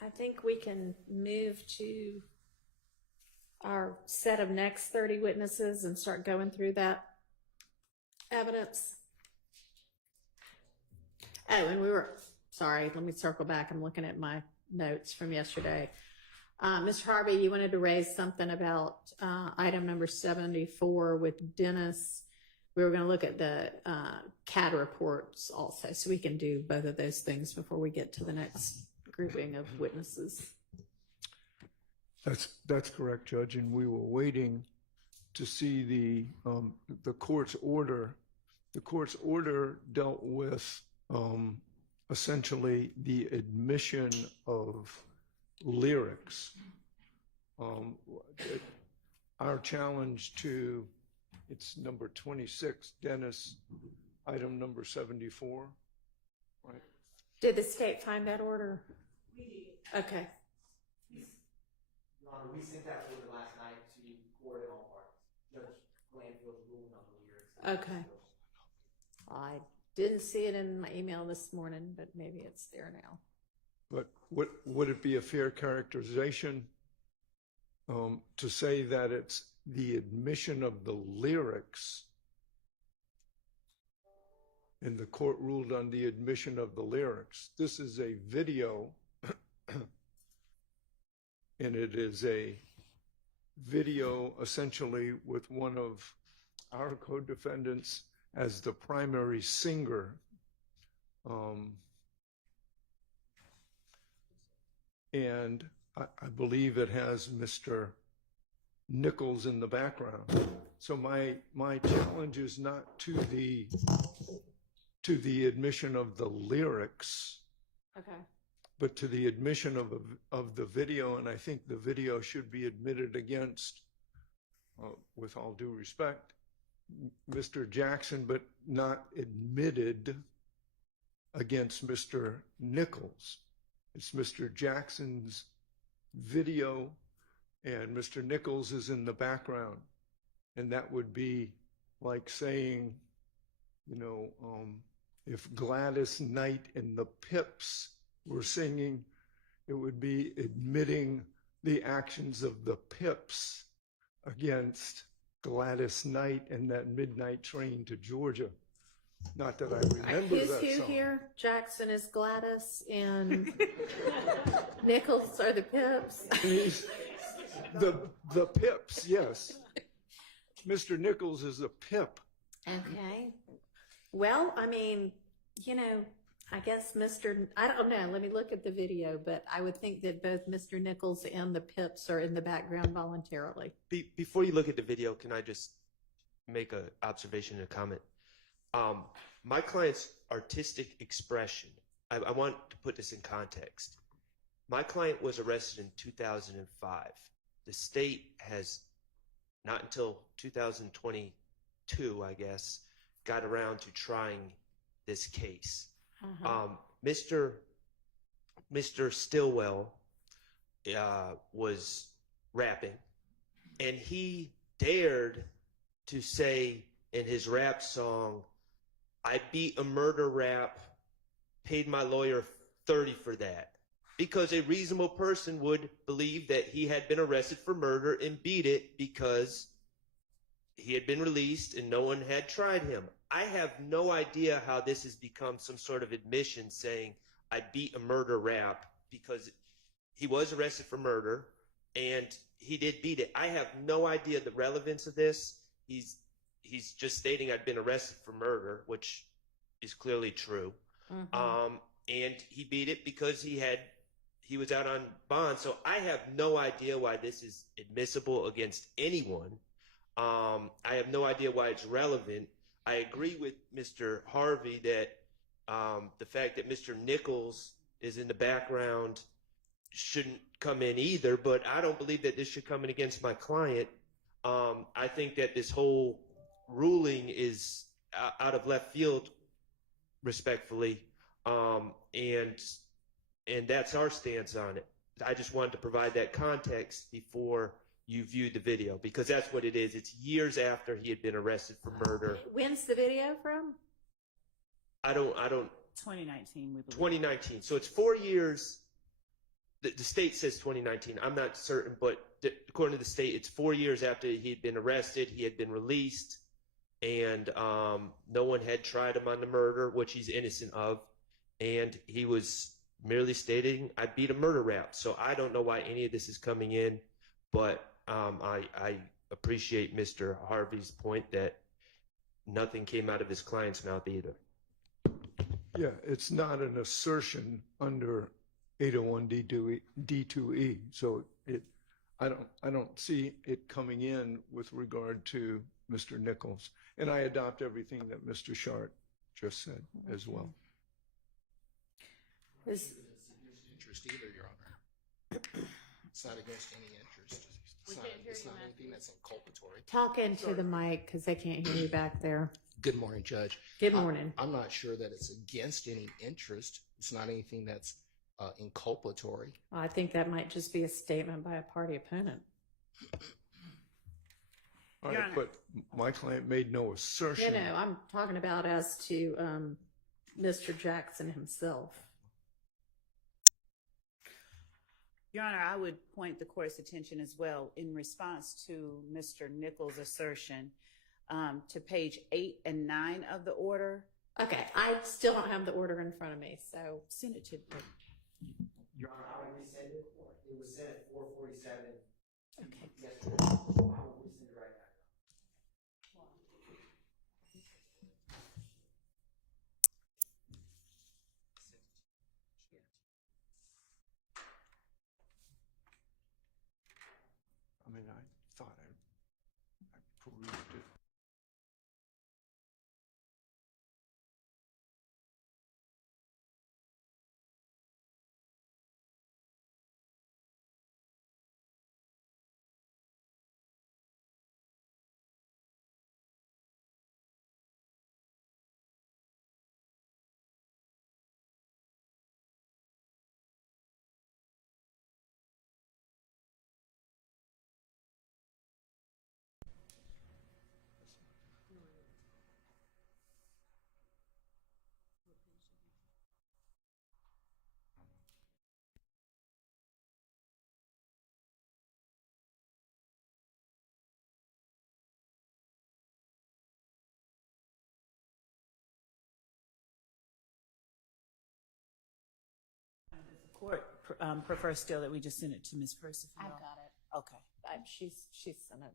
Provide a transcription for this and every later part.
I think we can move to our set of next 30 witnesses and start going through that evidence. Oh, and sorry, let me circle back. I'm looking at my notes from yesterday. Mr. Harvey, you wanted to raise something about item number 74 with Dennis. We were going to look at the CAD reports also, so we can do both of those things before we get to the next grouping of witnesses. That's correct, Judge, and we were waiting to see the court's order. The court's order dealt with essentially the admission of lyrics. Our challenge to, it's number 26, Dennis, item number 74, right? Did the state find that order? We did. Okay. Your Honor, we sent that order last night to court in all parties. Judge Glanville's ruling on the lyrics. Okay. I didn't see it in my email this morning, but maybe it's there now. But would it be a fair characterization to say that it's the admission of the lyrics, and the court ruled on the admission of the lyrics? This is a video, and it is a video essentially with one of our co-defendants as the primary singer. And I believe it has Mr. Nichols in the background. So my challenge is not to the admission of the lyrics, Okay. but to the admission of the video. And I think the video should be admitted against, with all due respect, Mr. Jackson, but not admitted against Mr. Nichols. It's Mr. Jackson's video, and Mr. Nichols is in the background. And that would be like saying, if Gladys Knight and the Pips were singing, it would be admitting the actions of the Pips against Gladys Knight and that midnight train to Georgia. Not that I remember Who's that who song. here? Jackson is Gladys and Nichols are the Pips. The Pips, yes. Mr. Nichols is a Pip. Okay. Well, I mean, I guess I don't know, let me look at the video, but I would think that both Mr. Nichols and the Pips are in the background voluntarily. Before you look at the video, can I just make an observation and a comment? My client's artistic expression, I want to put this in context. My client was arrested in 2005. The state has, not until 2022, I guess, got around to trying this case. Mr. Stillwell was rapping, and he dared to say in his rap song, "I beat a murder rap, paid my lawyer $30 for that." Because a reasonable person would believe that he had been arrested for murder and beat it because he had been released and no one had tried him. I have no idea how this has become some sort of admission saying, "I beat a murder rap," because he was arrested for murder and he did beat it. I have no idea the relevance of this. He's just stating, "I've been arrested for murder," which is clearly true. And he beat it because he was out on bond. So I have no idea why this is admissible against anyone. I have no idea why it's relevant. I agree with Mr. Harvey that the fact that Mr. Nichols is in the background shouldn't come in either, but I don't believe that this should come in against my client. I think that this whole ruling is out of left field, respectfully, and that's our stance on it. I just wanted to provide that context before you viewed the video, because that's what it is. It's years after he had been arrested for murder. When's the video from? I don't 2019, we believe. 2019. So it's 4 years the state says 2019. I'm not certain, but according to the state, it's 4 years after he had been arrested. He had been released, and no one had tried him on the murder, which he's innocent of. And he was merely stating, I beat a murder rap. So I don't know why any of this is coming in, but I appreciate Mr. Harvey's point that nothing came out of his client's mouth either. Yeah, it's not an assertion under 801 D2E. So I don't see it coming in with regard to Mr. Nichols. And I adopt everything that Mr. Shart just said as well. Interest either, Your Honor. It's not against any interest. It's not anything that's inculpatory. Talk into the mic because they can't hear you back there. Good morning, Judge. Good morning. I'm not sure that it's against any interest. It's not anything that's inculpatory. I think that might just be a statement by a party opponent. All right, but my client made no assertion. No, I'm talking about as to Mr. Jackson himself. Your Honor, I would point the court's attention as well in response to Mr. Nichols' assertion to page 8 and 9 of the order. Okay, I still don't have the order in front of me, so Send it to Your Honor, I will resend it. It was sent at 4:47 okay. yesterday. I will resend it right now. I mean, I thought I perused it. the court. Prefers still that we just send it to Ms. Percival. I've got it. Okay. She's sent it.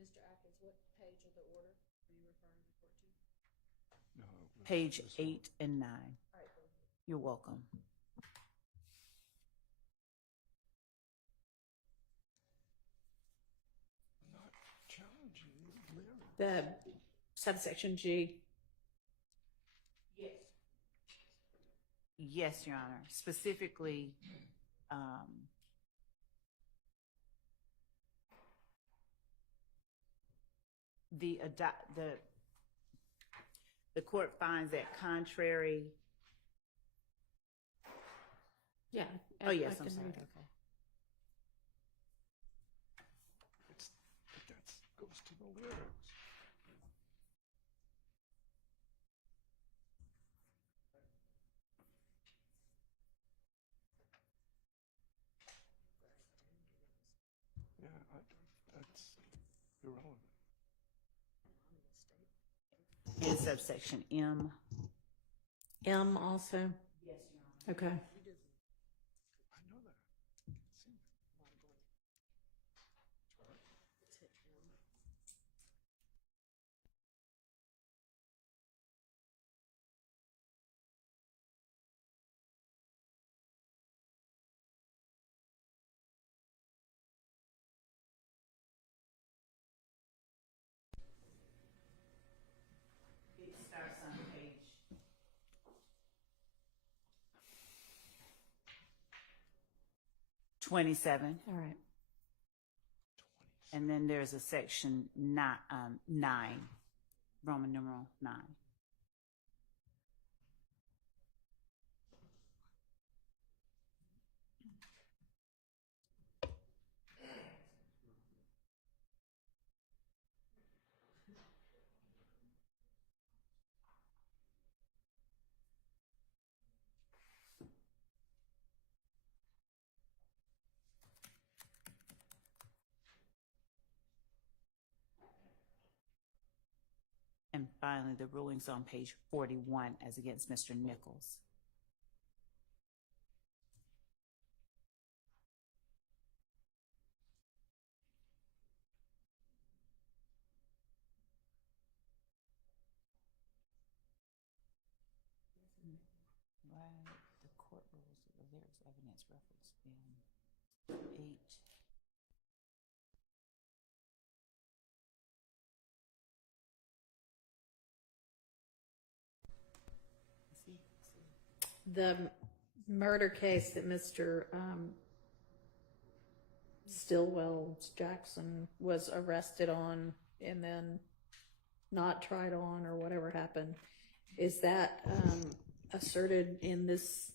Mr. Atkins, what page of the order are you referring the court to? No, it was Page this one. 8 and 9. All right, thank you. You're welcome. I'm not challenging the lyrics. The subsection G. Yes, Your Honor. Specifically, the court finds that contrary. Yeah. Oh, yes, I I'm can sorry. read it. Okay. That goes to the lyrics. Yeah, that's irrelevant. And subsection M. M also. Yes, Your Honor. Okay. I know that. It starts on page 27, All right. and then there's a section 9, Roman numeral 9. finally, the rulings on page 41 as against Mr. Nichols. Right, the court rules, there's evidence referenced in 8. The murder case that Mr. Stillwell Jackson was arrested on and then not tried on or whatever happened, is that asserted in this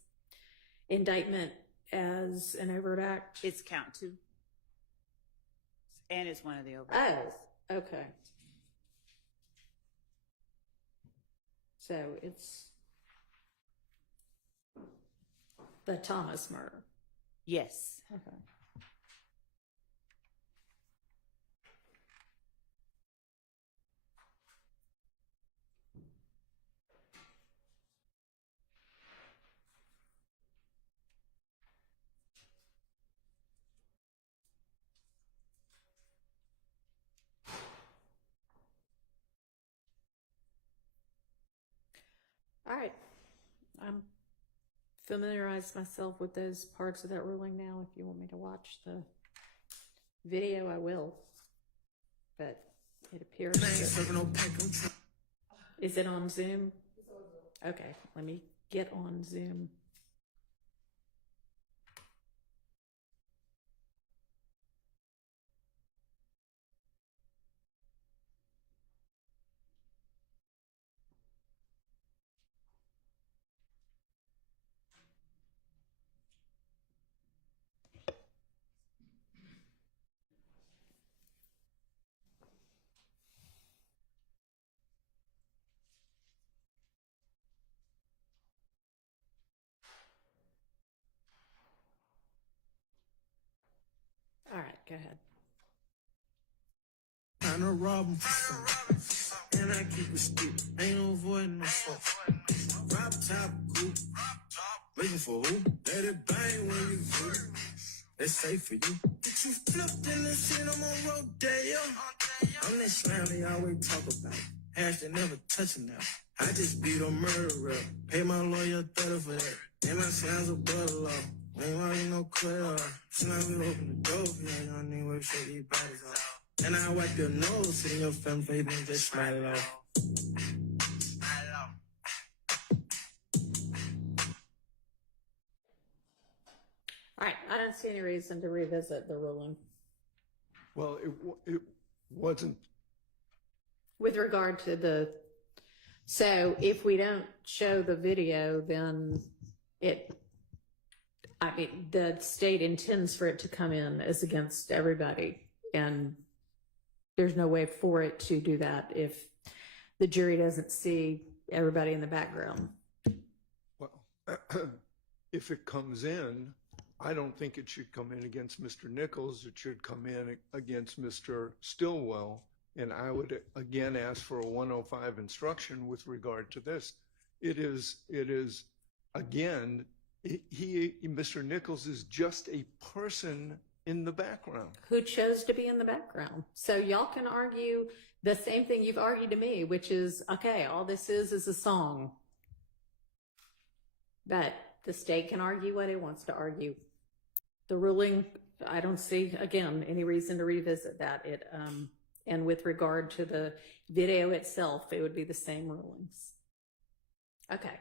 indictment as an overt act? It's count 2. And it's one of the overt acts. Oh, okay. So it's the Thomas murder. Yes. Okay. All right. I'm familiarized myself with those parts of that ruling now. If you want me to watch the video, I will. But it appears that... Is it on Zoom? Okay, let me get on Zoom. All right, go ahead. Trying to rob 'em for something, and I keep it strict. Ain't no avoiding no fuck. Drop top coupe, looking for who? Let it bang when you do it. That's safe for you. Get you flipped in the shit, I'm on rodeo. I'm that slime they always talk about. Hash they never touching now. I just beat a murderer. Pay my lawyer 30 for that. And my sounds a butter law. Ain't want no quitter. Slam me open the door for you. Y'all need to shake these bodies off. And I wipe your nose, sit in your family face and just smile it off. All right, I don't see any reason to revisit the ruling. Well, it wasn't. With regard to the, so if we don't show the video, then the state intends for it to come in as against everybody. And there's no way for it to do that if the jury doesn't see everybody in the background. Well, if it comes in, I don't think it should come in against Mr. Nichols. It should come in against Mr. Stillwell. And I would again ask for a 105 instruction with regard to this. It is again, Mr. Nichols is just a person in the background. Who chose to be in the background. So y'all can argue the same thing you've argued to me, which is, okay, all this is a song. But the state can argue what it wants to argue. The ruling, I don't see, again, any reason to revisit that. And with regard to the video itself, it would be the same rulings. Okay.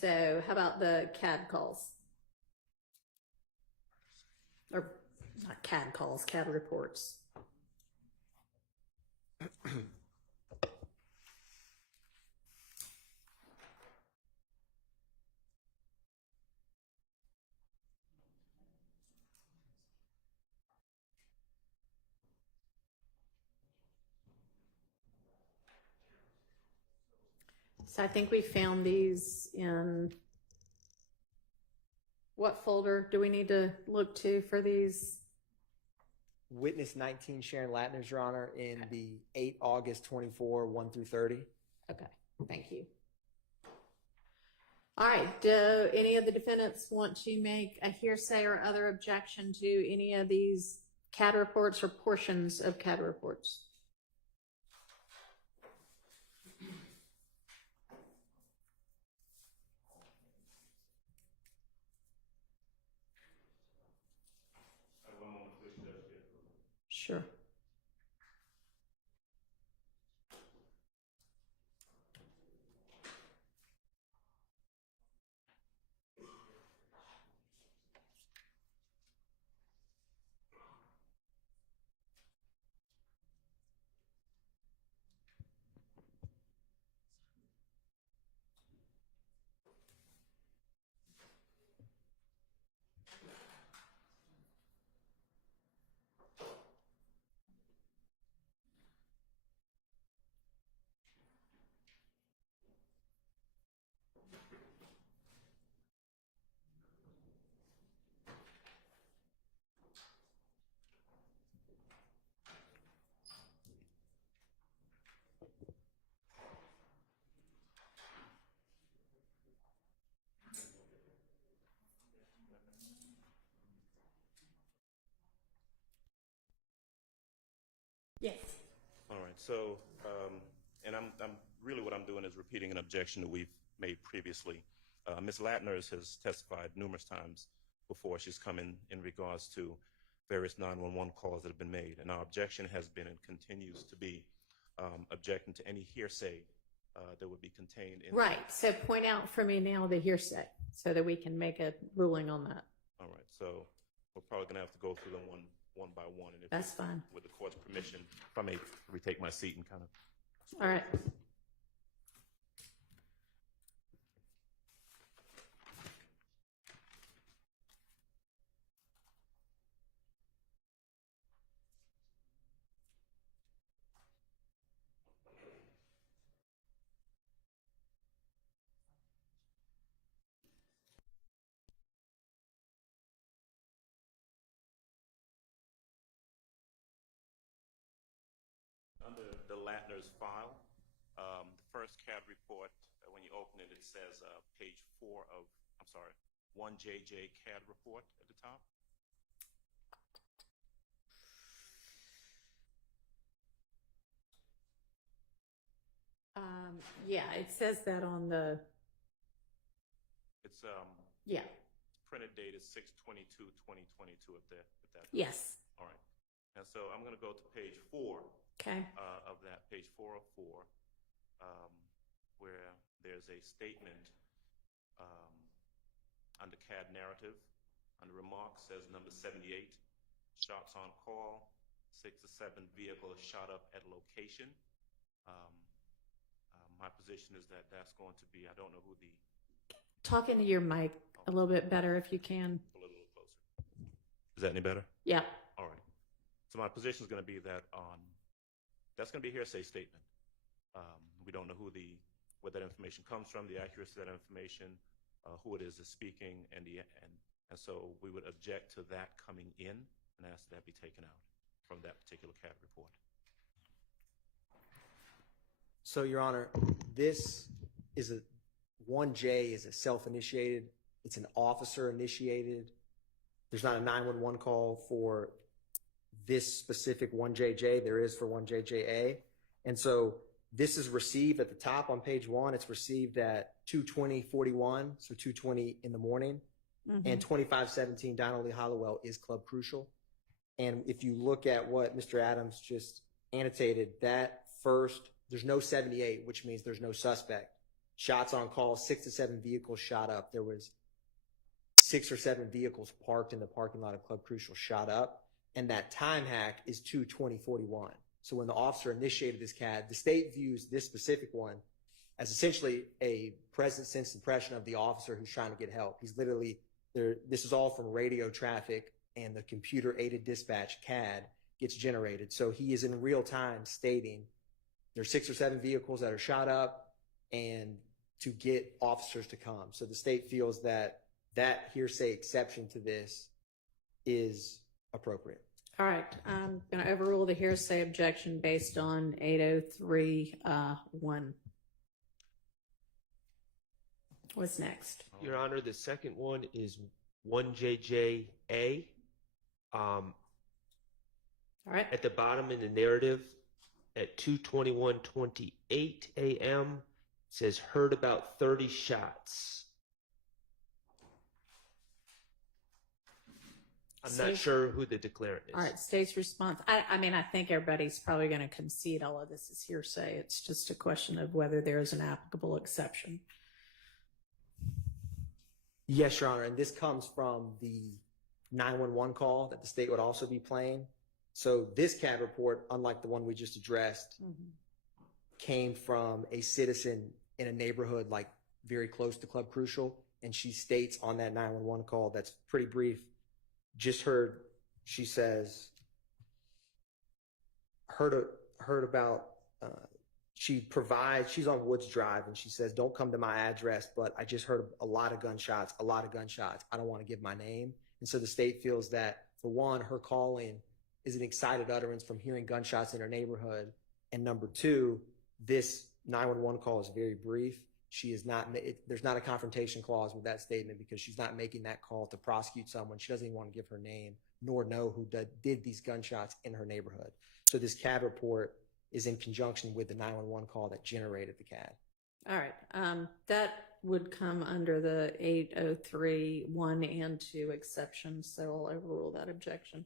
So how about the CAD calls? Or not CAD calls, CAD reports. So I think we found these in, what folder do we need to look to for these? witness 19 Sharon Latner's, Your Honor, in the 8 August 24, 1 through 30. Okay, thank you. All right, do any of the defendants want to make a hearsay or other objection to any of these CAD reports or portions of CAD reports? Sure. Yes. All right, so, and I'm really what I'm doing is repeating an objection that we've made previously. Ms. Latner has testified numerous times before. She's come in regards to various 911 calls that have been made, and our objection has been and continues to be objecting to any hearsay that would be contained in. Right, so point out for me now the hearsay so that we can make a ruling on that. All right, so we're probably going to have to go through them one by one. And if That's fine. With the court's permission, if I may retake my seat and kind of. All right. Under the Latner's file, the first CAD report, when you open it, it says page 4 of, 1JJ CAD report at the top. Yeah, it says that on the, It's yeah, printed date is 6/22/2022 at that. yes. All right. And so I'm going to go to page 4 Okay. of that, page 4 of 4, where there's a statement under CAD narrative. Under remarks says number 78, shots on call, 6 to 7 vehicles shot up at location. My position is that that's going to be, I don't know who the. Talk into your mic a little bit better if you can. A little closer. Is that any better? Yeah. All right. So my position is going to be that that's going to be a hearsay statement. We don't know where that information comes from, the accuracy of that information, who it is that's speaking, and so we would object to that coming in and ask that be taken out from that particular CAD report. So, Your Honor, this is 1J is a self-initiated. It's an officer-initiated. There's not a 911 call for this specific 1JJ. There is for 1JJA. And so this is received at the top on page 1. It's received at 2:20:41, so 2:20 in the morning. Mm-hmm. And 2517 Donald Lee Hollowell is Club Crucial. And if you look at what Mr. Adams just annotated, that first, there's no 78, which means there's no suspect. Shots on call, 6 to 7 vehicles shot up. There was 6 or 7 vehicles parked in the parking lot of Club Crucial shot up. And that time hack is 2:20:41. So when the officer initiated this CAD, the state views this specific one as essentially a present sense impression of the officer who's trying to get help. He's literally there. This is all from radio traffic, and the computer aided dispatch CAD gets generated. So he is in real time stating there's 6 or 7 vehicles that are shot up and to get officers to come. So the state feels that that hearsay exception to this is appropriate. All right, I'm going to overrule the hearsay objection based on 803-1. What's next? Your Honor, the second one is 1JJA. All right. At the bottom in the narrative, at 2:21:28 a.m., says heard about 30 shots. I'm not sure who the declarant is. All right, state's response. I mean, I think everybody's probably going to concede all of this is hearsay. It's just a question of whether there is an applicable exception. Yes, Your Honor, and this comes from the 911 call that the state would also be playing. So this CAD report, unlike the one we just addressed, came from a citizen in a neighborhood like very close to Club Crucial, and she states on that 911 call that's pretty brief, just heard, she says, heard about, she's on Woods Drive, and she says, don't come to my address, but I just heard a lot of gunshots. I don't want to give my name. And so the state feels that, for one, her calling is an excited utterance from hearing gunshots in her neighborhood. And number two, this 911 call is very brief. She is not, there's not a confrontation clause with that statement because she's not making that call to prosecute someone. She doesn't even want to give her name nor know who did these gunshots in her neighborhood. So this CAD report is in conjunction with the 911 call that generated the CAD. All right. That would come under the 803-1 and 2 exceptions, so I'll overrule that objection.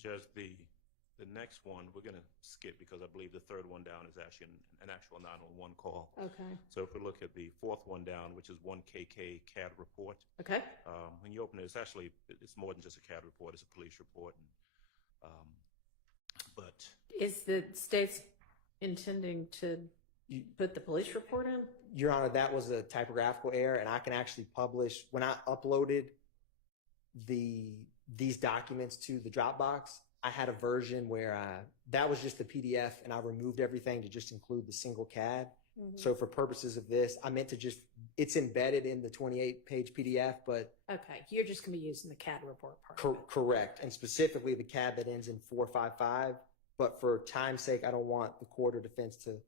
Judge, the next one we're going to skip because I believe the third one down is actually an actual 911 call. Okay. So if we look at the fourth one down, which is 1KK CAD report. Okay. When you open it, it's more than just a CAD report. It's a police report. But is the state's intending to put the police report in? Your Honor, that was a typographical error, and I can actually publish, when I uploaded these documents to the Dropbox, I had a version where that was just the PDF, and I removed everything to just include the single CAD. So for purposes of this, I meant to it's embedded in the 28-page PDF, but... Okay, you're just going to be using the CAD report part. Correct, and specifically the CAD that ends in 455, but for time's sake, I don't want the court or defense to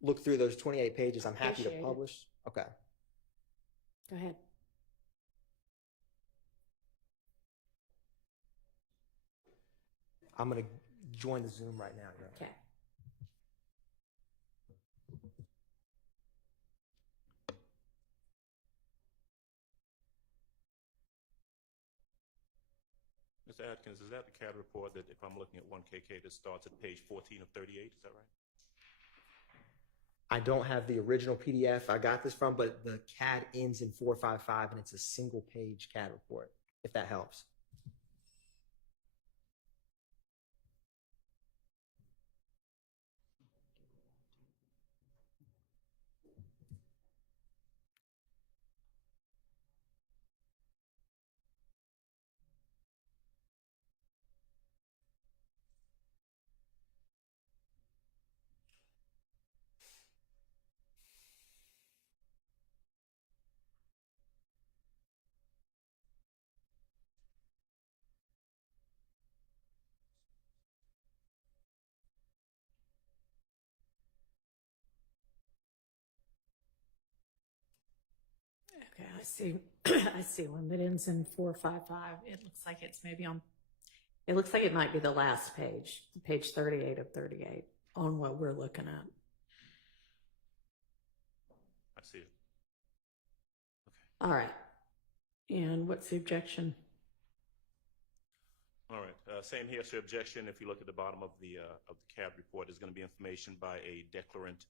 look through those 28 pages. I'm happy to publish. Okay. Go ahead. I'm going to join the Zoom right now. Okay. Mr. Atkins, is that the CAD report that, if I'm looking at 1KK, that starts at page 14 of 38? Is that right? I don't have the original PDF I got this from, but the CAD ends in 455, and it's a single-page CAD report, if that helps. Okay, I see. I see one that ends in 455. It looks like it's maybe on. It looks like it might be the last page, page 38 of 38, on what we're looking at. I see it. Okay. All right. And what's the objection? All right. Same hearsay objection. If you look at the bottom of the CAD report, there's going to be information by a declarant.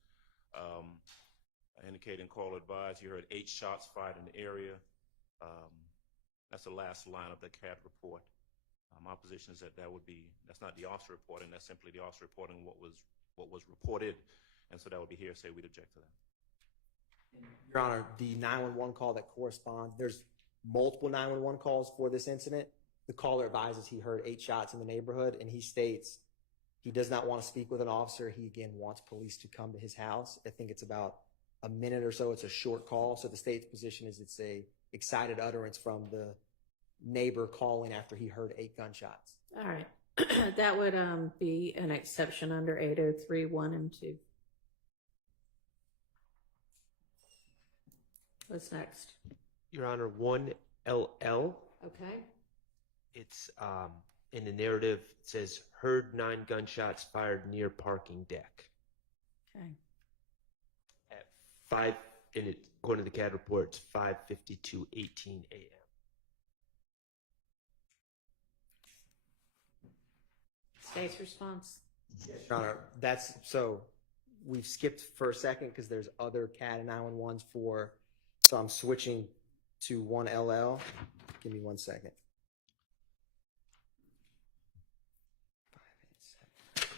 Indicating call advised, you heard 8 shots fired in the area. That's the last line of the CAD report. My position is that's not the officer reporting, that's simply the officer reporting what was reported, and so that would be hearsay. We'd object to that. Your Honor, the 911 call that corresponds, there's multiple 911 calls for this incident. The caller advises he heard 8 shots in the neighborhood, and he states he does not want to speak with an officer. He, again, wants police to come to his house. I think it's about a minute or so. It's a short call. So the state's position is it's a excited utterance from the neighbor calling after he heard 8 gunshots. All right. That would be an exception under 803(1) and 2. What's next? Your Honor, 1LL. Okay. It's in the narrative. It says heard 9 gunshots fired near parking deck Okay. at 5. And it, according to the CAD report, it's 5:52:18 a.m. State's response. Your Honor, that's so we've skipped for a second because there's other CAD and 911s for. So I'm switching to 1LL. Give me 1 second. 587.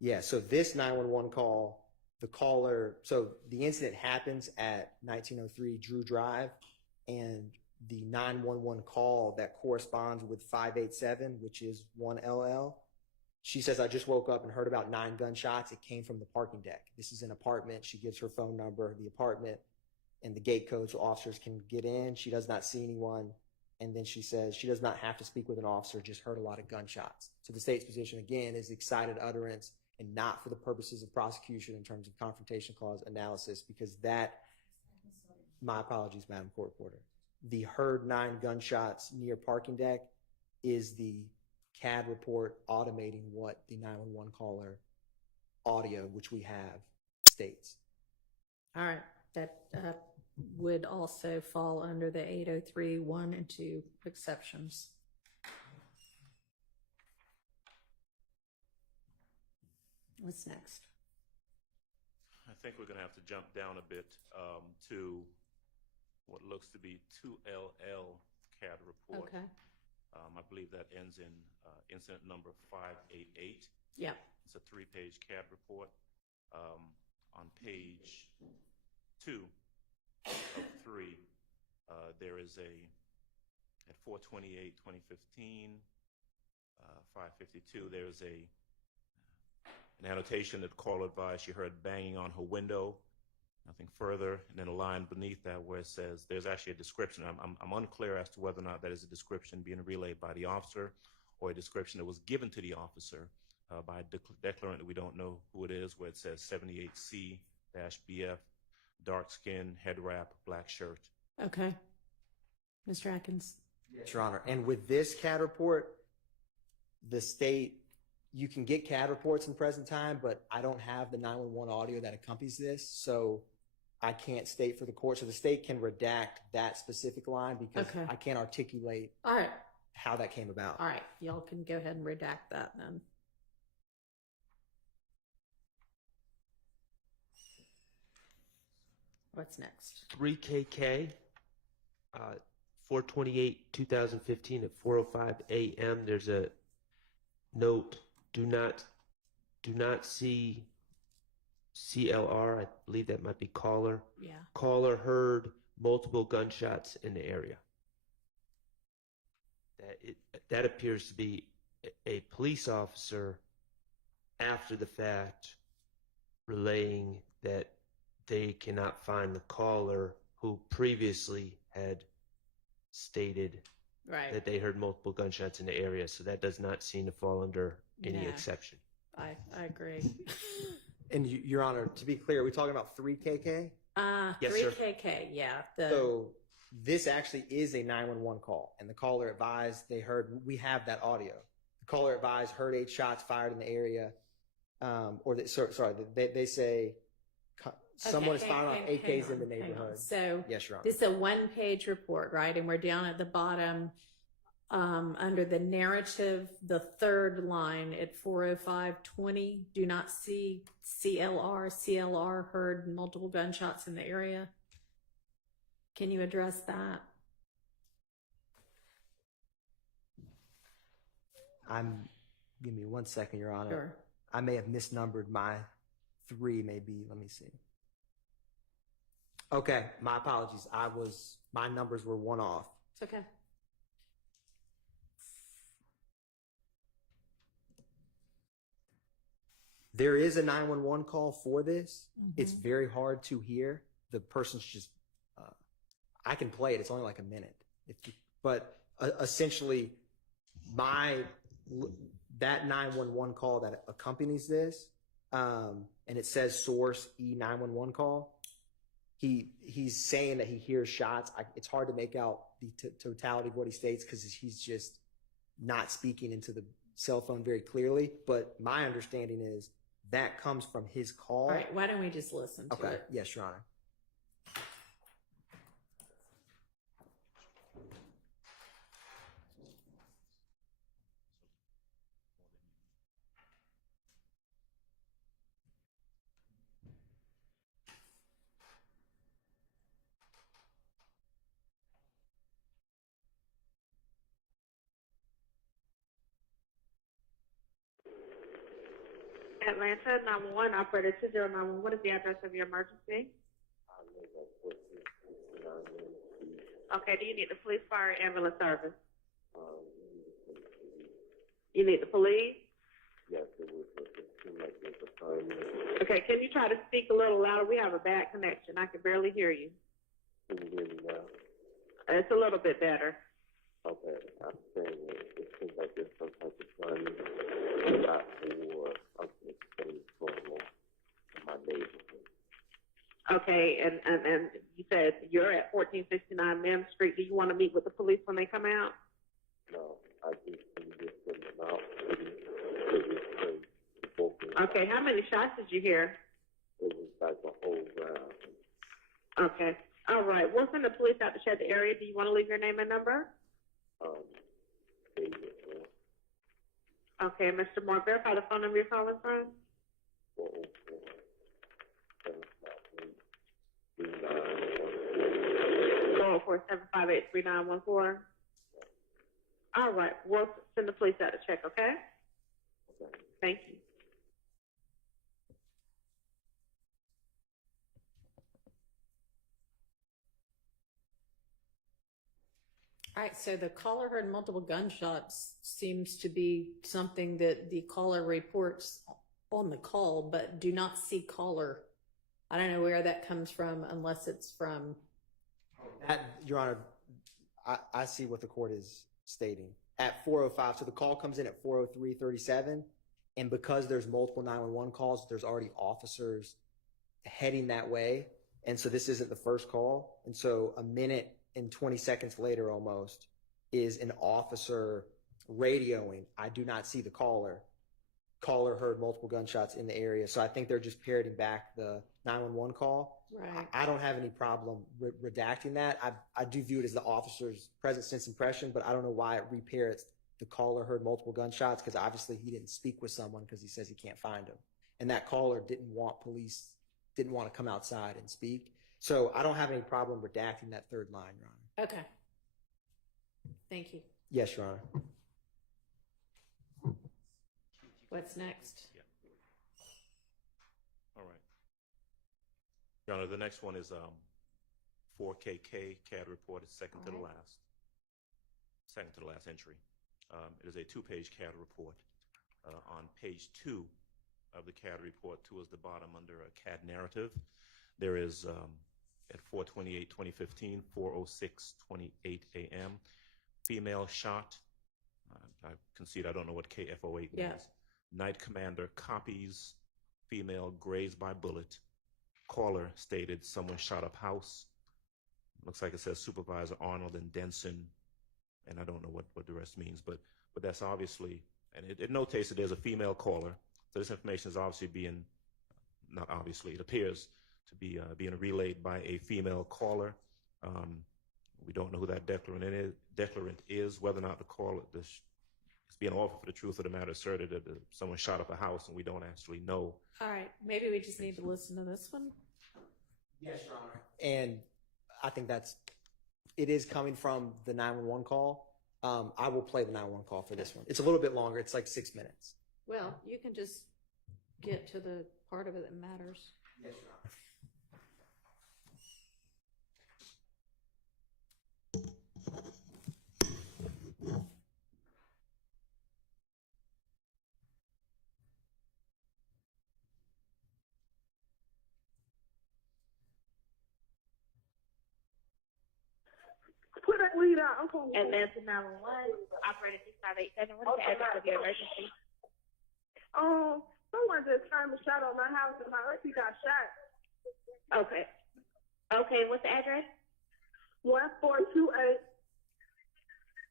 Yeah, so this 911 call, the caller, so the incident happens at 1903 Drew Drive, and the 911 call that corresponds with 587, which is 1LL, she says, I just woke up and heard about 9 gunshots. It came from the parking deck. This is an apartment. She gives her phone number, the apartment, and the gate code so officers can get in. She does not see anyone. And then she says she does not have to speak with an officer, just heard a lot of gunshots. So the state's position, again, is excited utterance and not for the purposes of prosecution in terms of confrontation clause analysis, because that, my apologies, Madam Court Reporter, the heard 9 gunshots near parking deck is the CAD report automating what the 911 caller audio, which we have, states. All right. That would also fall under the 803(1) and 2 exceptions. What's next? I think we're going to have to jump down a bit to what looks to be 2LL CAD report. Okay. I believe that ends in incident number 588. Yeah. It's a 3-page CAD report. On page 2 of 3, there is at 4/28/2015, 5:52, there's an annotation that caller advised she heard banging on her window. Nothing further. And then a line beneath that where it says there's actually a description. I'm unclear as to whether or not that is a description being relayed by the officer or a description that was given to the officer by a declarant that we don't know who it is, where it says 78C-BF, dark skin, head wrap, black shirt. Okay. Mr. Atkins. Yes, Your Honor. And with this CAD report, the state, you can get CAD reports in present time, but I don't have the 911 audio that accompanies this, so I can't state for the court. So the state can redact that specific line because Okay. I can't articulate All right. how that came about. All right. Y'all can go ahead and redact that then. What's next? 3KK, 4/28/2015 at 4:05 a.m. There's a note: do not see CLR. I believe that might be caller. Yeah. Caller heard multiple gunshots in the area. That appears to be a police officer after the fact relaying that they cannot find the caller who previously had stated Right. that they heard multiple gunshots in the area. So that does not seem to fall under any Yeah. exception. I agree. And Your Honor, to be clear, are we talking about 3KK? Yes, sir. 3KK, yeah. So this actually is a 911 call, and the caller advised they heard, we have that audio. The caller advised heard 8 shots fired in the area, they say someone is firing off AKs in the neighborhood. So Yes, Your Honor. this is a 1-page report, right? And we're down at the bottom under the narrative, the 3rd line at 4:05:20. Do not see CLR. CLR heard multiple gunshots in the area. Can you address that? Give me 1 second, Your Honor. Sure. I may have misnumbered my 3, maybe. Let me see. Okay, my apologies. My numbers were 1 off. It's okay. There is a 911 call for this. It's very hard to hear. The person's just, I can play it. It's only like a minute. But essentially, that 911 call that accompanies this, and it says source E911 call. He's saying that he hears shots. It's hard to make out the totality of what he states because he's just not speaking into the cell phone very clearly. But my understanding is that comes from his call. All right, why don't we just listen to Okay. it? Yes, Your Honor. Atlanta 911 operator 2091. What is the address of your emergency? Okay, do you need the police, fire, ambulance service? You need the police? Yes, it seemed like there's a time. Okay, can you try to speak a little louder? We have a bad connection. I can barely hear you. Can you hear me now? It's a little bit better. Okay, I'm saying it seems like there's some type of time not for something going on in my neighborhood. Okay, and you said you're at 1469 Mims Street. Do you want to meet with the police when they come out? No, I just send them out. Okay, how many shots did you hear? It was like a whole round. Okay, all right. We'll send the police out to check the area. Do you want to leave your name and number? Okay, Mr. Moore, verify the phone number you're calling from. 404-758-3914. All right, we'll send the police out to check, okay? Thank you. All right, so the caller heard multiple gunshots seems to be something that the caller reports on the call, but do not see caller. I don't know where that comes from unless it's from. Your Honor, I see what the court is stating. At 4:05, so the call comes in at 4:03:37, and because there's multiple 911 calls, there's already officers heading that way, and so this isn't the first call, and so a minute and 20 seconds later almost is an officer radioing, I do not see the caller. Caller heard multiple gunshots in the area, so I think they're just parroting back the 911 call. Right. I don't have any problem redacting that. I do view it as the officer's present sense impression, but I don't know why it reparrots the caller heard multiple gunshots, because obviously he didn't speak with someone because he says he can't find him. And that caller didn't want to come outside and speak. So I don't have any problem redacting that third line, Your Honor. Okay. Thank you. Yes, Your Honor. What's next? Yeah. All right. Your Honor, the next one is 4KK CAD report. It's second to the last entry. It is a two-page CAD report. On page 2 of the CAD report, towards the bottom under a CAD narrative, there is at 4/28/2015, 4:06:28 a.m. female shot. I concede I don't know what KF08 means. Yeah. Night commander copies female grazed by bullet. Caller stated someone shot up house. Looks like it says Supervisor Arnold and Denson, and I don't know what the rest means, but that's obviously, and it notates that there's a female caller. So this information is obviously not obviously, it appears to be being relayed by a female caller. We don't know who that declarant is, whether or not the caller is being offered for the truth of the matter asserted that someone shot up a house, and we don't actually know. All right, maybe we just need to listen to this one. Yes, Your Honor. And I think it is coming from the 911 call. I will play the 911 call for this one. It's a little bit longer. It's like 6 minutes. Well, you can just get to the part of it that matters. Yes, Your Honor. Put that weed out. I'm calling Atlanta 911, operator 6587. What is the address of your emergency? Someone just turned a shot on my house and my auntie got shot. Okay. Okay, what's the address? 1428.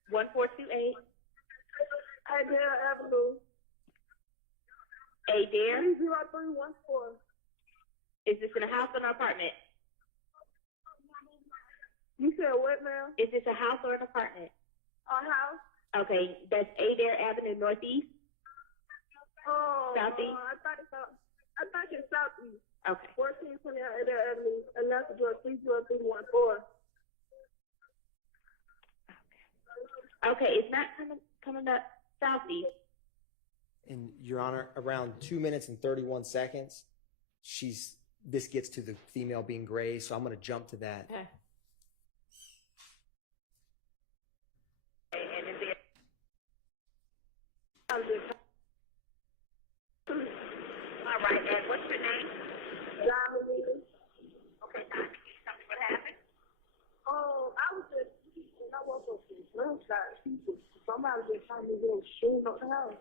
1428. Adair Avenue. Adair? 30314. Is this in a house or an apartment? You said what, ma'am? Is this a house or an apartment? A house. Okay, that's Adair Avenue Northeast? Southeast? I thought it's Southeast. Okay. 1420 Adair Avenue, Atlanta, Georgia, 30314. Okay, it's not coming up Southeast. And Your Honor, around 2 minutes and 31 seconds, this gets to the female being grazed, so I'm going to jump to that. Okay. All right, and what's your name? Dominique. Okay, Dominique, tell me what happened. I was just, when I woke up to the gunshot, somebody just told me they were shooting up the house.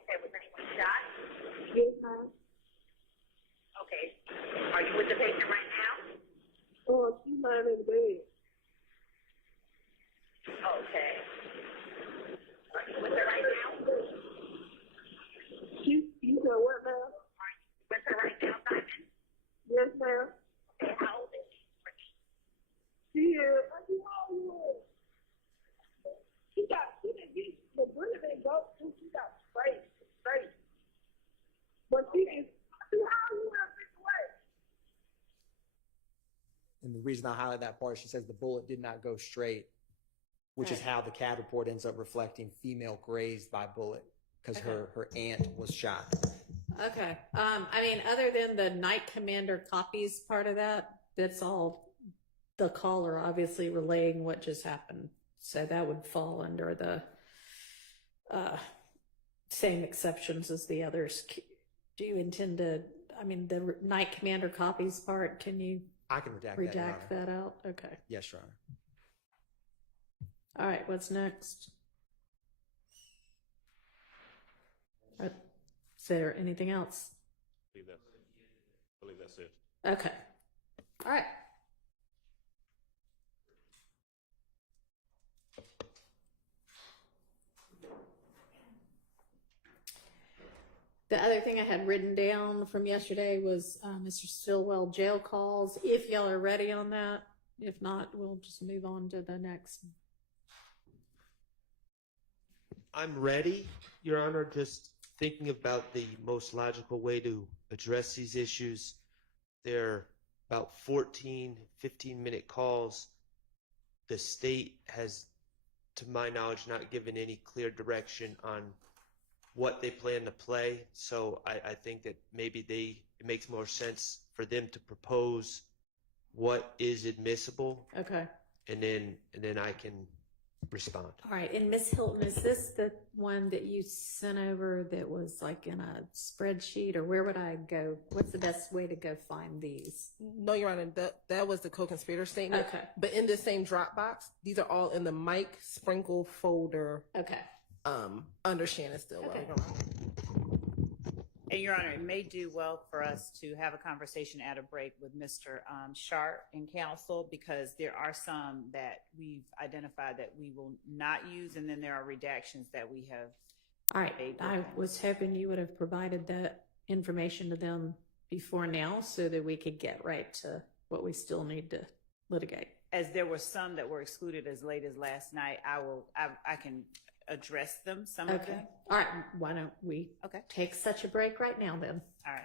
Okay, was anyone shot? Yes, ma'am. Okay. Are you with the patient right now? She's laying in the bed. Okay. Are you with her right now? You said what, ma'am? Are you with her right now, Simon? Yes, ma'am. Okay, how old is she? She is. The bullet didn't go through. She got straight. But she is. And the reason I highlight that part, she says the bullet did not go straight, which is how the CAD report ends up reflecting female grazed by bullet because her aunt was shot. Okay. I mean, other than the night commander copies part of that, that's all the caller obviously relaying what just happened. So that would fall under the same exceptions as the others. Do you intend to, I mean, the night commander copies part, can you I can redact redact that, Your Honor. that out? Okay. Yes, Your Honor. All right, what's next? Is there anything else? I believe that's it. Okay. All right. The other thing I had written down from yesterday was Mr. Stillwell jail calls. If y'all are ready on that. If not, we'll just move on to the next. I'm ready, Your Honor, just thinking about the most logical way to address these issues. They're about 14, 15-minute calls. The state has, to my knowledge, not given any clear direction on what they plan to play. So I think that maybe it makes more sense for them to propose what is admissible. Okay. And then I can respond. All right. And Ms. Hilton, is this the one that you sent over that was like in a spreadsheet, or where would I go? What's the best way to go find these? No, Your Honor, that was the co-conspirator statement. Okay. But in the same Dropbox, these are all in the Mike Sprinkle folder. Okay. Under Shannon Stillwell. Okay. And Your Honor, it may do well for us to have a conversation at a break with Mr. Sharp and counsel, because there are some that we've identified that we will not use, and then there are redactions that we have. All right. I was hoping you would have provided that information to them before now so that we could get right to what we still need to litigate. As there were some that were excluded as late as last night, I can address them, some of them. All right. Why don't we take such a break right now then? All right.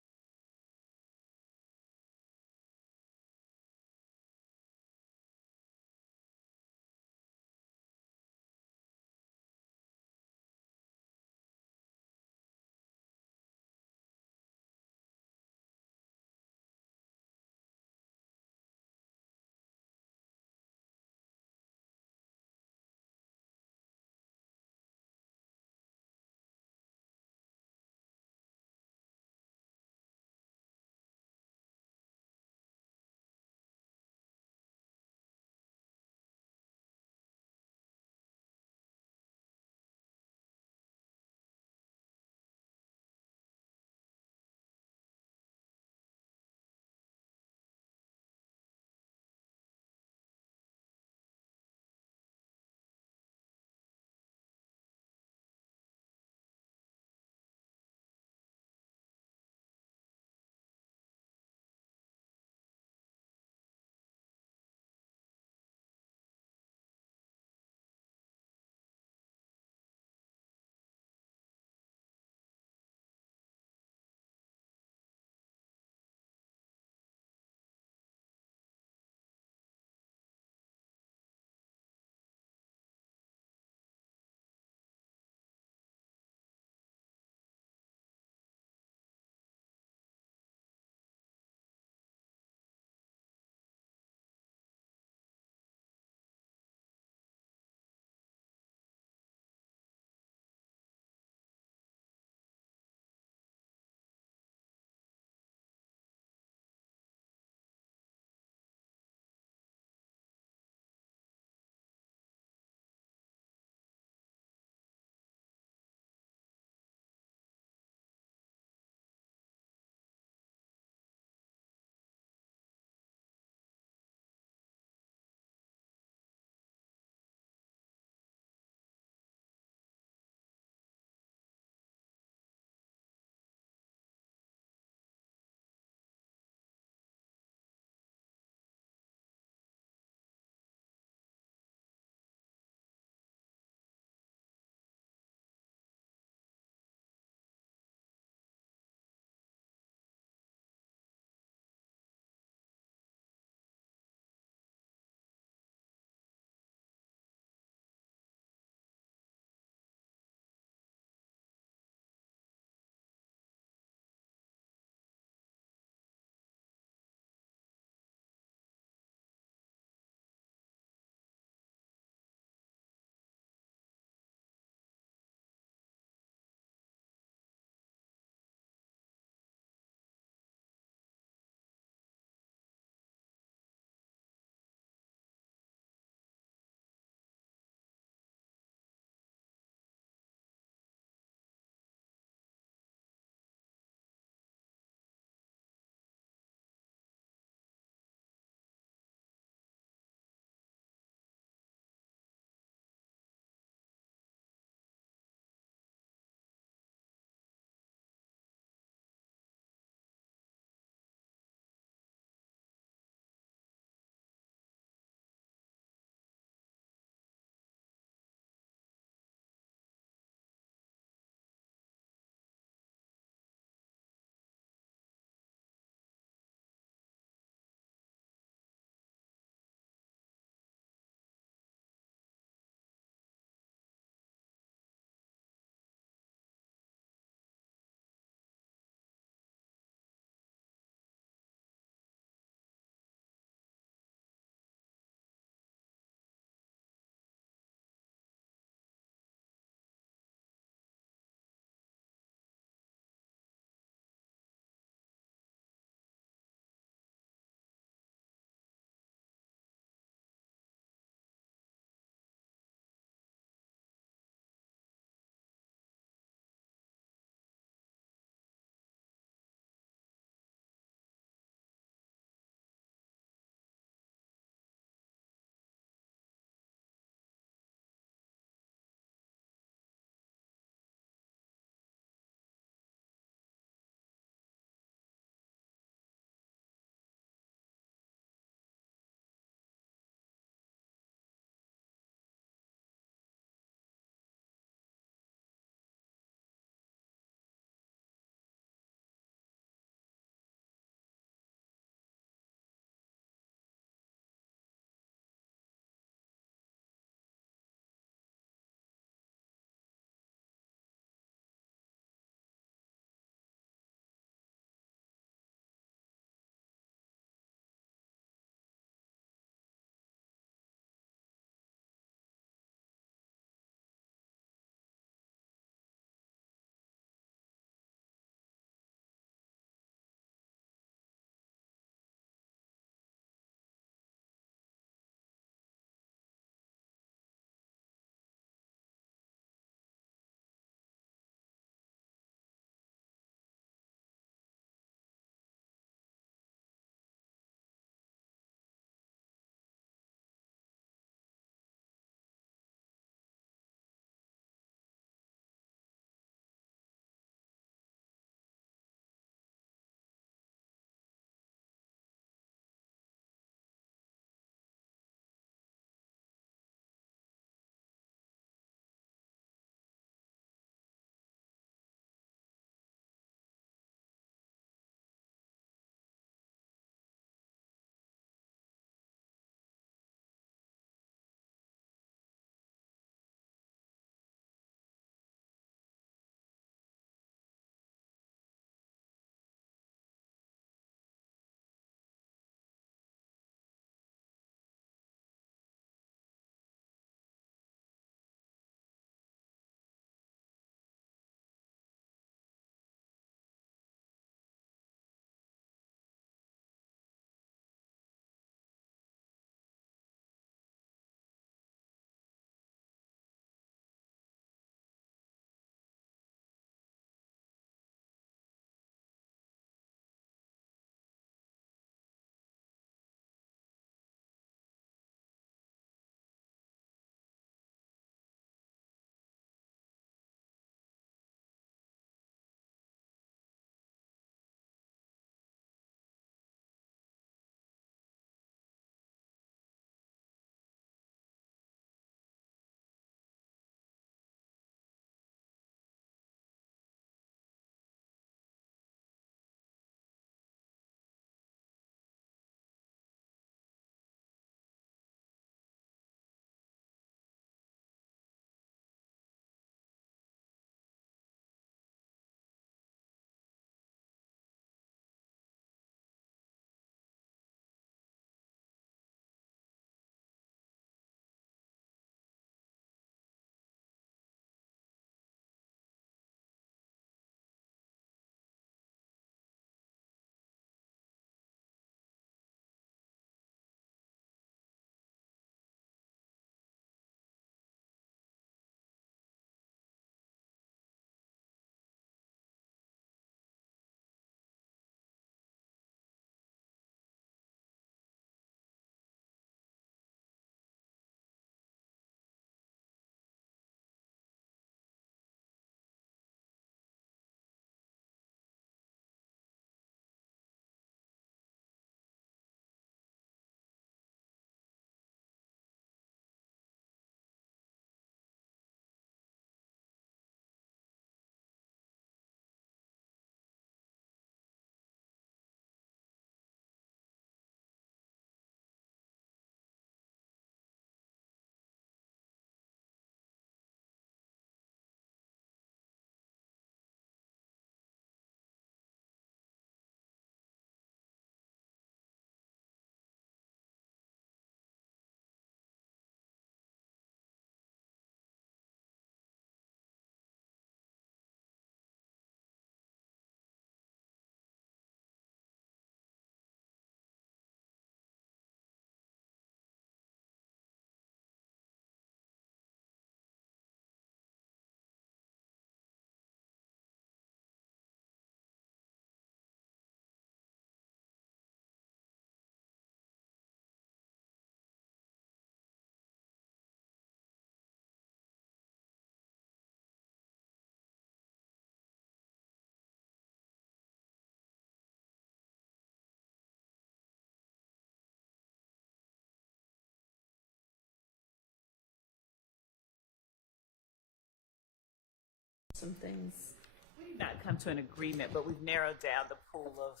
some things. We did not come to an agreement, but we've narrowed down the pool of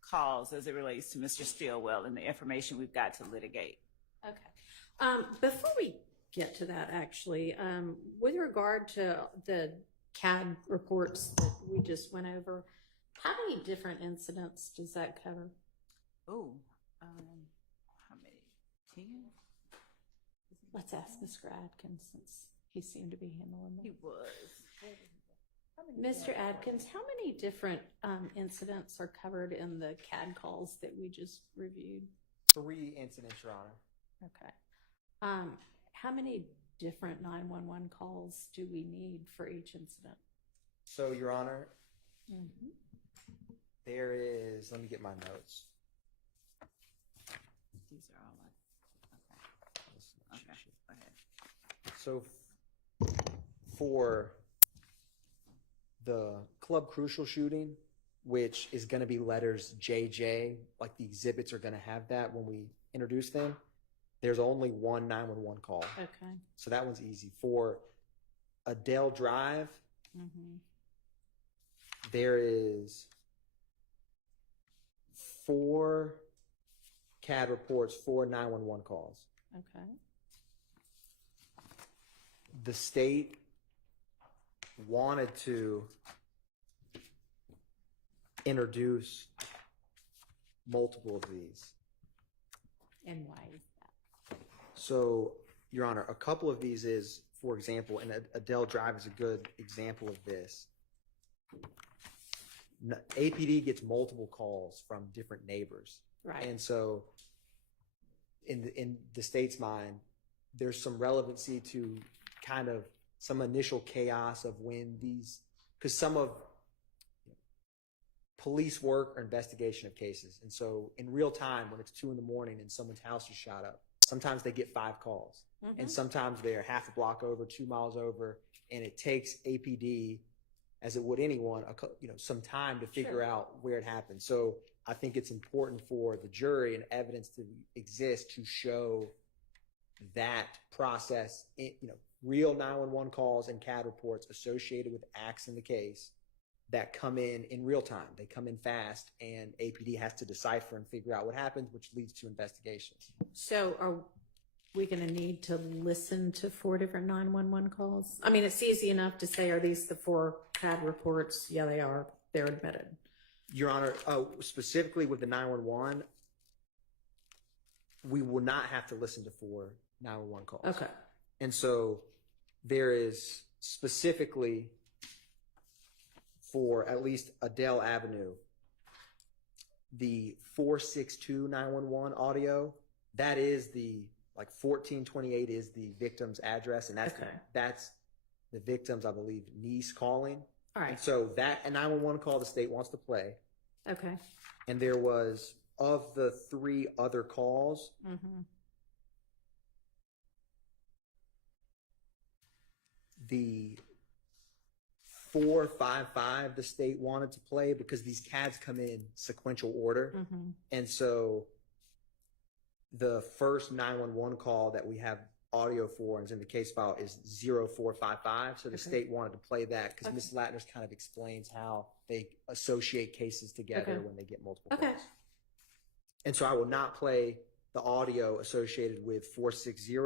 calls as it relates to Mr. Stillwell and the information we've got to litigate. Okay. Before we get to that, actually, with regard to the CAD reports that we just went over, how many different incidents does that cover? Oh, how many? 10? Let's ask Mr. Adkins, since he seemed to be handling He them. was. Mr. Adkins, how many different incidents are covered in the CAD calls that we just reviewed? 3 incidents, Your Honor. Okay. How many different 911 calls do we need for each incident? So, Your Honor, Mm-hmm. there is, let me get my notes. These are all like, okay, go ahead. So for the Club Crucial shooting, which is going to be letters JJ, like the exhibits are going to have that when we introduce them, there's only one 911 call. Okay. So that one's easy. For Adele Drive, Mm-hmm. there is 4 CAD reports, 4 911 calls. Okay. The state wanted to introduce multiple of these. And why is that? So, Your Honor, a couple of these is, for example, and Adele Drive is a good example of this. APD gets multiple calls from different neighbors. Right. And so, in the state's mind, there's some relevancy to kind of some initial chaos of when these, because some of police work or investigation of cases. And so in real time, when it's 2 a.m. and someone's house is shot up, sometimes they get 5 calls. Mm-hmm. And sometimes they're half a block over, 2 miles over, and it takes APD, as it would anyone, some time to figure out where it happened. So I think it's important for the jury and evidence to exist to show that process, real 911 calls and CAD reports associated with acts in the case that come in real time. They come in fast, and APD has to decipher and figure out what happened, which leads to investigations. So are we going to need to listen to 4 different 911 calls? I mean, it's easy enough to say, are these the 4 CAD reports? Yeah, they are. They're admitted. Your Honor, specifically with the 911, we will not have to listen to 4 911 calls. Okay. And so there is specifically for at least Adele Avenue, the 462 911 audio, that is the, 1428 is the victim's address, and that's, Okay. that's the victim's, I believe, niece calling. All right. And so that a 911 call the state wants to play. Okay. And there was, of the 3 other calls, Mm-hmm. the 455 the state wanted to play because these CADs come in sequential order. Mm-hmm. And so the first 911 call that we have audio for and is in the case file is 0455. So the state wanted to play that because Ms. Latner's kind of explains how they associate cases together when they get multiple calls. And so I will not play the audio associated with 460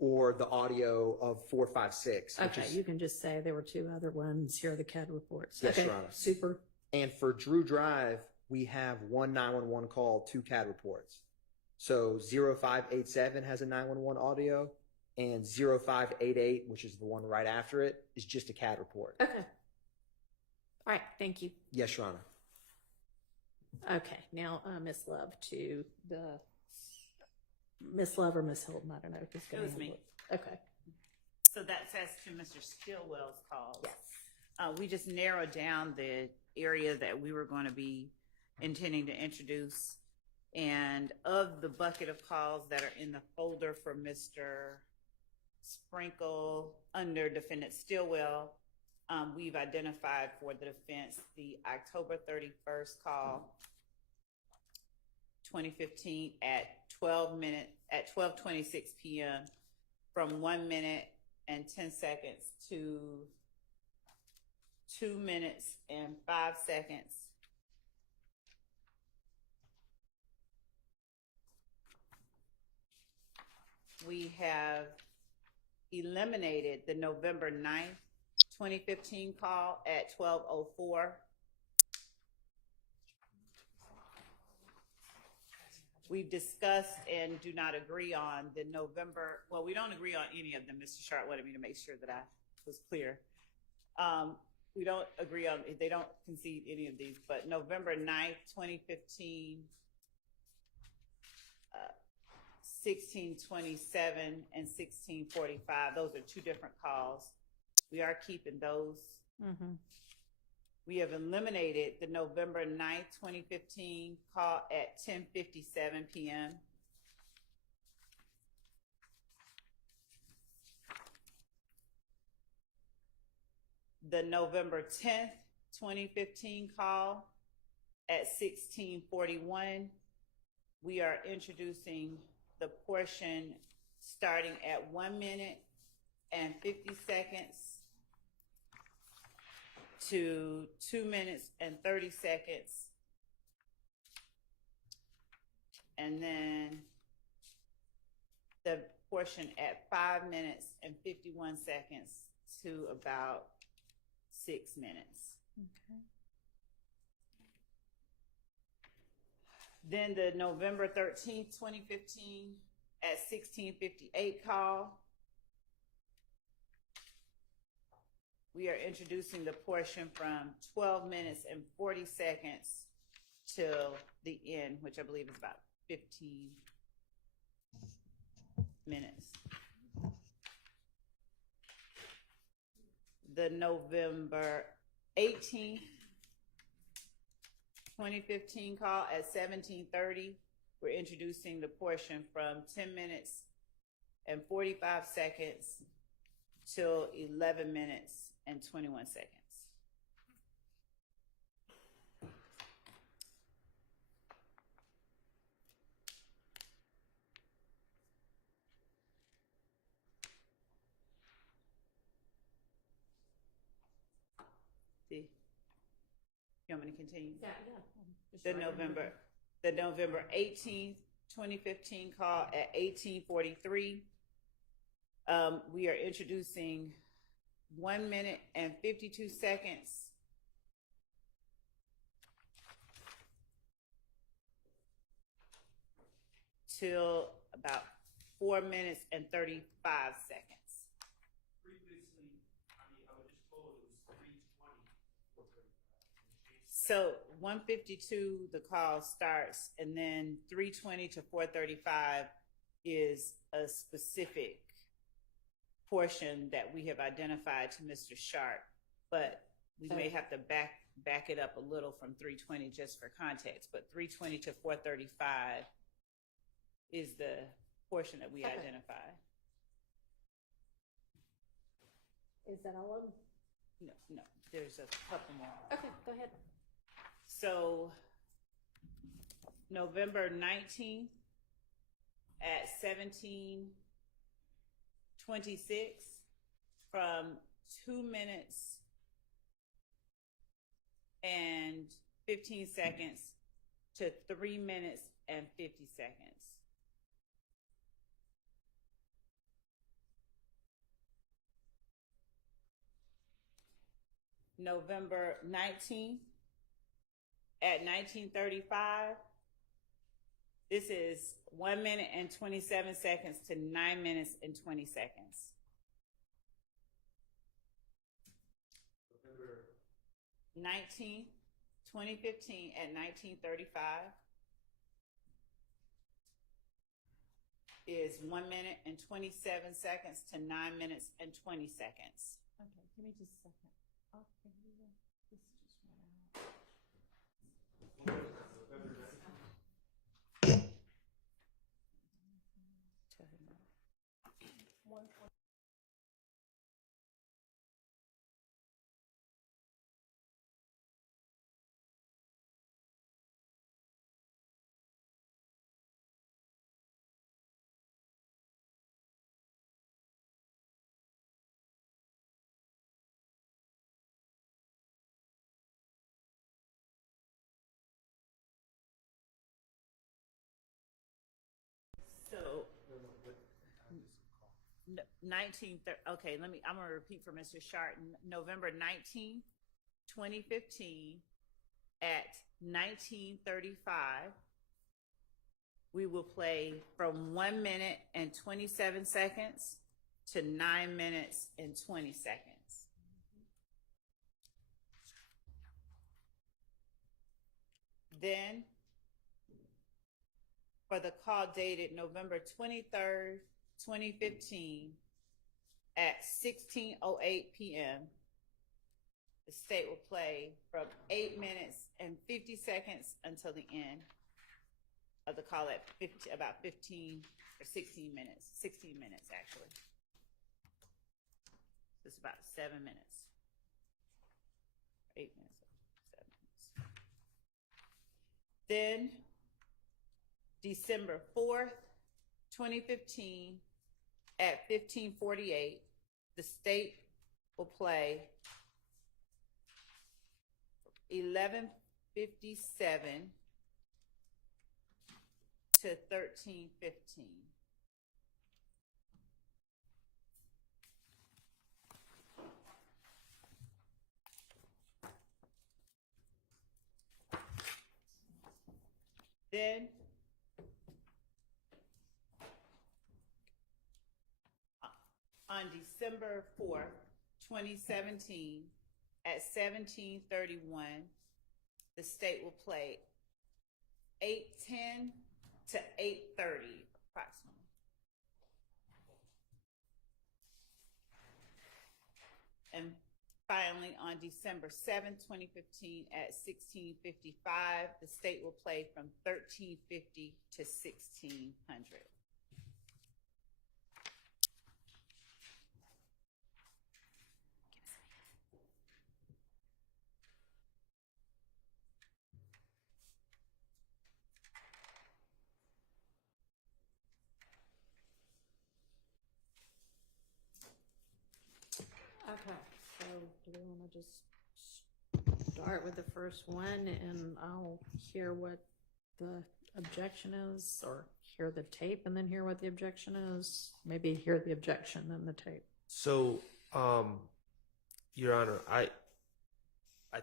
or the audio of 456. Okay, you can just say there were 2 other ones. Here are the CAD reports. Yes, okay. Your Honor. Super. And for Drew Drive, we have 1 911 call, 2 CAD reports. So 0587 has a 911 audio, and 0588, which is the one right after it, is just a CAD report. Okay. All right. Thank you. Yes, Your Honor. Okay. Now, Ms. Love to the Miss Love or Miss Hilton. I don't know who's going to It was me. Okay. So that says to Mr. Stillwell's calls. Yes. We just narrowed down the area that we were going to be intending to introduce. And of the bucket of calls that are in the folder for Mr. Sprinkle under defendant Stillwell, we've identified for the defense the October 31st call, 2015 at 12:26 p.m. from 1 minute and 10 seconds to 2 minutes and 5 seconds. We have eliminated the November 9th, 2015 call at 12:04. We've discussed and do not agree on the November, well, we don't agree on any of them. Mr. Sharp wanted me to make sure that I was clear. We don't agree on, they don't concede any of these, but November 9th, 2015, 1627 and 1645, those are two different calls. We are keeping those. Mm-hmm. We have eliminated the November 9th, 2015 call at 10:57 p.m. The November 10th, 2015 call at 16:41. We are introducing the portion starting at 1 minute and 50 seconds to 2 minutes and 30 seconds. And then the portion at 5 minutes and 51 seconds to about 6 minutes. Okay. Then the November 13th, 2015 at 16:58 call. We are introducing the portion from 12 minutes and 40 seconds till the end, which I believe is about 15 minutes. The November 18th, 2015 call at 17:30. We're introducing the portion from 10 minutes and 45 seconds till 11 minutes and 21 seconds. See? You want me to continue? Yeah. The November 18th, 2015 call at 18:43. We are introducing 1 minute and 52 seconds till about 4 minutes and 35 seconds. So 1:52, the call starts, and then 3:20 to 4:35 is a specific portion that we have identified to Mr. Sharp, but we may have to back it up a little from 3:20 just for context. But 3:20 to 4:35 is the portion that we identified. Is that all of them? No, there's a couple more. Okay, go ahead. So November 19th at 17:26 from 2 minutes and 15 seconds to 3 minutes and 50 seconds. November 19th at 19:35. This is 1 minute and 27 seconds to 9 minutes and 20 seconds. November 19th, 2015 at 19:35 is 1 minute and 27 seconds to 9 minutes and 20 seconds. Okay, give me just a second. Okay, this just went out. Okay, I'm going to repeat for Mr. Sharp. November 19th, 2015 at 19:35. We will play from 1 minute and 27 seconds to 9 minutes and 20 seconds. Then, for the call dated November 23rd, 2015 at 16:08 p.m., the state will play from 8 minutes and 50 seconds until the end of the call at about 15 or 16 minutes. 16 minutes, actually. So it's about 7 minutes. 8 minutes, 7 minutes. Then, December 4th, 2015 at 15:48, the state will play 11:57 to 13:15. Then on December 4th, 2017 at 17:31, the state will play 8:10 to 8:30 approximately. And finally, on December 7th, 2015 at 16:55, the state will play from 13:50 to 1600. Okay, so do we want to just start with the first one and I'll hear what the objection is, or hear the tape and then hear what the objection is? Maybe hear the objection and the tape. So, Your Honor, I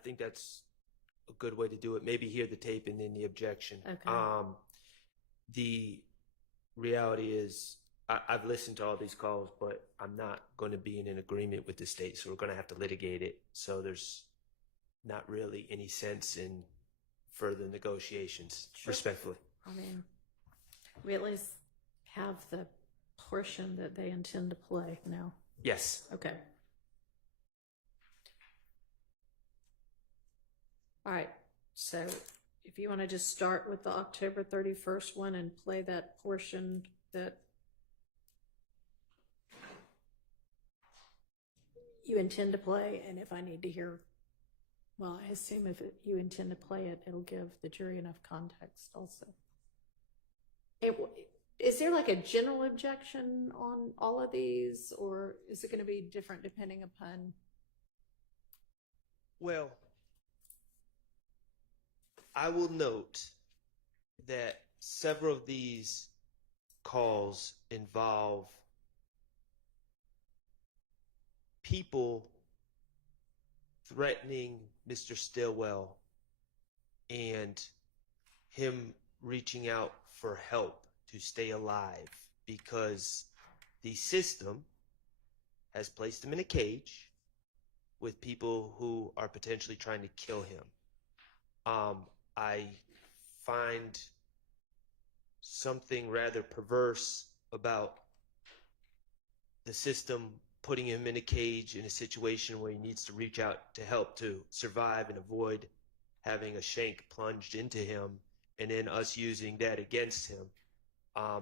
think that's a good way to do it. Maybe hear the tape and then the objection. Okay. The reality is, I've listened to all these calls, but I'm not going to be in an agreement with the state, so we're going to have to litigate it. So there's not really any sense in further negotiations, Sure. respectfully. I mean, we at least have the portion that they intend to play now. Yes. Okay. All right, so if you want to just start with the October 31st one and play that portion that you intend to play, and if I need to hear, well, I assume if you intend to play it, it'll give the jury enough context also. Is there like a general objection on all of these, or is it going to be different depending upon? Well, I will note that several of these calls involve people threatening Mr. Stillwell and him reaching out for help to stay alive because the system has placed him in a cage with people who are potentially trying to kill him. I find something rather perverse about the system putting him in a cage in a situation where he needs to reach out to help to survive and avoid having a shank plunged into him, and then us using that against him.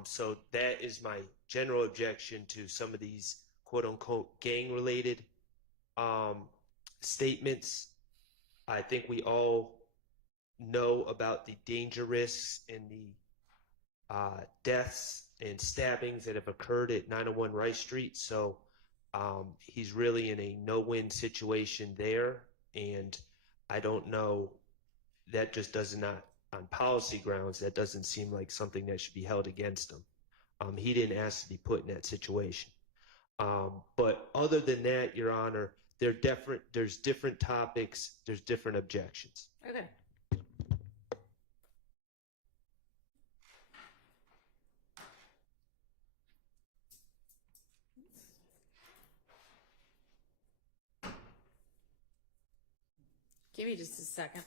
So that is my general objection to some of these quote-unquote gang-related statements. I think we all know about the danger risks and the deaths and stabbings that have occurred at 901 Rice Street. So he's really in a no-win situation there. And I don't know, that just does not, on policy grounds, that doesn't seem like something that should be held against him. He didn't ask to be put in that situation. But other than that, Your Honor, there's different topics, there's different objections. Okay. Give me just a second.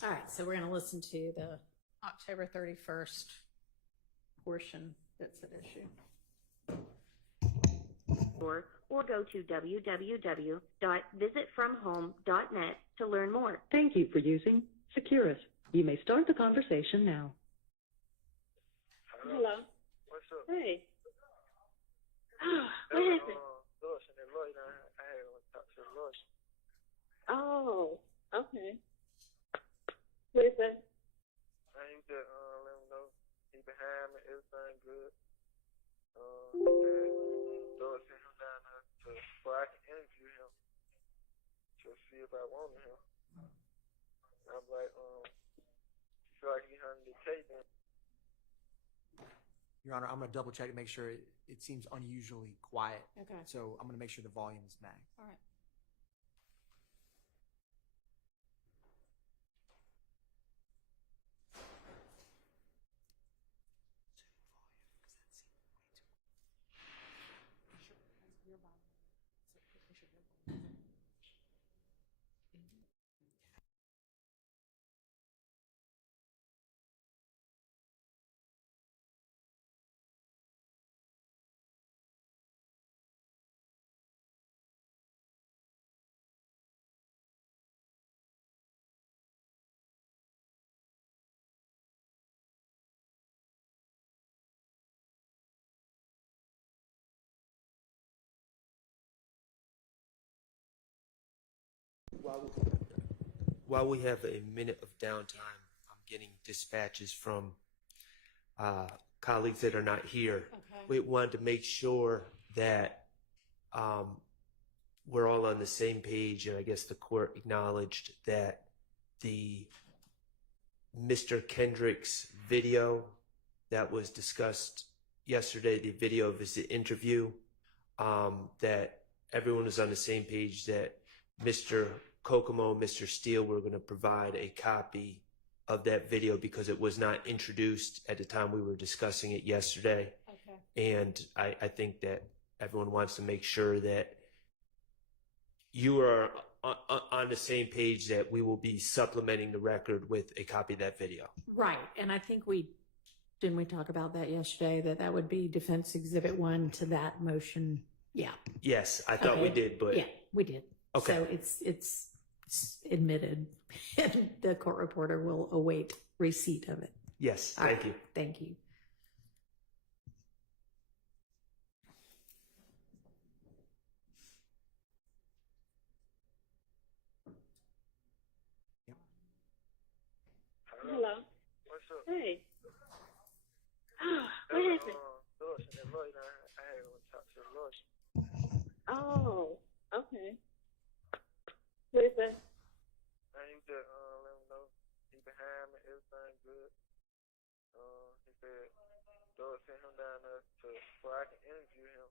All right, so we're going to listen to the October 31st portion that's at issue. Or go to www.visitfromhome.net to learn more. Thank you for using Securus. You may start the conversation now. Hello. What's up? Hey. What happened? Lois and the lawyer, I had to talk to the lawyer. Oh, okay. What is that? I ain't just let him know he behind me, everything good. Lois sent him down there so I can interview him to see if I wanted him. I'm like, feel like he hunted the tape. Your Honor, I'm going to double check to make sure it seems unusually quiet. Okay. So I'm going to make sure the volume is maxed. All right. While we have a minute of downtime, I'm getting dispatches from colleagues that are not here. Okay. We wanted to make sure that we're all on the same page, and I guess the court acknowledged that the Mr. Kendrick's video that was discussed yesterday, the video of his interview, that everyone was on the same page that Mr. Kokomo and Mr. Steele were going to provide a copy of that video because it was not introduced at the time we were discussing it yesterday. Okay. And I think that everyone wants to make sure that you are on the same page that we will be supplementing the record with a copy of that video. Right. And I think didn't we talk about that yesterday, that would be Defense Exhibit 1 to that motion? Yeah. Yes, I thought we did, but yeah, we did. Okay. So it's admitted, and the court reporter will await receipt of it. yes, All thank right. you. Thank you. Hello. What's up? Hey. Oh, what happened? Lewis and that lawyer, I had to talk to the lawyer. Oh, okay. What is that? And you just let him know he behind me, everything good. He said Lord sent him down there so I can interview him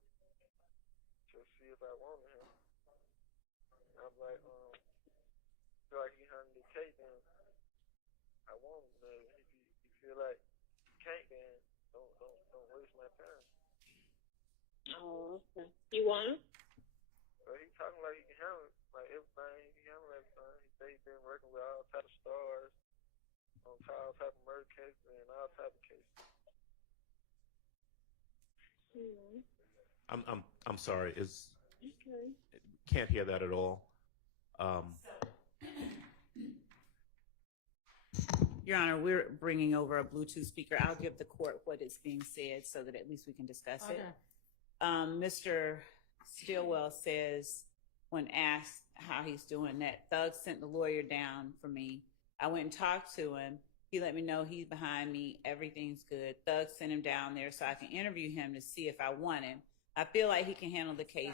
to see if I wanted him. And I'm like, feel like he hunting the cake, then I want him. If you feel like you can't, then don't waste my time. Oh, okay. You want him? But he talking like he can handle it, like everything. He can handle everything. He say he been working with all type of stars on all type of murder cases and all type of cases. I'm sorry. Okay. Can't hear that at all. Your Honor, we're bringing over a Bluetooth speaker. I'll give the court what is being said so that at least we can discuss it. Mr. Stillwell says, when asked how he's doing, that Thug sent the lawyer down for me. I went and talked to him. He let me know he's behind me. Everything's good. Thug sent him down there so I can interview him to see if I want him. I feel like he can handle the case.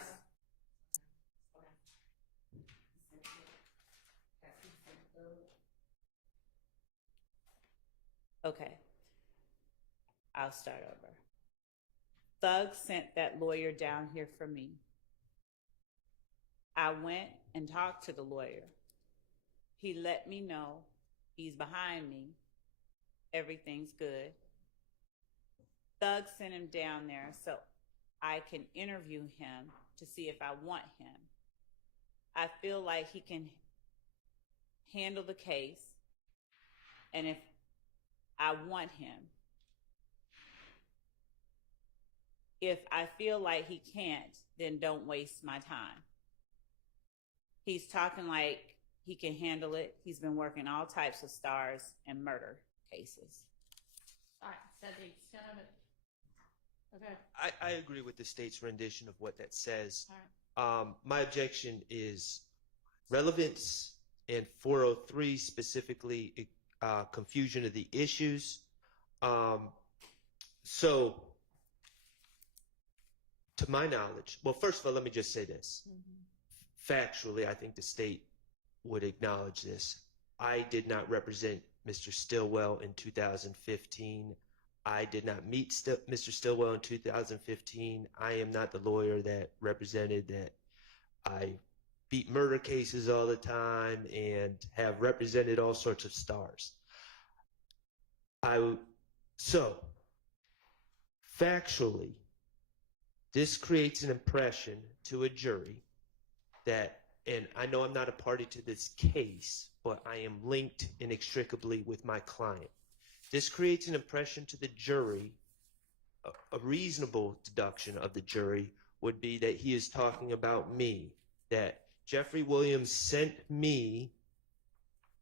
Okay. I'll start over. Thug sent that lawyer down here for me. I went and talked to the lawyer. He let me know he's behind me. Everything's good. Thug sent him down there so I can interview him to see if I want him. I feel like he can handle the case, and if I want him. If I feel like he can't, then don't waste my time. He's talking like he can handle it. He's been working all types of stars and murder cases. All right, so the extent of it. Okay. I agree with the state's rendition of what that says. All right. My objection is relevance and 403 specifically confusion of the issues. So, to my knowledge, well, first of all, let me just say this. Factually, I think the state would acknowledge this. I did not represent Mr. Stillwell in 2015. I did not meet Mr. Stillwell in 2015. I am not the lawyer that represented that. I beat murder cases all the time and have represented all sorts of stars. So, factually, this creates an impression to a jury that, and I know I'm not a party to this case, but I am linked inextricably with my client. This creates an impression to the jury. A reasonable deduction of the jury would be that he is talking about me, that Jeffrey Williams sent me,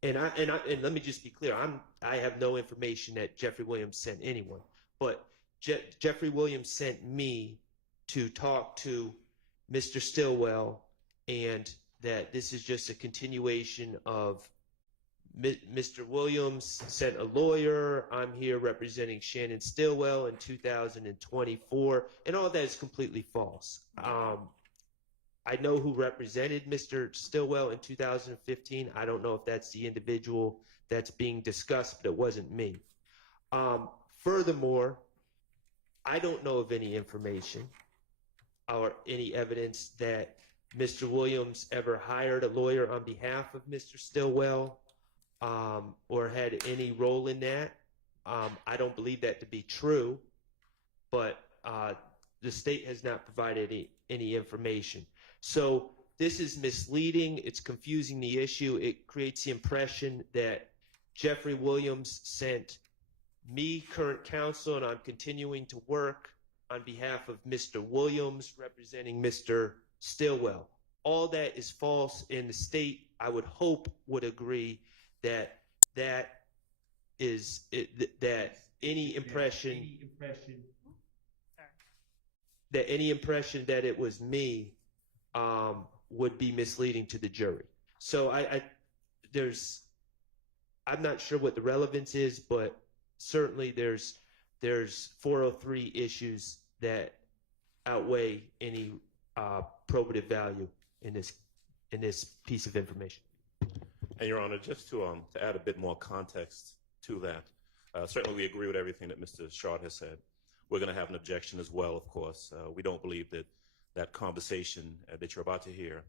and let me just be clear, I have no information that Jeffrey Williams sent anyone, but Jeffrey Williams sent me to talk to Mr. Stillwell, and that this is just a continuation of Mr. Williams sent a lawyer. I'm here representing Shannon Stillwell in 2024, and all that is completely false. I know who represented Mr. Stillwell in 2015. I don't know if that's the individual that's being discussed, but it wasn't me. Furthermore, I don't know of any information or any evidence that Mr. Williams ever hired a lawyer on behalf of Mr. Stillwell or had any role in that. I don't believe that to be true, but the state has not provided any information. So this is misleading. It's confusing the issue. It creates the impression that Jeffrey Williams sent me, current counsel, and I'm continuing to work on behalf of Mr. Williams representing Mr. Stillwell. All that is false, and the state, I would hope, would agree that that any impression that it was me would be misleading to the jury. So I'm not sure what the relevance is, but certainly there's 403 issues that outweigh any probative value in this piece of information. And Your Honor, just to add a bit more context to that, certainly we agree with everything that Mr. Short has said. We're going to have an objection as well, of course. We don't believe that that conversation that you're about to hear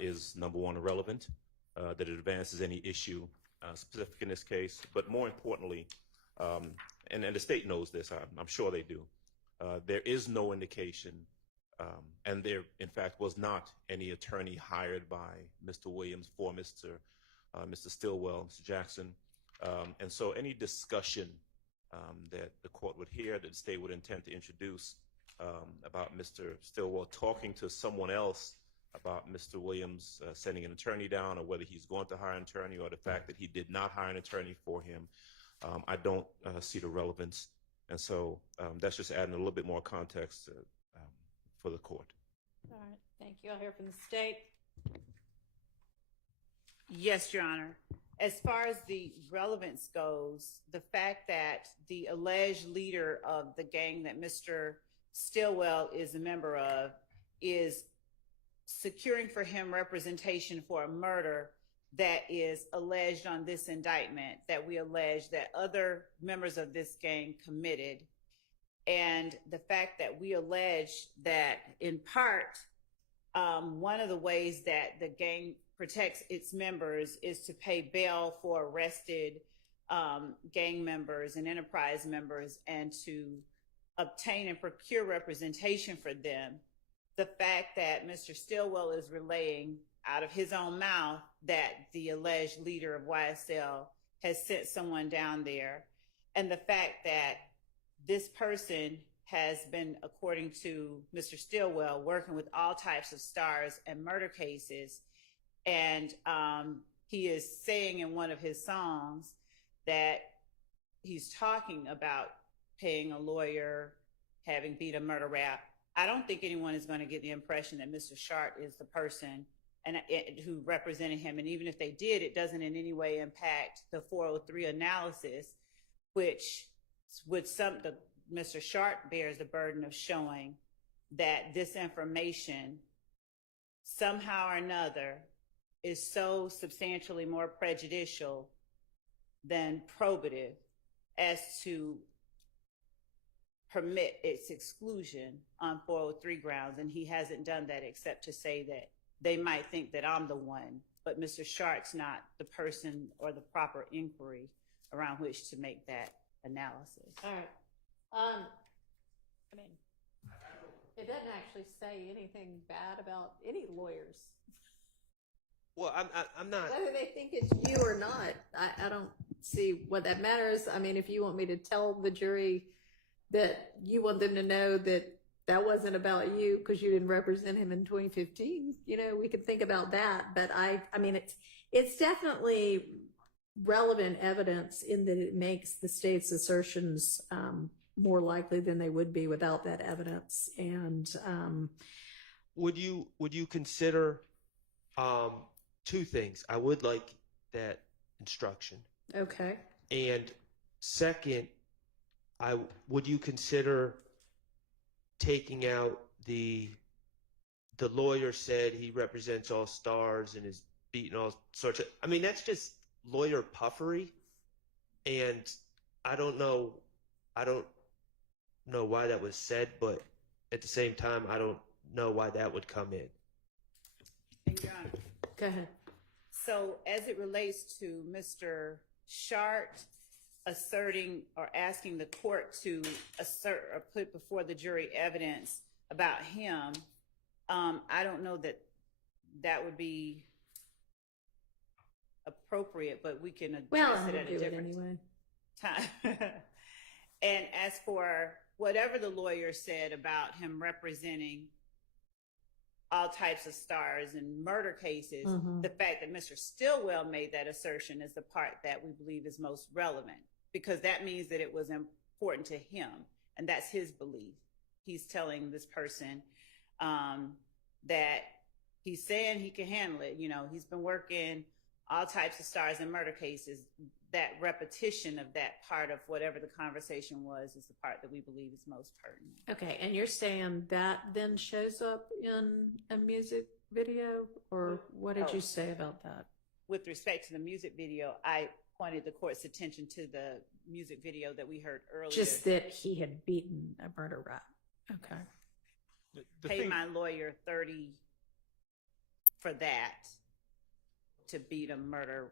is, number one, irrelevant, that it advances any issue specific in this case, but more importantly, and the state knows this, I'm sure they do, there is no indication, and there, in fact, was not any attorney hired by Mr. Williams for Mr. Stillwell, Mr. Jackson, and so any discussion that the court would hear, that the state would intend to introduce about Mr. Stillwell talking to someone else about Mr. Williams sending an attorney down, or whether he's going to hire an attorney, or the fact that he did not hire an attorney for him, I don't see the relevance. And so that's just adding a little bit more context for the court. All right, thank you. I'll hear from the state. Yes, Your Honor. As far as the relevance goes, the fact that the alleged leader of the gang that Mr. Stillwell is a member of is securing for him representation for a murder that is alleged on this indictment, that we allege that other members of this gang committed, and the fact that we allege that in part one of the ways that the gang protects its members is to pay bail for arrested gang members and enterprise members and to obtain and procure representation for them. The fact that Mr. Stillwell is relaying out of his own mouth that the alleged leader of YSL has sent someone down there, and the fact that this person has been, according to Mr. Stillwell, working with all types of stars and murder cases, and he is saying in one of his songs that he's talking about paying a lawyer, having beat a murder rap. I don't think anyone is going to get the impression that Mr. Shart is the person who represented him. And even if they did, it doesn't in any way impact the 403 analysis, which would Mr. Shart bears the burden of showing that this information somehow or another is so substantially more prejudicial than probative as to permit its exclusion on 403 grounds. And he hasn't done that except to say that they might think that I'm the one, but Mr. Shart's not the person or the proper inquiry around which to make that analysis. All right. I mean, it doesn't actually say anything bad about any lawyers. Well, I'm not. Whether they think it's you or not, I don't see what that matters. I mean, if you want me to tell the jury that you want them to know that that wasn't about you because you didn't represent him in 2015, we could think about that. But I mean, it's definitely relevant evidence in that it makes the state's assertions more likely than they would be without that evidence. And would you consider Two things. I would like that instruction. Okay. And second, would you consider taking out the lawyer said he represents all stars and is beating all sorts of, I mean, that's just lawyer puffery. And I don't know why that was said, but at the same time, I don't know why that would come in. Your Honor. Go ahead. So as it relates to Mr. Shart asserting or asking the court to assert or put before the jury evidence about him, I don't know that that would be appropriate, but we can address it at a different time. And as for whatever the lawyer said about him representing all types of stars in murder cases, the fact that Mr. Stillwell made that assertion is the part that we believe is most relevant, because that means that it was important to him, and that's his belief. He's telling this person that he's saying he can handle it. You know, he's been working all types of stars in murder cases. That repetition of that part of whatever the conversation was is the part that we believe is most pertinent. Okay, and you're saying that then shows up in a music video, or what did you say about that? With respect to the music video, I pointed the court's attention to the music video that we heard earlier. Just that he had beaten a murder rap. Okay. Pay my lawyer $30 for that. To beat a murder,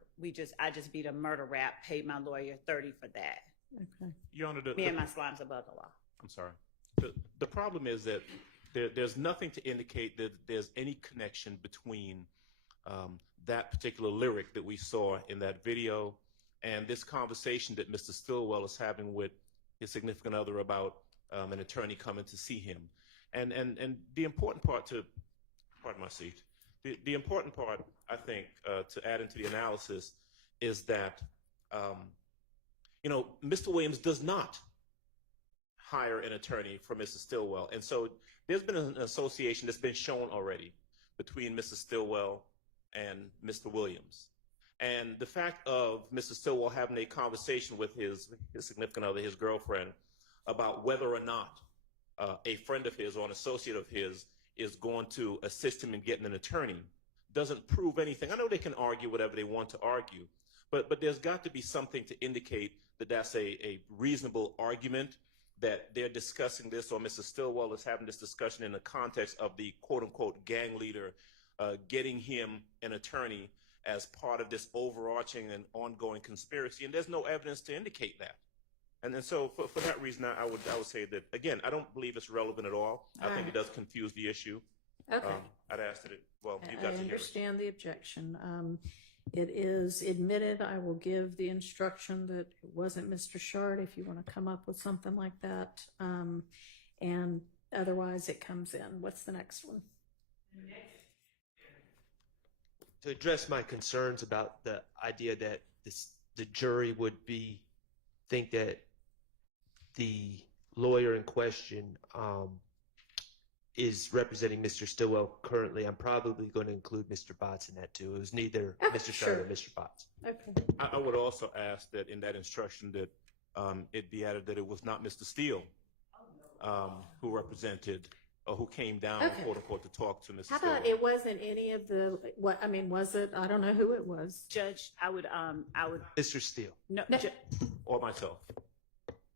I just beat a murder rap. Paid my lawyer $30 for that. Okay. Your Honor, Me and my slimes above the law. I'm sorry. The problem is that there's nothing to indicate that there's any connection between that particular lyric that we saw in that video and this conversation that Mr. Stillwell is having with his significant other about an attorney coming to see him. And the important part pardon my seat. The important part, I think, to add into the analysis is that, Mr. Williams does not hire an attorney for Mr. Stillwell. And so there's been an association that's been shown already between Mr. Stillwell and Mr. Williams. And the fact of Mr. Stillwell having a conversation with his significant other, his girlfriend, about whether or not a friend of his or an associate of his is going to assist him in getting an attorney doesn't prove anything. I know they can argue whatever they want to argue, but there's got to be something to indicate that that's a reasonable argument that they're discussing this, or Mr. Stillwell is having this discussion in the context of the quote-unquote gang leader getting him an attorney as part of this overarching and ongoing conspiracy, and there's no evidence to indicate that. And then so for that reason, I would say that, again, I don't believe it's relevant at all. I think it does confuse the issue. Okay. I'd ask that you've got to hear it. I understand the objection. It is admitted. I will give the instruction that it wasn't Mr. Shard if you want to come up with something like that. And otherwise it comes in. What's the next one? To address my concerns about the idea that the jury would think that the lawyer in question is representing Mr. Stillwell currently, I'm probably going to include Mr. Botts in that too. It was neither Mr. Shard or Mr. Botts. Okay. I would also ask that in that instruction that it be added that it was not Mr. Steele who represented or who came down, quote unquote, to talk to Mr. How Stillwell. about it wasn't any of the, was it? I don't know who it was. Judge, I would. Mr. Steele. No. Or myself.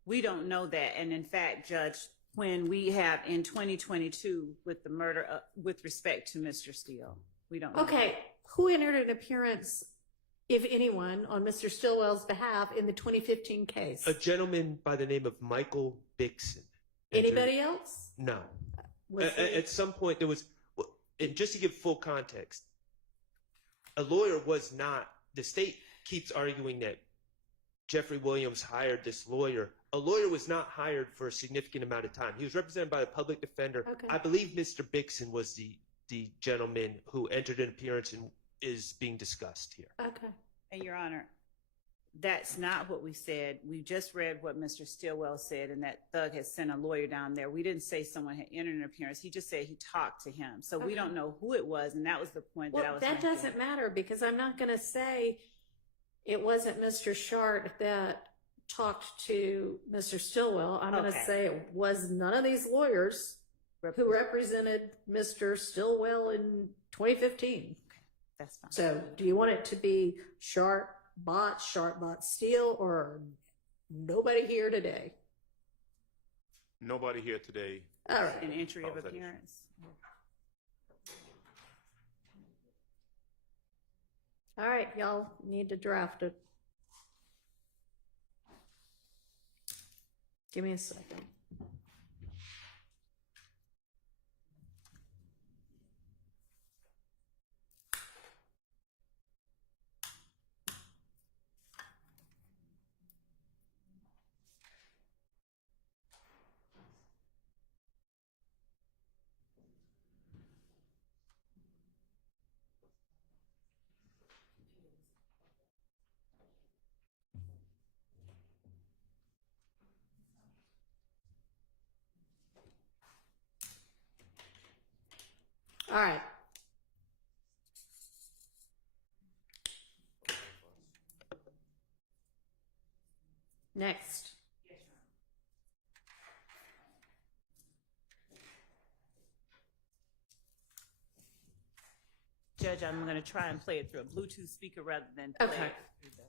We don't know that, and in fact, Judge, when we have in 2022 with the murder with respect to Mr. Steele, we don't know. Okay, who entered an appearance, if anyone, on Mr. Stillwell's behalf in the 2015 case? A gentleman by the name of Michael Bixson. Anybody else? No. At some point there was, and just to give full context, a lawyer was not, the state keeps arguing that Jeffrey Williams hired this lawyer. A lawyer was not hired for a significant amount of time. He was represented by a public defender. Okay. I believe Mr. Bixson was the gentleman who entered an appearance and is being discussed here. Okay. And Your Honor, That's not what we said. We just read what Mr. Stillwell said, and that Thug had sent a lawyer down there. We didn't say someone had entered an appearance. He just said he talked to him. So we don't know who it was, and that was the point that I Well, was that making. doesn't matter because I'm not going to say it wasn't Mr. Shart that talked to Mr. Stillwell. I'm going to Okay. say it was none of these lawyers who represented Mr. Stillwell in 2015. That's fine. So do you want it to be Shart bot Steele, or nobody here today? Nobody here today. All right. An entry of Oh, that is- appearance. All right, y'all need to draft it. Give me a second. All right. Next. Judge, I'm going to try and play it through a Bluetooth speaker rather than play Okay. it through the.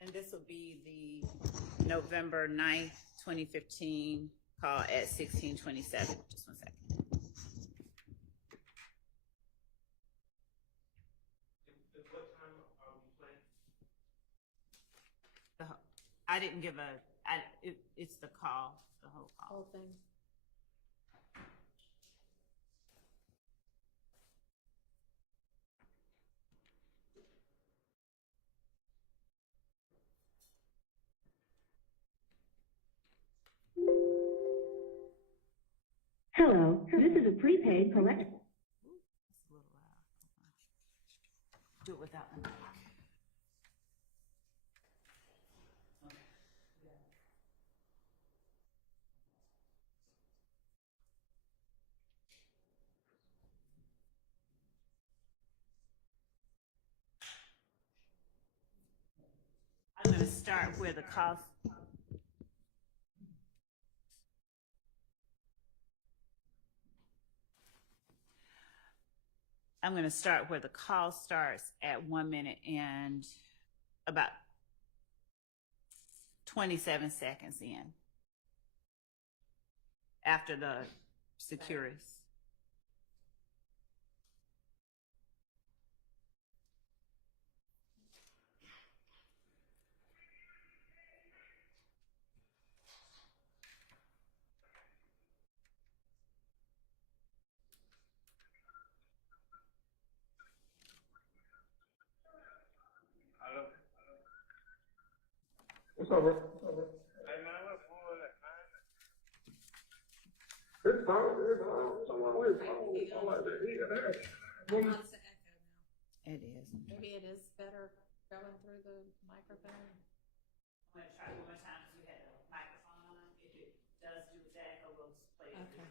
And this will be the November 9th, 2015 call at 16:27. Just one second. What time are we playing? I didn't give it's the call, the whole call. Whole thing. Hello, this is a prepaid collect. It's a little loud. Do it without the mic. I'm going to start where the call. I'm going to start where the call starts at 1 minute and about 27 seconds in. After the securist. What's up, bro? Hey, man, what's going on, man? It's fine. Someone with something like that. It is. Maybe it is better going through the microphone. I'm going to try one more time because we had a microphone on. If it does do that, I will play it. Okay.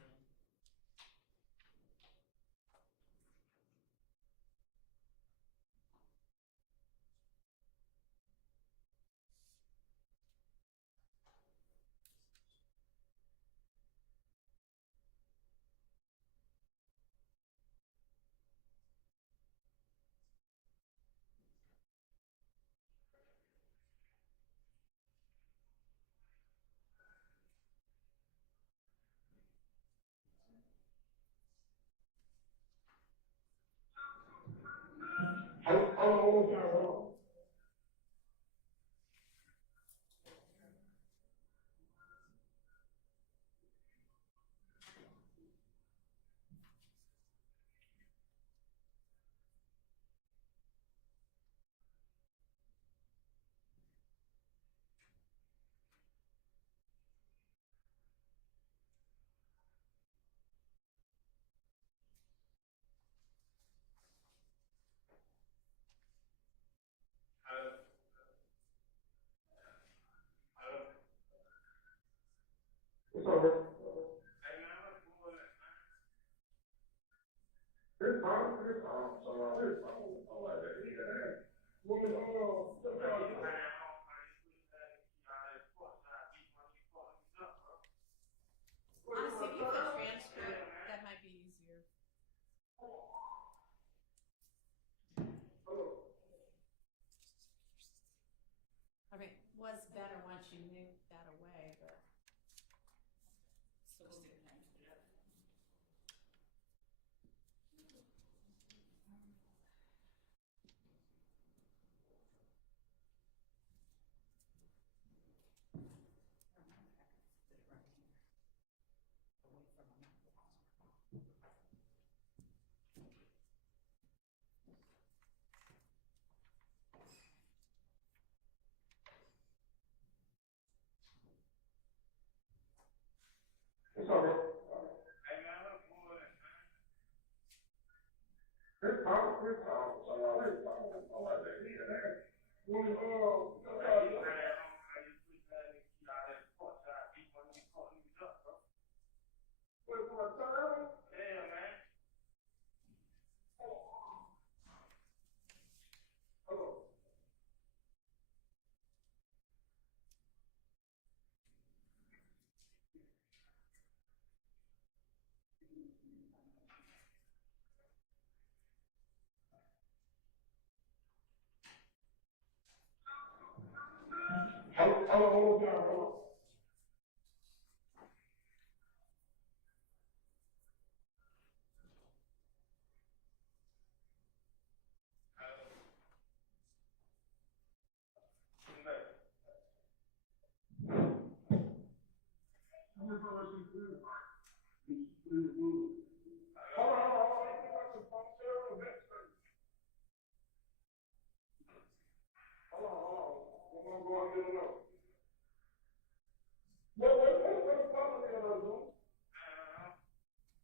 knew that away, but.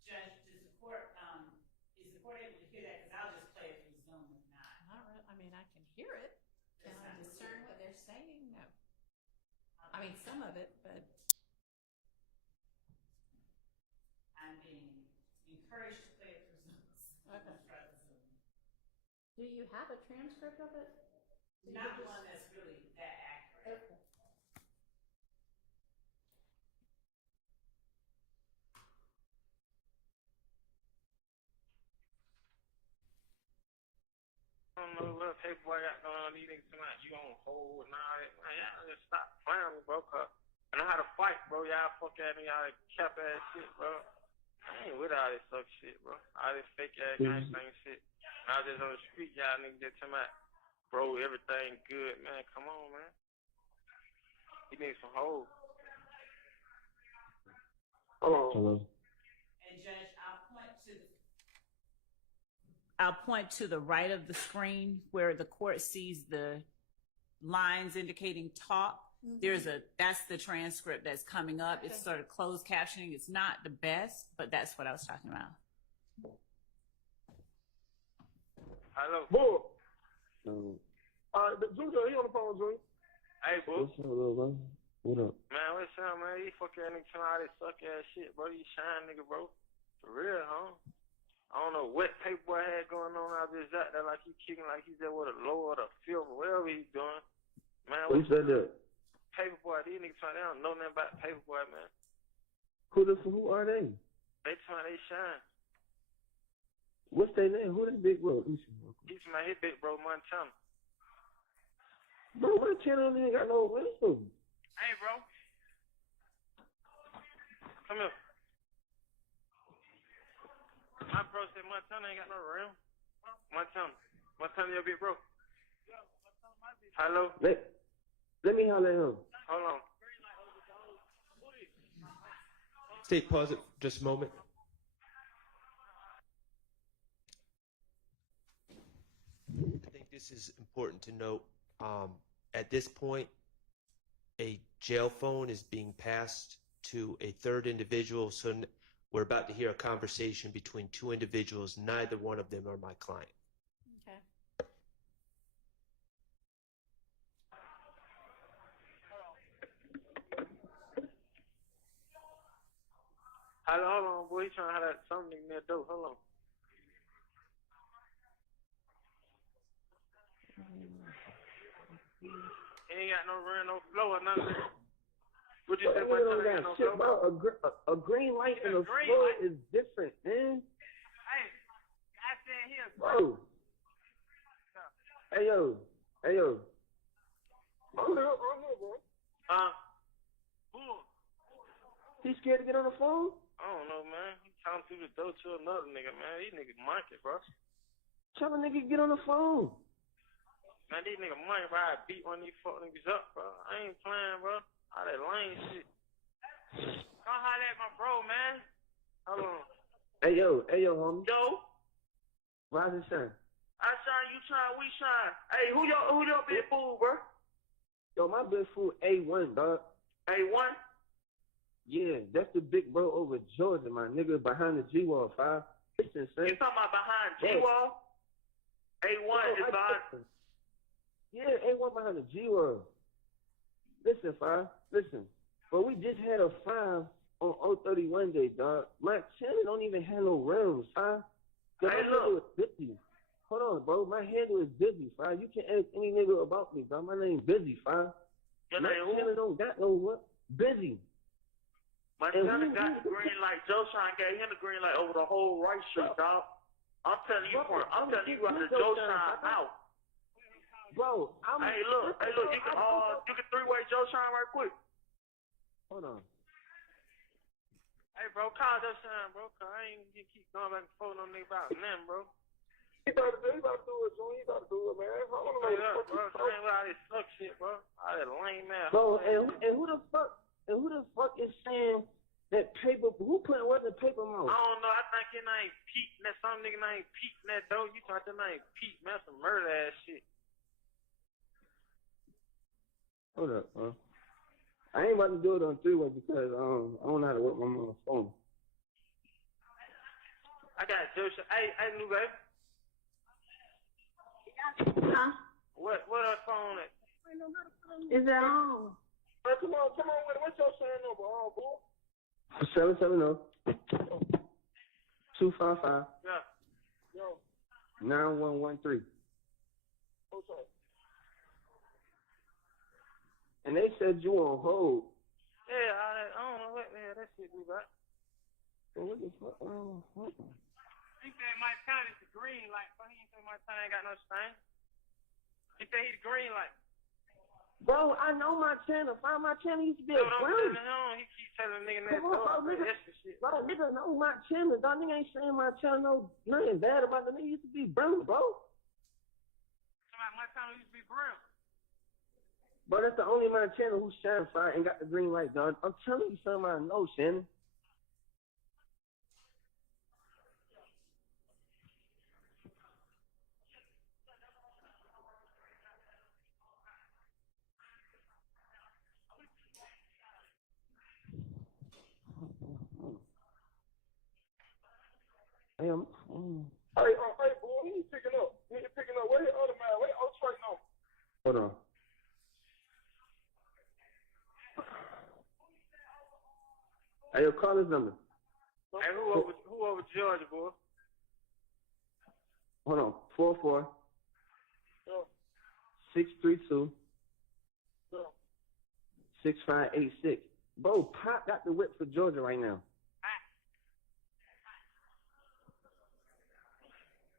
Judge, is the court able to hear that? Because I'll just play it through Zoom if not. Not really, I mean, I can hear it. Can I discern what they're saying? No. I mean, some of it, but. I'm being encouraged to play it through Zoom. Okay. Do you have a transcript of it? Not one that's really that accurate. Okay. I don't know what paperwork got going on. These niggas tonight, you gonna hold and all that. Man, y'all just stop playing with me, bro. Cause I know how to fight, bro. Y'all fuck at me, y'all cap ass shit, bro. I ain't with all this suck shit, bro. All this fake ass gangsta shit. And I was just on the street, y'all niggas just talking about, bro, everything good, man. Come on, man. You need some hoes. Hello. And Judge, I'll point to the right of the screen where the court sees the lines indicating talk. That's the transcript that's coming up. It's sort of closed captioning. It's not the best, but that's what I was talking about. Hello. Boo. Junior, he on the phone, Junior. Hey, boo. What's up, little man? What up? Man, what's up, man? You fuck ass nigga telling all this suck ass shit, bro. You shine, nigga, bro. For real, huh? I don't know what paperboy had going on out there like he kicking like he's there with a lower or the fifth or whatever he's doing. Man, Who said that? Paperboy, these niggas they don't know nothing about paperboy, man. Who are they? They trying they shine. What's their name? Who they big bro? He's my hit big bro, Montana. Bro, Montana ain't got no wisdom. Hey, bro. Come here. My bro said Montana ain't got no rim. Montana your big bro. Hello? Let me holler at him. Hold on. Stay pause just a moment. I think this is important to note. At this point, a jail phone is being passed to a third individual, so we're about to hear a conversation between two individuals. Neither one of them are my client. Okay. Hold on, boy. He trying to have that something near the door. Hold on. He ain't got no run, no flow or nothing. What you say, Montana ain't got no flow? Bro, a green light and a floor is different, man. Hey, I said here. Bro. Hey, yo. I'm here, bro. He scared to get on the phone? I don't know, man. He talking through the door to another nigga, man. These niggas monkey, bro. Tell a nigga get on the phone. Man, these niggas monkey, bro. I beat one of these fuck niggas up, bro. I ain't playing, bro. All that lame shit. Come holler at my bro, man. Hold on. Hey yo, homie. Yo. Rise and shine. I shine, you shine, we shine. Hey, who your big fool, bro? Yo, my big fool A1, dog. A1? Yeah, that's the big bro over Georgia, my nigga, behind the G-Wall 5. Listen, son. You talking about behind G-Wall? A1 is behind. Yeah, A1 behind the G-Wall. Listen, 5. Listen. But we just had a 5 on 031 day, dog. My channel don't even have no rims, 5. Hey, look. Busy. Hold on, bro. My handle is Busy, 5. You can ask any nigga about me, bro. My name Busy, 5. Your My name who? channel don't got no what? Busy. My And son who- got the green light. Joe Shine gave him the green light over the whole right street, dog. I'm telling you, I'm telling you about the Joe Shine out. Bro, Hey, look, you can three-way Joe Shine right quick. Hold on. Hey, bro, call Joe Shine, bro, cause I ain't gonna keep going back and forth on nigga about nothing, bro. He about to do it, June. He about to do it, man. I don't know Hey, what look, bro, I ain't with all this suck shit, bro. All that lame ass. Bro, and who the fuck is saying that paper? Who put what in paper mouth? I don't know. I think his name Pete. And that some nigga named Pete in that though. You thought that name Pete, man. Some murder ass shit. Hold up, bro. I ain't about to do it on three-way because I don't know how to work my mother's phone. I got Joe Shine. Hey, new baby. Huh? What that phone at? Is that on? Man, come on with it. What's your sign number, boy? 770 255 Yeah. 9113. What's up? And they said you on hold. Yeah, I don't know what the hell that shit be about. Well, what the fuck? He said Mike County is the green light, but he ain't say Mike County ain't got no stain. He said he the green light. Bro, I know my channel. Find my channel used to be a brown. He keep telling nigga that Come on, bro, nigga. shit. Bro, nigga know my channel. Dog, nigga ain't saying my channel nothing bad about the nigga used to be brown, bro. Somebody Mike County used to be brown. Bro, that's the only my channel who shine fire and got the green light, dog. I'm telling you something I know, Shannon. Hey, boy, he ain't picking up. Where the other man? Where the straight now? hold on. Hey, yo, call his number. Hey, who over Georgia, boy? Hold on. 44 Yeah. 632 Yeah. 6586. Bro, Pop got the whip for Georgia right now.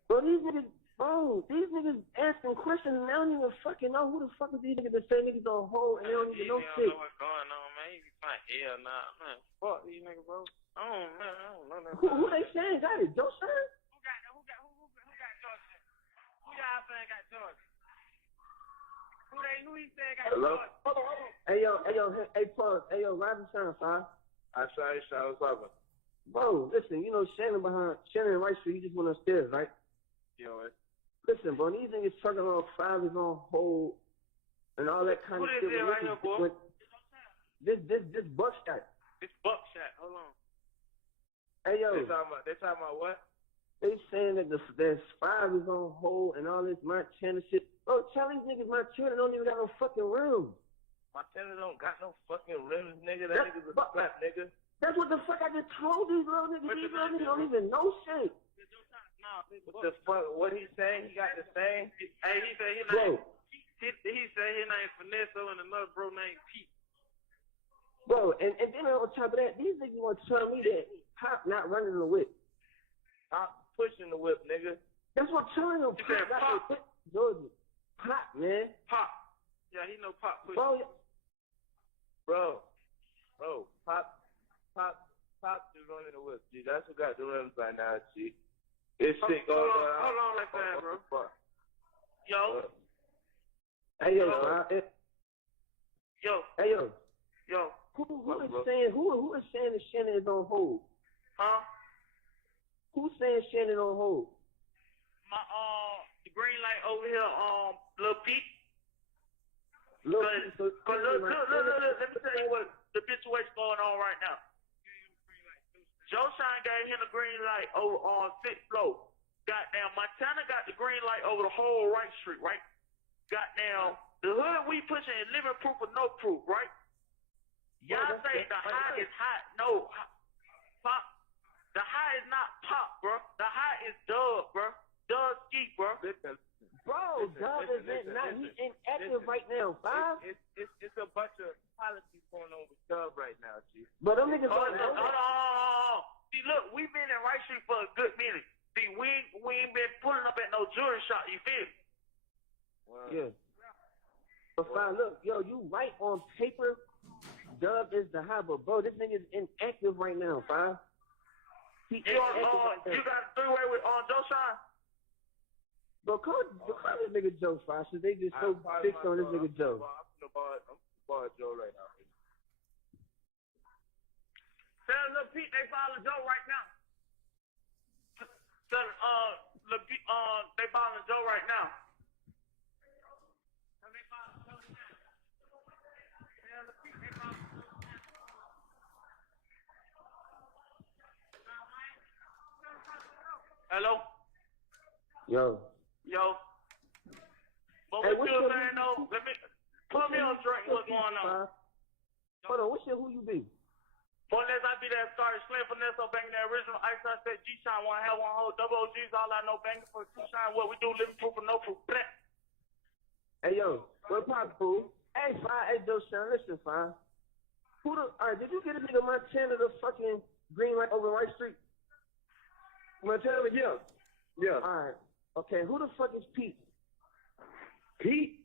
Bro, these niggas asking questions and they don't even fucking know who the fuck is these niggas that say niggas on hold and they don't even know shit. Don't know what's going on, man. You be fine. Hell nah, man. Fuck these niggas, bro. I don't know nothing. Who they saying got it? Joe Shine? Who got Georgia? Who y'all saying got Georgia? Who he saying got Hello? Georgia? Hold on. Hey, Paul. Hey, yo, Robin Shine, fine. I saw what's up. Bro, listen, you know Shannon and Rice Street, he just went upstairs, right? You know what? Listen, bro, these niggas talking about 5 is on hold and all that kind of shit. Who this is right here, boy? This buckshot. This buckshot. Hold on. Hey, yo. They talking about what? They saying that there's 5 is on hold and all this my channel shit. Bro, tell these niggas my channel don't even got no fucking room. My channel don't got no fucking rims, nigga. That nigga's a slap, nigga. That's what the fuck I just told these little niggas. These little niggas don't even know shit. What the fuck? What he saying? He got the same. Hey, he said his Bro. name. He said his name Finesse and another bro named Pete. Bro, and then on top of that, these niggas want to tell me that Pop not running the whip. Pop pushing the whip, nigga. That's what I'm telling them. He said Pop got Pop. the whip. Georgia. Pop, man. Pop. Yeah, he know Pop pushing. Bro, Bro, Pop That's what got the rims right now, G. This shit goes on. Hold on, like that, bro. Yo. Hey, yo, Yo. Hey, yo. Yo. Who is saying that Shannon is on hold? Huh? Who's saying Shannon on hold? My the green light over here, Lil Pete. Look, Cause look, let me tell you what the situation going on right now. Joe Shine gave him the green light over on 6th floor. Goddamn, Montana got the green light over the whole right street, right? Goddamn, the hood we pushing is living proof or no proof, right? Y'all say the high is hot. No, pop. The high is not pop, bro. The high is Doug, bro. Doug Ski, bro. Bro, Doug is he's inactive right now, five. It's a bunch of policies going on with Doug right now, G. But them niggas Hold on. See, look, we've been in Right Street for a good minute. See, we ain't been pulling up at no jewelry shop, you feel me? Wow. Yeah. But fine, look, yo, you right on paper. Dub is the high, but bro, this nigga is inactive right now, fine. You got a three-way with Joe Shine? Bro, call this nigga Joe, fine. So they just so fixed on this nigga Joe. I'm bar Joe right now. Tell Lil Pete they following Joe right now. Tell Lil Pete they following Joe right now. Hello? Yo. But what you saying though? Let me put me on drink. What's going on? Hold on, who you be? Unless I be that started slim finesse on banging that original ice. I said G-Shine, one have one hold, double OGs, all I know banging for G-Shine. What we do, living proof or no proof. Bleh. Hey yo, what pop fool? Hey fine, hey Joe Shine, listen fine. Alright, did you get a nigga Montana the fucking green light over White Street? Montana, yeah. Alright. Okay, who the fuck is Pete? Pete?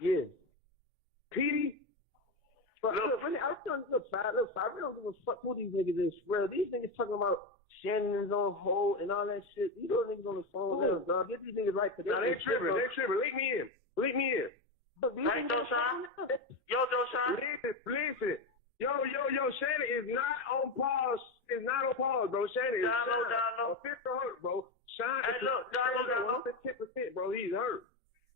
Yeah. Petey? But look, really, I was telling you, look, I really don't give a fuck who these niggas is. Well, these niggas talking about Shannon's on hold and all that shit. You know niggas on the phone now, dog. Get these niggas right. Nah, they tripping. Leak me in. But these hey, niggas Joe Shine. Yo, Joe Shine. Listen. Yo, Shannon is not on pause. It's not on pause, bro. Shannon is down low. Fifth hurt, bro. Shine hey, look, down low. 10%, bro. He's hurt.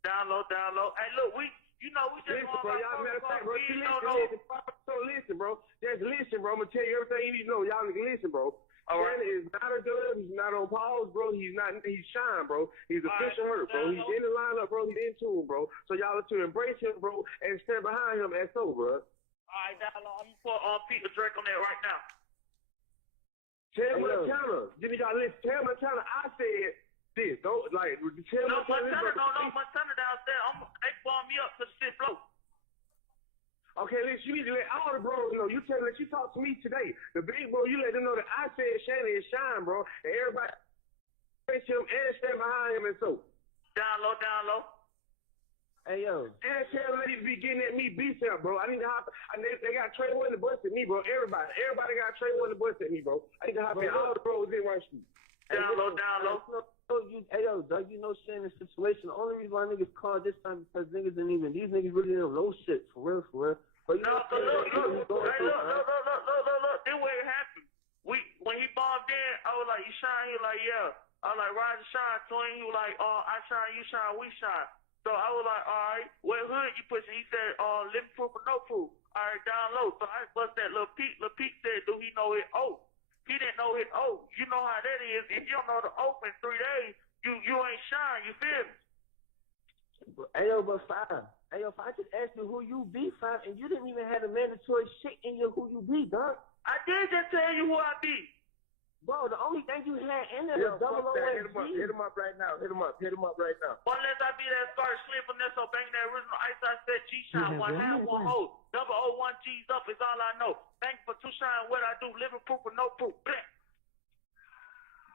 Down low. Hey, look, we just listen, bro. Y'all matter of fact, bro. Listen, bro. Just listen, bro. I'm gonna tell you everything you need to know. Y'all niggas listen, bro. Shannon is not a dub. He's not on pause, bro. He's Shine, bro. He's official hurt, bro. He's in the lineup, bro. He's in tune, bro. So y'all are to embrace him, bro, and stand behind him as so, bro. All right, down low. I'm gonna put Pete Drake on that right now. Tell Montana. Jimmy, y'all listen. Tell Montana I said this. Don't like tell Montana downstairs. They bomb me up to the 6th floor. Okay, listen, you need to let all the bros know. You talk to me today. The big bro, you let them know that I said Shannon is Shine, bro. And everybody face him and stand behind him and so. Down low. Hey yo. And tell them they need to be getting at me beef up, bro. I need to hop. They got Trey One to bust at me, bro. Everybody got Trey One to bust at me, bro. I need to hop in all the bros in White Street. Down low. Hey yo, Doug, you know Shannon's situation. The only reason why niggas called this time because these niggas really don't know shit for real. But you look. This way it happened. When he bombed in, I was like, you shine? He was like, yeah. I was like, rise and shine, twin. He was like, I shine, you shine, we shine. So I was like, all right, what hood you pushing? He said, living proof or no proof. All right, down low. So I bust that Lil Pete. Lil Pete said, do he know his oath? He didn't know his oath. You know how that is. If you don't know the oath in 3 days, you ain't shine. You feel me? Hey yo, but fine. Hey yo, if I just asked you who you be, fine, and you didn't even have the mandatory shit in your who you be, dog. I did just tell you who I be. Bro, the only thing you had in there was double Hit him up right now. Hit him up right now. Unless I be that start slipping this or banging that original ice, I said G-Shine, one half, one hold. Double 01 G's up is all I know. Thank you for two shine what I do, living proof or no proof. Bleh.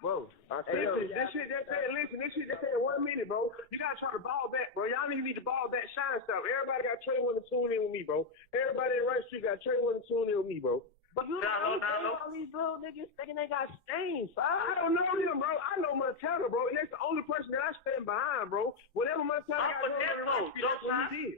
Bro, this shit just said 1 minute, bro. You gotta try to ball back, bro. Y'all need to ball back Shine stuff. Everybody got Trey One to tune in with me, bro. Everybody in Rush Street got Trey One to tune in with me, bro. But you don't know all these little niggas niggas thinking they got stains, I don't know them, bro. I know Montana, bro, and that's the only person that I stand behind, bro. Whatever Montana got going on the road, that's what he did.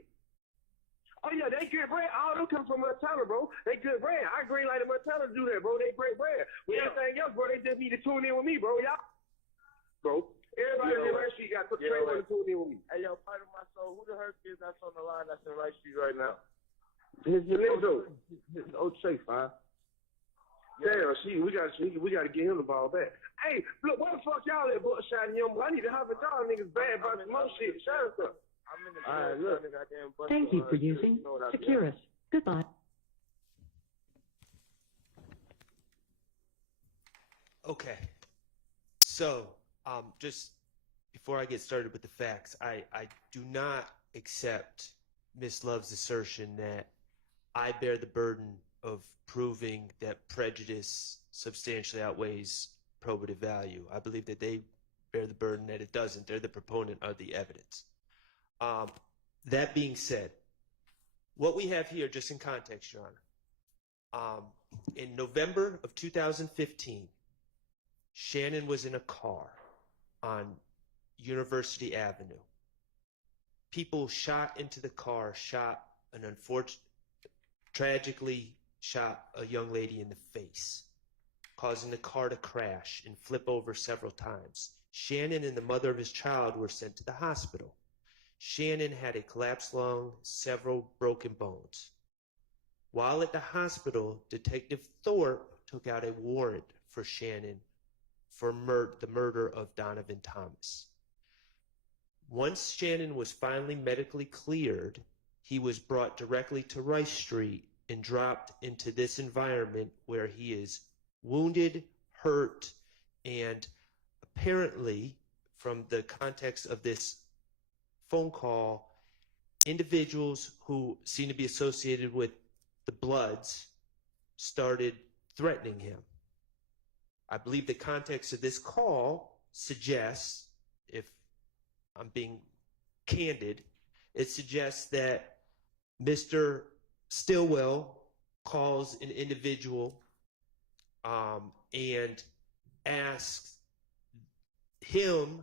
Oh yeah, they good bread. All them come from Montana, bro. They good bread. I agree like the Montana to do that, bro. They great bread. With everything else, bro, they just need to tune in with me, bro. Y'all, bro. Everybody in Rice Street got to train to tune in with me. Hey, yo, part of my soul, who the Hearsay is that's on the line that's in Rice Street right now? His Lizzo. His old Chase, man. Yeah, we gotta get him the ball back. Hey, look, what the fuck y'all at Buckshot and Young? I need to have it y'all niggas bad about some more shit. Shut up. All right, look. Thank you for using Securus. Goodbye. Okay. So, just before I get started with the facts, I do not accept Ms. Love's assertion that I bear the burden of proving that prejudice substantially outweighs probative value. I believe that they bear the burden that it doesn't. They're the proponent of the evidence. That being said, what we have here, just in context, Your Honor, in November of 2015, Shannon was in a car on University Avenue. People shot into the car, tragically shot a young lady in the face, causing the car to crash and flip over several times. Shannon and the mother of his child were sent to the hospital. Shannon had a collapsed lung, several broken bones. While at the hospital, Detective Thorpe took out a warrant for Shannon for the murder of Donovan Thomas. Once Shannon was finally medically cleared, he was brought directly to Rice Street and dropped into this environment where he is wounded, hurt, and apparently, from the context of this phone call, individuals who seem to be associated with the Bloods started threatening him. I believe the context of this call suggests, if I'm being candid, it suggests that Mr. Stillwell calls an individual and asks him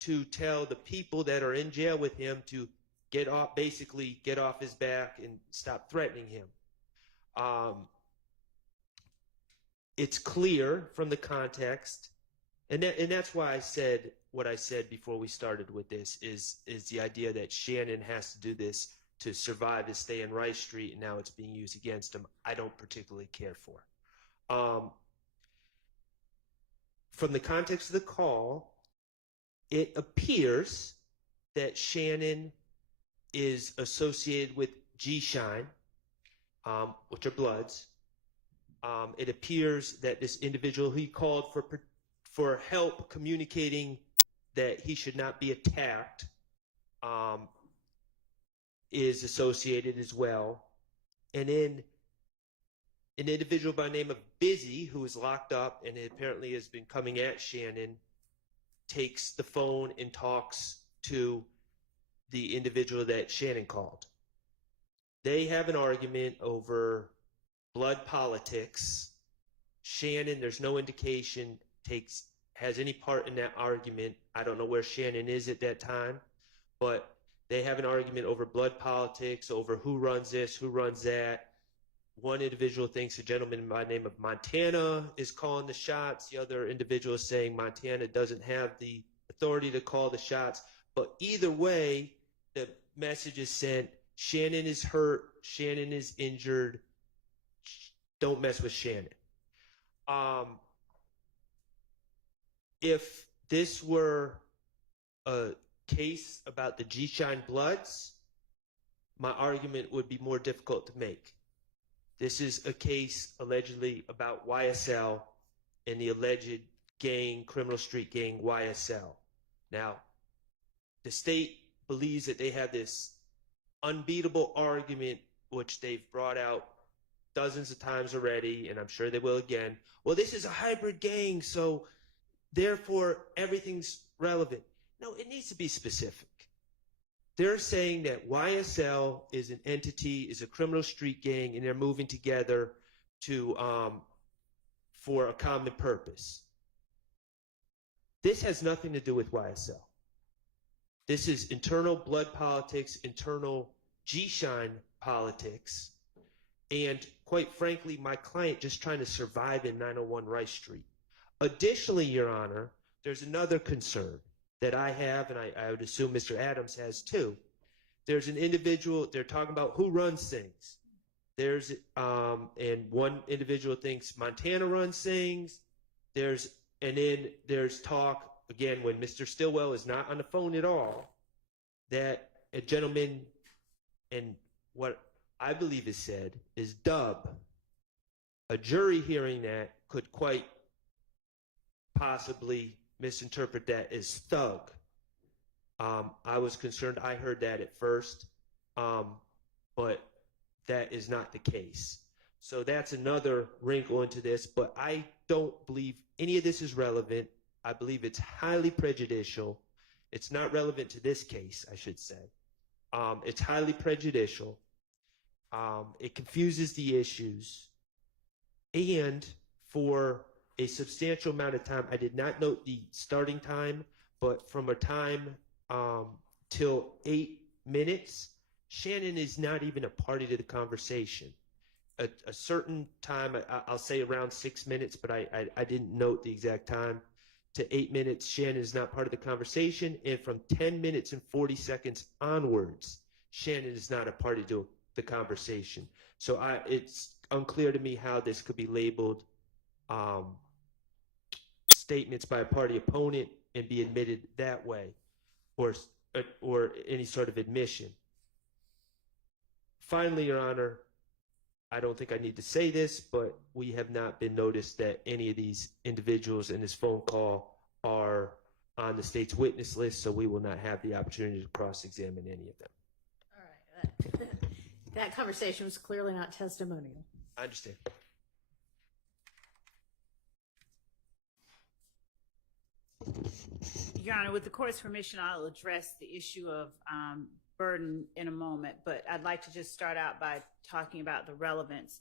to tell the people that are in jail with him to get off his back and stop threatening him. It's clear from the context, and that's why I said what I said before we started with this, is the idea that Shannon has to do this to survive his stay in Rice Street, and now it's being used against him. I don't particularly care for. From the context of the call, it appears that Shannon is associated with G-Shine, which are Bloods. It appears that this individual he called for help communicating that he should not be attacked is associated as well. And then an individual by the name of Busy, who is locked up and apparently has been coming at Shannon, takes the phone and talks to the individual that Shannon called. They have an argument over blood politics. Shannon, there's no indication, has any part in that argument. I don't know where Shannon is at that time, but they have an argument over blood politics, over who runs this, who runs that. One individual thinks a gentleman by the name of Montana is calling the shots. The other individual is saying Montana doesn't have the authority to call the shots. But either way, the message is sent. Shannon is hurt. Shannon is injured. Don't mess with Shannon. If this were a case about the G-Shine Bloods, my argument would be more difficult to make. This is a case allegedly about YSL and the alleged gang, criminal street gang YSL. Now, the state believes that they have this unbeatable argument, which they've brought out dozens of times already, and I'm sure they will again. Well, this is a hybrid gang, so therefore everything's relevant. No, it needs to be specific. They're saying that YSL is an entity, is a criminal street gang, and they're moving together to for a common purpose. This has nothing to do with YSL. This is internal blood politics, internal G-Shine politics, and quite frankly, my client just trying to survive in 901 Rice Street. Additionally, Your Honor, there's another concern that I have, and I would assume Mr. Adams has too. There's an individual, they're talking about who runs things. There's, and one individual thinks Montana runs things. And then there's talk, again, when Mr. Stillwell is not on the phone at all, that a gentleman, and what I believe is said, is Dub. A jury hearing that could quite possibly misinterpret that as Thug. I was concerned, I heard that at first, but that is not the case. So that's another wrinkle into this, but I don't believe any of this is relevant. I believe it's highly prejudicial. It's not relevant to this case, I should say. It's highly prejudicial. It confuses the issues. And for a substantial amount of time, I did not note the starting time, but from a time till 8 minutes, Shannon is not even a party to the conversation. A certain time, I'll say around 6 minutes, but I didn't note the exact time, to 8 minutes, Shannon is not part of the conversation. And from 10 minutes and 40 seconds onwards, Shannon is not a party to the conversation. So it's unclear to me how this could be labeled statements by a party opponent and be admitted that way, or any sort of admission. Finally, Your Honor, I don't think I need to say this, but we have not been noticed that any of these individuals in this phone call are on the state's witness list, so we will not have the opportunity to cross-examine any of them. All right. That conversation was clearly not testimonial. I understand. Your Honor, with the court's permission, I'll address the issue of burden in a moment, but I'd like to just start out by talking about the relevance.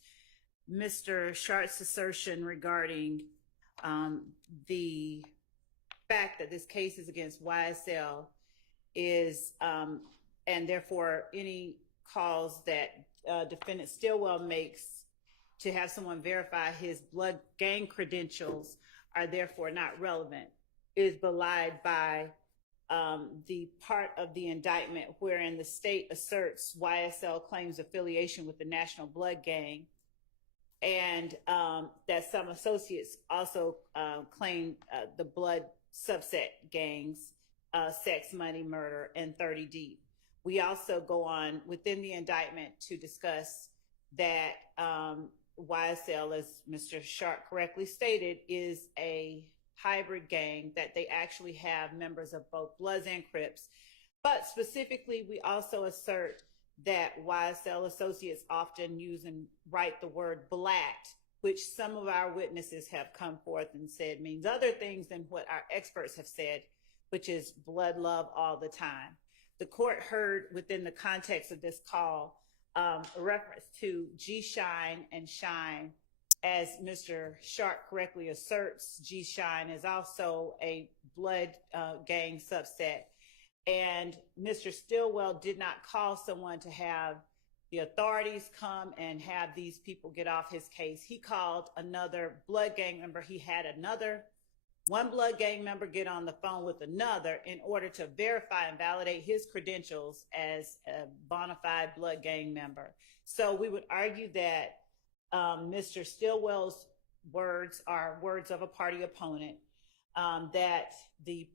Mr. Shart's assertion regarding the fact that this case is against YSL is, and therefore any calls that defendant Stillwell makes to have someone verify his blood gang credentials are therefore not relevant, is belied by the part of the indictment wherein the state asserts YSL claims affiliation with the National Blood Gang, and that some associates also claim the blood subset gangs, Sex, Money, Murder, and 30 Deep. We also go on within the indictment to discuss that YSL, as Mr. Sharp correctly stated, is a hybrid gang, that they actually have members of both Bloods and Crips. But specifically, we also assert that YSL associates often use and write the word blacked, which some of our witnesses have come forth and said means other things than what our experts have said, which is blood love all the time. The court heard within the context of this call a reference to G-Shine and Shine. As Mr. Sharp correctly asserts, G-Shine is also a blood gang subset. And Mr. Stillwell did not call someone to have the authorities come and have these people get off his case. He called another blood gang member. He had one blood gang member get on the phone with another in order to verify and validate his credentials as a bona fide blood gang member. So we would argue that Mr. Stillwell's words are words of a party opponent, that the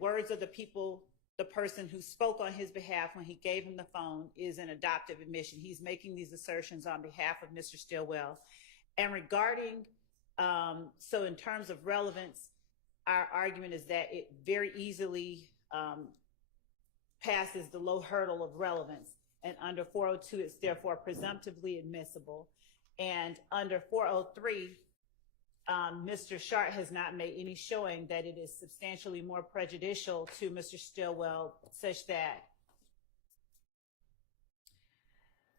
words of the person who spoke on his behalf when he gave him the phone is an adoptive admission. He's making these assertions on behalf of Mr. Stillwell. And regarding, so in terms of relevance, our argument is that it very easily passes the low hurdle of relevance. And under 402, it's therefore presumptively admissible. And under 403, Mr. Sharp has not made any showing that it is substantially more prejudicial to Mr. Stillwell, such that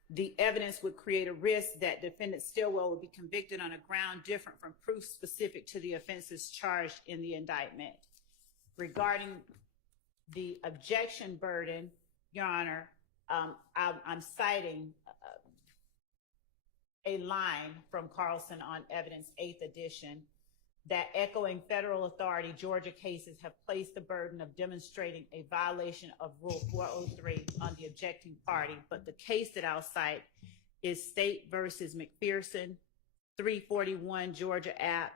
the evidence would create a risk that defendant Stillwell would be convicted on a ground different from proof specific to the offenses charged in the indictment. Regarding the objection burden, Your Honor, I'm citing a line from Carlson on Evidence 8th edition that, echoing federal authority, Georgia cases have placed the burden of demonstrating a violation of Rule 403 on the objecting party. But the case that I'll cite is State versus McPherson, 341 Georgia App,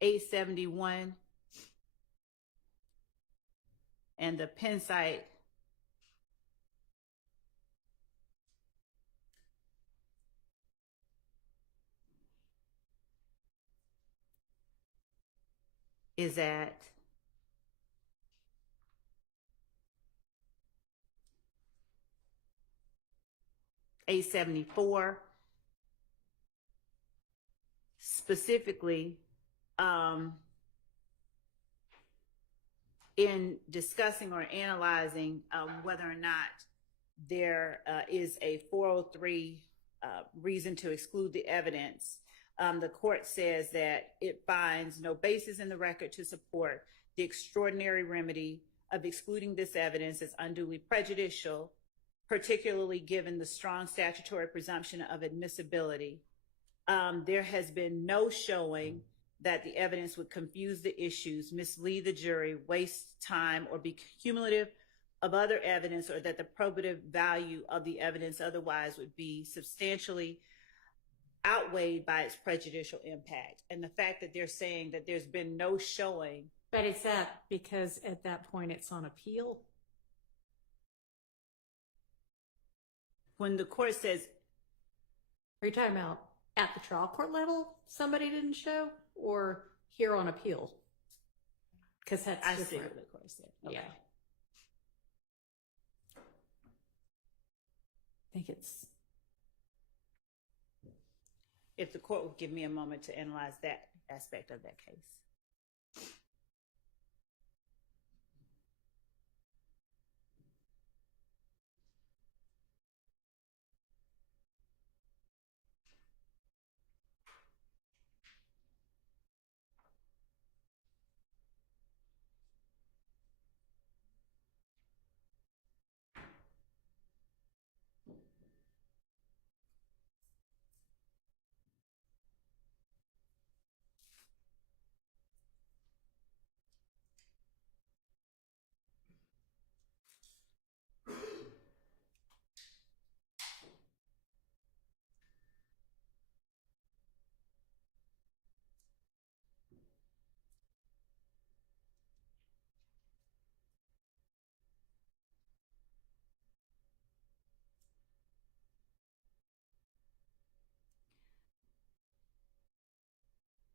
871. And the pen site is at A74. Specifically, in discussing or analyzing whether or not there is a 403 reason to exclude the evidence, the court says that it finds no basis in the record to support the extraordinary remedy of excluding this evidence as unduly prejudicial, particularly given the strong statutory presumption of admissibility. There has been no showing that the evidence would confuse the issues, mislead the jury, waste time, or be cumulative of other evidence, or that the probative value of the evidence otherwise would be substantially outweighed by its prejudicial impact. And the fact that they're saying that there's been no showing. But it's that because at that point it's on appeal? When the court says... Are you talking about at the trial court level somebody didn't show, or here on appeal? Because that's different. I see what the court said. Okay. Yeah. I think it's... If the court would give me a moment to analyze that aspect of that case.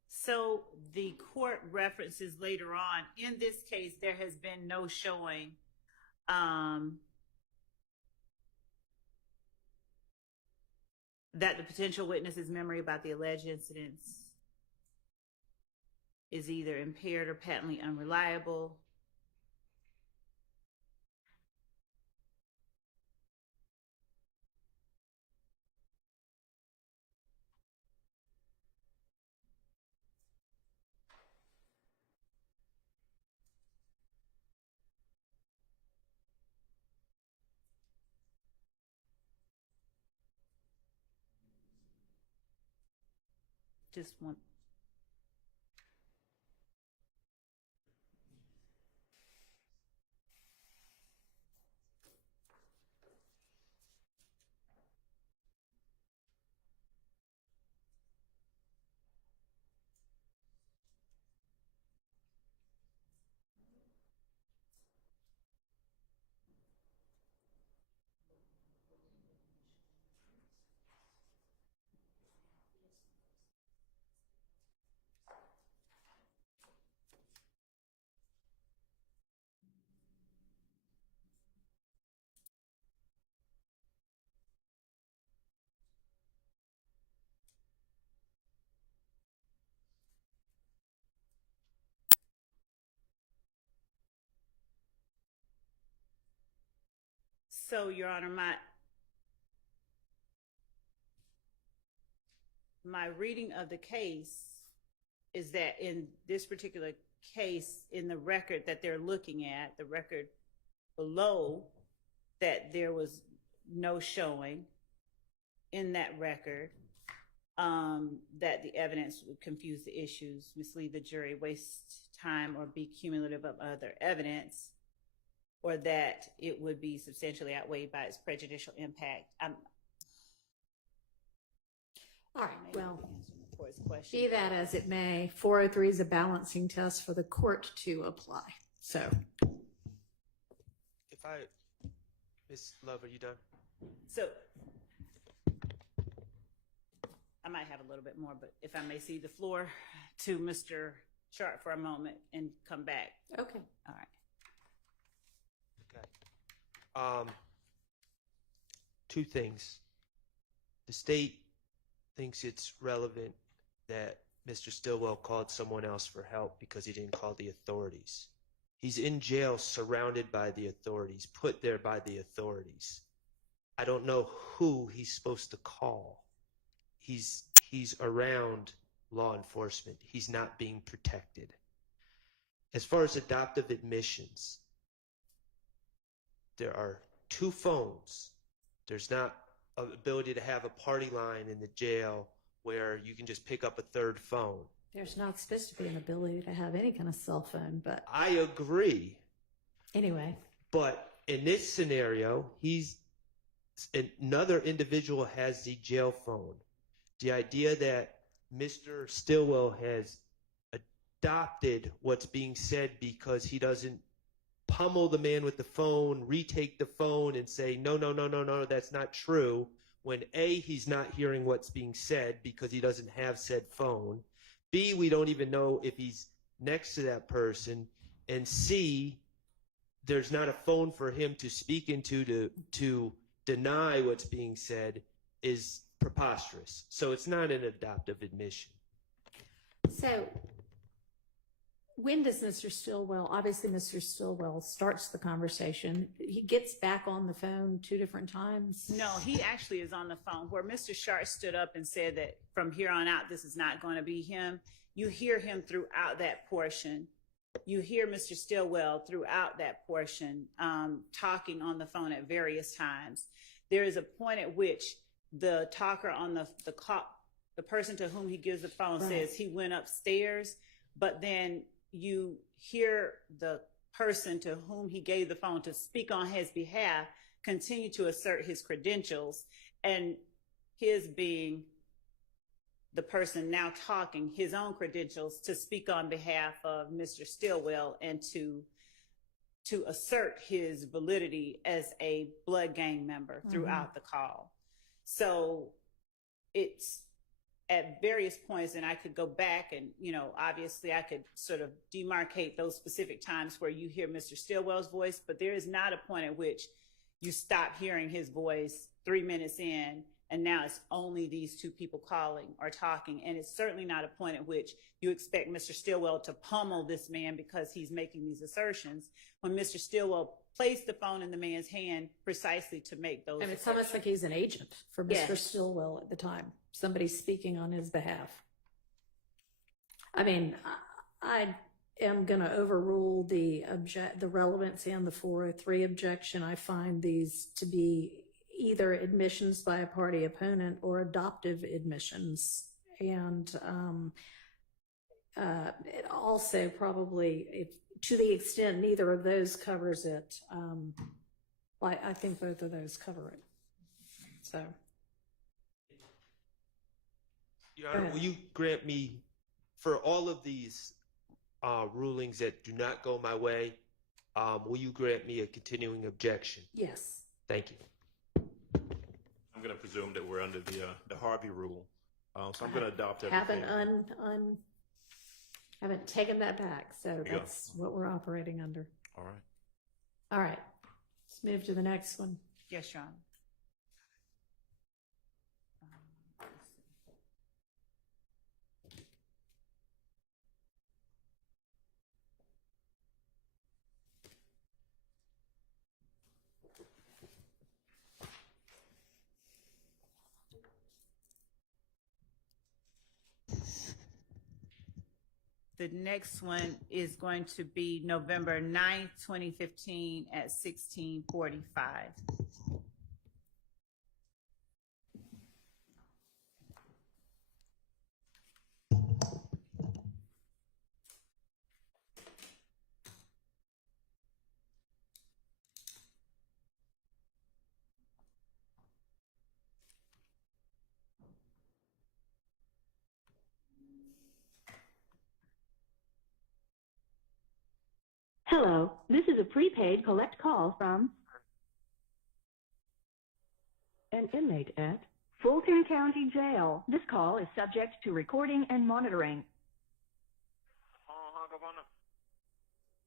So the court references later on, in this case, there has been no showing that the potential witness's memory about the alleged incidents is either impaired or patently unreliable. Just one. So, Your Honor, my reading of the case is that in this particular case, in the record that they're looking at, the record below, that there was no showing in that record, that the evidence would confuse the issues, mislead the jury, waste time, or be cumulative of other evidence, or that it would be substantially outweighed by its prejudicial impact. All right, well, be that as it may, 403 is a balancing test for the court to apply. So, Ms. Love, are you done? So, I might have a little bit more, but if I may cede the floor to Mr. Sharp for a moment and come back. Okay. All right. Okay. Two things. The state thinks it's relevant that Mr. Stillwell called someone else for help because he didn't call the authorities. He's in jail surrounded by the authorities, put there by the authorities. I don't know who he's supposed to call. He's around law enforcement. He's not being protected. As far as adoptive admissions, there are 2 phones. There's not an ability to have a party line in the jail where you can just pick up a 3rd phone. there's not supposed to be an ability to have any kind of cell phone, but I agree. anyway. But in this scenario, another individual has the jail phone. The idea that Mr. Stillwell has adopted what's being said because he doesn't pummel the man with the phone, retake the phone, and say, no, that's not true, when A, he's not hearing what's being said because he doesn't have said phone, B, we don't even know if he's next to that person, and C, there's not a phone for him to speak into to deny what's being said, is preposterous. So it's not an adoptive admission. So when does Mr. Stillwell, obviously Mr. Stillwell starts the conversation, he gets back on the phone 2 different times? No, he actually is on the phone. Where Mr. Sharp stood up and said that from here on out, this is not going to be him, you hear him throughout that portion. You hear Mr. Stillwell throughout that portion talking on the phone at various times. There is a point at which the talker on the person to whom he gives the phone says he went upstairs, but then you hear the person to whom he gave the phone to speak on his behalf continue to assert his credentials, and his being the person now talking, his own credentials to speak on behalf of Mr. Stillwell and to assert his validity as a blood gang member throughout the call. So it's at various points, and I could go back and, obviously I could sort of demarcate those specific times where you hear Mr. Stillwell's voice, but there is not a point at which you stop hearing his voice 3 minutes in, and now it's only these 2 people calling or talking. And it's certainly not a point at which you expect Mr. Stillwell to pummel this man because he's making these assertions, when Mr. Stillwell placed the phone in the man's hand precisely to make those assertions. It's almost like he's an agent for Mr. Stillwell at the time. Somebody speaking on his behalf. I mean, I am going to overrule the relevance and the 403 objection. I find these to be either admissions by a party opponent or adoptive admissions. And it also probably, to the extent neither of those covers it, I think both of those cover it. So. Your Honor, will you grant me, for all of these rulings that do not go my way, will you grant me a continuing objection? Yes. Thank you. I'm going to presume that we're under the Harvey rule, so I'm going to adopt everything. Haven't taken that back, so that's what we're operating under. All right. All right. Let's move to the next one. Yes, Your Honor. The next one is going to be November 9th, 2015 at 16:45. Hello, this is a prepaid collect call from an inmate at Fulton County Jail. This call is subject to recording and monitoring.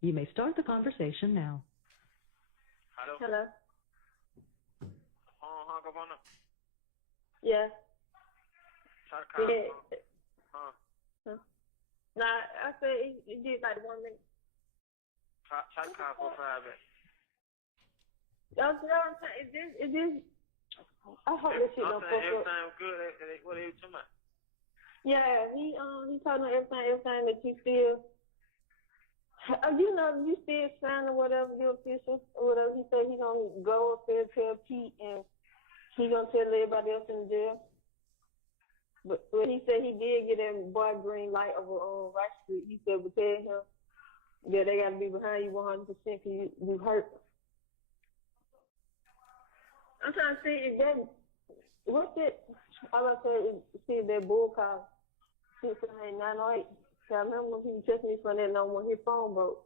You may start the conversation now. Hello. Yeah. Yeah. Nah, I said it did like 1 minute. Try to call for 5 minutes. That's what I'm saying. It is. I hope this shit don't fuck up. Everything was good. What are you talking about? Yeah, he told me everything that you still. You know, you still sign or whatever, the official or whatever. He said he gonna go up there tell Pete and he gonna tell everybody else in the jail. But he said he did get that boy green light over on Rice Street. He said, but tell him. Yeah, they gotta be behind you 100% because you hurt. I'm trying to see if that, what's it? I was going to see if that bull call 698-908. I remember when people text me from that number when his phone broke.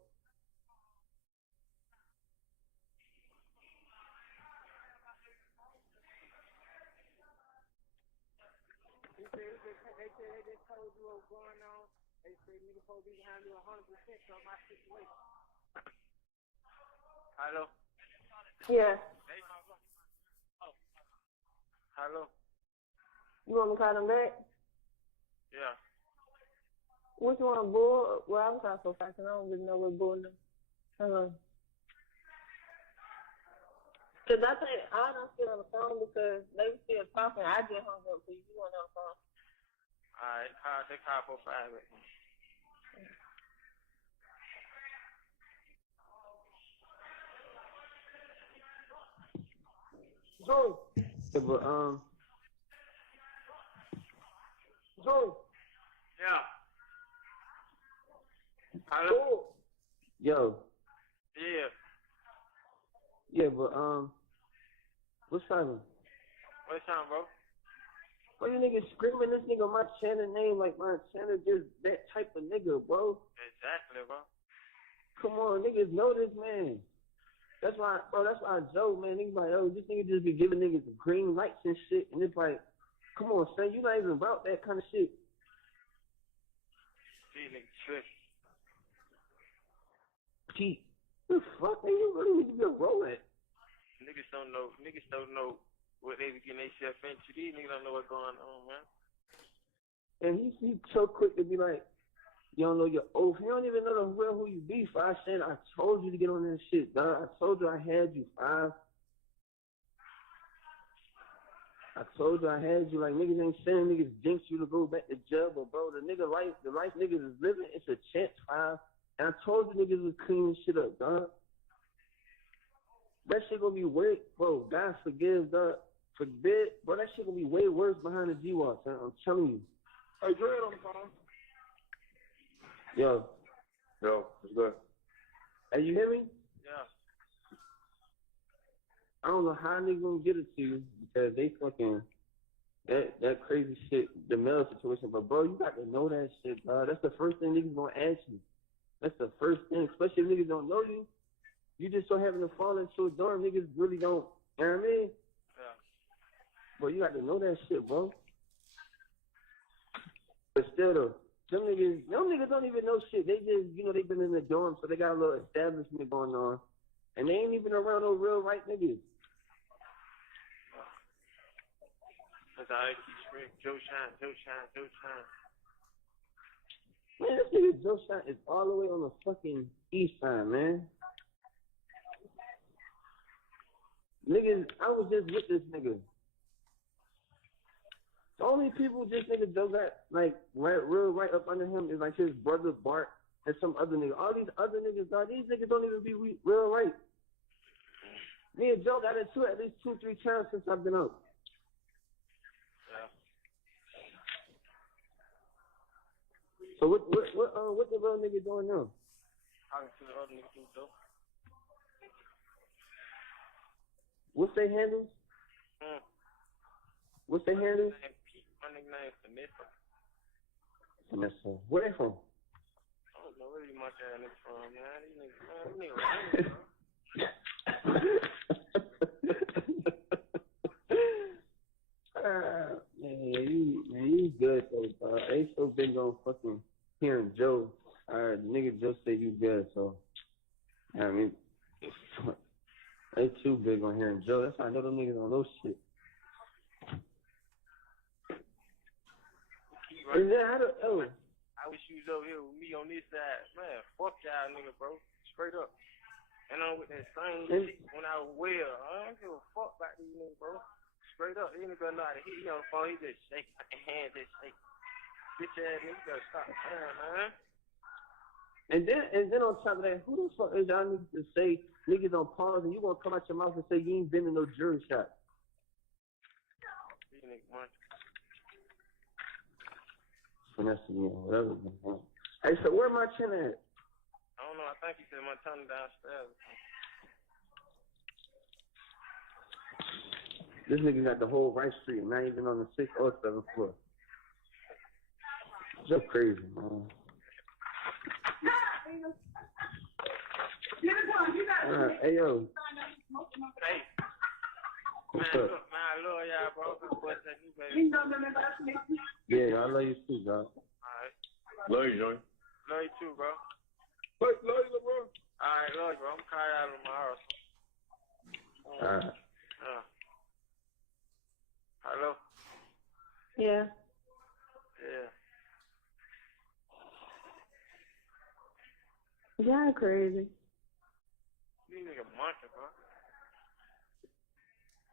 They just told you what was going on. They said nigga supposed to be behind you 100% of my situation. Hello? Yeah. Hello? You want me to call them back? Yeah. Which one, bull? Well, I was talking so fast, and I don't really know what bull is. Hello. Because I think I don't still on the phone because they were still talking. I just hung up because you weren't on the phone. Alright, they call for 5 minutes. Joe. Yeah, but Joe. Yeah. Hello? Yo. Yeah. Yeah, but what's happening? What's up, bro? Why you niggas screaming this nigga my channel name like my channel just that type of nigga, bro? Exactly, bro. Come on, niggas know this man. That's why I joke, man. Niggas like, oh, this nigga just be giving niggas green lights and shit, and it's like, come on, son, you not even about that kind of shit. These niggas trick. Pete, the fuck, man, you really need to be a rolling. Niggas don't know what they be getting themselves into. These niggas don't know what's going on, man. And he's so quick to be like, you don't know your oath. You don't even know the real who you be. I said, I told you to get on this shit, dog. I told you I had you, five. I told you I had you. Like, niggas ain't saying niggas jinx you to go back to jail, but bro, the life niggas is living, it's a chance, five. And I told you niggas was cleaning shit up, dog. That shit gonna be way, bro, God forgive, dog. Forbid, bro, that shit gonna be way worse behind the G-Walk, man. I'm telling you. Hey, Dre on the phone. Yo, what's good? Hey, you hear me? Yeah. I don't know how they gonna get it to you because they fucking that crazy shit, the mail situation. But bro, you got to know that shit, bro. That's the first thing niggas gonna ask you. That's the first thing, especially if niggas don't know you. You just so happen to fall into a dorm, niggas really don't. You know what I mean? Yeah. But you got to know that shit, bro. But still though. Them niggas don't even know shit. They just, they've been in the dorm, so they got a little establishment going on. And they ain't even around no real right niggas. That's how I keep screaming, Joe Shine, Joe Shine, Joe Shine. Man, this nigga Joe Shine is all the way on the fucking east side, man. Niggas, I was just with this nigga. only people this nigga Joe got like right up under him is like his brother Bart and some other nigga. All these other niggas, dog, these niggas don't even be real right. Me and Joe got into it at least 2-3 times since I've been out. Yeah. So what the real nigga doing now? Talking to the other nigga too, though. What's their handles? What's their handles? My nigga name is Vanessa. Vanessa. Where they from? I don't know where these much ass niggas from, man. These niggas bro. Man, you good though, bro. They so big on fucking hearing Joe. Nigga Joe say you good, so I mean, they too big on hearing Joe. That's why I know them niggas on those shit. And then I wish you was over here with me on this side. Man, fuck y'all nigga, bro. Straight up. And I'm with that same shit when I was well. I don't give a fuck about these niggas, bro. Straight up. These niggas know how to hit you on the phone. He just shake. I can hand just shake. Bitch ass nigga, you gotta stop playing, man. And then on top of that, who the fuck is y'all niggas to say niggas on pause and you gonna come out your mouth and say you ain't been in no jury shot? These niggas munch. Finesse me or whatever. Hey, so where my chin at? I don't know. I think he said my tongue downstairs. This nigga got the whole right street, not even on the 6th or 7th floor. So crazy, man. Hey, yo. Hey. What's man, up? look, man, I love y'all, bro. This boy said you, baby. Yeah, I love you too, dog. Alright. Love you, Joey. Love you too, bro. Love you, bro. Alright, love you, bro. I'm calling y'all tomorrow. Alright. Hello? Yeah. Yeah. Y'all crazy. These niggas munching, bro.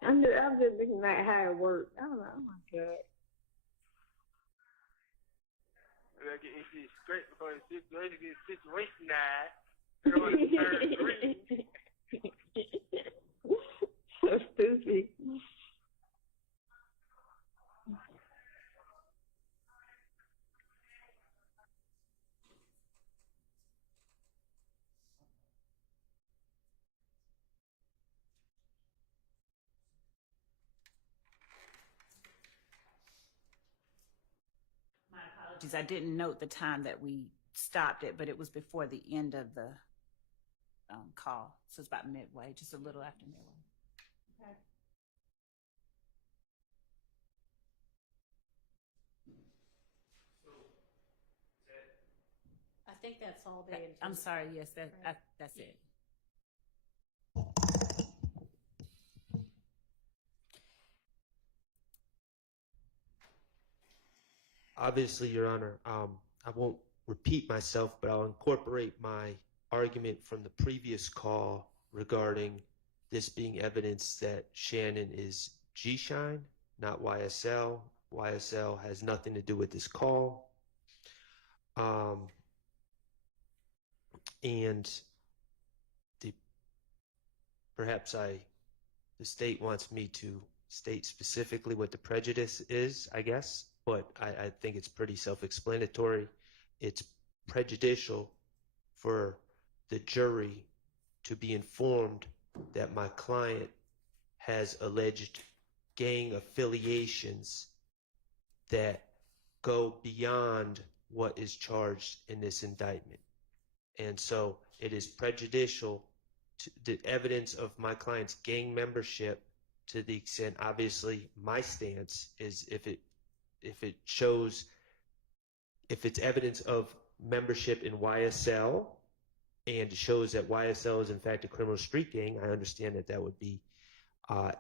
I'm just thinking about how it works. I don't know. Oh my god. We gotta get this shit straight before the situation gets situationized. You're on the third degree. So stupid. I didn't note the time that we stopped it, but it was before the end of the call. So it's about midway, just a little after midway. Okay. I think that's all they intended. I'm sorry. Yes, that's it. Obviously, Your Honor, I won't repeat myself, but I'll incorporate my argument from the previous call regarding this being evidence that Shannon is G-Shine, not YSL. YSL has nothing to do with this call. And perhaps the state wants me to state specifically what the prejudice is, I guess, but I think it's pretty self-explanatory. It's prejudicial for the jury to be informed that my client has alleged gang affiliations that go beyond what is charged in this indictment. And so it is prejudicial to the evidence of my client's gang membership, to the extent, obviously, my stance is if it's evidence of membership in YSL and shows that YSL is in fact a criminal street gang, I understand that would be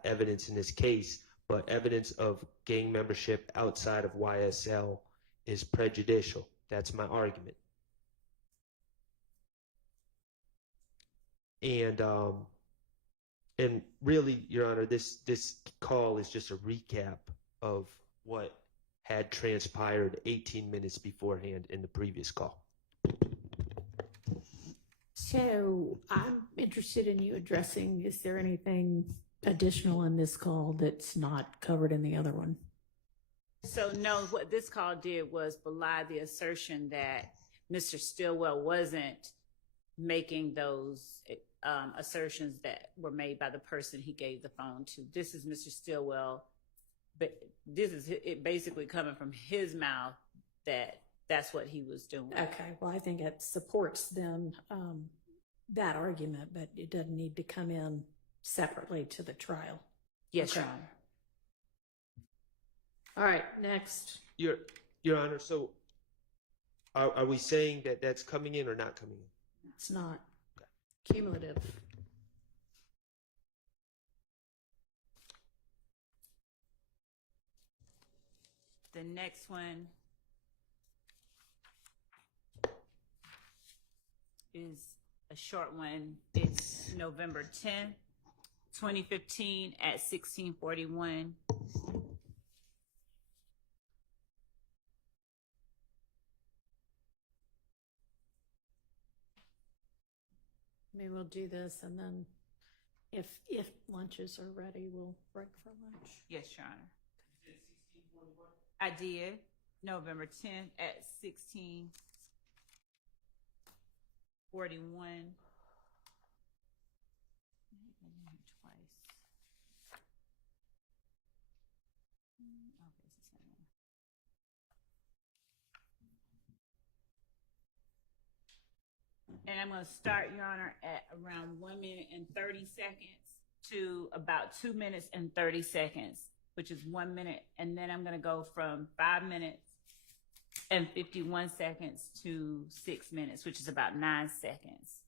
evidence in this case, but evidence of gang membership outside of YSL is prejudicial. That's my argument. And really, Your Honor, this call is just a recap of what had transpired 18 minutes beforehand in the previous call. So I'm interested in you addressing, is there anything additional in this call that's not covered in the other one? So no, what this call did was belie the assertion that Mr. Stillwell wasn't making those assertions that were made by the person he gave the phone to. This is Mr. Stillwell, but this is it basically coming from his mouth that that's what he was doing. Okay, well, I think it supports them, that argument, but it doesn't need to come in separately to the trial. Yes, Okay. Your Honor. All right, next. Your Honor, so are we saying that that's coming in or not coming in? It's not cumulative. The next one is a short one. It's November 10th, 2015 at 16:41. Maybe we'll do this, and then if lunches are ready, we'll break for lunch. Yes, Your Honor. I did. November 10th at 16:41. Twice. Okay, it's the same one. And I'm going to start, Your Honor, at around 1 minute and 30 seconds to about 2 minutes and 30 seconds, which is 1 minute. And then I'm going to go from 5 minutes and 51 seconds to 6 minutes, which is about 9 seconds.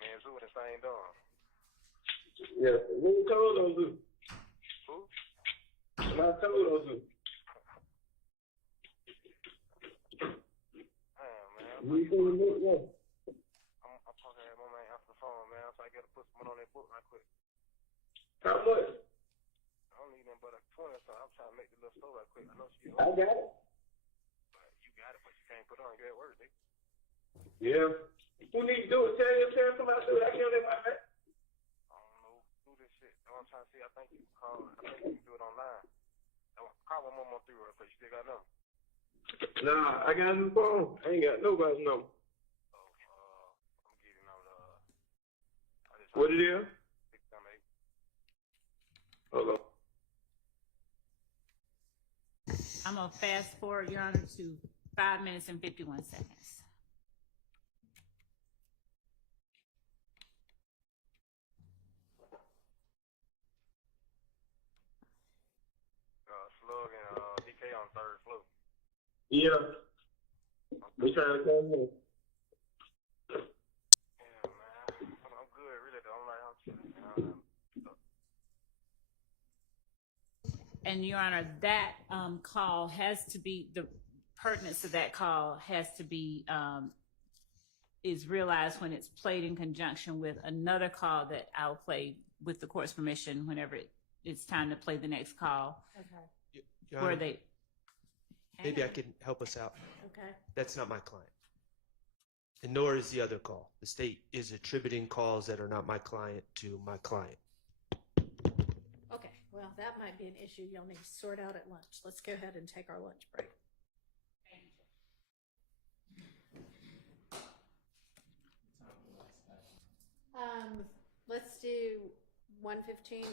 Man, Zoo in the same dorm. Yeah, who told those two? Who? And I told those two. Damn, man. You see me, yeah. I'm talking to my man off the phone, man. So I gotta put some money on that book right quick. How much? I don't need nothing but a 20, so I'm trying to make the little store right quick. I know she I got it. You got it, but you can't put it on. You at work, nigga. Yeah. Who need to do it? Tell somebody to do it. I can't let my man. I don't know. Do this shit. That's what I'm trying to see. I think you can call. I think you can do it online. Call 1113 real quick. You still got number? Nah, I got a new phone. I ain't got nobody's number. I'm getting on What it is? 678. Hold on. I'm going to fast forward, Your Honor, to 5 minutes and 51 seconds. Slug and DK on third floor. Yeah. We trying to come in. Yeah, man. I'm good, really. Though. I'm like, I'm chilling. And Your Honor, that call has to be, the pertinence of that call has to be, is realized when it's played in conjunction with another call that I'll play with the court's permission whenever it's time to play the next call. Okay. Your Where Honor, they. maybe I can help us out. Okay. That's not my client. And nor is the other call. The state is attributing calls that are not my client to my client. Okay, well, that might be an issue you'll need to sort out at lunch. Let's go ahead and take our lunch break. Let's do 1:15.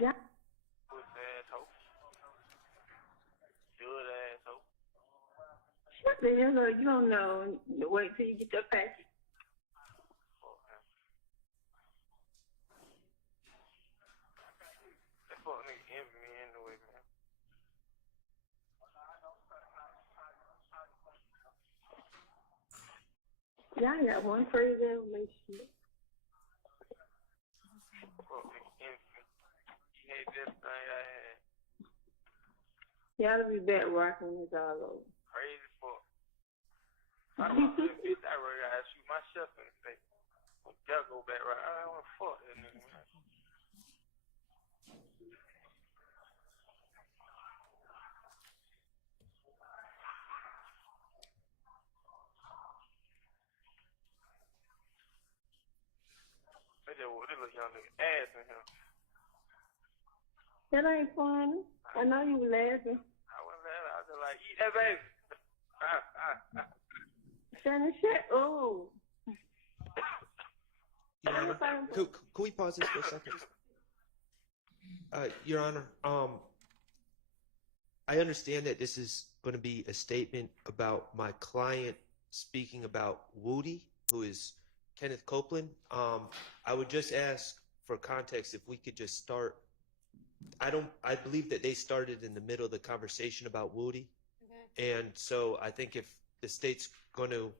Yeah. Pussy asshole. Good asshole. What the hell? You don't know. Wait till you get your package. That fuck nigga envy me anyway, man. Yeah, I got one phrase in relationship. Fuck nigga envy me. He hate everything I had. Y'all be back rocking this all over. Crazy fuck. I don't know that bitch. I really gotta shoot myself in the face. Gotta go back right. I don't wanna fuck that nigga, man. They look young nigga ass in here. That ain't funny. I know you were laughing. I wasn't laughing. I was just like, eat that baby. Shannon, shut up. Your Honor, could we pause this for a second? Your Honor, I understand that this is going to be a statement about my client speaking about Woody, who is Kenneth Copeland. I would just ask for context if we could just start. I believe that they started in the middle of the conversation about Woody. Okay. And so I think if the state's going to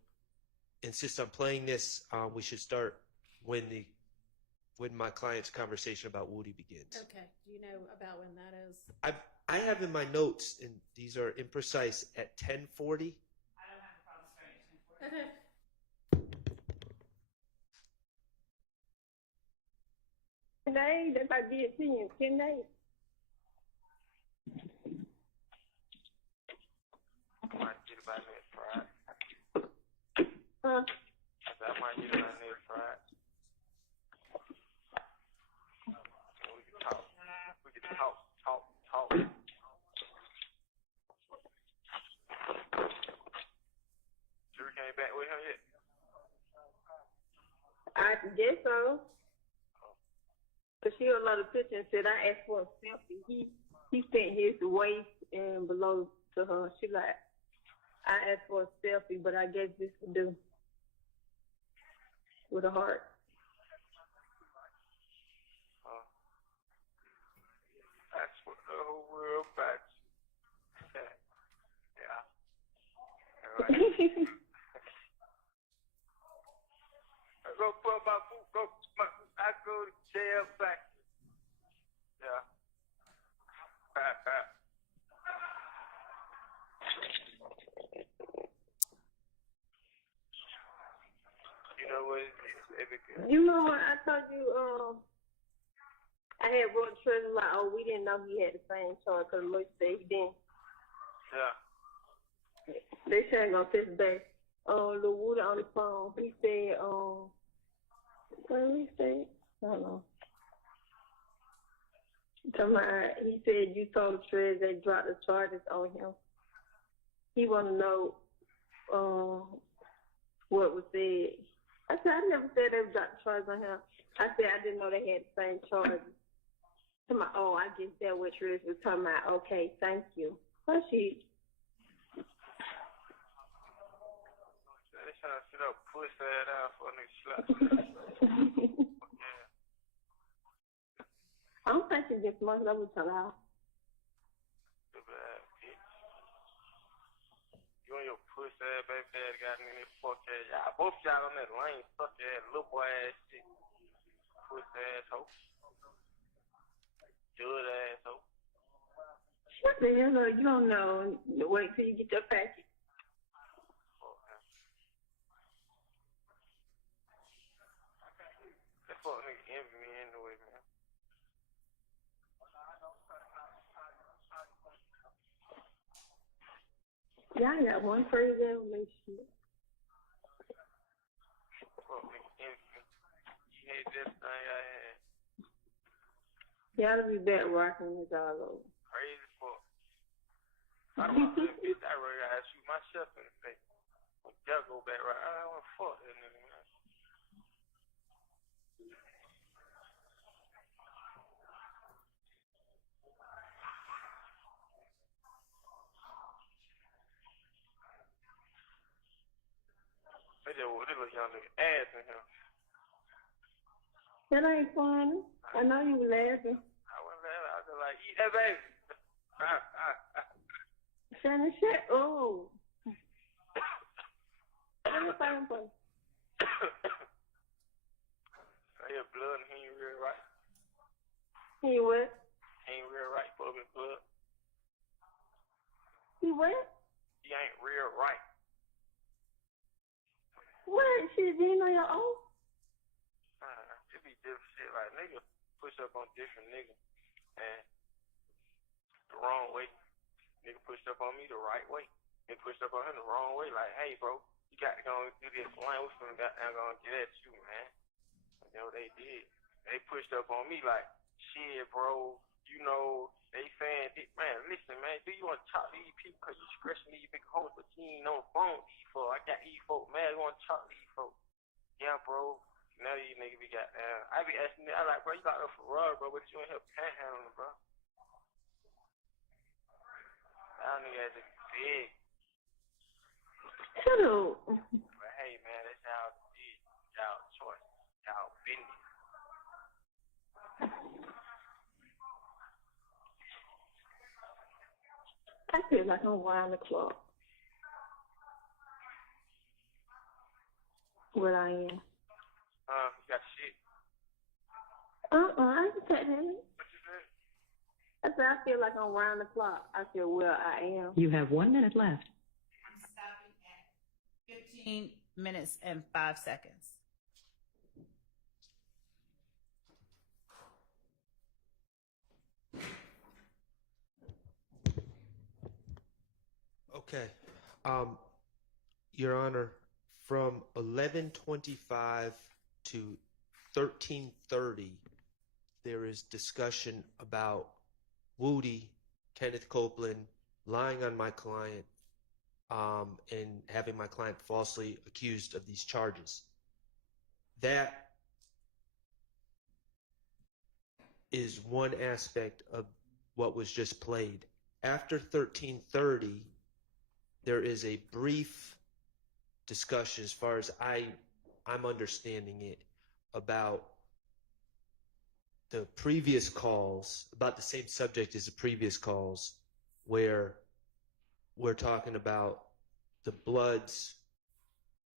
insist on playing this, we should start when my client's conversation about Woody begins. Okay. Do you know about when that is? I have in my notes, and these are imprecise, at 10:40. I don't have a problem starting at 10:40. Okay. Today, that's I did see in 10 days. I might get about next Friday. Huh? I said I might get about next Friday. And we can talk. We can talk. Drew came back with him yet? I guess so. Cause she a lot of pictures and said I asked for a selfie. He sent his waist and below to her. She like, I asked for a selfie, but I guess this would do. With a heart. That's what the whole world backs. Yeah. Right. I go put my boot, I go to jail back. Yeah. You know what it is? You know what? I told you, I had wrote treasure like, oh, we didn't know he had the same charge because Lloyd said he didn't. Yeah. They said gonna fix back. Lil Woody on the phone. He said, what did he say? I don't know. He said you told Trez they dropped the charges on him. He want to know what was said. I said, I never said they dropped the charges on him. I said, I didn't know they had the same charges. Oh, I guess that what Trez was talking about. Okay, thank you. But she. They trying to sit up, push that out for a nigga slap. I don't think it's this much. That was a lot. You and your pussy ass baby daddy got in there, fuck ass. Y'all both y'all on that lane, fuck ass, little boy ass shit. Pussy asshole. Good asshole. What the hell? You don't know. Wait till you get your package. That fuck nigga envy me anyway, man. Yeah, I got one phrase in relationship. Fuck nigga envy me. You hate everything I had. Y'all be back rocking this all over. Crazy fuck. I don't know that bitch. I really gotta shoot myself in the face. Gotta go back right. I don't wanna fuck that nigga, man. just whooped this little young nigga ass in here. That ain't funny. I know you were laughing. I wasn't laughing. I was just like, eat that baby. Shannon, shut up. Let me find him for you. He had blood and he ain't real right. He what? He ain't real right, full of his blood. He what? He ain't real right. What? Shit, you ain't on your own? It be different shit. Like, niggas push up on different niggas. And the wrong way. Nigga pushed up on me the right way. Nigga pushed up on him the wrong way. Like, hey, bro, you got to go and do this. Man, we finna goddamn go and get at you, man. You know, they did. They pushed up on me like, shit, bro, you know, they saying, man, listen, man, do you want to talk to these people because you stressing these big hoes, but you ain't on the phone with these folks. I got these folks, man, you want to talk to these folks. Yeah, bro. Now these niggas be goddamn. I be asking me, I like, bro, you got up for rug, bro, but you ain't help panhandling, bro. Y'all niggas just big. Shut up. But hey, man, that's y'all did. Y'all choice. Y'all business. I feel like I'm wild the clock. What I am. You got shit. I can take that. What you said? I said, I feel like I'm round the clock. I said, well, I am. You have 1 minute left. I'm stopping at 15 minutes and 5 seconds. Okay. Your Honor, from 11:25 to 13:30, there is discussion about Woody, Kenneth Copeland, lying on my client, and having my client falsely accused of these charges. That is one aspect of what was just played. After 13:30, there is a brief discussion, as far as I'm understanding it, about the previous calls, about the same subject as the previous calls, where we're talking about the Bloods,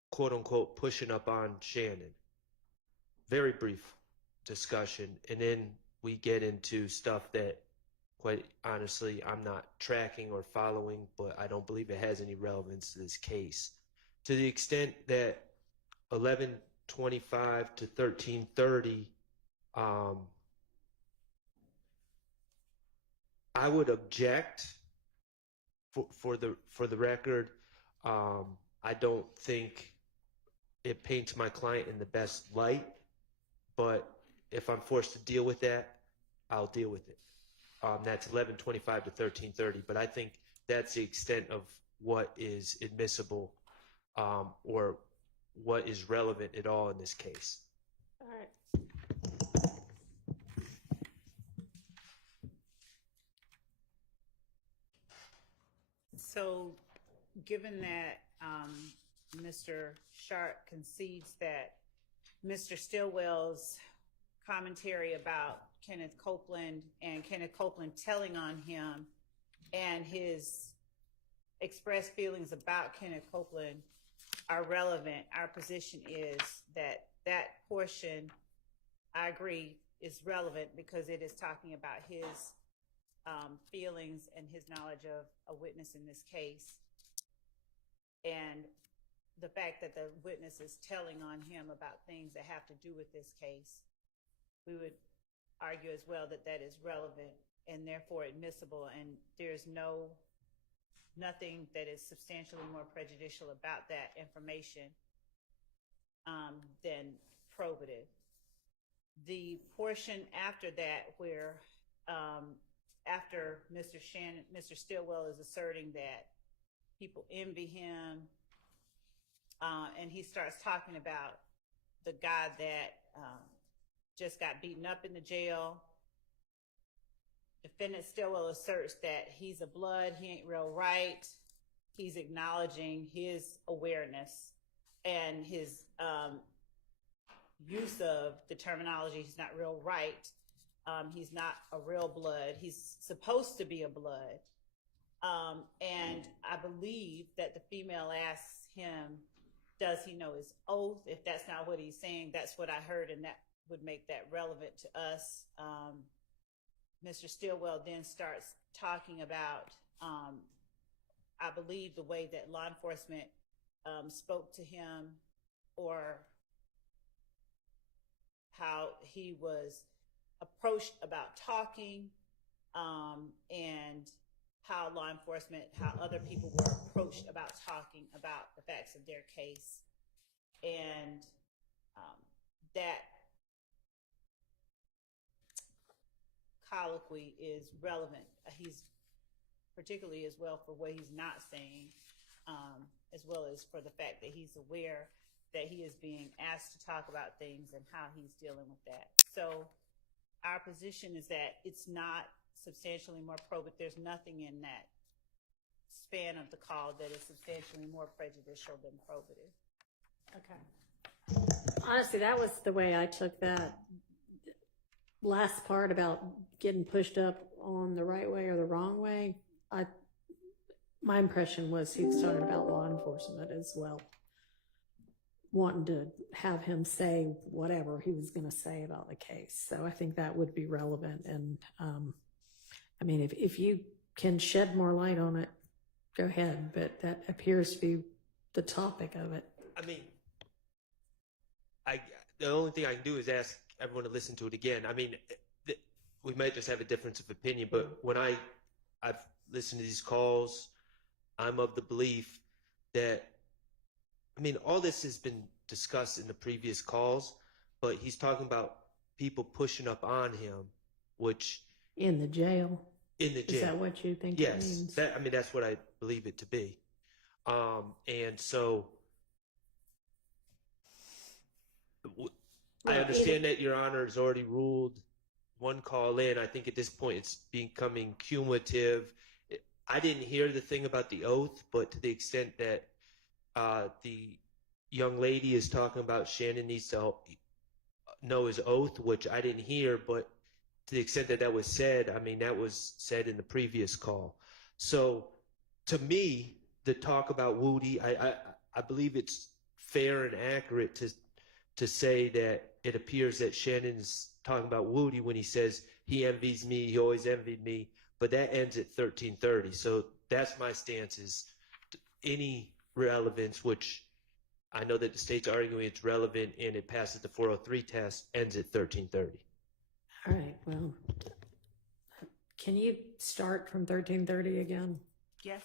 quote unquote, pushing up on Shannon. Very brief discussion. And then we get into stuff that, quite honestly, I'm not tracking or following, but I don't believe it has any relevance to this case. To the extent that 11:25 to 13:30, I would object. For the record, I don't think it paints my client in the best light, but if I'm forced to deal with that, I'll deal with it. That's 11:25 to 13:30, but I think that's the extent of what is admissible, or what is relevant at all in this case. All right. So, given that Mr. Sharp concedes that Mr. Stillwell's commentary about Kenneth Copeland and Kenneth Copeland telling on him and his expressed feelings about Kenneth Copeland are relevant, our position is that that portion, I agree, is relevant because it is talking about his feelings and his knowledge of a witness in this case. And the fact that the witness is telling on him about things that have to do with this case, we would argue as well that that is relevant and therefore admissible, and there's nothing that is substantially more prejudicial about that information than probative. The portion after that where after Mr. Stillwell is asserting that people envy him, and he starts talking about the guy that just got beaten up in the jail. Defendant Stillwell asserts that he's a blood, he ain't real right. He's acknowledging his awareness and his use of the terminology, he's not real right. He's not a real blood. He's supposed to be a blood. And I believe that the female asks him, does he know his oath? If that's not what he's saying, that's what I heard, and that would make that relevant to us. Mr. Stillwell then starts talking about, I believe, the way that law enforcement spoke to him, or how he was approached about talking, and how law enforcement, how other people were approached about talking about the facts of their case. And that colloquy is relevant. He's particularly as well for what he's not saying, as well as for the fact that he's aware that he is being asked to talk about things and how he's dealing with that. So our position is that it's not substantially more probative. There's nothing in that span of the call that is substantially more prejudicial than probative. Okay. Honestly, that was the way I took that last part about getting pushed up on the right way or the wrong way. My impression was he was talking about law enforcement as well, wanting to have him say whatever he was going to say about the case. So I think that would be relevant. And I mean, if you can shed more light on it, go ahead. But that appears to be the topic of it. I mean, the only thing I can do is ask everyone to listen to it again. I mean, we might just have a difference of opinion, but when I've listened to these calls, I'm of the belief that, I mean, all this has been discussed in the previous calls, but he's talking about people pushing up on him, which in the jail. In the jail. Is that what you think? Yes, it means? I mean, that's what I believe it to be. And so I understand that Your Honor has already ruled one call in. I think at this point it's becoming cumulative. I didn't hear the thing about the oath, but to the extent that the young lady is talking about Shannon needs to know his oath, which I didn't hear, but to the extent that that was said, I mean, that was said in the previous call. So to me, the talk about Woody, I believe it's fair and accurate to say that it appears that Shannon's talking about Woody when he says he envies me, he always envied me, but that ends at 1330. So that's my stance, is any relevance, which I know that the state's arguing it's relevant and it passes the 403 test, ends at 1330. All right, well, can you start from 1330 again? Yes.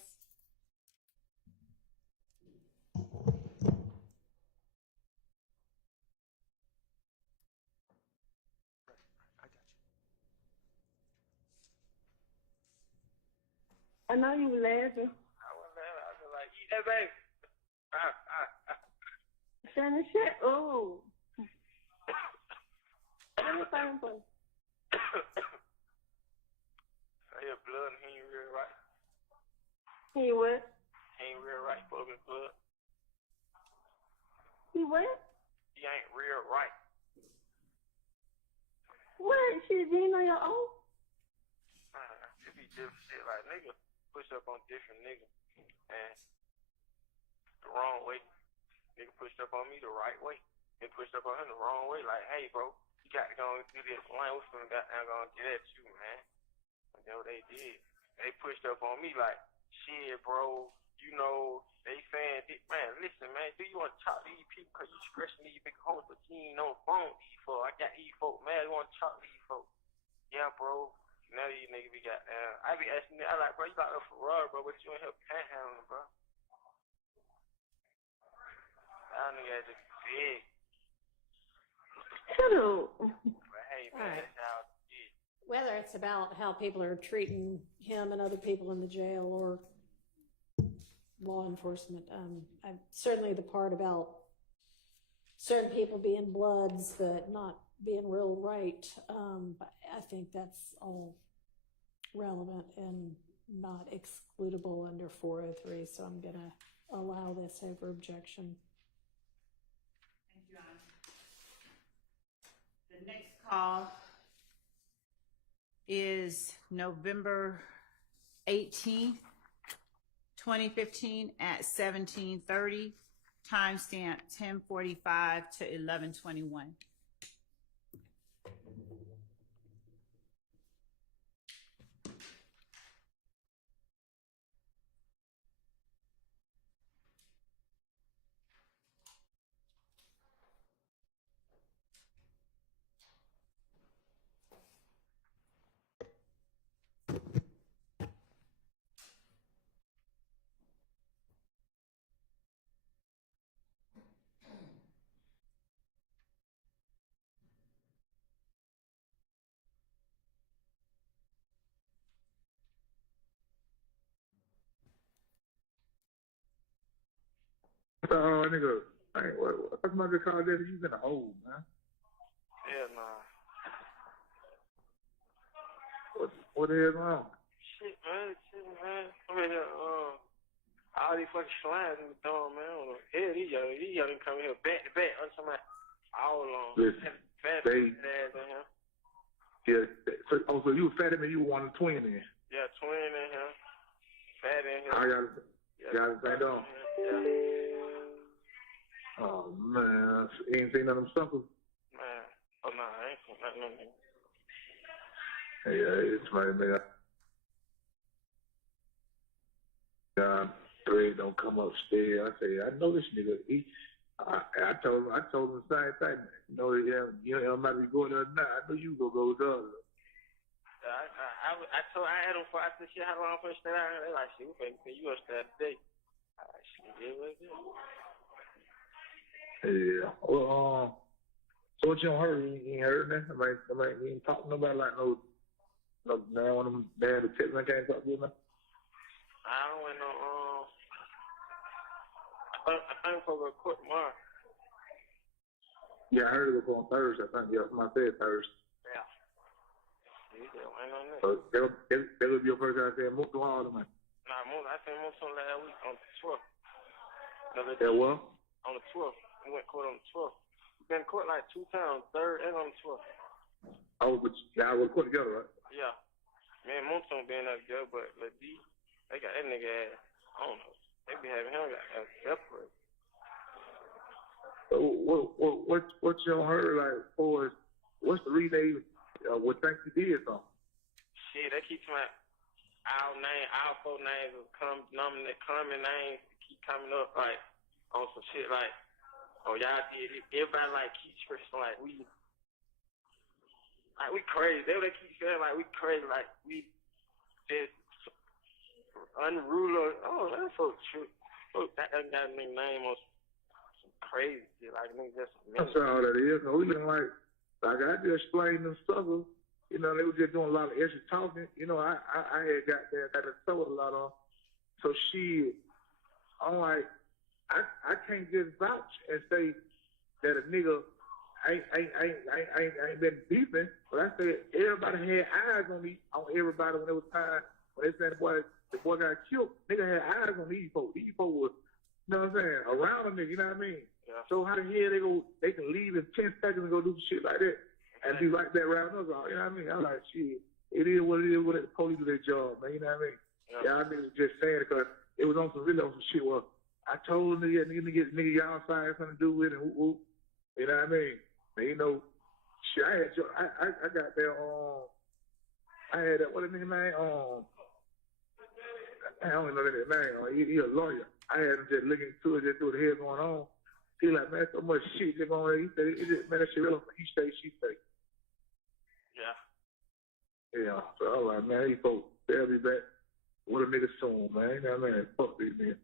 I know you were laughing. I was laughing. I was like, eat that baby. Shannon, shut up. Let me find one. So your blood and he ain't real right. He what? He ain't real right, full of his blood. He what? He ain't real right. What? Shit, you know your own? It be different shit like nigga push up on different niggas and the wrong way. Nigga pushed up on me the right way. They pushed up on him the wrong way. Like, hey, bro, you got to go and do this. Why we finna goddamn gonna get at you, man? And that's what they did. They pushed up on me like, shit, bro. You know, they saying, man, listen, man, do you want to talk to these people because you stressing these big hoes, but you ain't on the phone with these folks. I got these folks, man, you want to talk to these folks. Yeah, bro. Now these niggas be goddamn. I be asking me, I like, bro, you got a Ferrari, bro, but you ain't help panhandling, bro. That nigga just big. Shut up. But hey, man, Right. that's how it is. Whether it's about how people are treating him and other people in the jail or law enforcement, certainly the part about certain people being bloods but not being real right, I think that's all relevant and not excludable under 403, so I'm going to allow this over objection. The next call is November 18th, 2015 at 17:30, timestamp 10:45 to 11:21. Nigga, hey, what my good call that? You been a hole, man. Yeah, nah. What the hell wrong? Shit, man. I mean, all these fucking slides in the door, man. Hell, these young come here back to back. I'm talking about all along. Listen, Fat they, ass in here. yeah. So you were fatter than you wanted a twin in. Yeah, twin in here. Fat in here. I got the same dog. Yeah. Oh man, you ain't seen none of them suckers. Man, oh no, I ain't seen nothing in here. Yeah, it's funny, man. Thread don't come upstairs. I say, I know this nigga. I told him the same thing. You know, you might be going there now. I know you go with the other. I had them for, I said, shit, how long for stay out here? They like, shit, we finna see you upstairs today. I like, shit, yeah, what's it? Yeah. Well, so what you don't heard? You ain't heard nothing? I mean, you ain't talking to nobody like no now one of them damn detectives I can't talk to you now. I don't went no, I think for the court tomorrow. Yeah, I heard it was on Thursday. I think, yeah, somebody said Thursday. Yeah. You just went on that. So that would be your first time saying move to all of them. Nah, I seen most of them last week on the 12th. Yeah, well? On the 12th. We went to court on the 12th. We've been to court like 2 times, 3rd and on the 12th. Oh, but y'all were put together, right? Yeah. Me and Monson been there together, but Lil D, they got that nigga ass, I don't know. They be having him separate. So what y'all heard like for what's the reason they would think you did something? Shit, they keep trying our 4 names will come common names keep coming up like on some shit like, oh y'all did it. Everybody like keep stressing like we crazy. They keep saying like we crazy, like we just unruly. Oh, that's so true. Oh, that got a name on some crazy shit. Like nigga just That's all that is. So we been like I just explained them struggles. You know, they were just doing a lot of extra talking. You know, I had got there, got to throw a lot on. So I'm like, I can't just vouch and say that a nigga ain't been beefing. But I said everybody had eyes on everybody when it was time when they said the boy got killed. Nigga had eyes on these folks. These folks was, you know what I'm saying, around a nigga. You know what I mean? Yeah. So how the hell they can leave in 10 seconds and go do shit like that and be like that around us all? You know what I mean? I'm like, shit. It is what it is. What the police do their job, man. You know what I mean? Yeah, I mean, just saying it because it was on some shit. Well, I told nigga y'all outside something to do with it. Whoop. You know what I mean? And, you know, shit. I got there. I had that. What the nigga name? I don't even know that name. He a lawyer. I had him just looking into it, just through the head going on. He like, man, so much shit just going on. He said, man, that shit real. He say, she say. Yeah. Yeah. So I was like, man, these folks, they'll be back. What a nigga soon, man. You know what I mean? Fuck these niggas.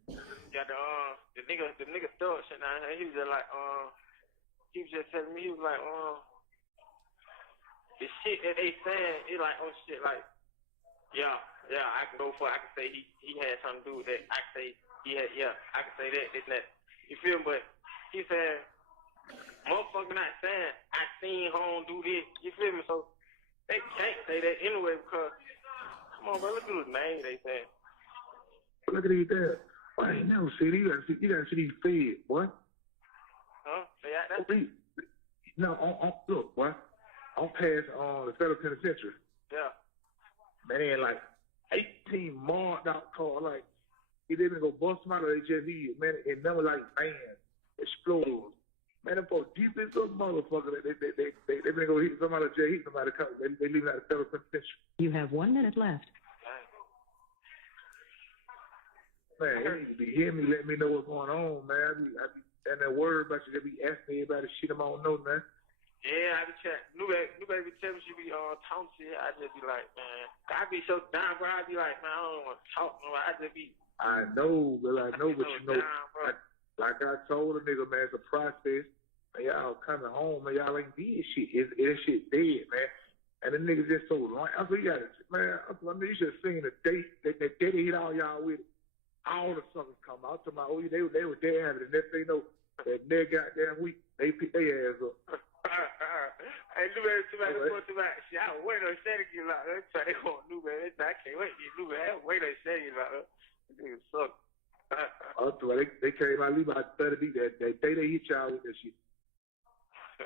Yeah, the nigga thug shit down here. He was just like, he was just telling me, he was like, the shit that they saying, it like, oh shit, like, yeah, I can go for it. I can say he had something to do with that. I can say I can say that, this and that. You feel me? But he said, motherfucker not saying I seen home do this. You feel me? So they can't say that anyway because, come on, bro, look at the name they saying. Look at these there. I ain't never see these. You gotta see these feds, boy. Huh? Say that? No, look, boy. I'm past the federal penitentiary. Yeah. Man, like 18 marked out car, like he didn't go bust them out of they just hit, man, and never like man explode. Man, them folks deep as a motherfucker. They been go hit somebody jail, hit somebody. They leaving out the federal penitentiary. You have 1 minute left. Man, they need to be hearing me, let me know what's going on, man. I be and that word about you, they be asking me about the shit I don't know, man. Yeah, I be chatting. New baby tell me she be talking shit. I just be like, man, I be so down, bro. I be like, man, I don't want to talk no. I just be. I know, but I be you know, down, like I told a nigga, man, it's a process. Man, y'all coming home, man, y'all ain't did shit. That shit dead, man. And the niggas just so long. I said, yeah, man, I mean, you should have seen the date that they hit all y'all with. All the suckers come out to my they were there having it. Next thing you know, that next goddamn week, they picked their ass up. Hey, New Baby, somebody go to my shit. I was waiting on Santa to get locked up. They try to go on New Baby. I can't wait to get New Baby. I was waiting on Santa to get locked up. This nigga suck. They came out, leave about 30 beat that day they hit y'all with that shit.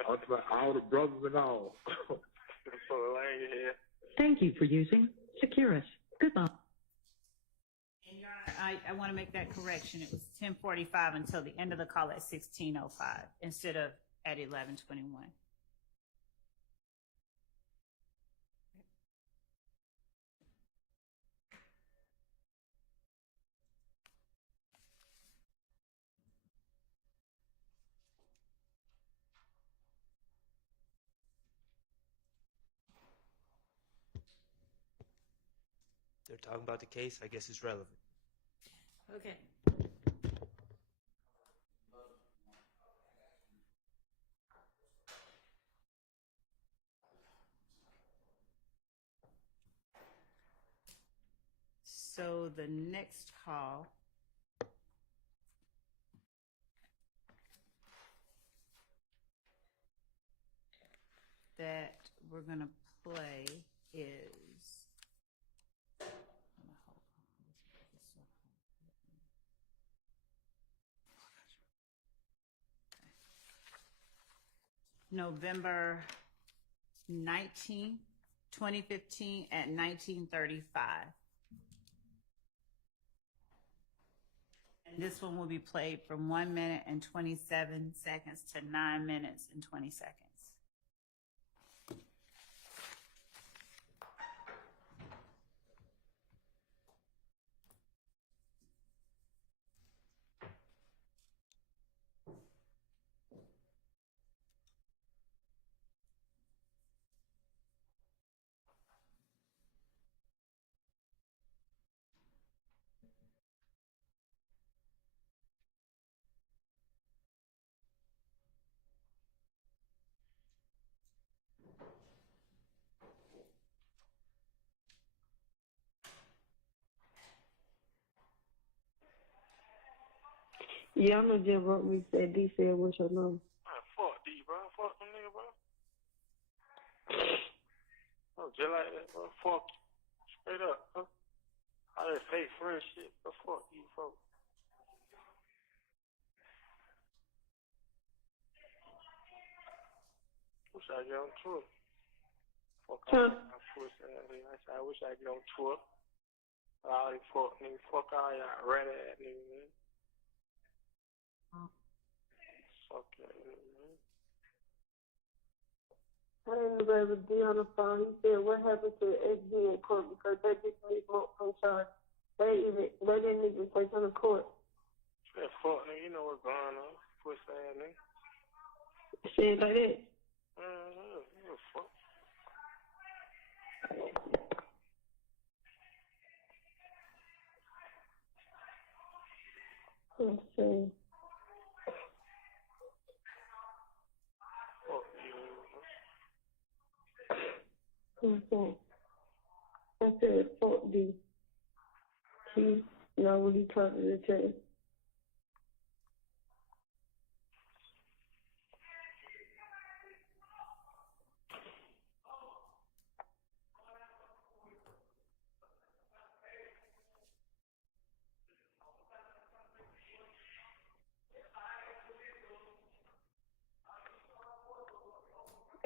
All the brothers and all. Thank you for using Securus. Goodbye. And Your Honor, I want to make that correction. It was 10:45 until the end of the call at 16:05 instead of at 11:21. They're talking about the case. I guess it's relevant. Okay. So the next call that we're going to play is November 19, 2015 at 19:35. And this one will be played from 1 minute and 27 seconds to 9 minutes and 20 seconds. Yeah, I'm gonna just wrote me said D said what's your number. Man, fuck D, bro. Fuck them nigga, bro. Oh, just like that, bro. Fuck you. Straight up, huh? All that fake friend shit, but fuck you, folks. Wish I get on tour. Fuck all that pussy ass nigga. I said, I wish I get on tour. All these fuck niggas. Fuck all y'all rat ass niggas, man. Fuck that nigga, man. I ain't the baby D on the phone. He said, what happened to the XD in court because they just need smoke from charge. They didn't even take on the court. That fuck nigga, you know what's going on. Pussy ass nigga. Shit like that. What fuck? Let's see. Fuck you. Okay. I said, fuck D. He know what he talking to tell.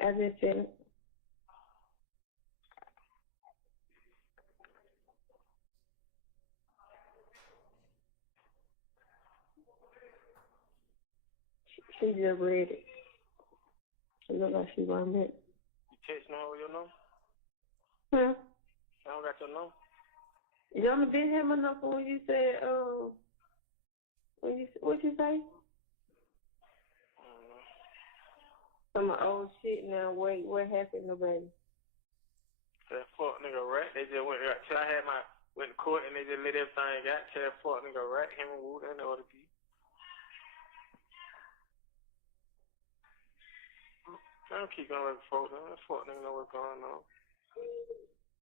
I just said, She just read it. It look like she run it. You texting her with your number? Huh? I don't got your number. Y'all didn't have my number when you said, what you say? Some old shit now. Wait, what happened, nobody? That fuck nigga rat. They just went till I had went to court and they just let everything out. Tell that fuck nigga rat, him and Wood and the other people. I don't keep going with folks. That fuck nigga know what's going on.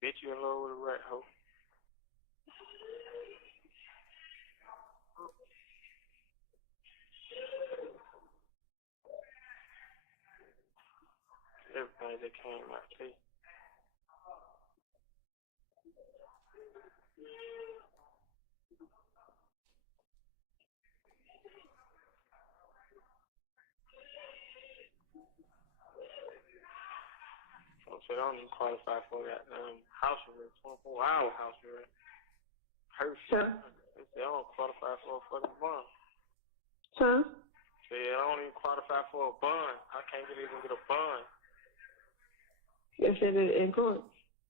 Bitch, you in love with a rat hoe. Everything that came out, too. So I don't even qualify for that house arrest, 24-hour house arrest. Hearsay. They say I don't qualify for a fucking bond. Huh? Say I don't even qualify for a bond. I can't even get a bond. They said it in court.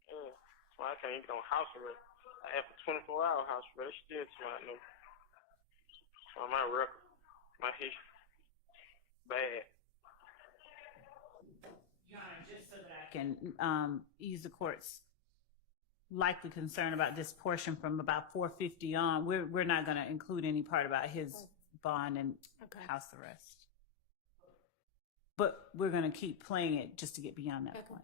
Yeah. So I can't even get on house arrest. I asked for 24-hour house arrest. They still tell me no. So my record, my history, bad. Your Honor, just so that I can ease the court's likely concern about this portion from about 450 on, we're not going to include any part about his bond and house arrest. But we're going to keep playing it just to get beyond that point.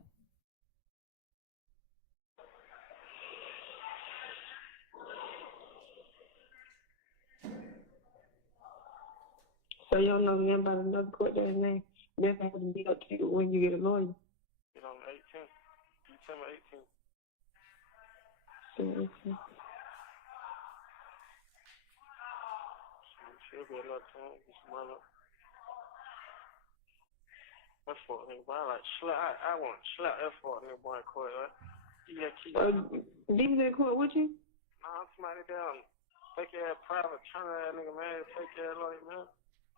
So you don't know nothing about another court that name. That has to be up to you when you get a lawyer. Get on the 18th. December 18th. Should be another time. Just run up. That fuck nigga, boy, I want to slap that fuck nigga boy in court, right? Yeah, keep. These in court with you? Nah, somebody down. Take care of private, turn that nigga, man. Take care of lawyer, man.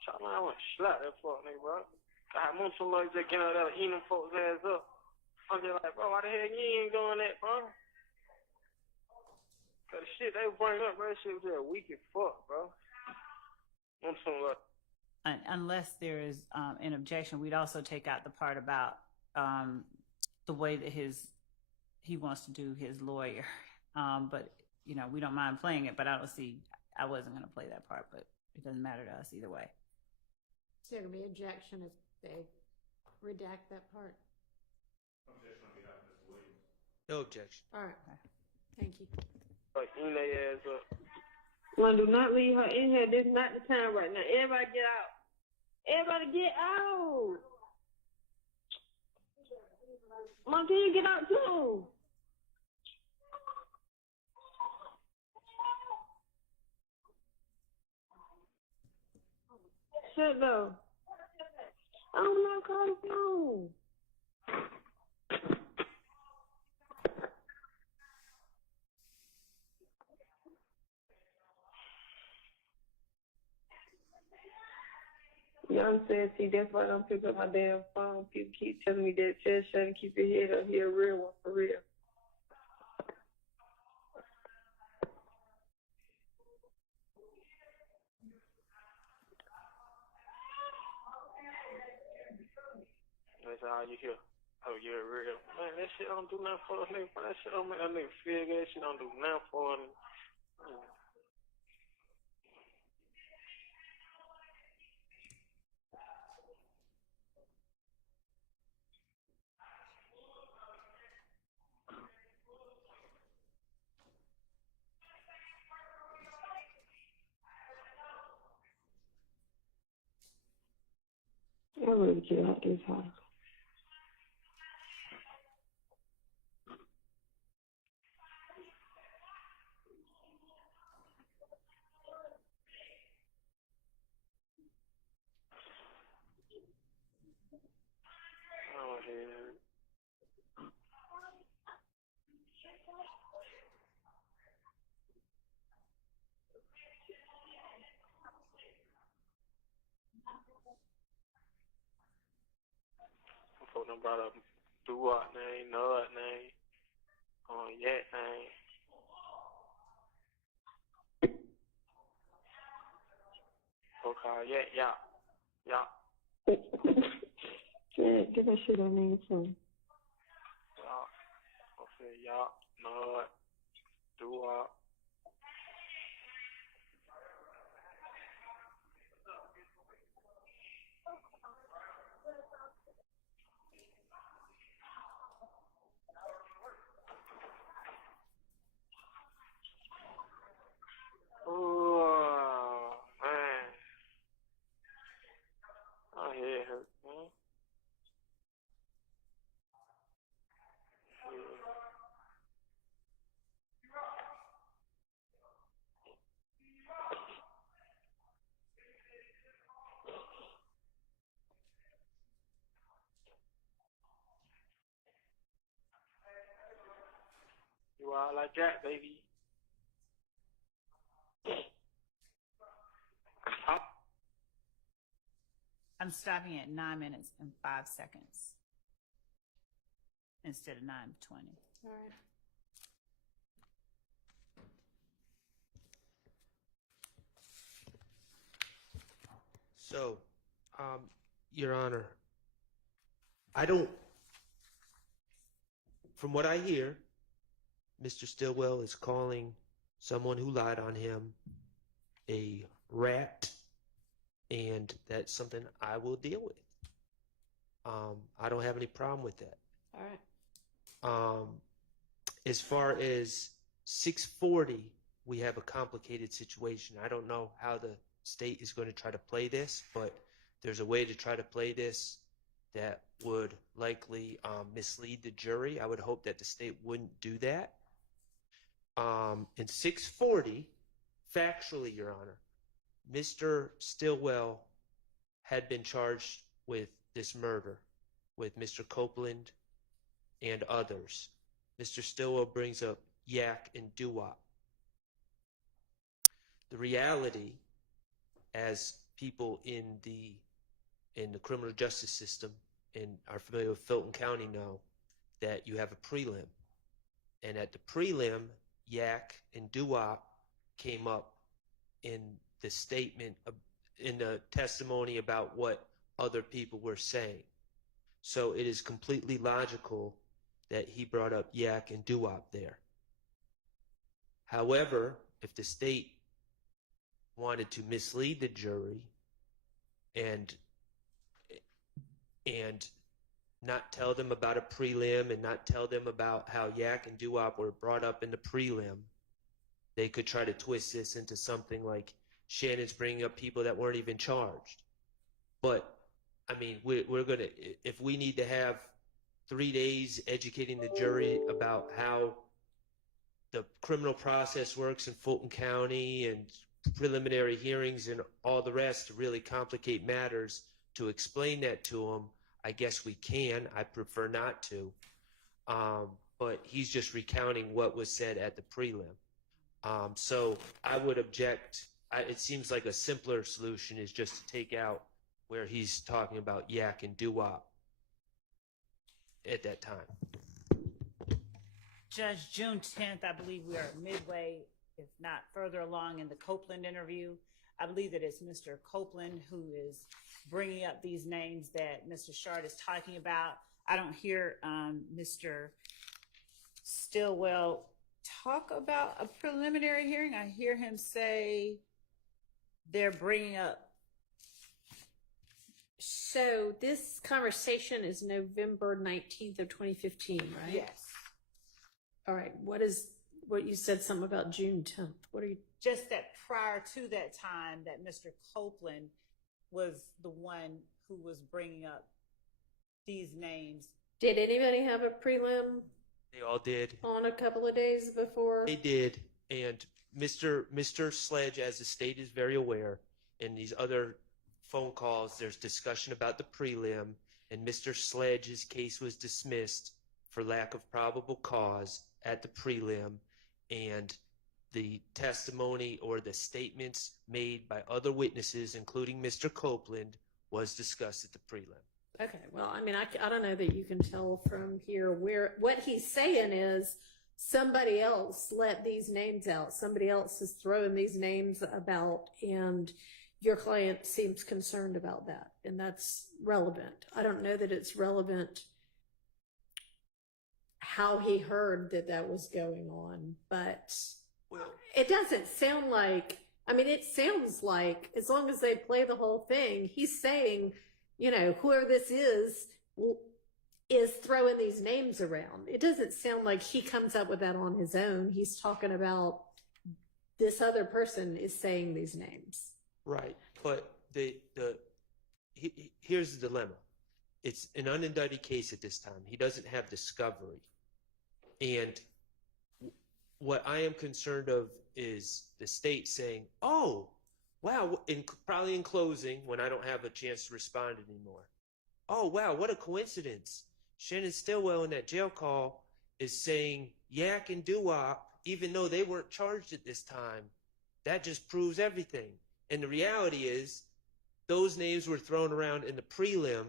I want to slap that fuck nigga, bro. I want some lawyers that get out there eating them folks' ass up. I'm just like, bro, why the hell you ain't doing that, bro? Cause the shit they bring up, bro, that shit was just weak as fuck, bro. I'm some like. Unless there is an objection, we'd also take out the part about the way that he wants to do his lawyer. But you know, we don't mind playing it. But I wasn't going to play that part, but it doesn't matter to us either way. Is there going to be objection if they redact that part? No objection. All right. Thank you. Like, eating their ass up. Well, do not leave her in here. This is not the time right now. Everybody get out. Everybody get out. Mom, can you get out too? Shut up. I don't know how to call You know what I'm saying? See, that's why I don't pick up my damn phone. People keep telling me that just shut and keep your head up. Here, a real one for real. That's all you hear. Oh, you're real. Man, that shit don't do nothing for a nigga. That shit don't make a nigga feel good. That shit don't do nothing for a nigga. I really get out this house. Oh, yeah. court done brought up Duwop name, Nud name, Yak name. So-called Yak, Yop. Get that shit on me too. Yop. Okay, Yop, Nud, Duwop. Oh, man. My head hurts, man. You out like that, baby. I'm stopping at 9 minutes and 5 seconds instead of 9:20. All right. So, Your Honor, from what I hear, Mr. Stillwell is calling someone who lied on him a rat, and that's something I will deal with. I don't have any problem with that. All right. As far as 640, we have a complicated situation. I don't know how the state is going to try to play this, but there's a way to try to play this that would likely mislead the jury. I would hope that the state wouldn't do that. In 640, factually, Your Honor, Mr. Stillwell had been charged with this murder with Mr. Copeland and others. Mr. Stillwell brings up Yak and Duwop. The reality, as people in the criminal justice system and are familiar with Fulton County know, that you have a prelim. And at the prelim, Yak and Duwop came up in the statement, in the testimony about what other people were saying. So it is completely logical that he brought up Yak and Duwop there. However, if the state wanted to mislead the jury and not tell them about a prelim and not tell them about how Yak and Duwop were brought up in the prelim, they could try to twist this into something like Shannon's bringing up people that weren't even charged. But, I mean, we're going to, if we need to have 3 days educating the jury about how the criminal process works in Fulton County and preliminary hearings and all the rest to really complicate matters, to explain that to them, I guess we can. I prefer not to. But he's just recounting what was said at the prelim. So I would object. It seems like a simpler solution is just to take out where he's talking about Yak and Duwop at that time. Judge, June 10th, I believe we are midway, if not further along in the Copeland interview. I believe that it's Mr. Copeland who is bringing up these names that Mr. Shard is talking about. I don't hear Mr. Stillwell talk about a preliminary hearing. I hear him say they're bringing up. So this conversation is November 19th of 2015, right? Yes. All right. What you said something about June 10th. What are you? Just that prior to that time that Mr. Copeland was the one who was bringing up these names. Did anybody have a prelim? They all did. On a couple of days before? They did. And Mr. Sledge, as the state is very aware, in these other phone calls, there's discussion about the prelim, and Mr. Sledge's case was dismissed for lack of probable cause at the prelim, and the testimony or the statements made by other witnesses, including Mr. Copeland, was discussed at the prelim. Okay, well, I mean, I don't know that you can tell from here what he's saying is somebody else let these names out. Somebody else is throwing these names about, and your client seems concerned about that, and that's relevant. I don't know that it's relevant how he heard that was going on, but it doesn't sound like, I mean, it sounds like as long as they play the whole thing, he's saying, you know, whoever this is throwing these names around. It doesn't sound like he comes up with that on his own. He's talking about this other person is saying these names. Right, but here's the dilemma. It's an unindicted case at this time. He doesn't have discovery. And what I am concerned of is the state saying, oh, wow, probably in closing, when I don't have a chance to respond anymore. Oh, wow, what a coincidence. Shannon Stillwell in that jail call is saying yak and doo-wop, even though they weren't charged at this time. That just proves everything. And the reality is, those names were thrown around in the prelim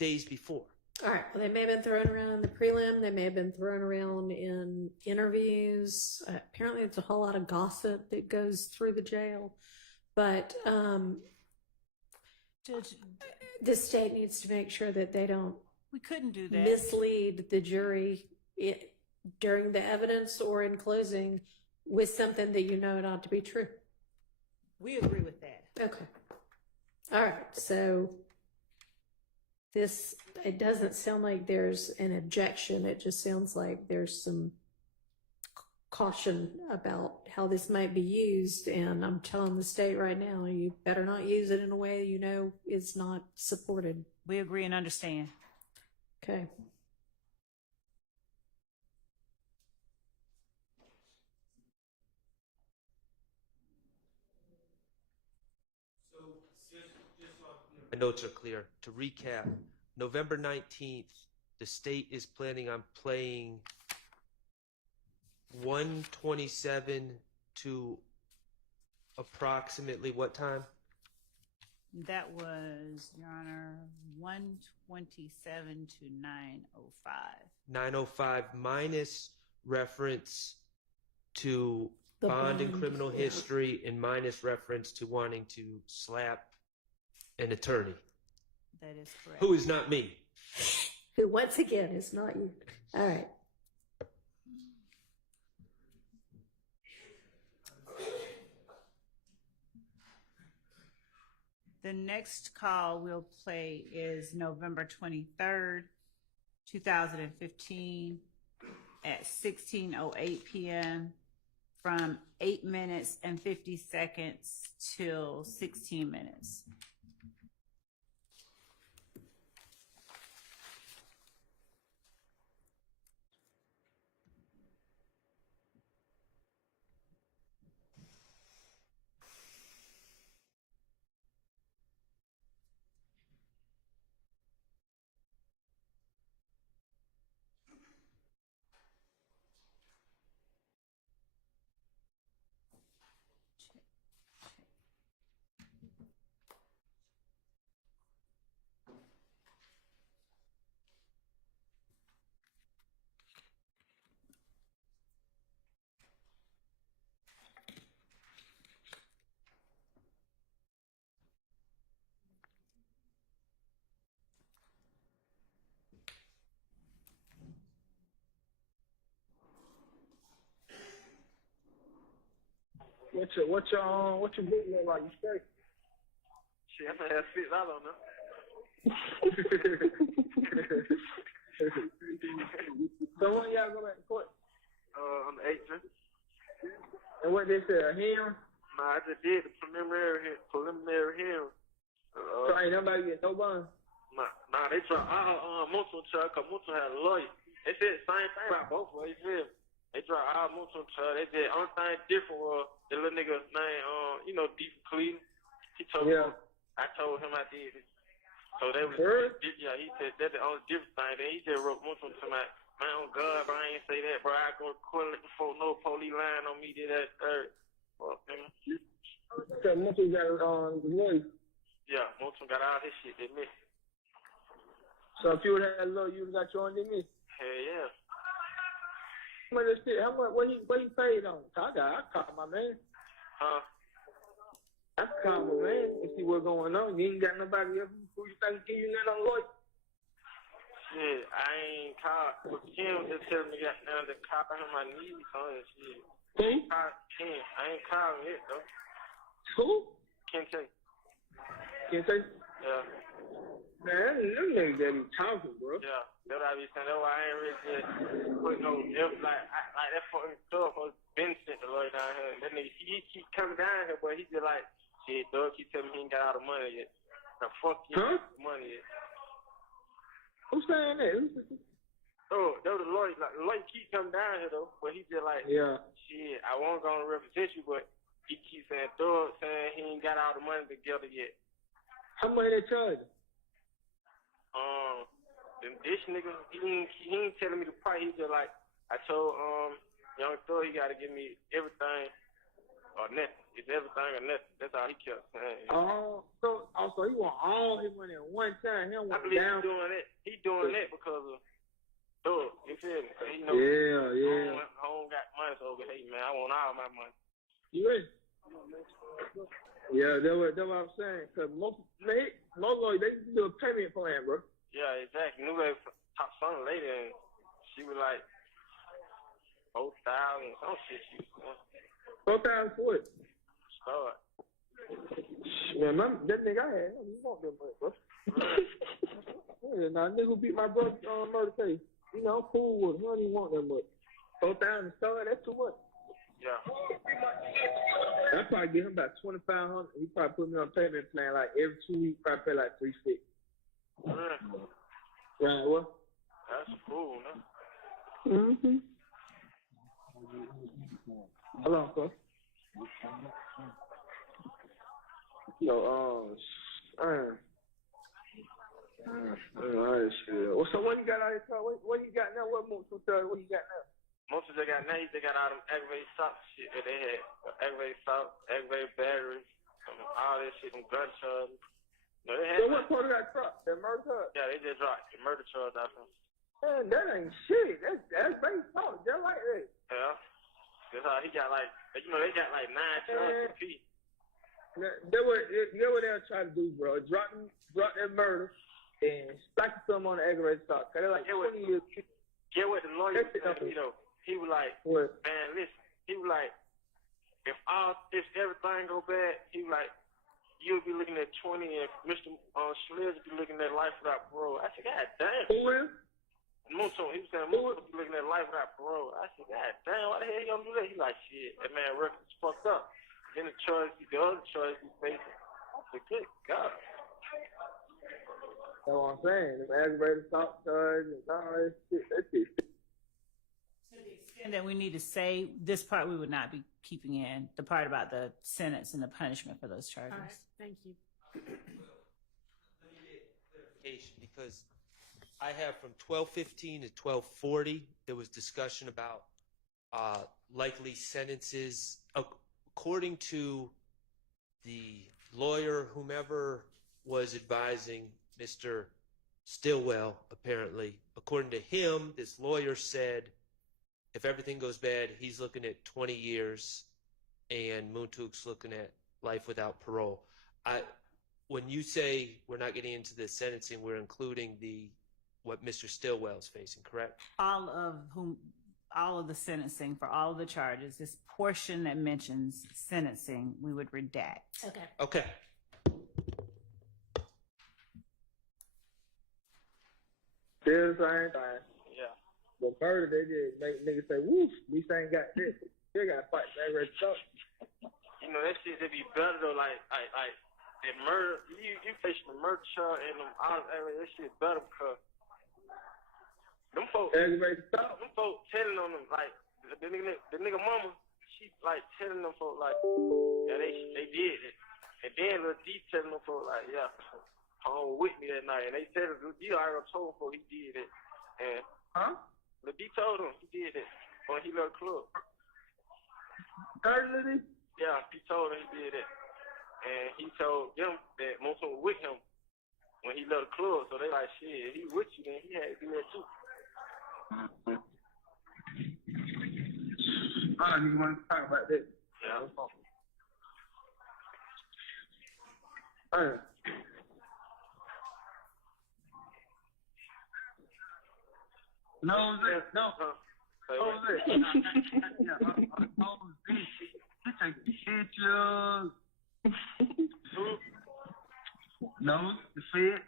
days before. All right, well, they may have been thrown around in the prelim. They may have been thrown around in interviews. Apparently, it's a whole lot of gossip that goes through the jail. But Judge, the state needs to make sure that they don't we couldn't do that. mislead the jury during the evidence or in closing with something that you know it ought to be true. We agree with that. Okay. All right, so it doesn't sound like there's an objection. It just sounds like there's some caution about how this might be used. And I'm telling the state right now, you better not use it in a way you know is not supported. We agree and understand. Okay. My notes are clear. To recap, November 19th, the state is planning on playing 1:27 to approximately what time? That was, Your Honor, 1:27 to 9:05. 9:05 minus reference to The bond and bond, criminal yeah. history and minus reference to wanting to slap an attorney. That is correct. Who is not me. Who, once again, is not you. All right. The next call we'll play is November 23rd, 2015 at 16:08 p.m. from 8 minutes and 50 seconds till 16 minutes. What your book look like? You straight? Shit, I'm gonna have $6 on them. So when y'all go back to court? On the 18th. And what they say, a hearing? Nah, I just did the preliminary hearing. So ain't nobody get no bond? Nah, they try multiple trial, cause multiple had a lawyer. They said the same thing about both of them, you feel me? They try all multiple trial. They did only thing different was the little nigga's name, Deep Cleveland. He told me, I told him I did it. So they was, yeah, he said that's the only different thing. Then he just wrote multiple to my, man, oh God, bro, I ain't say that, bro. I go to court before no police lying on me, did that third. Well, So multiple got the lawyer. yeah, multiple got all his shit, they missed. So if you would have had a little, you would have got your own than me. Hell yeah. How much shit? How much? What he paid on? I called my man. Huh? I called my man and see what's going on. You ain't got nobody else who you think give you nothing on lawyer. Shit, I ain't called. But Kim just telling me got down to cop on my knees on and shit. Who? Kim. I ain't calling it though. Who? Kente. Kente? Yeah. Man, them niggas that be talking, bro. Yeah. That's what I be saying. That's why I ain't really just put no effort. Like that fucking stuff was been sent the lawyer down here. That nigga, he keep coming down here, but he just like, shit, Doug keep telling me he ain't got all the money yet. Now fuck you, the money yet. Who's saying that? Oh, that was the lawyer. Like, the lawyer keep coming down here though, but he just like, yeah, shit, I won't go and represent you, but he keep saying Doug saying he ain't got all the money together yet. How much they charge? This nigga, he ain't telling me the price. He just like, I told young Thor he gotta give me everything or nothing. It's everything or nothing. That's all he kept saying. So he want all his money at one time. He don't I want believe down. he's doing that. He doing that because of Thor. You feel me? Cause he know home got money, so hey man, I want all my money. You ready? Yeah, that's what I'm saying. Cause most lawyers they do a payment plan, bro. Yeah, exactly. Knew that top son lady, and she was like 4,000 some shit. She was 4,000 for it. Start. Man, that nigga I had, he want that money, bro. Yeah, now nigga who beat my brother murder case. You know, I'm cool with him. He don't even want that much. 4,000 start, that's too much. Yeah. I probably give him about 2,500. He probably put me on a payment plan like every 2 weeks. Probably pay like $350. Right, what? That's cool, man. Mm-hmm. Hold on, bro. Yo, shit. Well, so what you got out of here? What you got now? What you got now? Most of they got now, they got all them aggravated assault shit that they had. Aggravated assault, aggravated battery, all this shit, them gun charges. No, they had. So what part of that truck? That murder charge? Yeah, they just dropped the murder charge out of them. Man, that ain't shit. That's based on just like that. Yeah. That's how he got like, you know, they got like 9 charges apiece. That what they'll try to do, bro. Drop that murder and stack some on the aggravated assault. Cause they're like 20 years. Get what the lawyer said, you know. He was like, what? Man, listen. He was like, if everything go bad, he was like, you'll be looking at 20, and Mr. Schliz will be looking at life without parole. I said, God damn. Who is? Moonstone, he was saying, Moonstone will be looking at life without parole. I said, God damn, why the hell you gonna do that? He like, shit, that man record is fucked up. Then the other choice he's facing. I said, good God. That's what I'm saying. Them aggravated assault charge and all that shit. That shit. To the extent that we need to say this part, we would not be keeping in the part about the sentence and the punishment for those charges. All right, thank you. Clarification, because I have from 12:15 to 12:40, there was discussion about likely sentences. According to the lawyer, whomever was advising Mr. Stillwell, apparently, according to him, this lawyer said if everything goes bad, he's looking at 20 years and Muntuk's looking at life without parole. When you say we're not getting into the sentencing, we're including what Mr. Stillwell is facing, correct? All of the sentencing for all of the charges, this portion that mentions sentencing, we would redact. Okay. Still the same thing. Yeah. The murder, they just make niggas say, woof, these ain't got this. They got to fight that red stuff. You know, that shit, they be better though, like that murder, you facing the murder charge and them, that shit better because them folks telling on them, like, the nigga mama, she, like, telling them folks, like, yeah, they did it. And then Lil D telling them folks, like, yeah, home with me that night. And they said, Lil D already told him folks he did it. And, Lil D told him he did it when he left the club. Lil D? Yeah, he told him he did it. And he told them that Monson was with him when he left the club. So they like, shit, if he with you, then he had to do that too. I don't even want to talk about that. Yeah. All right. No, no. Oh, he take pictures. No, the Fed.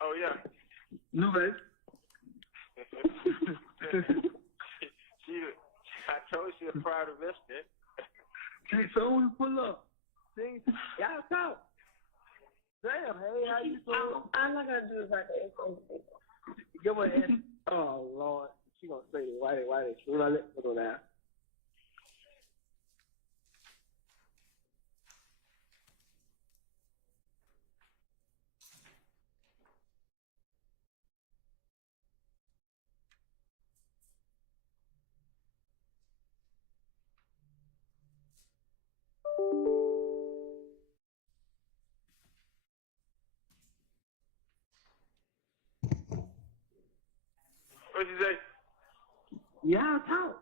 Oh, yeah. New baby. I told you a proud investor. Hey, so when you pull up, see, y'all talk. Damn, hey, how you doing? All I gotta do is like the Give her an oh, Lord. She gonna say, why they, we're gonna let her go down. What you say? Y'all talk.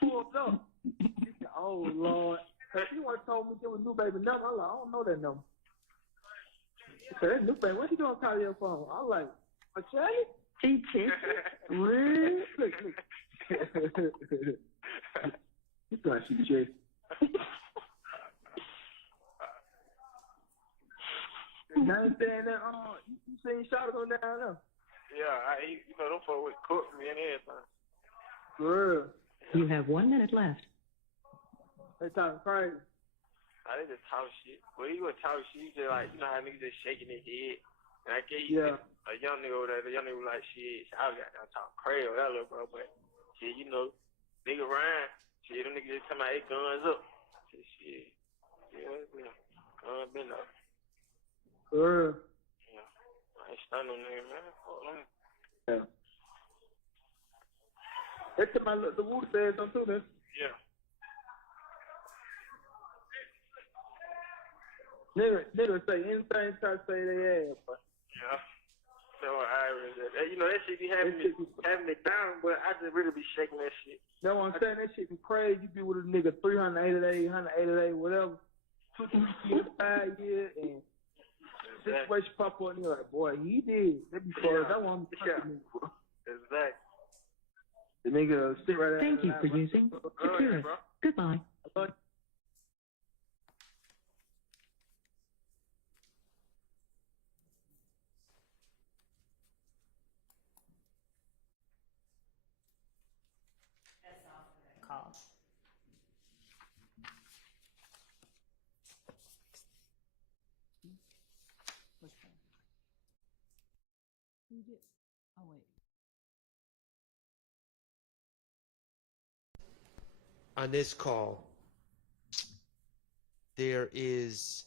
Pulled up. She said, oh, Lord. Cause she once told me there was new baby number. I'm like, I don't know that number. She said, that new baby, what you gonna call your phone? I'm like, Michelle? She checking. Look. You thought she checking. You understand that? You seen Shawty go down there? Yeah, you know, them folks would cook me and everything. Girl. You have 1 minute left. They talking crazy. They just talk shit. Well, you gonna talk shit, you just like, you know how niggas just shaking their head. And I gave you a young nigga over there, the young nigga was like, shit, I got down talking crazy with that little bro, but shit, you know, nigga Ryan, shit, them niggas just talking about their guns up. Shit, yeah, guns been up. Girl. Yeah, I ain't stunning them niggas, man. Fuck them. Yeah. That's my the Wu said something too, then. Yeah. Nigga say anything, try to say they ass, but. Yeah. So you know, that shit be having me down, but I just really be shaking that shit. That's what I'm saying. That shit be crazy. You be with a nigga 380 days, 180 days, whatever. 2, 3 years, 5 years, and situation pop up and you're like, boy, he did. That be fun. That one be nigga, bro. Exactly. The nigga sit right there. Thank you for using Securus. Goodbye. Call. Which one? You did. Oh wait. On this call, there is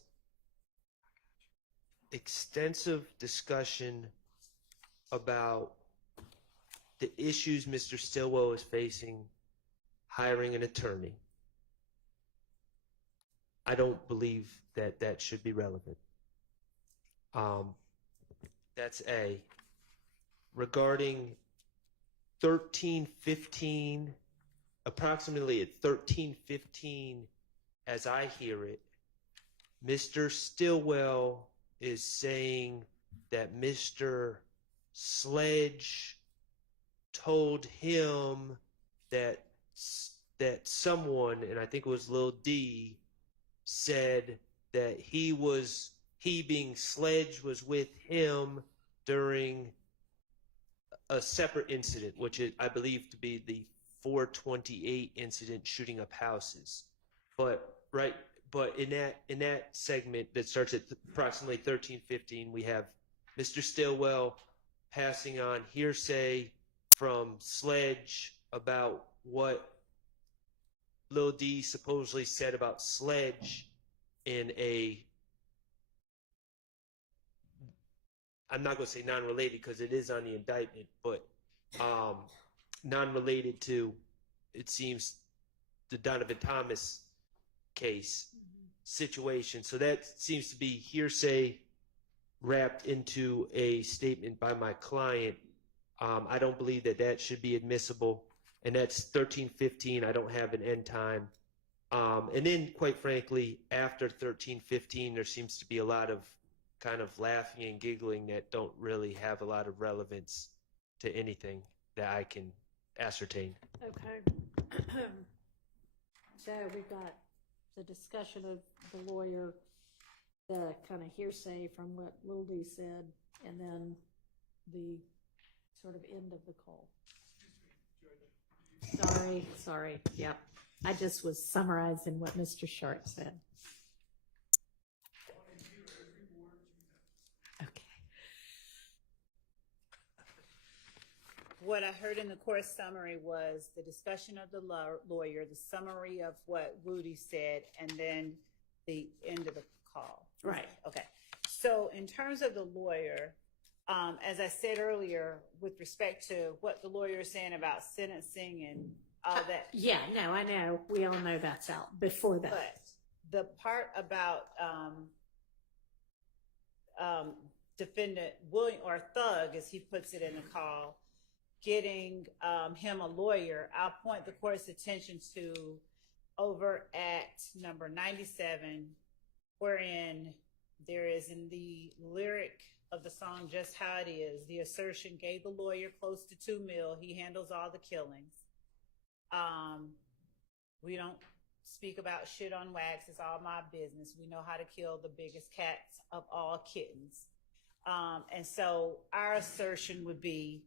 extensive discussion about the issues Mr. Stillwell is facing hiring an attorney. I don't believe that that should be relevant. That's A. Regarding 1315, approximately at 1315, as I hear it, Mr. Stillwell is saying that Mr. Sledge told him that someone, and I think it was Lil D, said that he being Sledge was with him during a separate incident, which I believe to be the 428 incident shooting up houses. But in that segment that starts at approximately 1315, we have Mr. Stillwell passing on hearsay from Sledge about what Lil D supposedly said about Sledge in a, I'm not going to say non-related because it is on the indictment, but non-related to, it seems, the Donovan Thomas case situation. So that seems to be hearsay wrapped into a statement by my client, I don't believe that that should be admissible. And that's 1315. I don't have an end time. And then, quite frankly, after 1315, there seems to be a lot of kind of laughing and giggling that don't really have a lot of relevance to anything that I can ascertain. Okay. So we've got the discussion of the lawyer, the kind of hearsay from what Lil D said, and then the sort of end of the call. Sorry. Yep. I just was summarizing what Mr. Sharp said. Okay. What I heard in the court summary was the discussion of the lawyer, the summary of what Woody said, and then the end of the call. Right. Okay. So in terms of the lawyer, as I said earlier, with respect to what the lawyer is saying about sentencing and all that. Yeah, no, I know. We all know that's out before that. But the part about defendant William, or Thug, as he puts it in the call, getting him a lawyer, I'll point the court's attention to over Act number 97, wherein there is in the lyric of the song Just How It Is, the assertion gave the lawyer close to $2 million. He handles all the killings. We don't speak about shit on wax. It's all my business. We know how to kill the biggest cats of all kittens. And so our assertion would be,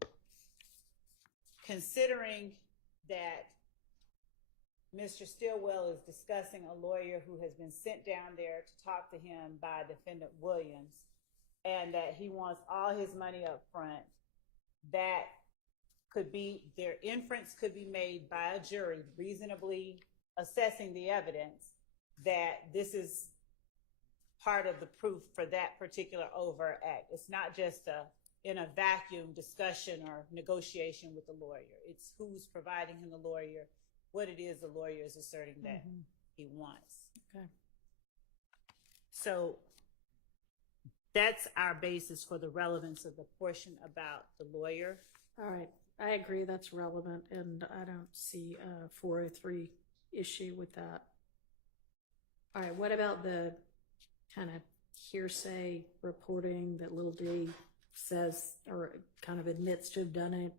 considering that Mr. Stillwell is discussing a lawyer who has been sent down there to talk to him by defendant Williams, and that he wants all his money up front, that could be, their inference could be made by a jury reasonably assessing the evidence that this is part of the proof for that particular overt act. It's not just in a vacuum discussion or negotiation with the lawyer. It's who's providing him the lawyer, what it is the lawyer is asserting that he wants. Okay. So that's our basis for the relevance of the portion about the lawyer. All right. I agree that's relevant, and I don't see a 403 issue with that. All right. What about the kind of hearsay reporting that Lil D says, or kind of admits to have done it,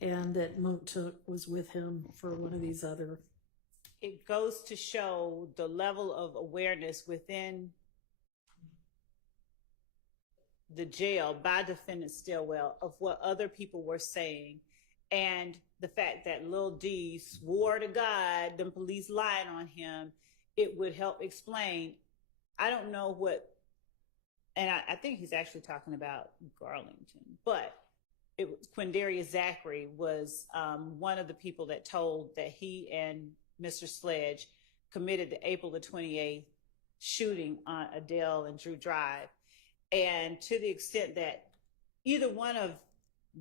and that Montauk was with him for one of these other? It goes to show the level of awareness within the jail by defendant Stillwell of what other people were saying, and the fact that Lil D swore to God the police lied on him. It would help explain. I don't know what, and I think he's actually talking about Garlington, but it was Quindarius Zachary was one of the people that told that he and Mr. Sledge committed the April the 28th shooting on Adele and Drew Drive. And to the extent that either one of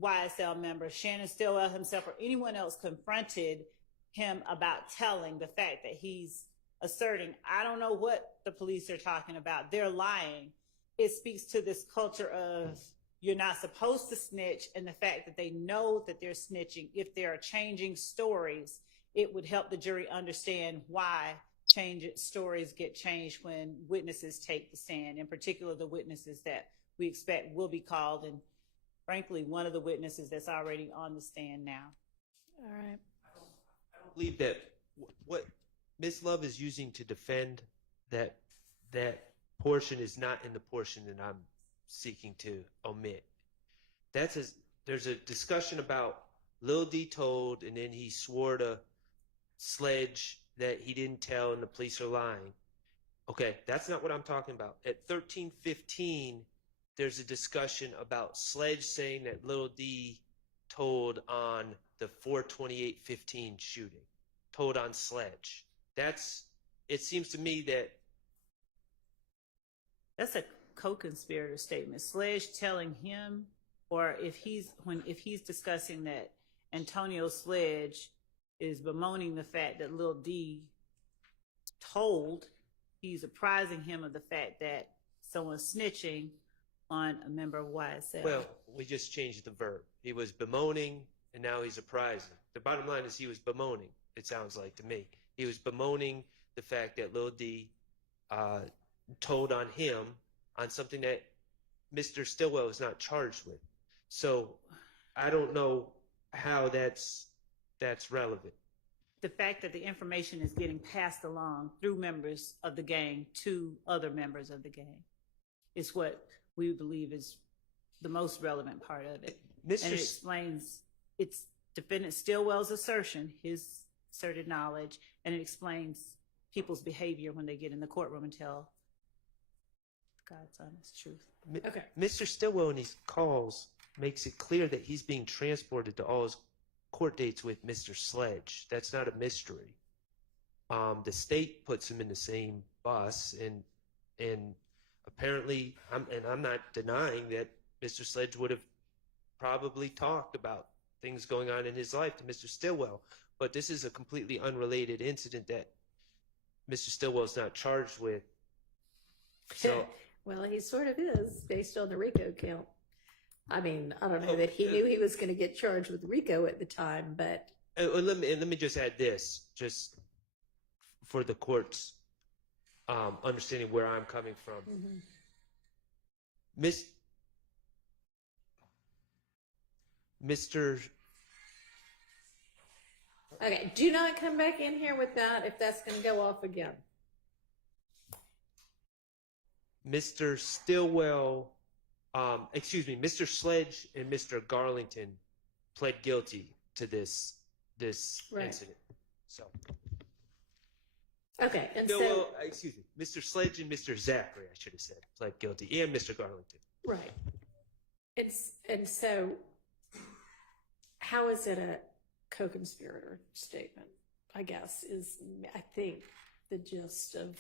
YSL members, Shannon Stillwell himself or anyone else, confronted him about telling, the fact that he's asserting, I don't know what the police are talking about, they're lying. It speaks to this culture of you're not supposed to snitch, and the fact that they know that they're snitching. If they are changing stories, it would help the jury understand why stories get changed when witnesses take the stand, in particular the witnesses that we expect will be called, and frankly, one of the witnesses that's already on the stand now. All right. I don't believe that what Ms. Love is using to defend that portion is not in the portion that I'm seeking to omit. There's a discussion about Lil D told, and then he swore to Sledge that he didn't tell and the police are lying. Okay, that's not what I'm talking about. At 1315, there's a discussion about Sledge saying that Lil D told on the 4/28/15 shooting, told on Sledge. It seems to me that's a co-conspirator statement. Sledge telling him, or if he's discussing that Antonio Sledge is bemoaning the fact that Lil D told, he's apprising him of the fact that someone's snitching, on a member of YSL. Well, we just changed the verb. He was bemoaning, and now he's apprising. The bottom line is he was bemoaning, it sounds like to me. He was bemoaning the fact that Lil D told on him on something that Mr. Stillwell is not charged with. So I don't know how that's relevant. The fact that the information is getting passed along through members of the gang to other members of the gang is what we believe is the most relevant part of it. And it explains, it's defendant Stillwell's assertion, his asserted knowledge, and it explains people's behavior when they get in the courtroom and tell God's honest truth. Okay. Mr. Stillwell in these calls makes it clear that he's being transported to all his court dates with Mr. Sledge. That's not a mystery. The state puts him in the same bus, and apparently, I'm not denying that Mr. Sledge would have probably talked about things going on in his life to Mr. Stillwell, but this is a completely unrelated incident that Mr. Stillwell's not charged with. So, well, he sort of is based on the RICO count. I mean, I don't know that he knew he was going to get charged with RICO at the time, but let me just add this, just for the court's understanding where I'm coming from. Mr. okay. Do not come back in here with that if that's going to go off again. Mr. Stillwell, Mr. Sledge and Mr. Garlington pled guilty to this incident. So. Okay, and No, so well, Mr. Sledge and Mr. Zachary, I should have said, pled guilty, and Mr. Garlington. right, and so how is it a co-conspirator statement? I guess is I think the gist of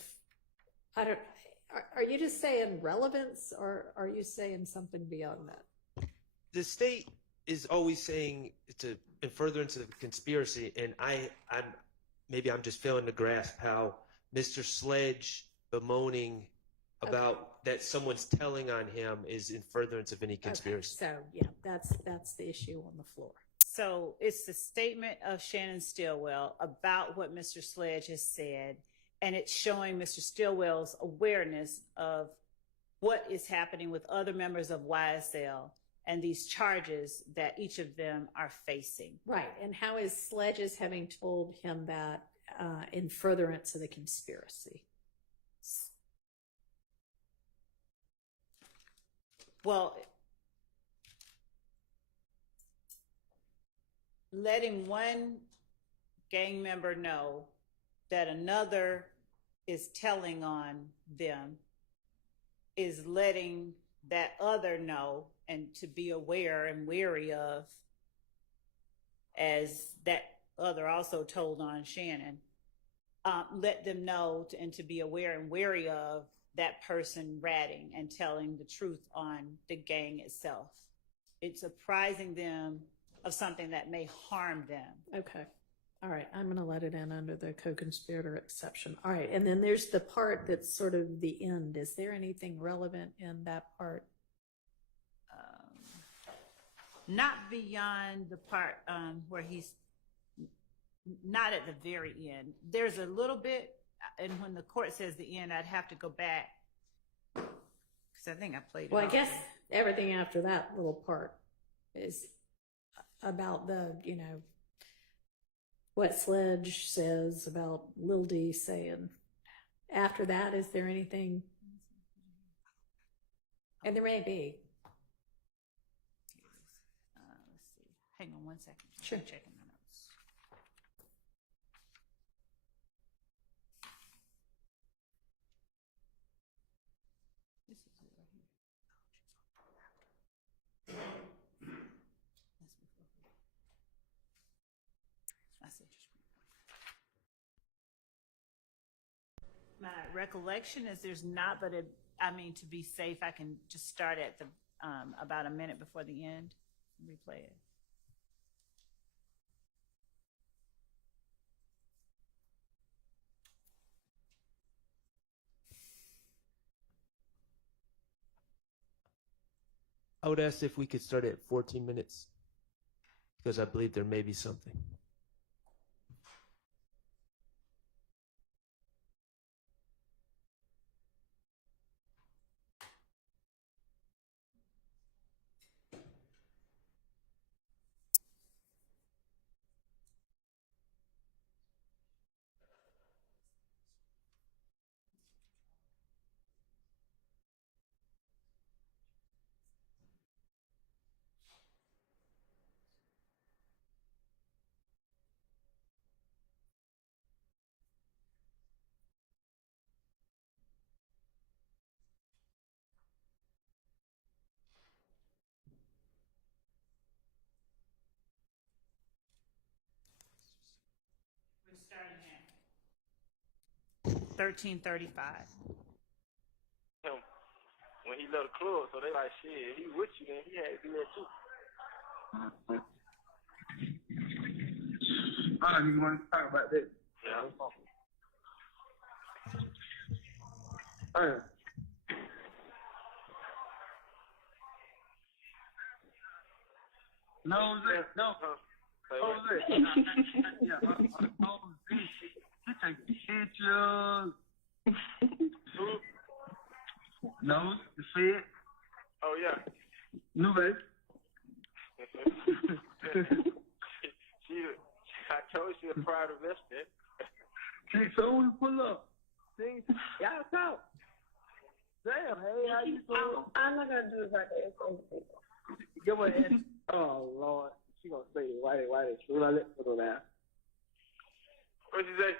Are you just saying relevance, or are you saying something beyond that? The state is always saying it's in furtherance of the conspiracy, and I'm just failing to grasp how Mr. Sledge bemoaning about that someone's telling on him is in furtherance of any conspiracy. Okay, so yeah, that's the issue on the floor. So it's the statement of Shannon Stillwell about what Mr. Sledge has said, and it's showing Mr. Stillwell's awareness of what is happening with other members of YSL and these charges that each of them are facing. Right, and how is Sledge's having told him that in furtherance of the conspiracy? Well, letting one gang member know that another is telling on them is letting that other know and to be aware and wary of, as that other also told on Shannon, let them know and to be aware and wary of that person ratting and telling the truth on the gang itself. It's apprising them of something that may harm them. Okay. All right. I'm going to let it in under the co-conspirator exception. All right. And then there's the part that's sort of the end. Is there anything relevant in that part? Not beyond the part where he's not at the very end. There's a little bit, and when the court says the end, I'd have to go back because I think I played it. Well, I guess everything after that little part is about the, what Sledge says about Lil D saying. After that, is there anything? And there may be. Let's see. Hang on one second. Sure. I'm checking my notes. This is it right here. That's interesting. My recollection is there's not, but to be safe, I can just start at the about a minute before the end and replay it. I would ask if we could start at 14 minutes because I believe there may be something. We're starting at 13:35. Him when he left the club, so they like shit. He with you, then he had to do that too. I don't even want to talk about that. Yeah. Alright. No, no. Jose. Yeah, Jose. He take pictures. Who? No, the Fed. Oh yeah. New baby. I told you a proud investment. See, so when you pull up, see, y'all talk. Damn, hey, how you doing? All I gotta do is like ask. Give her an oh, Lord. She gonna say, why they should I let her down? What'd you say?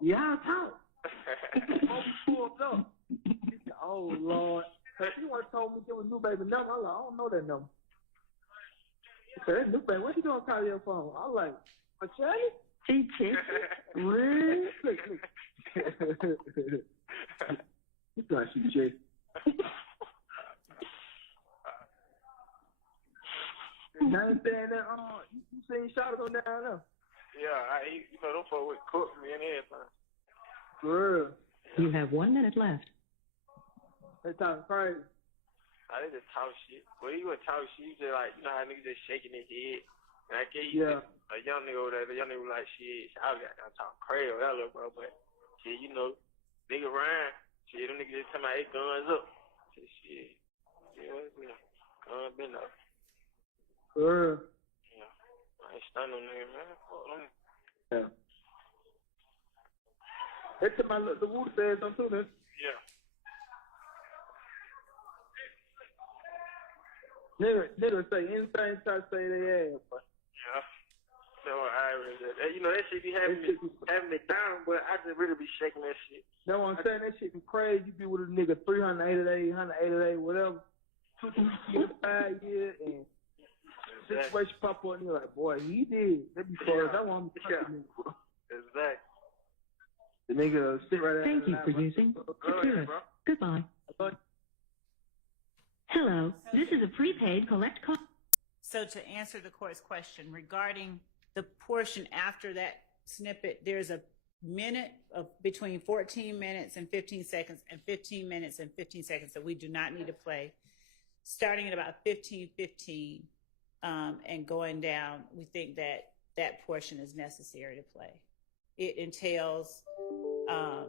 Y'all talk. Oh, we pulled up. She said, oh, Lord. She once told me it was new baby number. I'm like, I don't know that number. She said, that's new baby. What you doing call your phone? I'm like, a Charlie? She checked. Look. You thought she checked. Now I'm saying that, you seen Shawty go down there. Yeah, you know, them folks would cook me and everything. Girl. You have 1 minute left. They talking crazy. They just talk shit. Well, you would talk shit, you just like, you know how niggas just shaking their head. And I gave you a young nigga over there, the young nigga was like, shit, I got down talking crazy with that little bro, but shit, you know, nigga Ryan, shit, them niggas just talking about 8 guns up. Shit, yeah, guns been up. Girl. Yeah, I ain't stunning them niggas, man. Fuck them. Yeah. They took my the Wu says on too, then. Yeah. Nigga say anything, try to say they ass, but. Yeah. So you know, that shit be having me down, but I just really be shaking that shit. That's what I'm saying, that shit be crazy. You be with a nigga 380 days, 180 days, whatever. 2 years, 5 years, and situation pop up and you're like, boy, he did. That be fun. That's why I'm touching nigga, bro. Exactly. The nigga sit right there. Thank you for using Securus. Goodbye. Hello, this is a prepaid collect call. So to answer the court's question regarding the portion after that snippet, there's a minute of between 14 minutes and 15 seconds and 15 minutes and 15 seconds that we do not need to play. Starting at about 15:15 and going down, we think that that portion is necessary to play. It entails a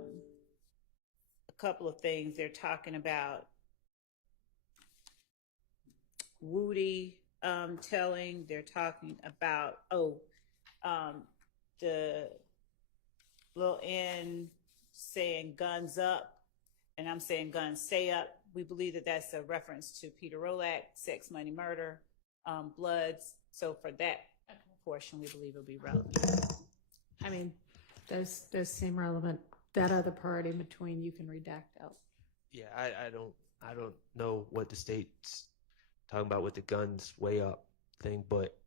couple of things. They're talking about Woody telling, they're talking about, the little N saying guns up, and I'm saying guns stay up. We believe that that's a reference to Peter Rolak, sex, money, murder, Bloods. So for that portion, we believe it'll be relevant. I mean, those seem relevant. That other part in between, you can redact out. Yeah, I don't know what the state's talking about with the guns way up thing, but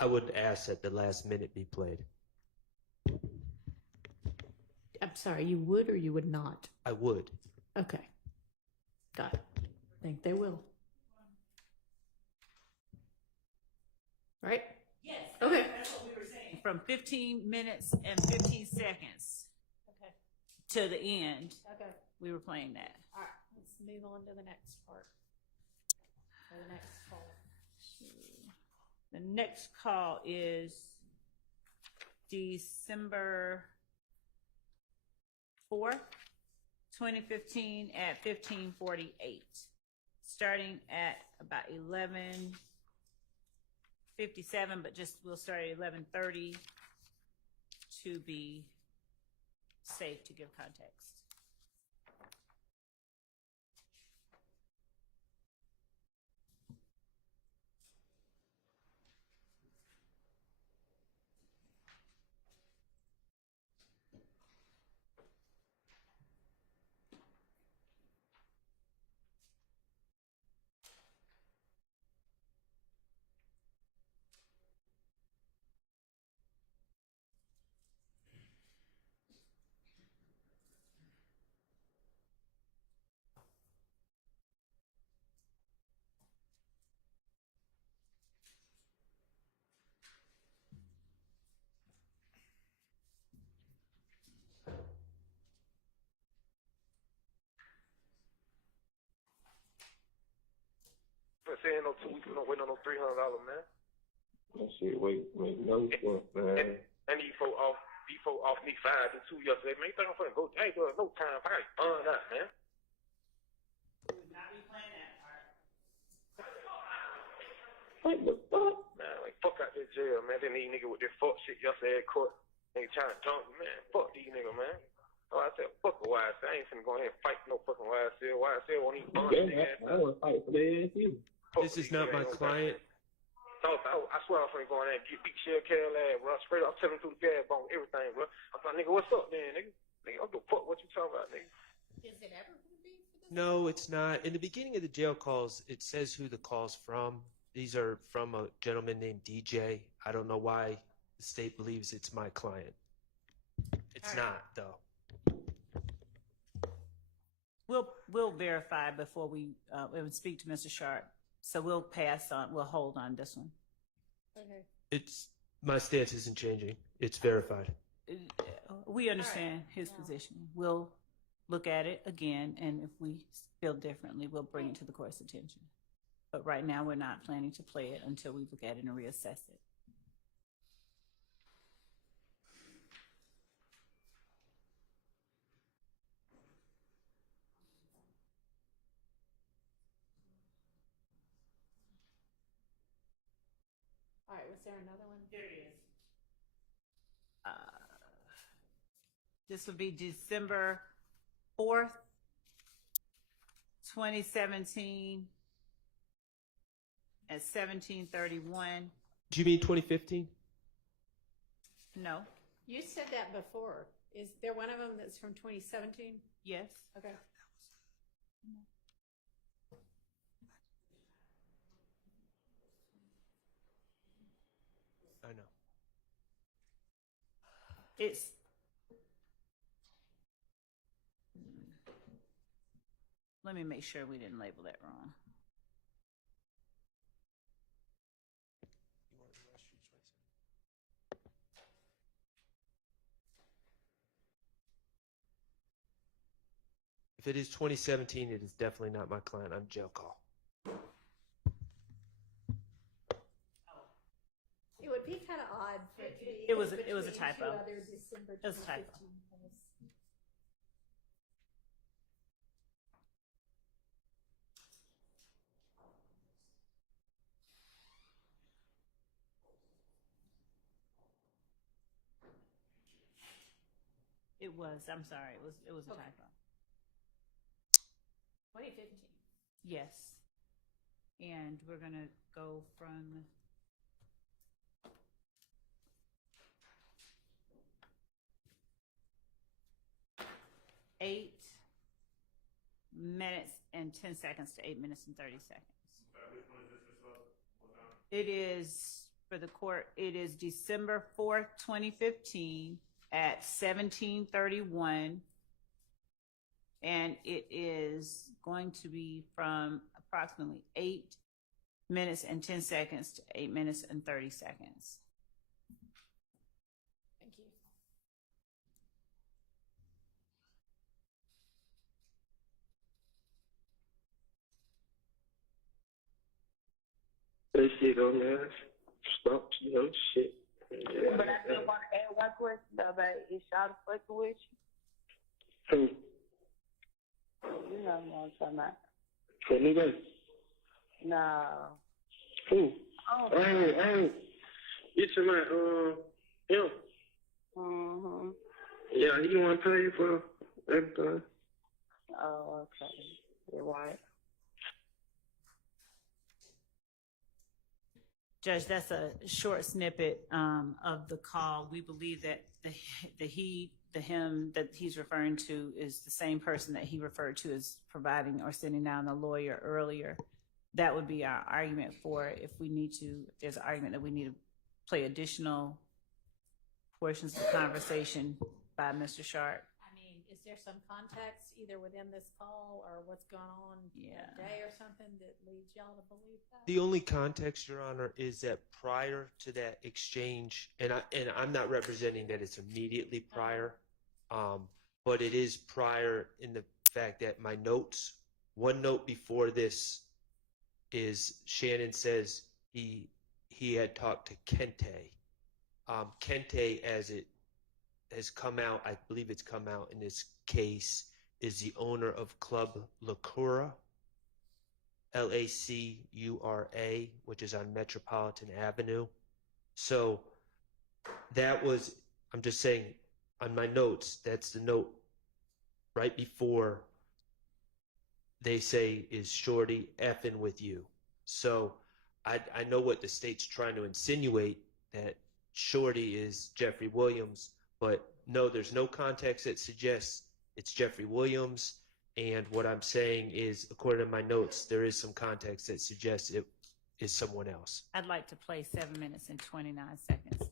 I would ask that the last minute be played. I'm sorry, you would or you would not? I would. Okay. Got it. I think they will. Right? Yes. Okay. That's what we were saying. From 15 minutes and 15 seconds to the end, we were playing that. All right, let's move on to the next part. The next call. The next call is December 4th, 2015 at 15:48, starting at about 11:57, but we'll start at 11:30 to be safe to give context. But saying no 2 weeks, we don't wait on no $300, man. That shit, wait, no fuck, man. And these folk off me 5 to 2 yesterday, man. You think I'm finna go? Hey, there's no time. I got burned out, man. We would not be playing that part. What the fuck? Man, like, fuck out this jail, man. Then these niggas with this fuck shit yesterday at court. Nigga trying to dunk me, man. Fuck these niggas, man. So I said, fuck a YSL. I ain't finna go ahead and fight no fucking YSL. YSL won't even burn this nigga. I want to fight for their ass, either. This is not my client. I swear I was finna go in there and get beat Shell Carol ass, bro. Straight up, telling through the gas bone, everything, bro. I was like, nigga, what's up, then, nigga? Nigga, I don't give a fuck what you talking about, nigga. Is it ever going to be for this? No, it's not. In the beginning of the jail calls, it says who the call's from. These are from a gentleman named DJ. I don't know why the state believes it's my client. It's not, though. We'll verify before we speak to Mr. Sharp. So we'll pass on. We'll hold on this one. Okay. My stance isn't changing. It's verified. We understand his position. We'll look at it again, and if we feel differently, we'll bring it to the court's attention. But right now, we're not planning to play it until we look at it and reassess it. All right, was there another one? There it is. This would be December 4th, 2017 at 17:31. Do you mean 2015? No. You said that before. Is there one of them that's from 2017? Yes. Okay. I know. Let me make sure we didn't label that wrong. If it is 2017, it is definitely not my client. I'm jail call. It would be kind of odd for it to be. It was a between typo. two other December It was a typo. 2015 polls. It was. I'm sorry. It was a Okay. typo. 2015. Yes. And we're gonna go from (8 minutes and 10 seconds to 8 minutes and 30 seconds. It is, for the court, it is December 4th, 2015 at 17:31. And it is going to be from approximately 8 minutes and 10 seconds to 8 minutes and 30 seconds. Thank you. this shit go, man. Stop, shit. Yeah. But I still want to add one question though, babe. Is y'all fucking with Who? you? You know what I'm talking about. For me, baby? No. Who? Oh. You talking about, him? Mm-hmm. Yeah, he want to pay for everything. Oh, okay. You're right. Judge, that's a short snippet of the call. We believe that the him that he's referring to is the same person that he referred to as providing or sending down the lawyer earlier. That would be our argument for it. If there's an argument that we need to play additional portions of the conversation by Mr. Sharp. I mean, is there some context either within this call or what's going on that day or something that leads y'all to believe that? The only context, Your Honor, is that prior to that exchange, and I'm not representing that it's immediately prior, but it is prior in the fact that my notes, one note before this is Shannon says he had talked to Kente. Kente, as it has come out, I believe it's come out in this case, is the owner of Club Lacura, Lacura, which is on Metropolitan Avenue. So that was, I'm just saying, on my notes, that's the note right before they say, is Shorty effing with you? So I know what the state's trying to insinuate, that Shorty is Jeffrey Williams, but no, there's no context that suggests it's Jeffrey Williams. And what I'm saying is, according to my notes, there is some context that suggests it is someone else. I'd like to play 7 minutes and 29 seconds.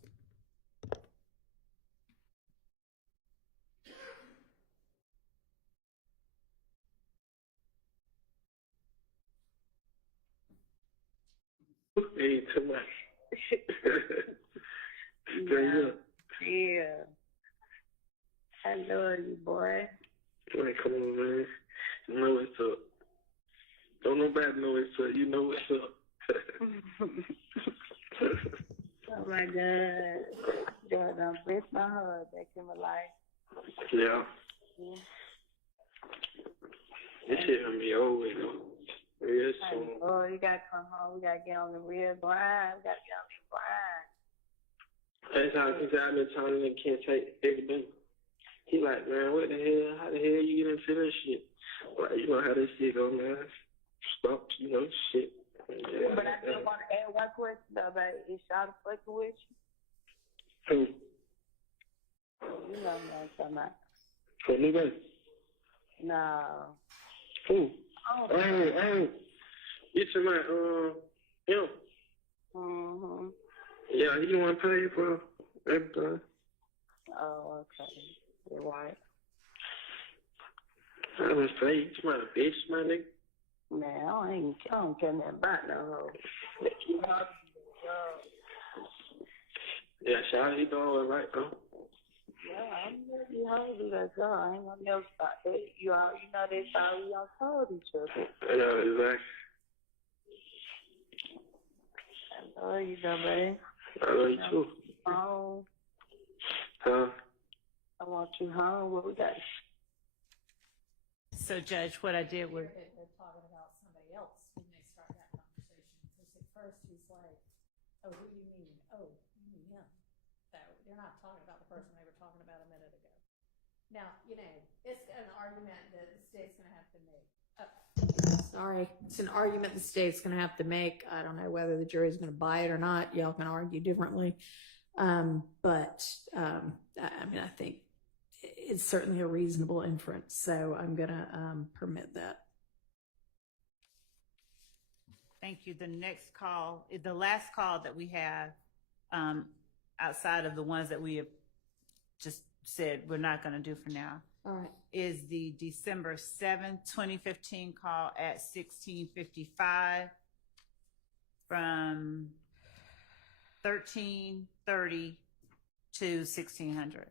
Hey, too much. Yeah. Yeah. I love you, boy. Man, come on, man. You know what's up. Don't nobody know what's up. You know what's up. Oh my God. God, I'm bless my heart back in my life. Yeah. This shit gonna be over, real soon. Oh, you gotta come home. We gotta get on the real grind. We gotta get on the grind. That's how I've been telling him can't take everything. He like, man, what the hell? How the hell you get into that shit? Like, you know how this shit go, man. Stop, shit. Yeah, But I still want to add one question though, babe. Is y'all fucking with you? Who? You know what I'm talking about. For me, baby? No. Who? Oh. You talking about, him? Mm-hmm. Yeah, he want to pay for everything. Oh, okay. You're right. I was say, you talking about a bitch, my nigga? Man, I don't care nothing about no hoe. Yeah, Shawty, you doing all right, though? Yeah, I'm gonna be hungry that girl. I ain't gonna never stop that. You know that's how we all told each other. I know, exactly. I love you though, babe. I love you too. Home. Huh? I want you home. What we got? So, Judge, what I did was They're talking about somebody else when they start that conversation. Because at first he's like, oh, who do you mean? Oh, you mean him. So they're not talking about the person they were talking about a minute ago. Now, it's an argument that the state's going to have to make. Sorry. It's an argument the state's going to have to make. I don't know whether the jury's going to buy it or not. Y'all can argue differently. But I think it's certainly a reasonable inference. So I'm going to permit that. Thank you. The next call, the last call that we have, outside of the ones that we have just said we're not going to do for now, all right, is the December 7th, 2015 call at 16:55 from 1330 to 1600.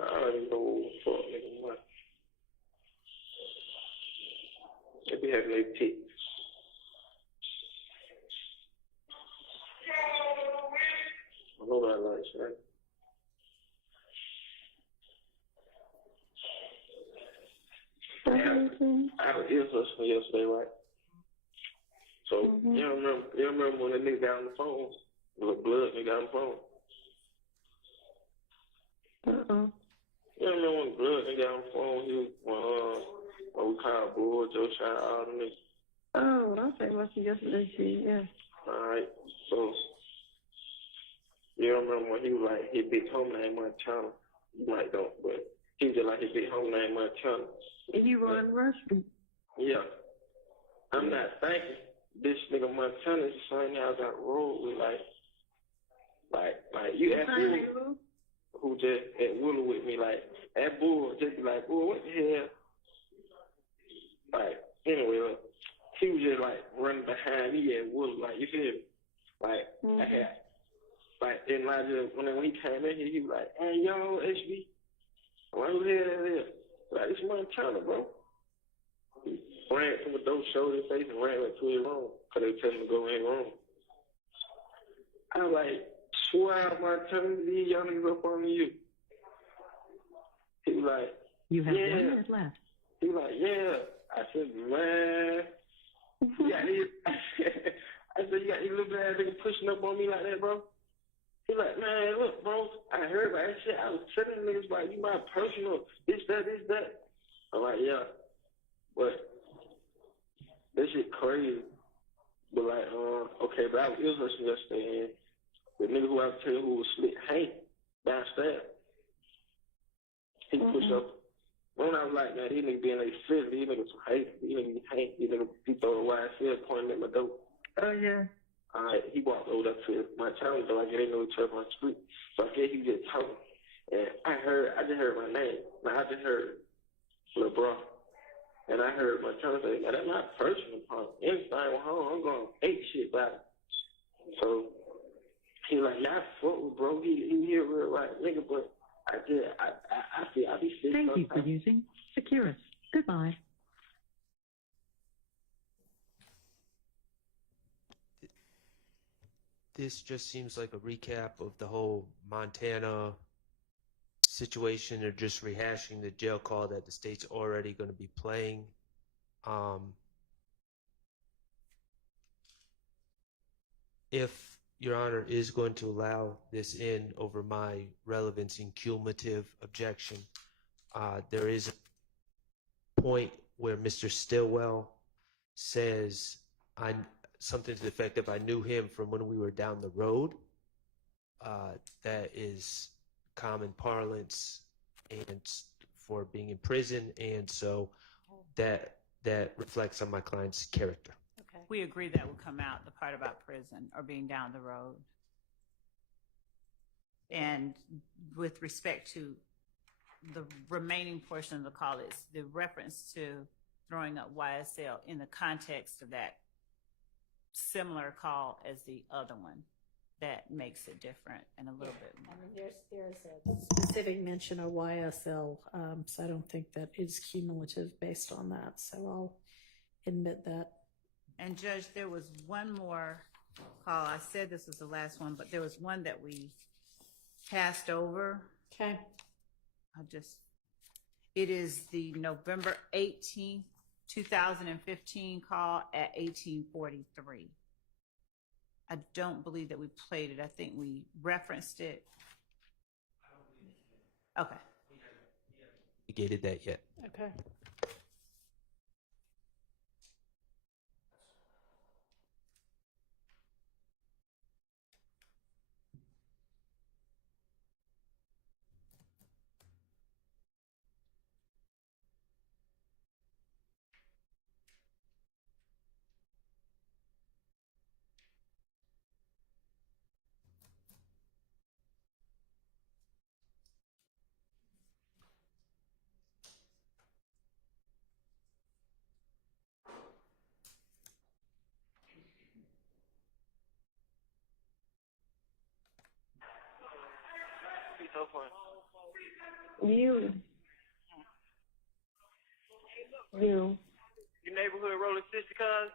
I already know fuck nigga money. They be having their pick. Nobody likes that. I had an ear hustle yesterday, right? So you remember when the nigga got on the phone? The blood nigga got on the phone. You remember when the blood nigga got on the phone? He was when we called Bull, Joe Shot, all them niggas. Oh, I think must be yesterday shit, yeah. Alright, so you remember when he was like his big home name Montana? You might don't, but he was just like his big home name Montana. And you run Rushby. Yeah. I'm not thinking this nigga Montana is the same house I rolled with, like you ask Bull, who just at Willow with me, like, that Bull just be like, Bull, what the hell? Like, anyway, he was just like running behind me at Willow, like, you feel me? Like, I had, like, and I just, when he came in here, he was like, hey, yo, HB, why who the hell that is? Like, it's Montana, bro. He ran from the door, showed his face, and ran back to his room, because they were telling him to go in his room. I was like, swear Montana, these young niggas up on you. He was like, You have yeah. 1 minute left. He was like, yeah. I said, man, you got these, I said, you got these little ass niggas pushing up on me like that, bro? He like, man, look, bro, I heard about that shit. I was telling niggas like, you my personal, this, that. I'm like, yeah. But this shit crazy. But like, okay, but I was ill hustling yesterday, and the nigga who I was telling who was slick, Hank, downstairs, he pushed up. When I was like, man, these niggas being like fit, these niggas some hate, these niggas hate, these niggas be throwing YSL pointing at my door. Oh, yeah. Alright, he walked over there to my town, though I didn't know each other on the street. So I guess he was just talking. And I just heard my name. Now I just heard Lil Bro. And I heard my town say, man, that's my personal part. Anything went home, I'm going to hate shit about it. So he like, yeah, I fuck with bro. He here real right nigga, but I be sick. Thank you for using Securus. Goodbye. This just seems like a recap of the whole Montana situation. They're just rehashing the jail call that the state's already going to be playing. If Your Honor is going to allow this in over my relevance and cumulative objection, there is a point where Mr. Stillwell says something to the effect of, I knew him from when we were down the road. That is common parlance and for being in prison, and so that reflects on my client's character. Okay. We agree that will come out, the part about prison or being down the road. And with respect to the remaining portion of the call, is the reference to throwing up YSL in the context of that similar call as the other one. That makes it different and a little bit more. I mean, there's a specific mention of YSL, so I don't think that is cumulative based on that. So I'll admit that. And Judge, there was one more call. I said this was the last one, but there was one that we passed over. Okay. It is the November 18th, 2015 call at 1843. I don't believe that we played it. I think we referenced it. Okay. We gated that yet. Okay. So fun. You. Your neighborhood rolling 60 cars?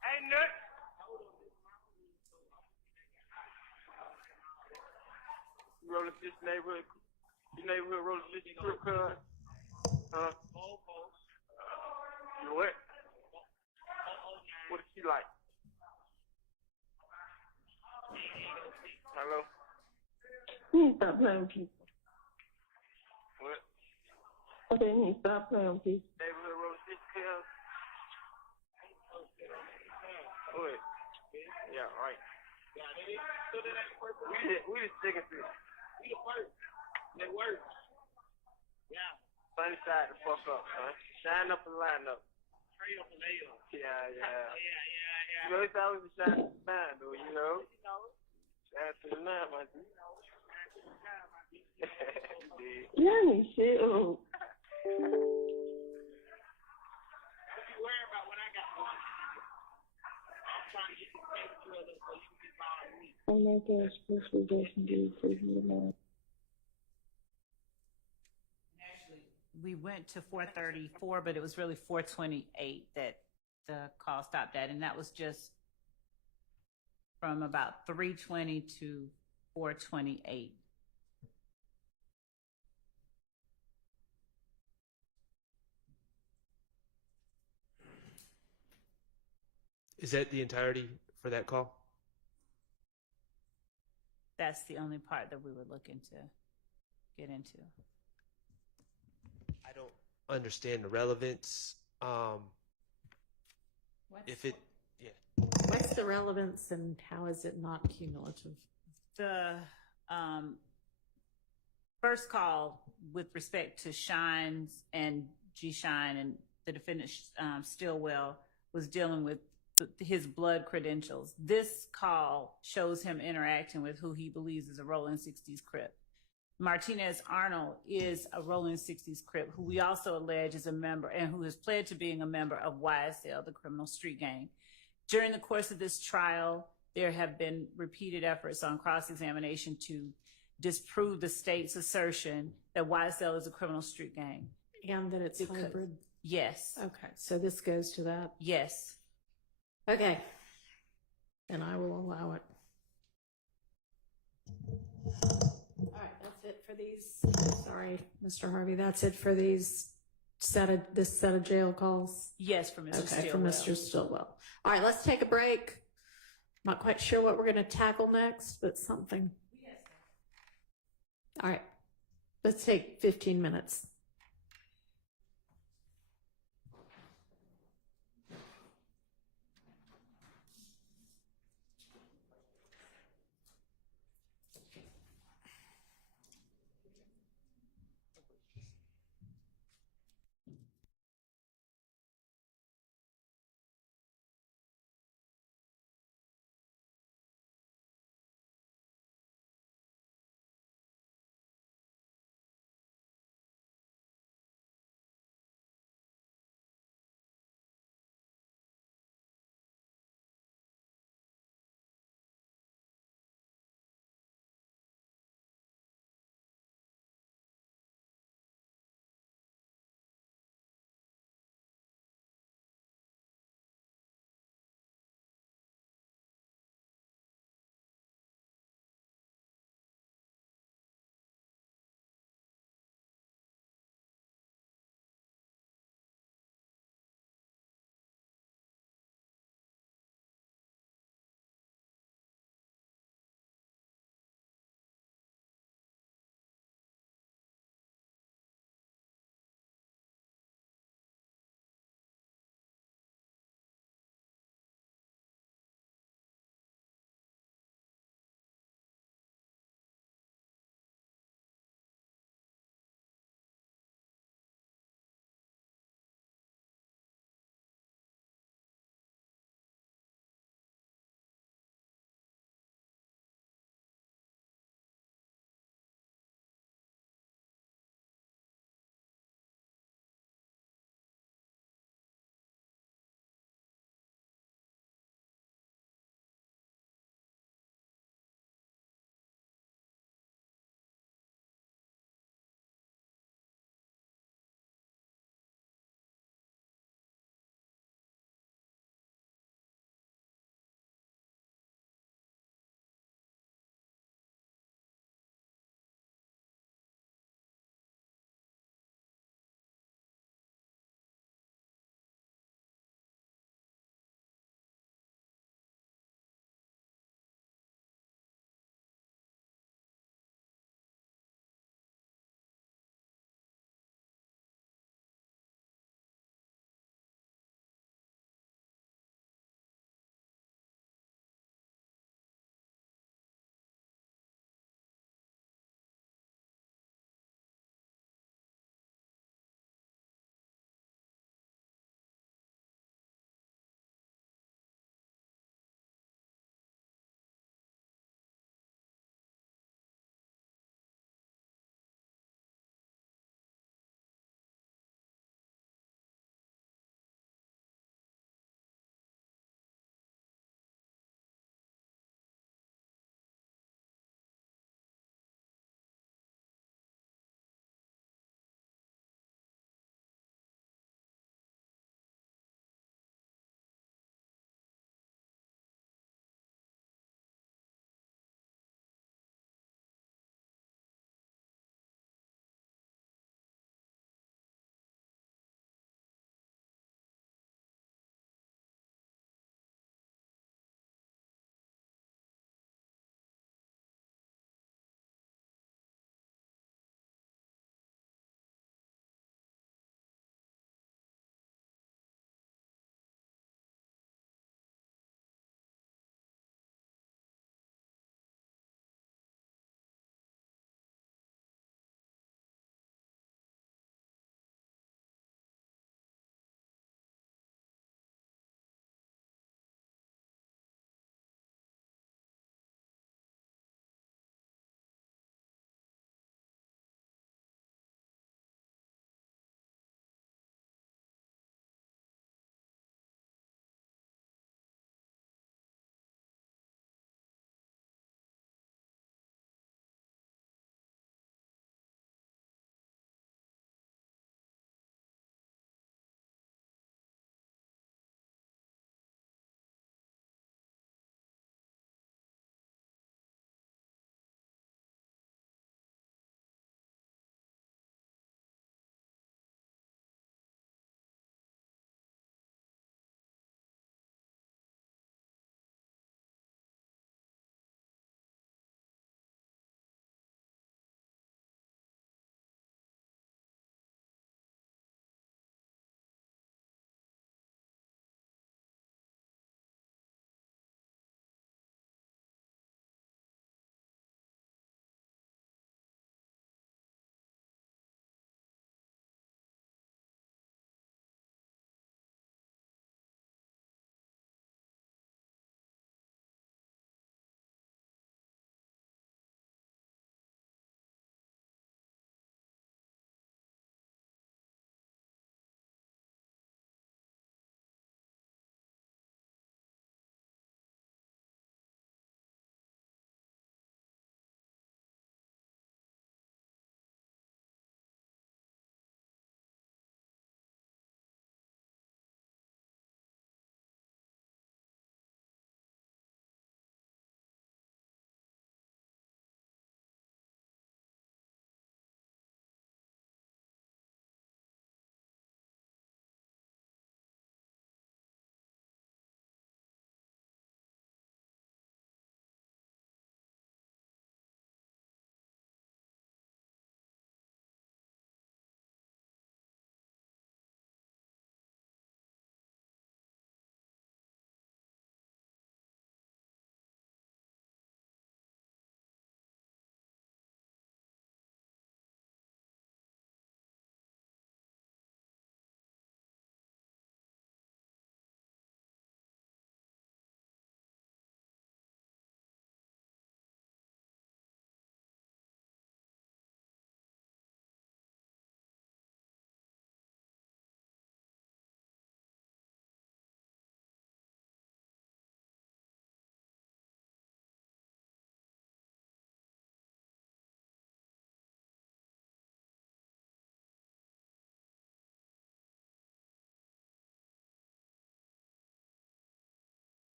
Hey, Nut. You rolling 60 neighborhood? Your neighborhood rolling 60 crib cars? Huh? You what? What is she like? Hello? You need to stop playing with people. What? I said you need to stop playing with people. Neighborhood rolling 60 cars? What? Yeah, right. We the second fish. We the first. They work. Yeah. Sunny side the fuck up, son. Shine up and line up. Straight up and lay up. Yeah. You know, it's always a shine to the nine, though, you know? Shine to the nine, my dude. Yeah, me shit. Oh. Oh my gosh, this was just do for We went to 434, but it was really 428 that the call stopped at, and that was just from about 320 to 428. Is that the entirety for that call? That's the only part that we were looking to get into. I don't understand the relevance. If it, yeah. What's the relevance and how is it not cumulative? The first call with respect to Shines and G Shine and the defendant Stillwell was dealing with his blood credentials. This call shows him interacting with who he believes is a Rolling 60s Crip. Martinez Arnold is a Rolling 60s Crip who we also allege is a member and who has pled to being a member of YSL, the criminal street gang. During the course of this trial, there have been repeated efforts on cross-examination to disprove the state's assertion that YSL is a criminal street gang. And that it's hybrid? Yes. Okay, so this goes to that? Yes. Okay, and I will allow it. All right, that's it for these. Sorry, Mr. Harvey, that's it for these this set of jail calls? Yes, for Mr. Stillwell. Okay, for Mr. Stillwell. All right, let's take a break. Not quite sure what we're going to tackle next, but something. All right, let's take 15 minutes.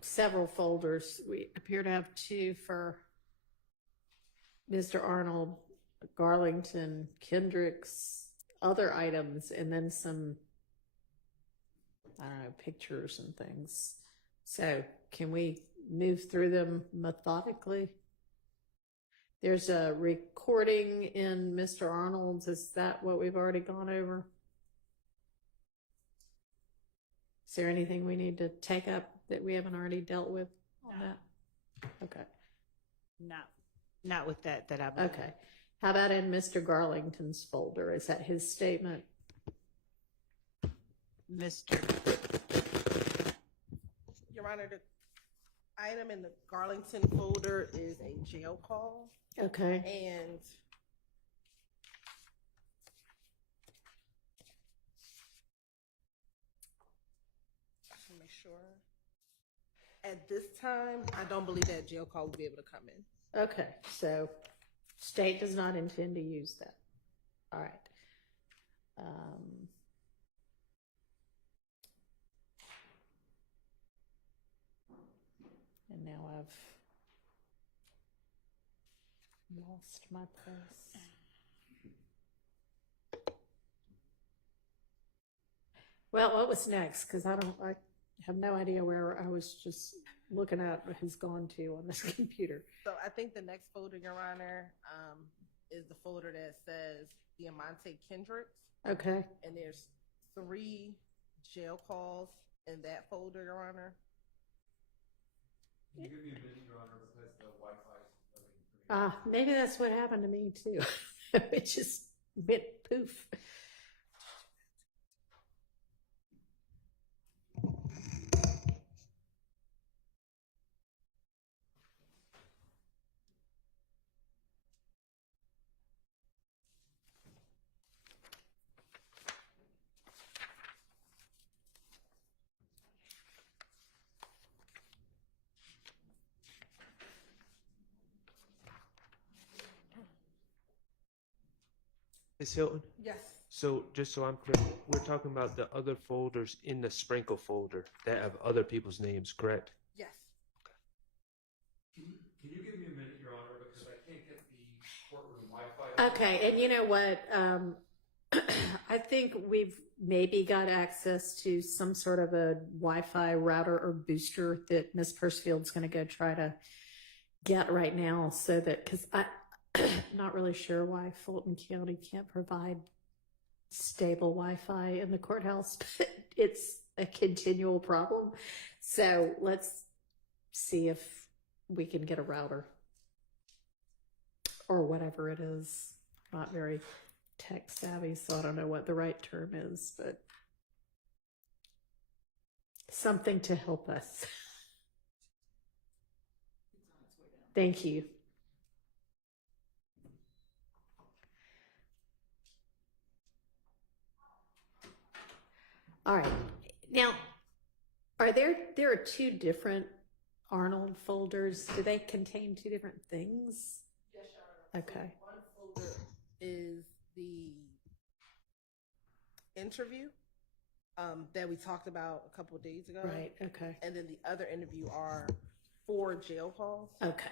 several folders. We appear to have two for Mr. Arnold, Garlington, Kendricks, other items, and then some, I don't know, pictures and things. So can we move through them methodically? There's a recording in Mr. Arnold's. Is that what we've already gone over? Is there anything we need to take up that we haven't already dealt with on that? Okay. Not with that I've. Okay. How about in Mr. Garlington's folder? Is that his statement? Your Honor, the item in the Garlington folder is a jail call. Okay. And I should make sure. At this time, I don't believe that jail call will be able to come in. Okay. So state does not intend to use that. All right. And now I've lost my place. Well, what was next? Because I have no idea where I was just looking at has gone to on this computer. So I think the next folder, Your Honor, is the folder that says Diamante Kendricks. Okay. And there's 3 jail calls in that folder, Your Honor. Can you give me a minute, Your Honor, because the Wi-Fi is Maybe that's what happened to me too. It just went poof. Ms. Hilton? Yes. So just so I'm clear, we're talking about the other folders in the sprinkle folder that have other people's names, correct? Yes. Can you give me a minute, Your Honor, because I can't get the courtroom Wi-Fi. Okay, and you know what? I think we've maybe got access to some sort of a Wi-Fi router or booster that Ms. Persfield's going to go try to get right now, so that, because I'm not really sure why Fulton County can't provide stable Wi-Fi in the courthouse, but it's a continual problem. So let's see if we can get a router or whatever it is. Not very tech savvy, so I don't know what the right term is, but something to help us. Thank you. All right. Now, there are 2 different Arnold folders. Do they contain 2 different things? Yes, Your Honor. Okay. So one folder is the interview that we talked about a couple of days ago. Right. Okay. And then the other interview are 4 jail calls. Okay.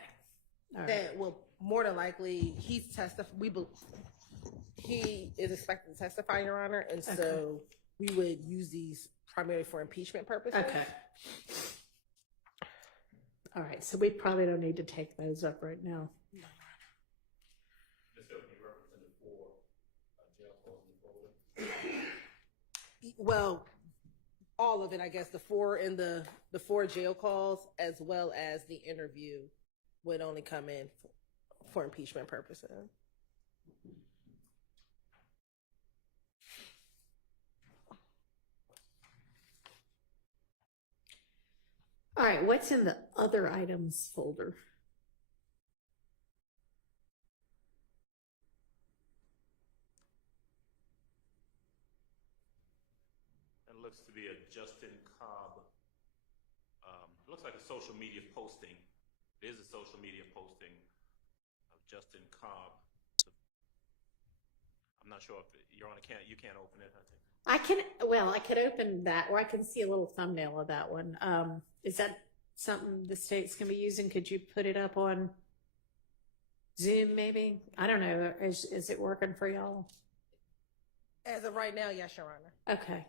All right. That will more than likely he is expected to testify, Your Honor, and so we would use these primarily for impeachment purposes. Okay. All right. So we probably don't need to take those up right now. Well, all of it, I guess. The 4 in the 4 jail calls, as well as the interview, would only come in for impeachment purposes. All right. What's in the other items folder? It looks to be a Justin Cobb. It looks like a social media posting. It is a social media posting of Justin Cobb. I'm not sure if Your Honor you can't open it. I could open that, or I can see a little thumbnail of that one. Is that something the state's can be using? Could you put it up on Zoom maybe? I don't know. Is it working for y'all? As of right now, yes, Your Honor. Okay.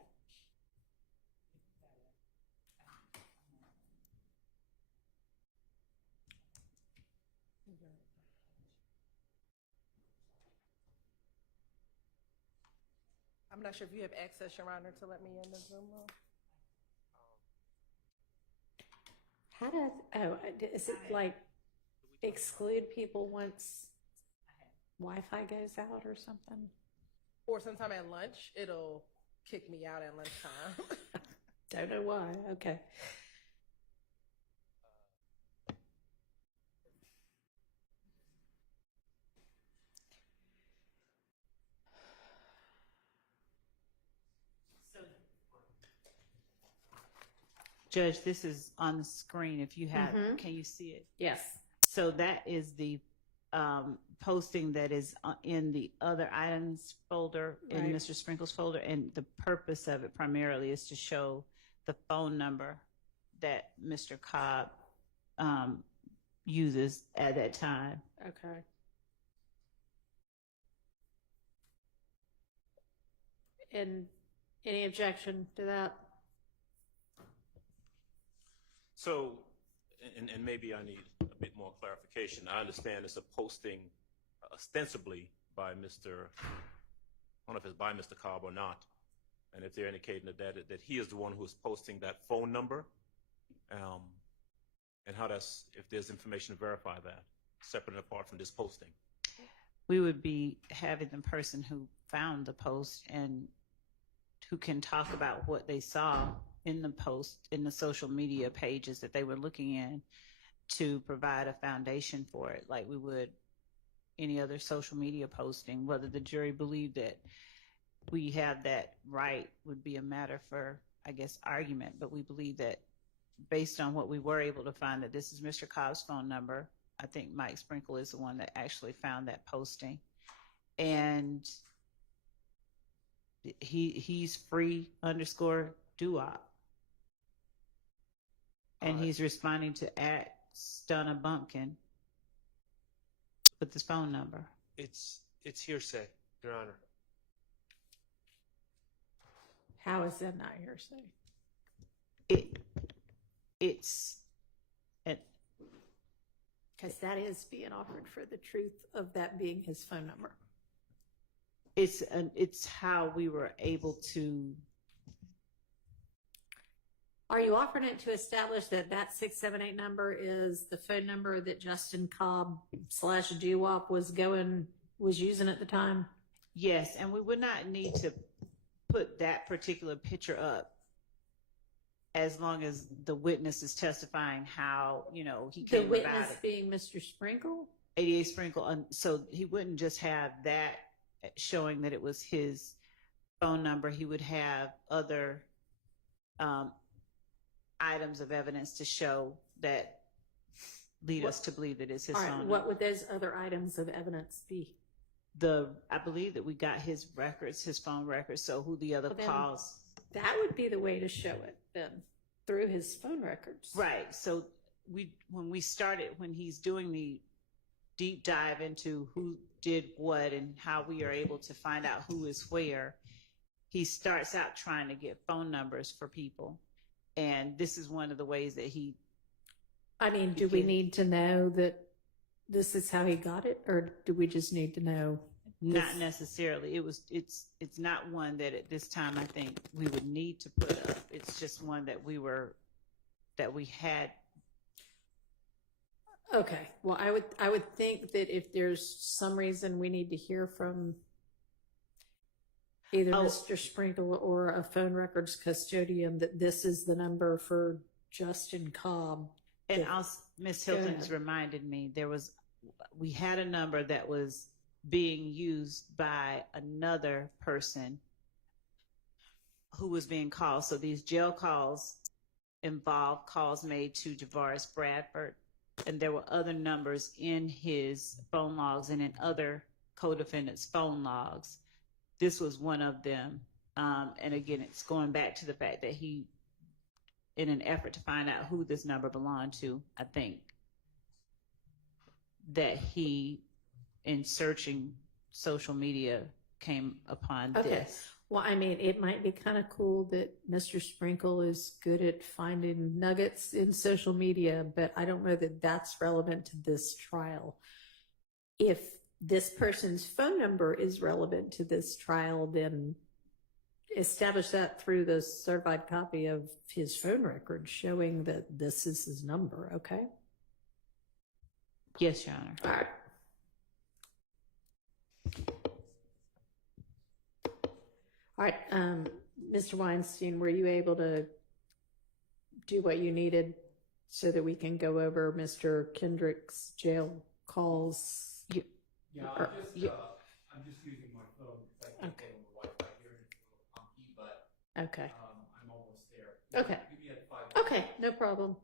I'm not sure if you have access, Your Honor, to let me in the Zoom room. How is it like exclude people once Wi-Fi goes out or something? Or sometime at lunch, it'll kick me out at lunchtime. Don't know why. Okay. Judge, this is on the screen. If you have, Mhm. can you see it? Yes. So that is the posting that is in the other items folder in Right. Mr. Sprinkle's folder, and the purpose of it primarily is to show the phone number that Mr. Cobb uses at that time. Okay. And any objection to that? So, and maybe I need a bit more clarification. I understand it's a posting ostensibly by Mr. I don't know if it's by Mr. Cobb or not, and if they're indicating that he is the one who is posting that phone number, and how if there's information to verify that, separate and apart from this posting. We would be having the person who found the post and who can talk about what they saw in the post, in the social media pages that they were looking in, to provide a foundation for it, like we would any other social media posting. Whether the jury believed that we have that right would be a matter for, I guess, argument, but we believe that based on what we were able to find, that this is Mr. Cobb's phone number. I think Mike Sprinkle is the one that actually found that posting, and he's free _doo-wop. And he's responding to @Stunna Bumpkin with his phone number. It's hearsay, Your Honor. How is that not hearsay? It's because that is being offered for the truth of that being his phone number. It's how we were able to. Are you offering it to establish that 678 number is the phone number that Justin Cobb /doo-wop was using at the time? Yes, and we would not need to put that particular picture up as long as the witness is testifying how, he The came witness about it. being Mr. Sprinkle? 88 Sprinkle. So he wouldn't just have that showing that it was his phone number. He would have other items of evidence to show that lead us to believe that it's his All phone right, number. what would those other items of evidence be? I believe that we got his records, his phone records, so who the other Well, then calls. That would be the way to show it then, through his phone records. Right. So when he's doing the deep dive into who did what and how we are able to find out who is where, he starts out trying to get phone numbers for people. And this is one of the ways that do we need to know that this is how he got it, or do we just need to know? Not necessarily. It's not one that at this time I think we would need to put up. It's just one that we had. Okay. Well, I would think that if there's some reason we need to hear from either Mr. Sprinkle or a phone records custodian that this is the number for Justin Cobb. And Ms. Hilton's reminded me we had a number that was being used by another person who was being called. So these jail calls involved calls made to Javaris Bradford, and there were other numbers in his phone logs and in other co-defendants' phone logs this was one of them. And again, it's going back to the fact that he, in an effort to find out who this number belonged to, I think that he, in searching social media, came upon this. Well, I mean, it might be kind of cool that Mr. Sprinkle is good at finding nuggets in social media, but I don't know that that's relevant to this trial. If this person's phone number is relevant to this trial, then establish that through the certified copy of his phone record showing that this is his number, okay? Yes, Your Honor. All right. All right, Mr. Weinstein, were you able to do what you needed so that we can go over Mr. Kendrick's jail calls? Yeah, I'm just using my phone because I can't get on the Wi-Fi here and it's a little funky, but Okay. I'm almost there. Okay. Give me a 5 minutes. Okay, no problem.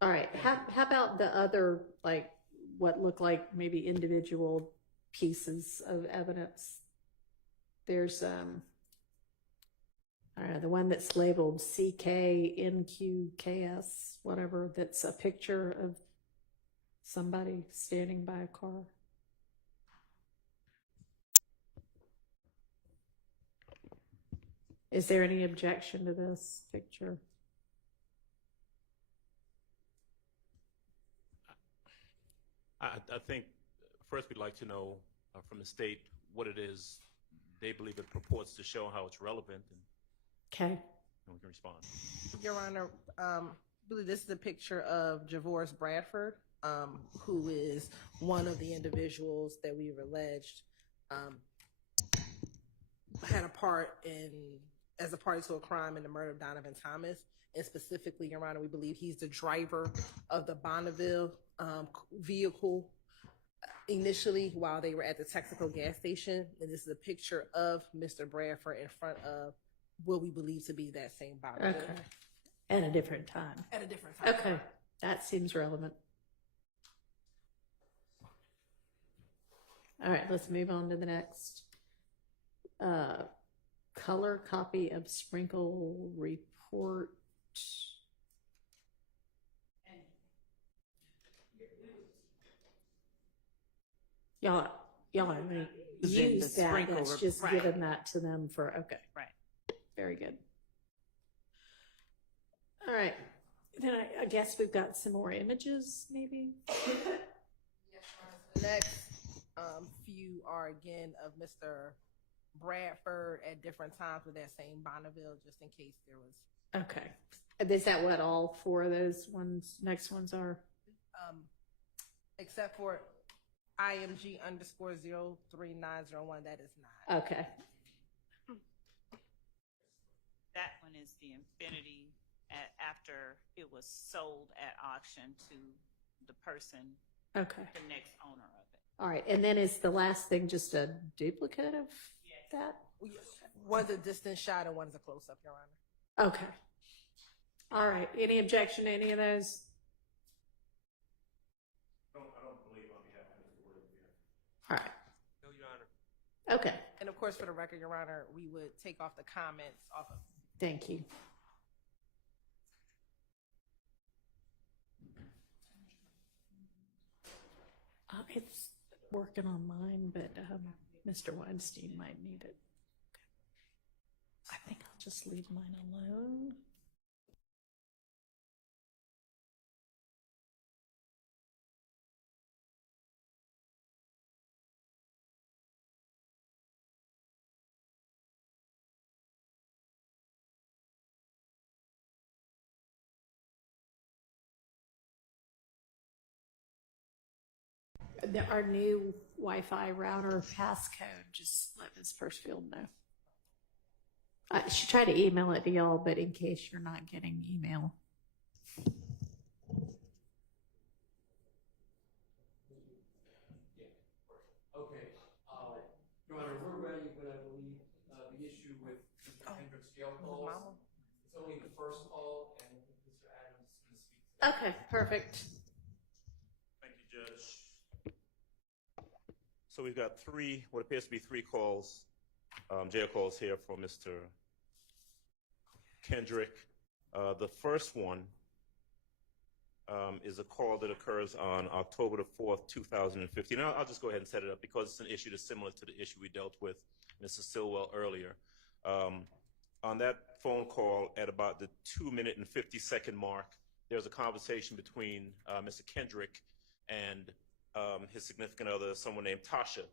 All right, how about the other, like, what look like maybe individual pieces of evidence? There's, I don't know, the one that's labeled CKNQKS, whatever, that's a picture of somebody standing by a car. Is there any objection to this picture? I think first we'd like to know from the state what it is they believe it purports to show, how it's relevant, and Okay. we can respond. Your Honor, I believe this is a picture of Javoris Bradford, who is one of the individuals that we've alleged had a part as a party to a crime in the murder of Donovan Thomas. And specifically, Your Honor, we believe he's the driver of the Bonneville vehicle initially while they were at the Texaco gas station. And this is a picture of Mr. Bradford in front of what we believe to be that same Bonneville. Okay. At a different time. At a different time. Okay, that seems relevant. All right, let's move on to the next. Color copy of Sprinkle report. Y'all only use that. Sprinkle That's just right. given that to them for, okay. Right. Very good. All right. Then I guess we've got some more images, maybe? The next few are again of Mr. Bradford at different times with that same Bonneville, just in case there was. Okay. Is that what all four of those next ones are? Except for IMG_03901, that is not. Okay. That one is the Infinity after it was sold at auction to the person, Okay. the next owner of it. All right. And then is the last thing just a duplicate of that? One's a distant shot and one's a close up, Your Honor. Okay. All right. Any objection to any of those? I don't believe on behalf of Mr. Williams here. All right. No, Your Honor. Okay. And of course, for the record, Your Honor, we would take off the comments off of. Thank you. It's working on mine, but Mr. Weinstein might need it. Okay. I think I'll just leave mine alone. Our new Wi-Fi router passcode, just let Ms. Persfield know. I should try to email it to y'all, but in case you're not getting email. Okay. Your Honor, we're ready, but I believe the issue with Mr. Kendrick's jail calls, it's only the first call, and Mr. Adams is going to speak to that. Okay, perfect. Thank you, Judge. So we've got what appears to be three calls jail calls here for Mr. Kendrick. The first one is a call that occurs on October the 4th, 2015. I'll just go ahead and set it up because it's an issue that's similar to the issue we dealt with Mrs. Stilwell earlier. On that phone call at about the 2-minute and 50-second mark, there's a conversation between Mr. Kendrick and his significant other, someone named Tasha.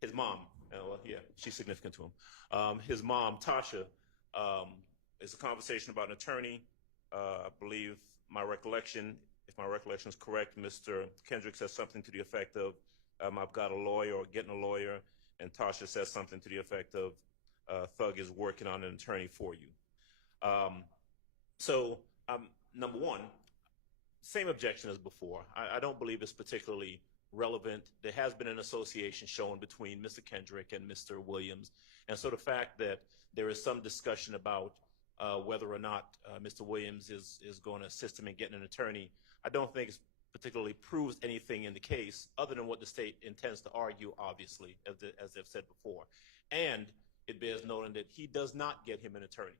His mom, well, yeah, she's significant to him. His mom, Tasha, is a conversation about an attorney. I believe my recollection, if my recollection is correct, Mr. Kendrick says something to the effect of, I've got a lawyer or getting a lawyer, and Tasha says something to the effect of, Thug is working on an attorney for you. So, number one, same objection as before. I don't believe it's particularly relevant. There has been an association shown between Mr. Kendrick and Mr. Williams. And so the fact that there is some discussion about whether or not Mr. Williams is going to assist him in getting an attorney, I don't think it particularly proves anything in the case other than what the state intends to argue, obviously, as they've said before. And it bears noting that he does not get him an attorney.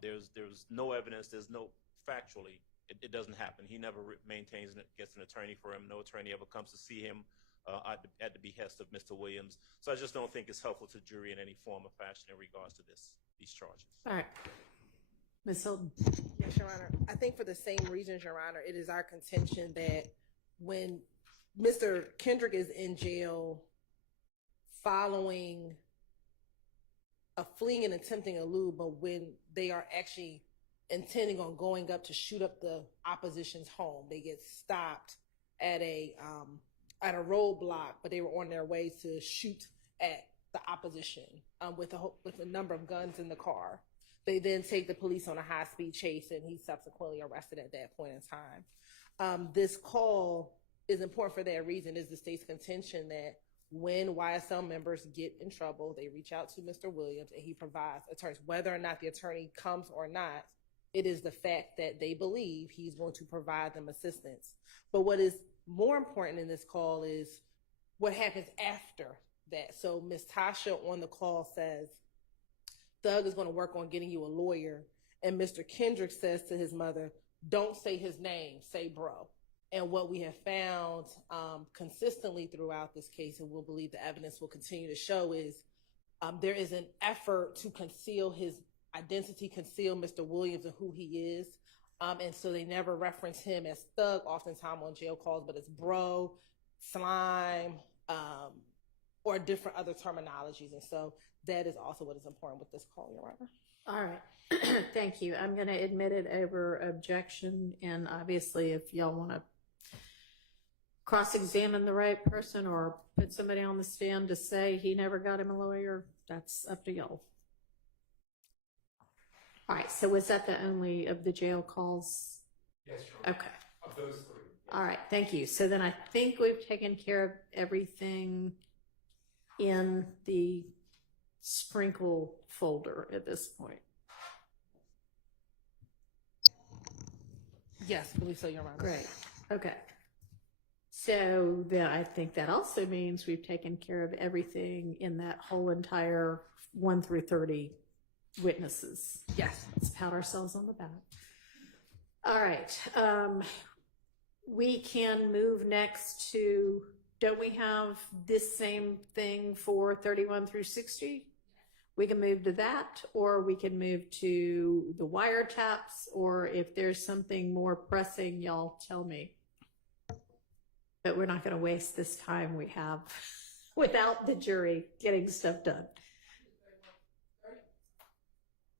There's no evidence, there's no factually, it doesn't happen. He never maintains and gets an attorney for him. No attorney ever comes to see him at the behest of Mr. Williams. So I just don't think it's helpful to the jury in any form or fashion in regards to these charges. All right. Ms. Hilton. Yes, Your Honor. I think for the same reasons, Your Honor, it is our contention that when Mr. Kendrick is in jail following a fleeing and attempting elude, but when they are actually intending on going up to shoot up the opposition's home, they get stopped at a roadblock, but they were on their way to shoot at the opposition with a number of guns in the car. They then take the police on a high-speed chase, and he's subsequently arrested at that point in time. This call is important for that reason. Is the state's contention that when YSL members get in trouble, they reach out to Mr. Williams, and he provides attorneys. Whether or not the attorney comes or not, it is the fact that they believe he's going to provide them assistance. But what is more important in this call is what happens after that. So Ms. Tasha on the call says, Thug is going to work on getting you a lawyer. And Mr. Kendrick says to his mother, don't say his name, say bro. And what we have found consistently throughout this case, and we'll believe the evidence will continue to show, is there is an effort to conceal his identity, conceal Mr. Williams and who he is. And so they never reference him as Thug, oftentimes on jail calls, but it's bro, slime, or different other terminologies. And so that is also what is important with this call, Your Honor. All right. Thank you. I'm going to admit it over objection. And obviously, if y'all want to cross-examine the right person or put somebody on the stand to say he never got him a lawyer, that's up to y'all. All right. So was that the only of the jail calls? Yes, Your Honor. Okay. Of those three. Yes. All right. Thank you. So then I think we've taken care of everything in the sprinkle folder at this point. Yes, I believe so, Your Honor. Great. Okay. So then I think that also means we've taken care of everything in that whole entire 1 through 30 witnesses. Yes. Let's pat ourselves on the back. All right. We can move next to, don't we have this same thing for 31 through 60? We can move to that, or we can move to the wiretaps, or if there's something more pressing, y'all tell me. But we're not going to waste this time we have without the jury getting stuff done.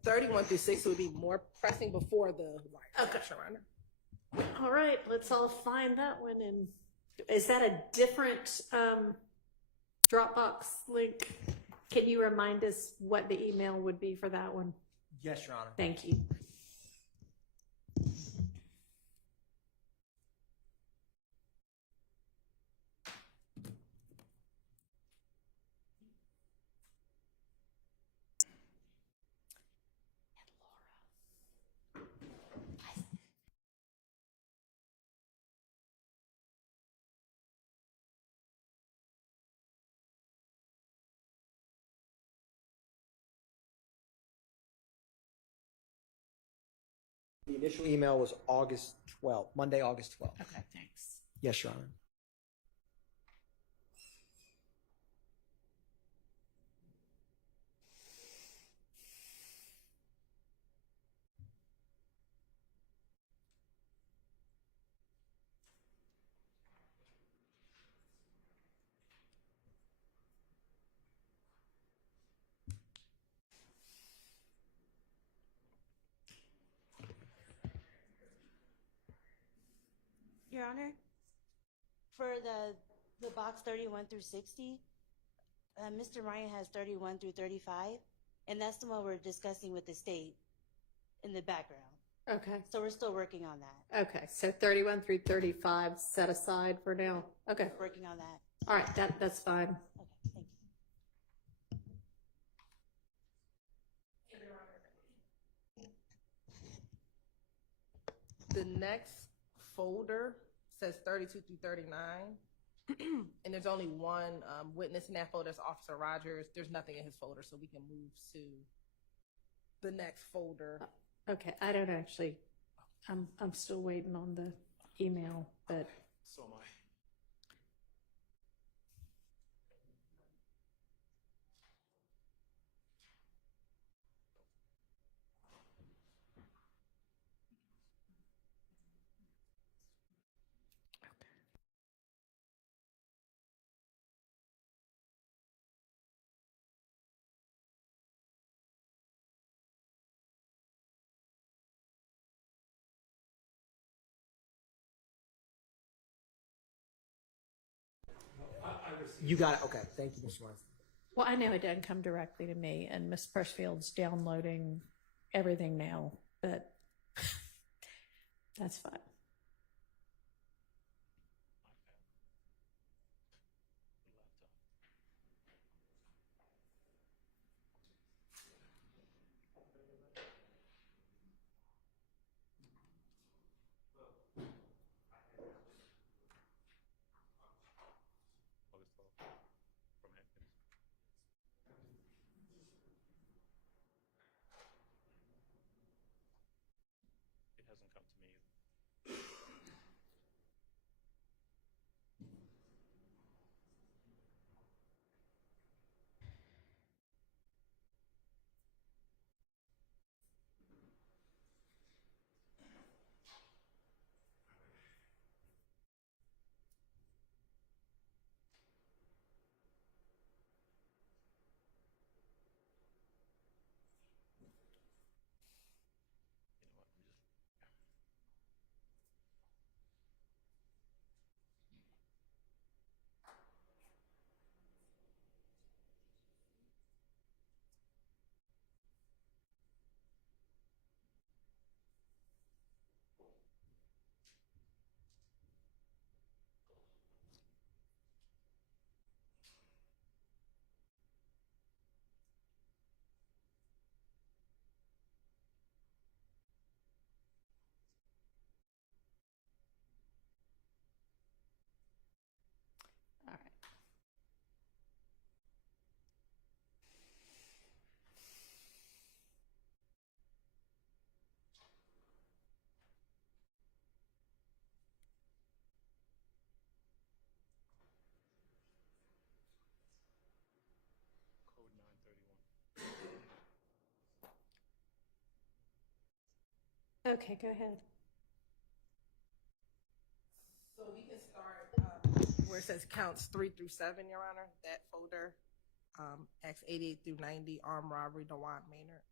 31 through 60 would be more pressing before the wiretaps, Okay. Your Honor. All right, let's all find that one. And is that a different Dropbox link? Can you remind us what the email would be for that one? Yes, Your Honor. Thank you. The initial email was August 12th, Monday, August 12th. Okay, thanks. Yes, Your Honor. Your Honor, for the box 31 through 60, Mr. Ryan has 31 through 35, and that's the one we're discussing with the state in the background. Okay. So we're still working on that. Okay, so 31 through 35 set aside for now. Okay. Working on that. All right, that's fine. Okay, thank you. The next folder says 32 through 39, and there's only one witness in that folder. It's Officer Rogers. There's nothing in his folder, so we can move to the next folder. Okay, I don't actually. I'm still waiting on the email, but So am I. You got it. Okay. Thank you, Mr. Martin. well, I know it doesn't come directly to me, and Miss Pershfield's downloading everything now, but that's fine. August 12th from Hampkins. It hasn't come to me either. All right. Code 931. Okay, go ahead. So we can start where it says counts 3 through 7, Your Honor. That folder, Acts 88 through 90, armed robbery, Dewan Maynard.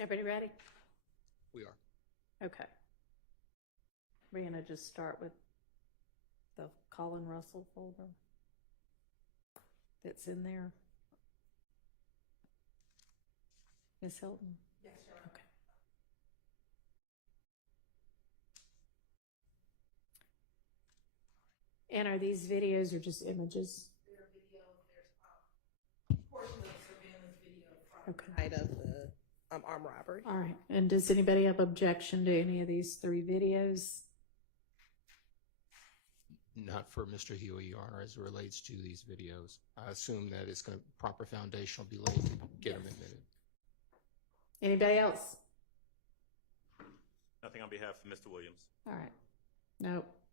Everybody ready? We are. Okay. We're gonna just start with the Colin Russell folder that's in there. Ms. Hilton? Yes, sure. Okay. And are these videos or just images? There are videos. There's portions of surveillance video from the night of the armed robbery. All right. And does anybody have objection to any of these 3 videos? Not for Mr. Huey, Your Honor, as it relates to these videos. I assume that it's going to, proper foundation will be laid to get them admitted. Anybody else? Nothing on behalf of Mr. Williams. All right.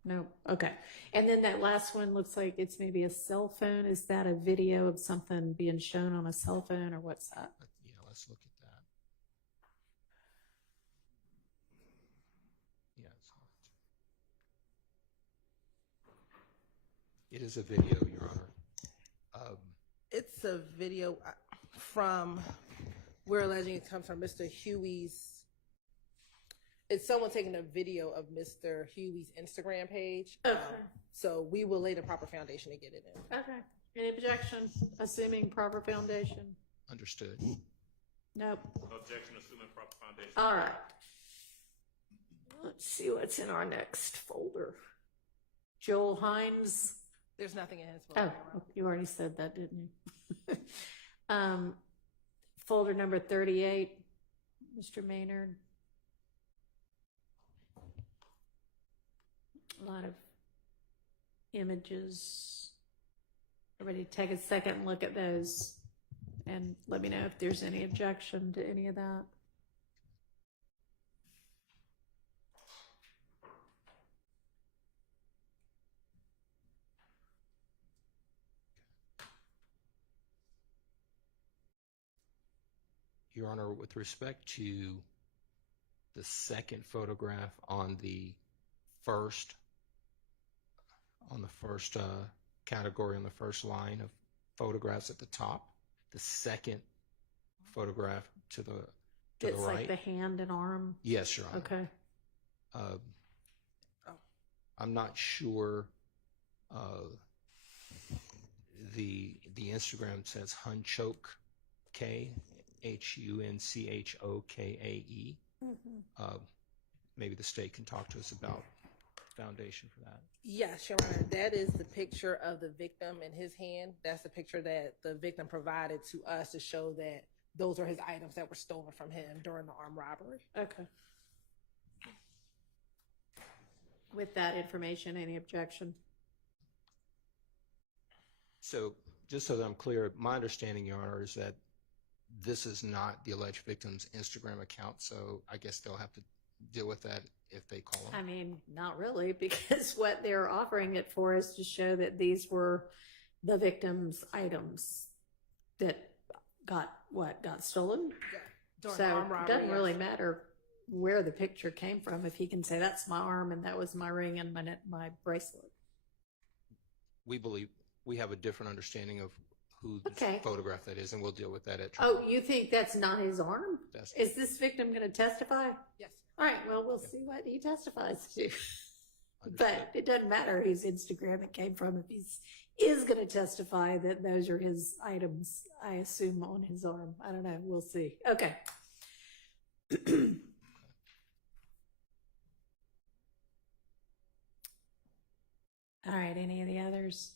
Nope. Okay. And then that last one looks like it's maybe a cell phone. Is that a video of something being shown on a cell phone, or what's that? Yeah, let's look at that. Yeah, it is a video, Your Honor. It's a video from, we're alleging it comes from Mr. Huey's. It's someone taking a video of Mr. Huey's Instagram page. Okay. So we will lay the proper foundation to get it in. Okay. Any objection? Assuming proper foundation? Understood. Nope. Objection, assuming proper foundation. All right. Let's see what's in our next folder. Joel Hines. There's nothing in his folder. Oh, you already said that, didn't you? Folder number 38, Mr. Maynard. A lot of images. Everybody take a second and look at those and let me know if there's any objection to any of that. Your Honor, with respect to the second photograph on the first category, on the first line of photographs at the top, the second photograph to the It's right. like the hand and arm. Yes, Your Honor. Okay. I'm not sure. The Instagram says Hunchoke K, HUNCHOKAE. Maybe the state can talk to us about foundation for that. Yes, Your Honor. That is the picture of the victim in his hand. That's the picture that the victim provided to us to show that those are his items that were stolen from him during the armed robbery. Okay. With that information, any objection? So just so that I'm clear, my understanding, Your Honor, is that this is not the alleged victim's Instagram account, so I guess they'll have to deal with that if they call them. I mean, not really, because what they're offering it for is to show that these were the victim's items that got stolen. Yeah. During So the armed it robbery, doesn't really yes. matter where the picture came from if he can say that's my arm and that was my ring and my bracelet. We believe we have a different understanding of who the Okay. photograph that is, and we'll deal with that at trial. Oh, you think that's not his arm? Is this victim going to testify? Yes. All right, well, we'll see what he testifies to. But it doesn't matter whose Instagram it came from. If he is going to testify that those are his items, I assume, on his arm. I don't know. We'll see. Okay. All right, any of the others?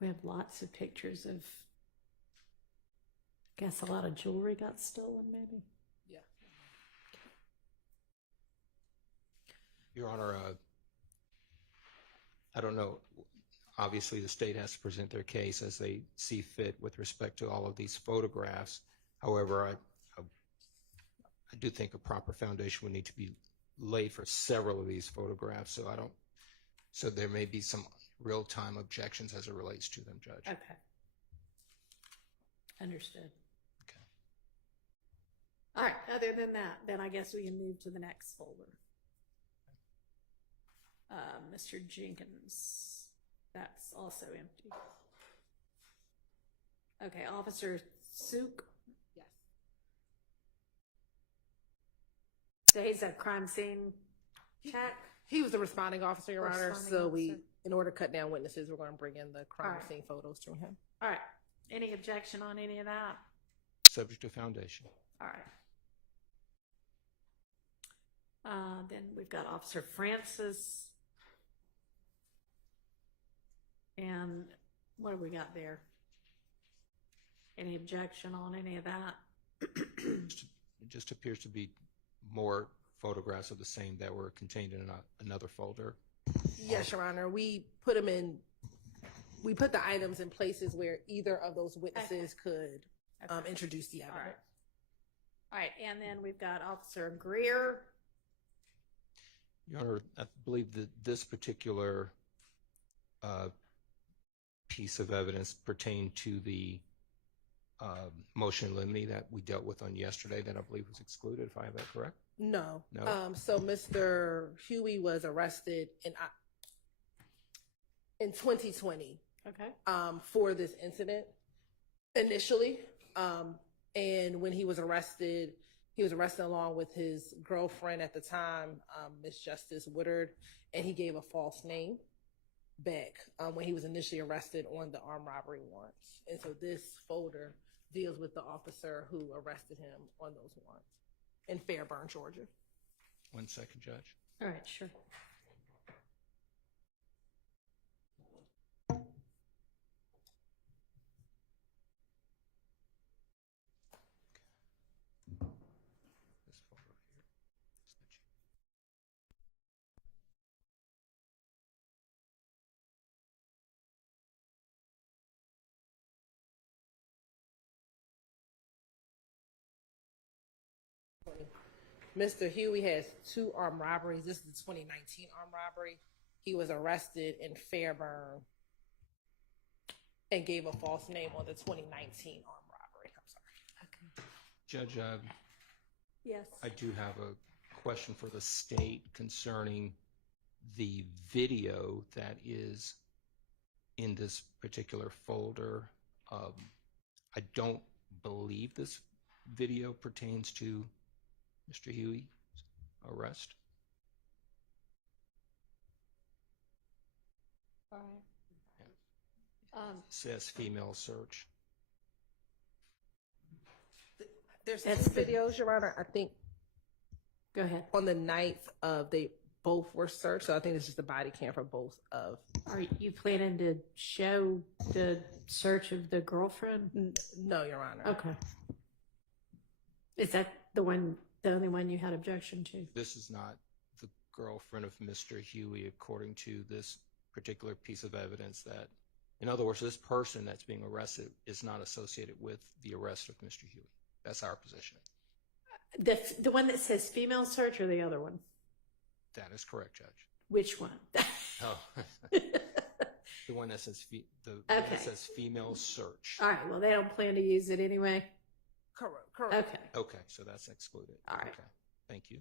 We have lots of pictures of, I guess a lot of jewelry got stolen, maybe? Yeah. Your Honor, I don't know. Obviously, the state has to present their case as they see fit with respect to all of these photographs. However, I do think a proper foundation would need to be laid for several of these photographs. So there may be some real-time objections as it relates to them, Judge. Okay. Understood. Okay. All right, other than that, then I guess we can move to the next folder. Mr. Jenkins, that's also empty. Okay, Officer Suk. Yes. So he's a crime scene check. He was the responding officer, Your Honor. Responding So we, officer. in order to cut down witnesses, we're going to bring in the crime Alright. scene photos from him. All right. Any objection on any of that? Subject to foundation. All right. Then we've got Officer Francis. And what have we got there? Any objection on any of that? It just appears to be more photographs of the same that were contained in another folder. Yes, Your Honor. We put them in. We put the items in places where either of those witnesses could introduce the evidence. All right. And then we've got Officer Greer. Your Honor, I believe that this particular piece of evidence pertained to the motion in limine that we dealt with on yesterday that I believe was excluded, if I have that correct? No. No? So Mr. Huey was arrested in 2020. Okay. For this incident initially. And when he was arrested along with his girlfriend at the time, Miss Justice Woodard, and he gave a false name back when he was initially arrested on the armed robbery warrants. And so this folder deals with the officer who arrested him on those warrants in Fairburn, Georgia. 1 second, Judge. All right, sure. This folder here. Mr. Huey has 2 armed robberies. This is the 2019 armed robbery. He was arrested in Fairburn and gave a false name on the 2019 armed robbery. I'm sorry. Judge, Yes. I do have a question for the state concerning the video that is in this particular folder. I don't believe this video pertains to Mr. Huey's arrest. All right. Says female search. There's 2 videos, Your Honor. I think. Go ahead. On the night of, they both were searched, so I think it's just the body cam for both of. Are you planning to show the search of the girlfriend? No, Your Honor. Okay. Is that the only one you had objection to? This is not the girlfriend of Mr. Huey, according to this particular piece of evidence. That, in other words, this person that's being arrested is not associated with the arrest of Mr. Huey. That's our position. The one that says female search or the other one? That is correct, Judge. Which one? Oh, the one that says one that says female search. All right. Well, they don't plan to use it anyway. Correct. Okay. Okay, so that's excluded. All right. Okay, thank you.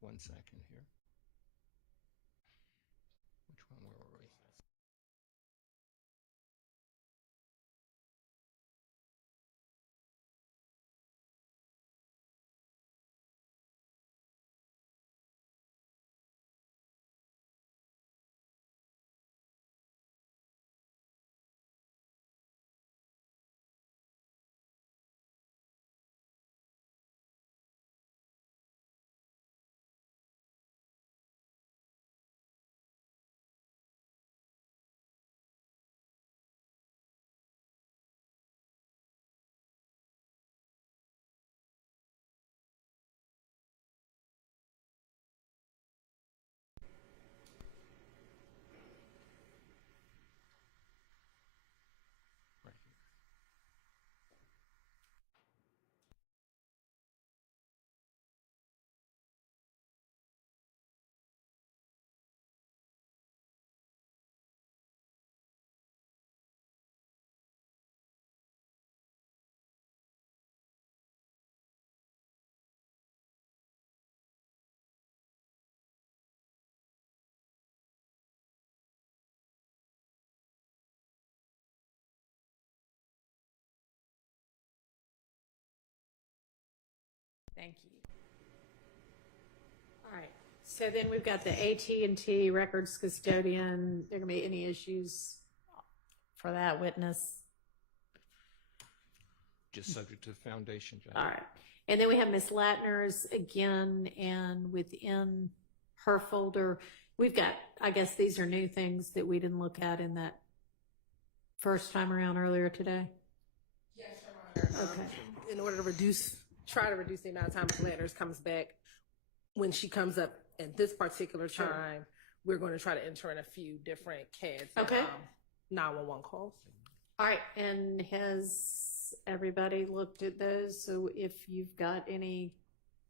1 second here. Thank you. All right. So then we've got the AT&T records custodian. There gonna be any issues for that witness? Just subject to the foundation, Judge. All right. And then we have Miss Latner's again, and within her folder, we've got, I guess these are new things that we didn't look at in that first time around earlier today. Yes, Your Honor. Okay. In order to try to reduce the amount of time Ms. Latner's comes back, when she comes up at this particular Sure. time, we're going to try to enter in a few different CADs. Okay. 911 calls. All right. And has everybody looked at those? So if you've got any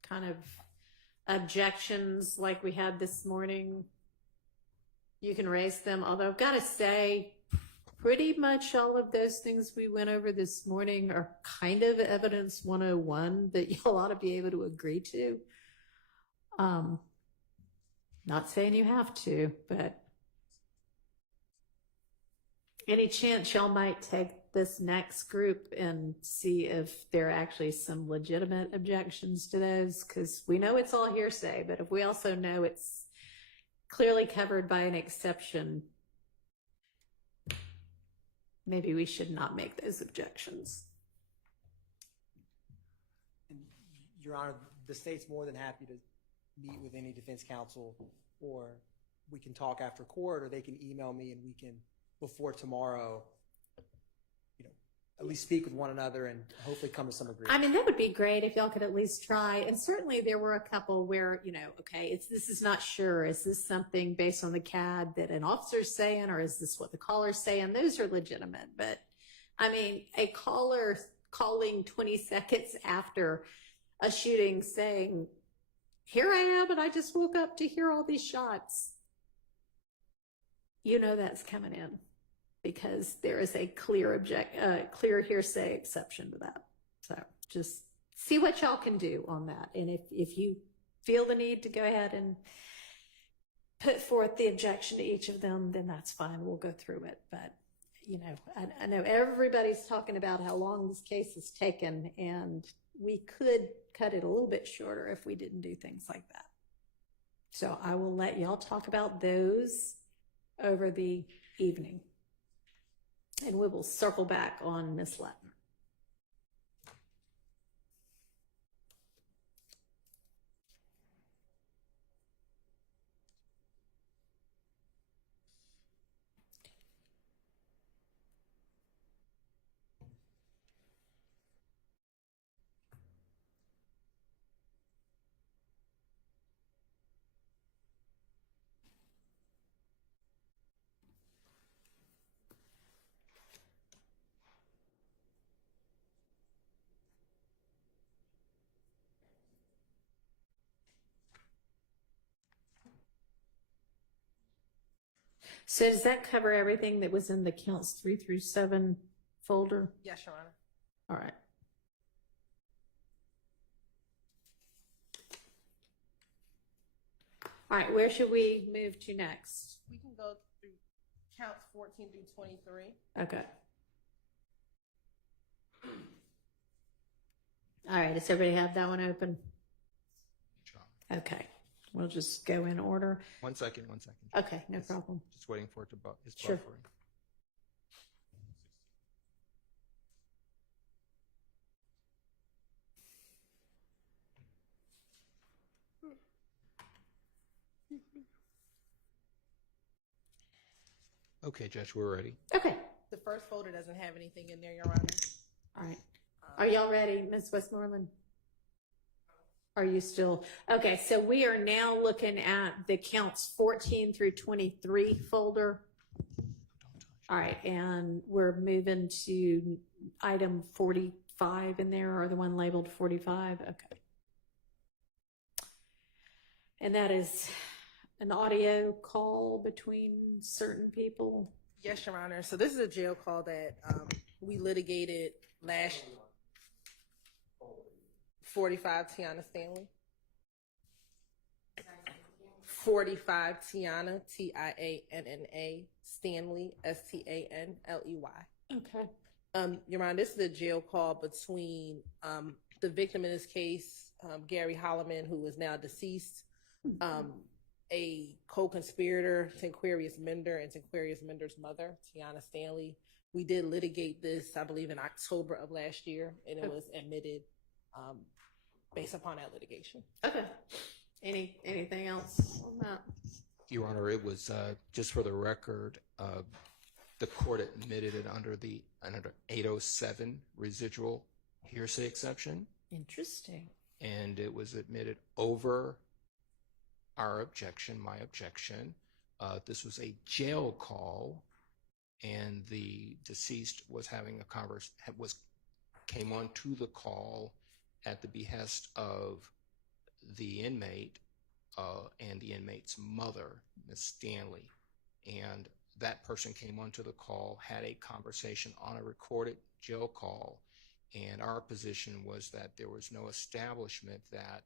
kind of objections like we had this morning, you can raise them. Although I've got to say, pretty much all of those things we went over this morning are kind of evidence 101 that y'all ought to be able to agree to. Not saying you have to, but any chance y'all might take this next group and see if there are actually some legitimate objections to those? Because we know it's all hearsay, but if we also know it's clearly covered by an exception, maybe we should not make those objections. Your Honor, the state's more than happy to meet with any defense counsel, or we can talk after court, or they can email me and we can, before tomorrow, at least speak with one another and hopefully come to some agreement. I mean, that would be great if y'all could at least try. And certainly there were a couple where, okay, this is not sure. Is this something based on the CAD that an officer's saying, or is this what the caller's saying? Those are legitimate. But I mean, a caller calling 20 seconds after a shooting saying, here I am, and I just woke up to hear all these shots. That's coming in, because there is a clear hearsay exception to that. So just see what y'all can do on that. And if you feel the need to go ahead and put forth the objection to each of them, then that's fine. We'll go through it. But, I know everybody's talking about how long this case has taken, and we could cut it a little bit shorter if we didn't do things like that. So I will let y'all talk about those over the evening. And we will circle back on Miss Latner. So does that cover everything that was in the counts 3 through 7 folder? Yes, Your Honor. All right. All right, where should we move to next? We can go through counts 14 through 23. Okay. All right, does everybody have that one open? Okay, we'll just go in order. One second. Okay, no problem. Just waiting for it to it's Sure. buffering. Okay, Judge, we're ready. Okay. The first folder doesn't have anything in there, Your Honor. All right. Are y'all ready, Ms. Westmoreland? Are you still? Okay, so we are now looking at the counts 14 through 23 folder. All right, and we're moving to item 45 in there, or the one labeled 45. Okay. And that is an audio call between certain people. Yes, Your Honor. So this is a jail call that we litigated last 45 Tiana Stanley. 45 Tiana, Tianna, Stanley, Stanley. Okay. Your Honor, this is a jail call between the victim in this case, Gary Holloman, who is now deceased, a co-conspirator, Tanquarius Mender, and Tanquarius Mender's mother, Tiana Stanley. We did litigate this, I believe, in October of last year, and it was admitted based upon that litigation. Okay. Anything else on that? Your Honor, it was, just for the record, the court admitted it under 807 residual hearsay exception. Interesting. And it was admitted over our objection, my objection. This was a jail call, and the deceased was having a came on to the call at the behest of the inmate and the inmate's mother, Ms. Stanley. And that person came onto the call, had a conversation on a recorded jail call, and our position was that there was no establishment that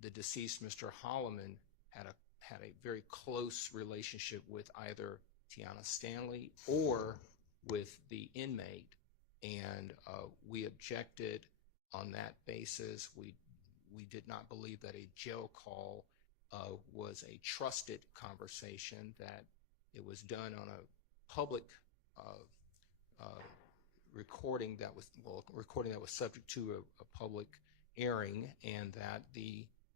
the deceased, Mr. Holloman, had a very close relationship with either Tiana Stanley or with the inmate, and we objected on that basis. We did not believe that a jail call was a trusted conversation, that it was done on a public recording that was subject to a public airing, and that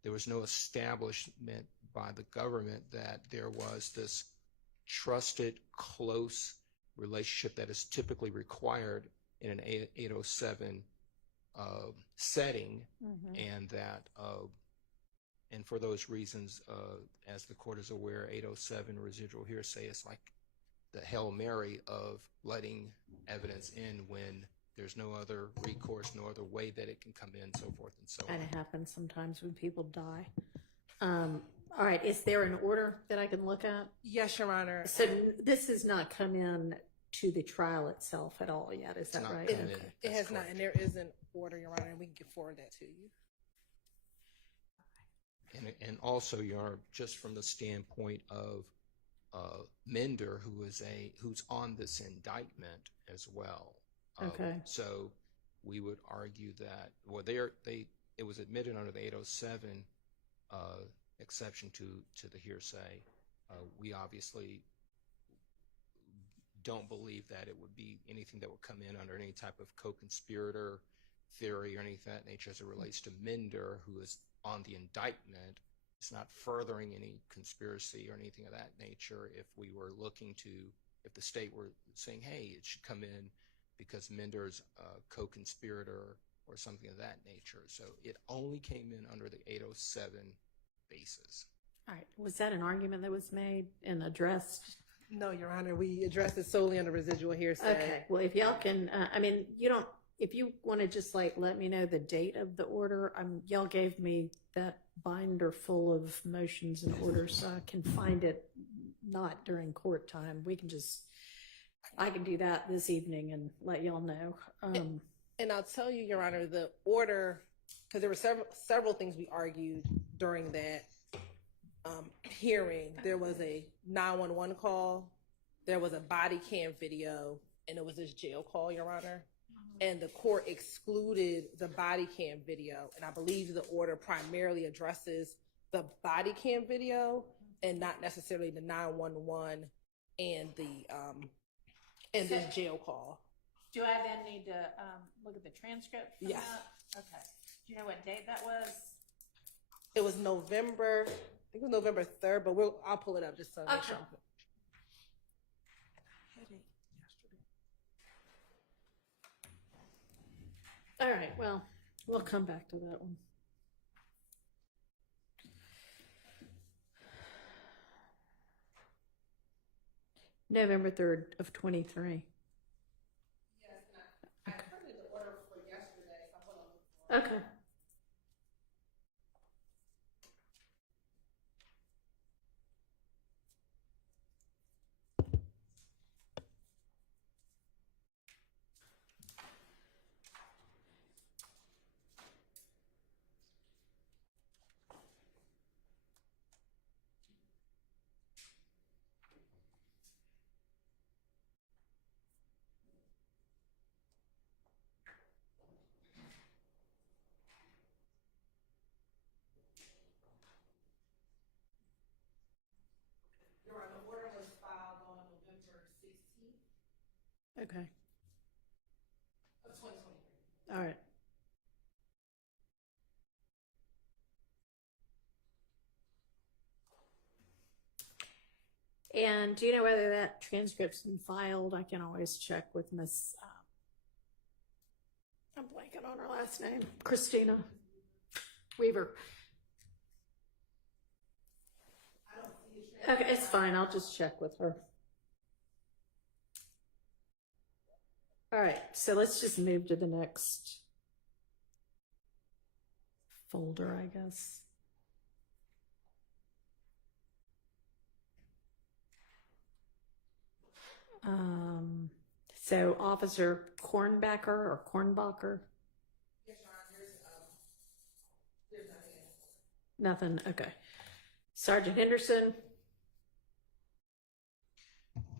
there was no establishment by the government that there was this trusted, close relationship that is typically required in an 807 setting, and that and for those reasons, as the court is aware, 807 residual hearsay is like the Hail Mary of letting evidence in when there's no other recourse, no other way that it can come in, so forth and so on. And it happens sometimes when people die. All right, is there an order that I can look at? Yes, Your Honor. So this has not come in to the trial itself at all yet, is that right? It has not, and there is an order, Your Honor, and we can forward that to you. And also, Your Honor, just from the standpoint of Mender, who's on this indictment as well. Okay. So we would argue that, well, it was admitted under the 807 exception to the hearsay. We obviously don't believe that it would be anything that would come in under any type of co-conspirator theory or anything of that nature as it relates to Mender, who is on the indictment. It's not furthering any conspiracy or anything of that nature. If the state were saying, hey, it should come in because Mender's a co-conspirator or something of that nature. So it only came in under the 807 basis. All right. Was that an argument that was made and addressed? No, Your Honor. We addressed it solely under residual hearsay. Okay. Well, if y'all can, if you want to just let me know the date of the order, y'all gave me that binder full of motions and orders, so I can find it not during court time. I can do that this evening and let y'all know. And I'll tell you, Your Honor, the order, because there were several things we argued during that hearing. There was a 911 call, there was a body cam video, and it was this jail call, Your Honor. And the court excluded the body cam video, and I believe the order primarily addresses the body cam video and not necessarily the 911 and this jail call. Do I then need to look at the transcript? Yes. Okay. Do you know what date that was? It was November. I think it was November 3rd, but I'll pull it up just so. Okay. All right, well, we'll come back to that one. November 3rd of 23. Yes, I printed the order for yesterday, so I'm going to look for it. Okay. Okay. All right. And do you know whether that transcript's been filed? I can always check with Miss, I'm blanking on her last name, Christina Weaver. Okay, it's fine. I'll just check with her. All right, so let's just move to the next folder, I guess. So Officer Kornbacher or Kornbacher? Nothing, okay. Sergeant Henderson?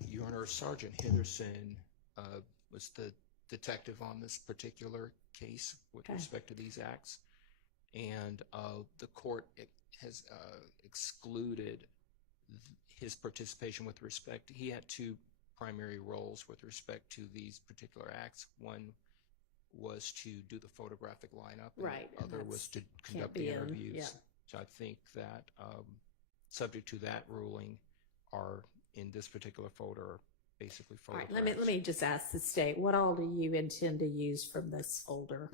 Your Honor, Sergeant Henderson was the detective on this particular case with respect to these acts, and the court has excluded his participation with respect. He had two primary roles with respect to these particular acts. One was to do the photographic lineup, and the other was to conduct the interviews. Yeah. So I think that subject to that ruling are in this particular folder basically photographs. All right, let me just ask the state, what all do you intend to use from this folder?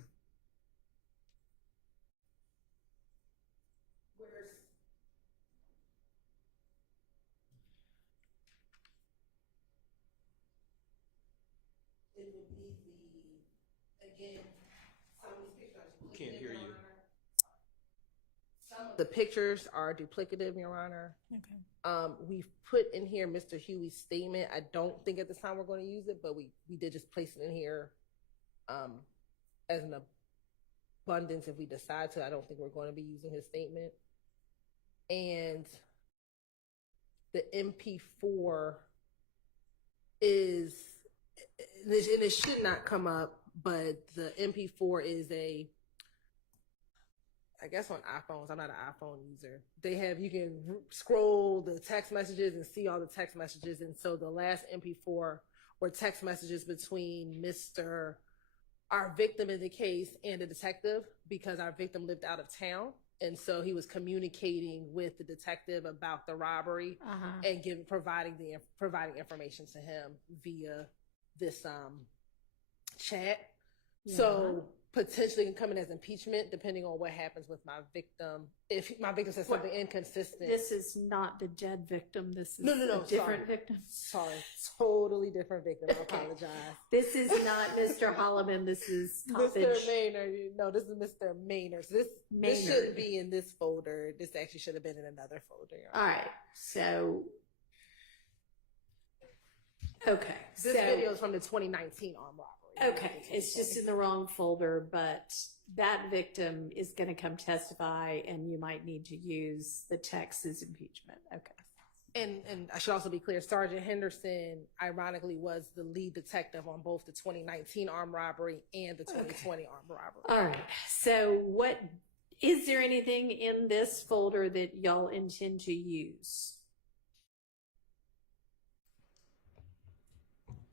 It would be again, some of these pictures. We can't hear you. Some of the pictures are duplicative, Your Honor. Okay. We've put in here Mr. Huey's statement. I don't think at this time we're going to use it, but we did just place it in here as an abundance if we decide to. I don't think we're going to be using his statement. And the MP4 is, and it should not come up, but the MP4 is I guess on iPhones, I'm not an iPhone user. They have, you can scroll the text messages and see all the text messages. And so the last MP4 were text messages between our victim in the case and the detective, because our victim lived out of town. And so he was communicating with the detective about the robbery and providing information to him via this chat. Yeah. So potentially can come in as impeachment depending on what happens with my victim. If my victim says something inconsistent. This is not the dead victim. This is no, a different victim. Sorry, totally different victim. I apologize. This is not Mr. Holloman. This is Mr. Maynard. No, this is Mr. Maynard. So this shouldn't be in this folder. This actually should have been in another folder. All right. So, okay. This video is from the 2019 armed robbery. Okay, it's just in the wrong folder, but that victim is going to come testify, and you might need to use the text as impeachment. Okay. And I should also be clear, Sergeant Henderson, ironically, was the lead detective on both the 2019 armed robbery and the 2020 armed robbery. All right. So is there anything in this folder that y'all intend to use?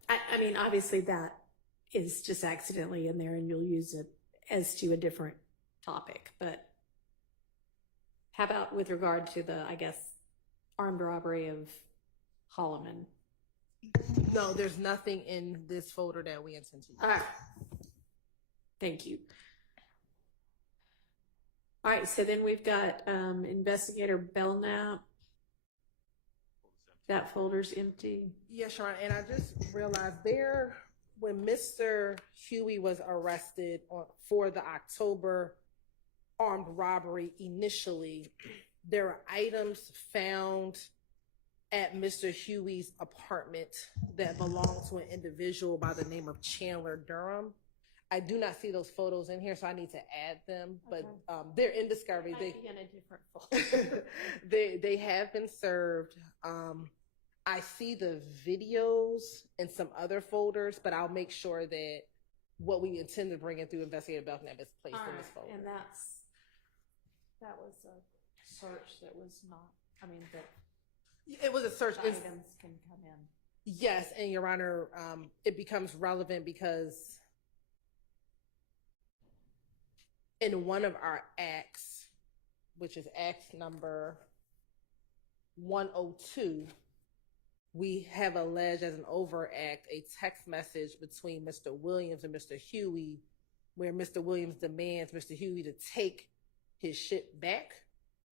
I mean, obviously that is just accidentally in there and you'll use it as to a different topic. But how about with regard to the, I guess, armed robbery of Holloman? No, there's nothing in this folder that we intend to use. All right. Thank you. All right, so then we've got Investigator Belknap. That folder's empty. Yes, Sharon, and I just realized when Mr. Huey was arrested for the October armed robbery initially, there are items found at Mr. Huey's apartment that belong to an individual by the name of Chandler Durham. I do not see those photos in here, so I need to add them, but they're in discovery. They might be in a different folder. they have been served. I see the videos in some other folders, but I'll make sure that what we intend to bring in through Investigator Belknap is placed in this folder. And that was a search that was not, I mean, that it was a search. Items can come in. Yes, and Your Honor, it becomes relevant because in one of our acts, which is act number 102, we have alleged as an overact a text message between Mr. Williams and Mr. Huey, where Mr. Williams demands Mr. Huey to take his shit back,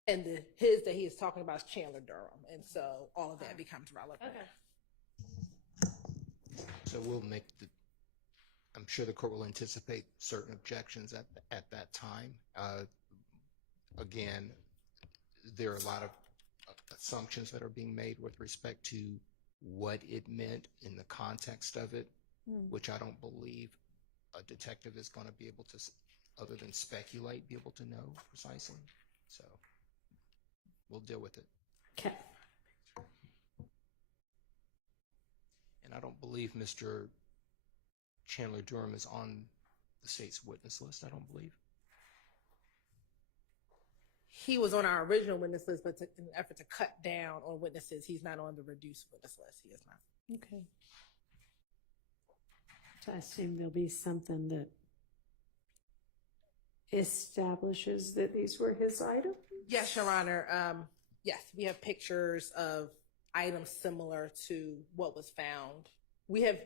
and his that he is talking about is Chandler Durham, and so all of that becomes relevant. Okay. So we'll make I'm sure the court will anticipate certain objections at that time. Again, there are a lot of assumptions that are being made with respect to what it meant in the context of it, which I don't believe a detective is going to be able to, other than speculate, be able to know precisely. So we'll deal with it. Okay. And I don't believe Mr. Chandler Durham is on the state's witness list, I don't believe. He was on our original witness list, but in an effort to cut down on witnesses, he's not on the reduced witness list. He is not. Okay. So I assume there'll be something that establishes that these were his items? Yes, Your Honor. Yes, we have pictures of items similar to what was found. We have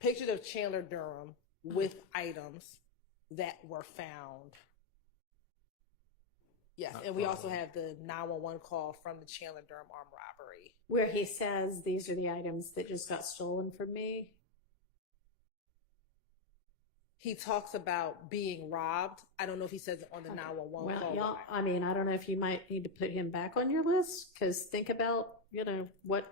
pictures of Chandler Durham with items that were found. Yes, and we also have the 911 call from the Chandler Durham armed robbery. Where he says, these are the items that just got stolen from me? He talks about being robbed. I don't know if he says it on the 911 Well, call. y'all, I mean, I don't know if you might need to put him back on your list, because think about, what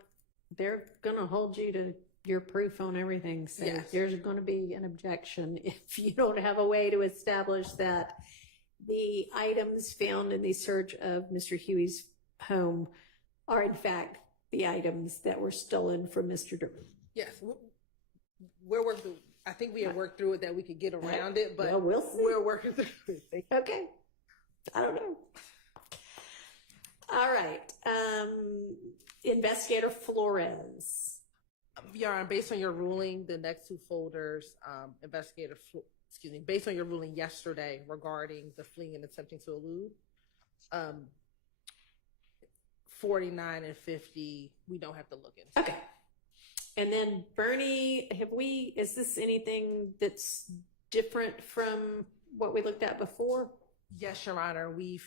they're going to hold you to your proof on everything. So Yes. there's going to be an objection if you don't have a way to establish that the items found in the search of Mr. Huey's home are in fact the items that were stolen from Mr. Durham. Yes, we're working through. I think we have worked through it that we could get around it, but Well, we'll see. we're working through it. Okay. I don't know. All right. Investigator Flores. Your Honor, based on your ruling, the next two folders, based on your ruling yesterday regarding the fleeing and attempting to elude, 49 and 50, we don't have to look into. Okay. And then Bernie, is this anything that's different from what we looked at before? Yes, Your Honor. We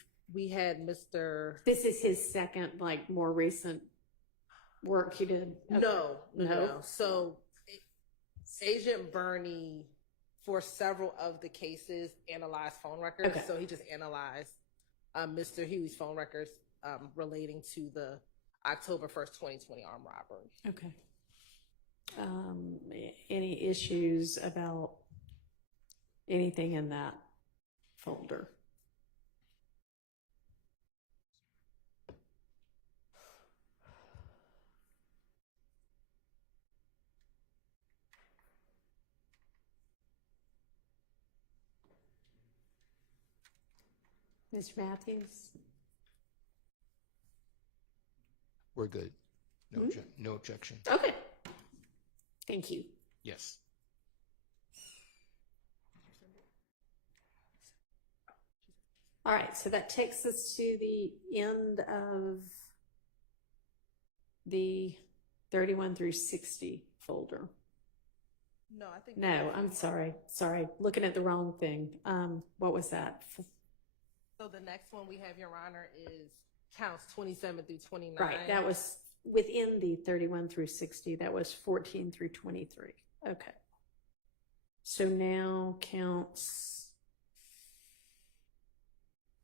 had Mr. This is his second, more recent work he did? Okay. No. So Agent Bernie, for several of the cases, analyzed phone records. Okay. So he just analyzed Mr. Huey's phone records relating to the October 1st, 2020 armed robbery. Okay. Any issues about anything in that folder? Mr. Matthews? We're good. No objection. Okay. Thank you. Yes. All right, so that takes us to the end of the 31 through 60 folder. No, I think. No, I'm sorry. Looking at the wrong thing. What was that? So the next one we have, Your Honor, is counts 27 through 29. Right, that was within the 31 through 60. That was 14 through 23. Okay. So now counts,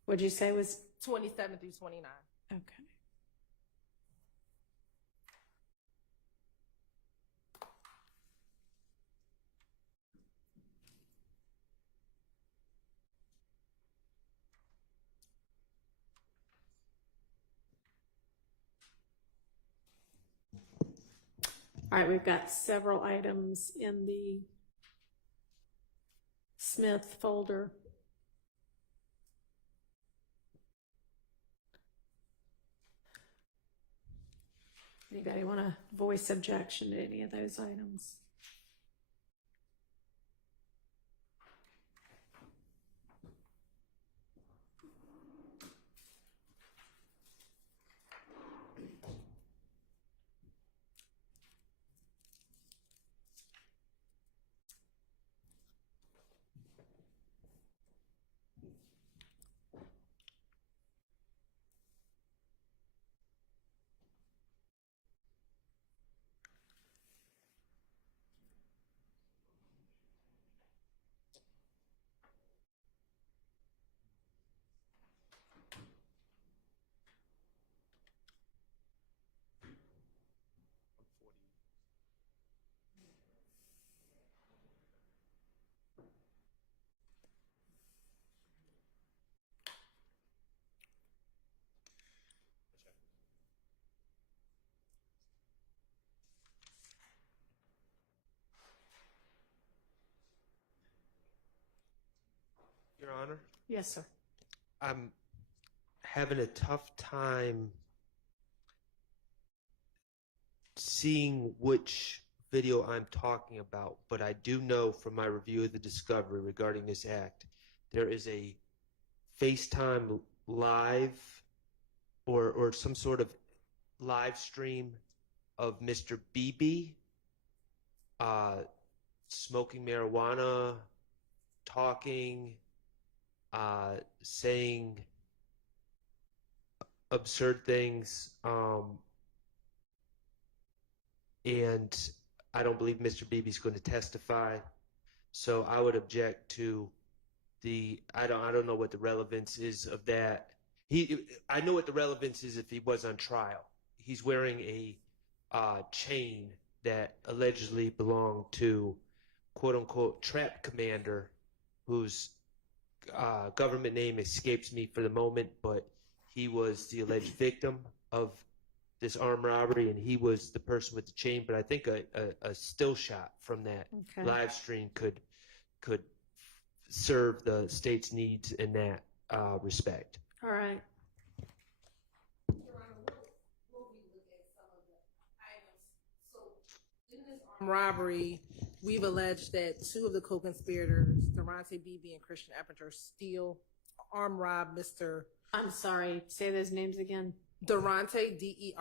what'd you say was? 27 through 29. Okay. All right, we've got several items in the Smith folder. Anybody want to voice objection to any of those items? Your Honor? Yes, sir. I'm having a tough time seeing which video I'm talking about, but I do know from my review of the discovery regarding this act, there is a FaceTime live or some sort of live stream of Mr. Beebe smoking marijuana, talking, saying absurd things, and I don't believe Mr. Beebe's going to testify. So I would object to I don't know what the relevance is of that. I know what the relevance is if he was on trial. He's wearing a chain that allegedly belonged to quote unquote trap commander, whose government name escapes me for the moment, but he was the alleged victim of this armed robbery, and he was the person with the chain. But I think a still shot from that live stream could serve the state's needs in that respect. All right. Robbery, we've alleged that two of the co-conspirators, Durante Beebe and Christian Eppinger, armed rob Mr. I'm sorry, say those names again. Durante, Derontae,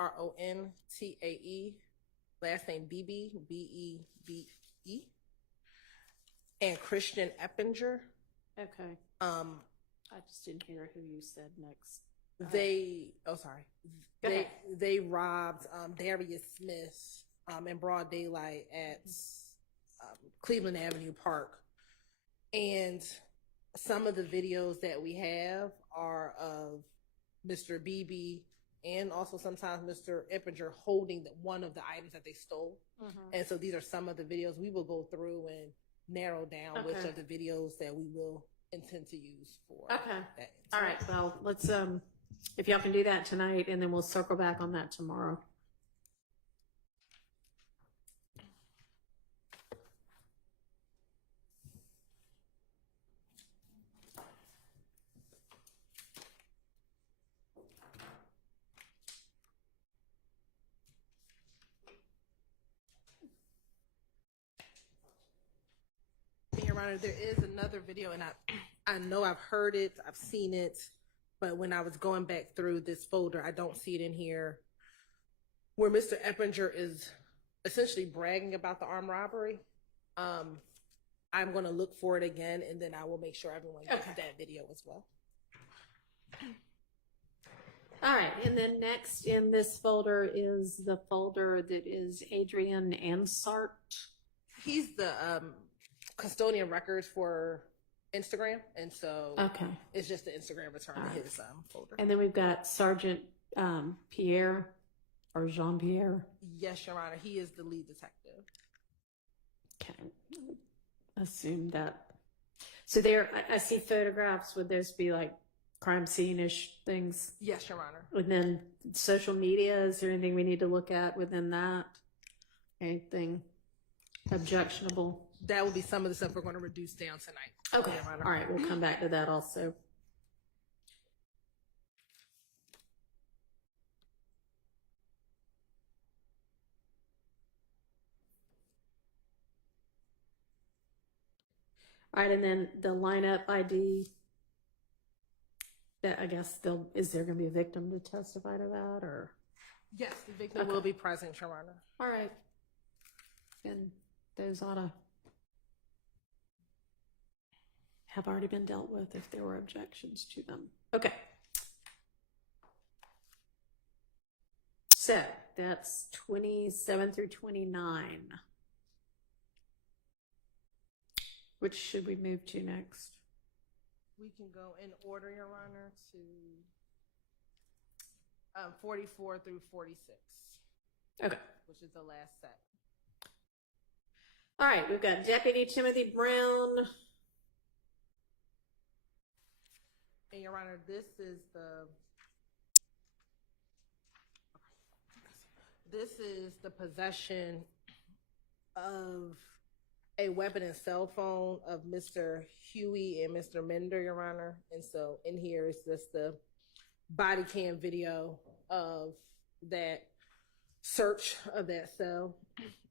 last name Beebe, Bebe, and Christian Eppinger. Okay. I just didn't hear who you said next. They robbed Darius Smith in broad daylight at Cleveland Avenue Park. And some of the videos that we have are of Mr. Beebe and also sometimes Mr. Eppinger holding one of the items that they stole. And so these are some of the videos. We will go through and narrow down which of the videos that we will intend to use for that. All right. Well, let's, if y'all can do that tonight, and then we'll circle back on that tomorrow. Your Honor, there is another video, and I know I've heard it, I've seen it, but when I was going back through this folder, I don't see it in here, where Mr. Eppinger is essentially bragging about the armed robbery. I'm going to look for it again, and then I will make sure everyone gets that video as well. All right, and then next in this folder is the folder that is Adrian Ansart. He's the custodian records for Instagram, and so it's just the Instagram return to his folder. And then we've got Sergeant Pierre or Jean-Pierre. Yes, Your Honor, he is the lead detective. Okay, assume that. So there, I see photographs. Would those be like crime scene-ish things? Yes, Your Honor. And then social media, is there anything we need to look at within that? Anything objectionable? That will be some of the stuff we're going to reduce down tonight. Okay. All right. We'll come back to that also. All right, and then the lineup ID, that I guess is there gonna be a victim to testify to that, or? Yes, the victim Okay. will be present, Your Honor. All right. And those ought to have already been dealt with if there were objections to them. Okay. So that's 27 through 29. Which should we move to next? We can go in order, Your Honor, to 44 through 46. Okay. Which is the last set. All right, we've got Deputy Timothy Brown. And Your Honor, this is the possession of a weapon and cell phone of Mr. Huey and Mr. Mender, Your Honor. And so in here is just the body cam video of that search of that cell.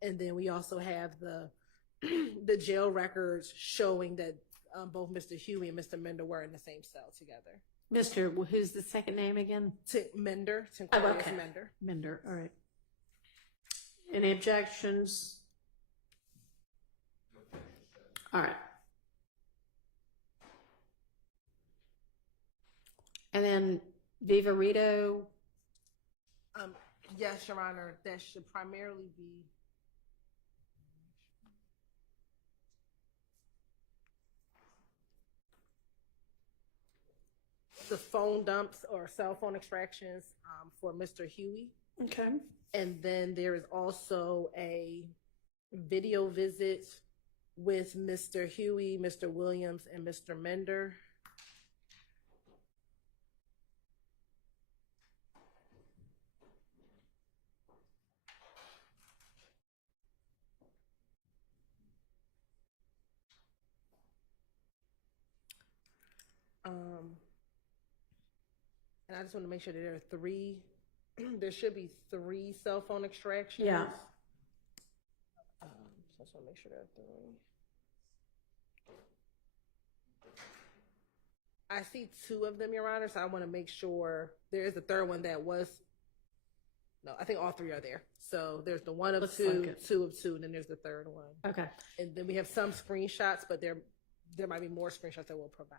And then we also have the jail records showing that both Mr. Huey and Mr. Mender were in the same cell together. Who's the second name again? Mender. Oh, okay. Mender, all right. Any objections? All right. And then Vivarito. Yes, Your Honor, that should primarily be the phone dumps or cell phone extractions for Mr. Huey. Okay. And then there is also a video visit with Mr. Huey, Mr. Williams, and Mr. Mender. And I just want to make sure that there are three, there should be 3 cell phone extractions. Yeah. So I just want to make sure there are 3. I see 2 of them, Your Honor, so I want to make sure there is a third one that was, no, I think all 3 are there. So there's the 1 of Looks 2, like it. 2 of 2, and then there's the third one. Okay. And then we have some screenshots, but there might be more screenshots that we'll provide.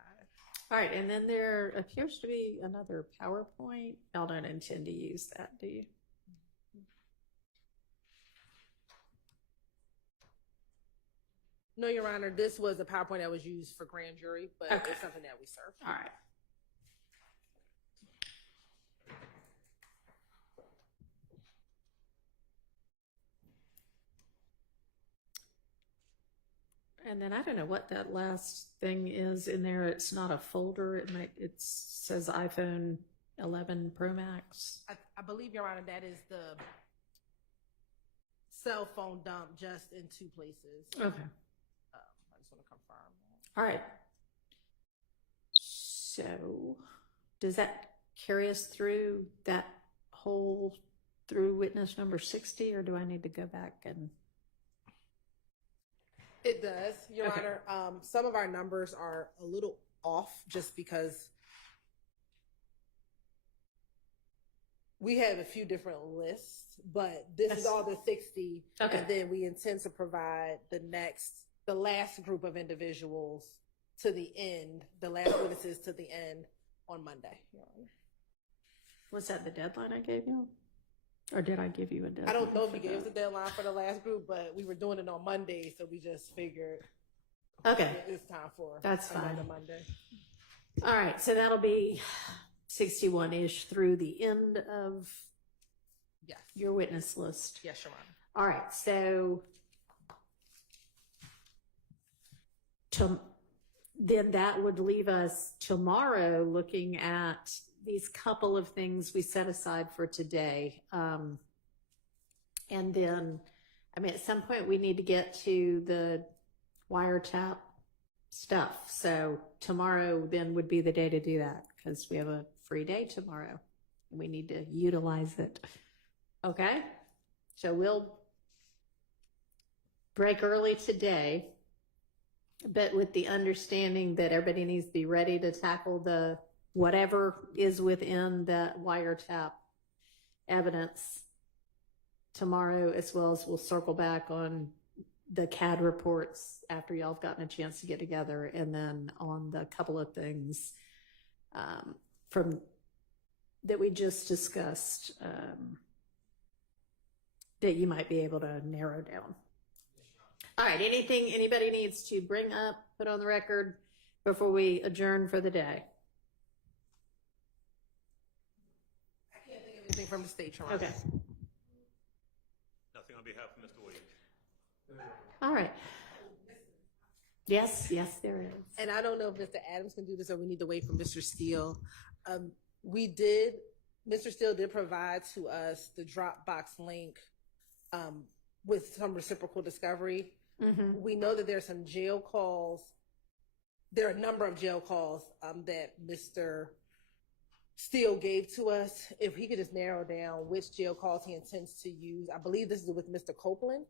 All right, and then there appears to be another PowerPoint. Y'all don't intend to use that, do you? No, Your Honor, this was a PowerPoint that was used for grand jury, but Okay. it's something that we serve. All right. And then I don't know what that last thing is in there. It's not a folder. It says iPhone 11 Pro Max. I believe, Your Honor, that is the cell phone dump just in 2 places. Okay. I just want to confirm that. All right. So does that carry us through that whole, through witness number 60, or do I need to go back and? It does, Your Okay. Honor. Some of our numbers are a little off just because we have a few different lists, but this is all the 60. Okay. And then we intend to provide the last group of individuals to the end, the last witnesses to the end on Monday, Your Honor. Was that the deadline I gave you? Or did I give you a deadline? I don't know if for you gave us that? a deadline for the last group, but we were doing it on Monday, so we just figured Okay. it's time for That's another fine. Monday. All right, so that'll be 61-ish through the end of Yes. your witness list. Yes, Your Honor. All right, so then that would leave us tomorrow looking at these couple of things we set aside for today. And then, I mean, at some point we need to get to the wiretap stuff. So tomorrow then would be the day to do that because we have a free day tomorrow and we need to utilize it. Okay? So we'll break early today but with the understanding that everybody needs to be ready to tackle the whatever is within the wiretap evidence tomorrow, as well as we'll circle back on the CAD reports after y'all have gotten a chance to get together, and then on the couple of things from that we just discussed that you might be able to narrow down. All right, anything anybody needs to bring up, put on the record before we adjourn for the day? I can't think of anything from the state, Your Honor. Okay. Nothing on behalf of Mr. Williams. All right. Yes, there is. And I don't know if Mr. Adams can do this or we need to wait for Mr. Steele. Mr. Steele did provide to us the Dropbox link with some reciprocal discovery. Mm-hmm. We know that there's some jail calls. There are a number of jail calls that Mr. Steele gave to us. If he could just narrow down which jail calls he intends to use. I believe this is with Mr. Copeland,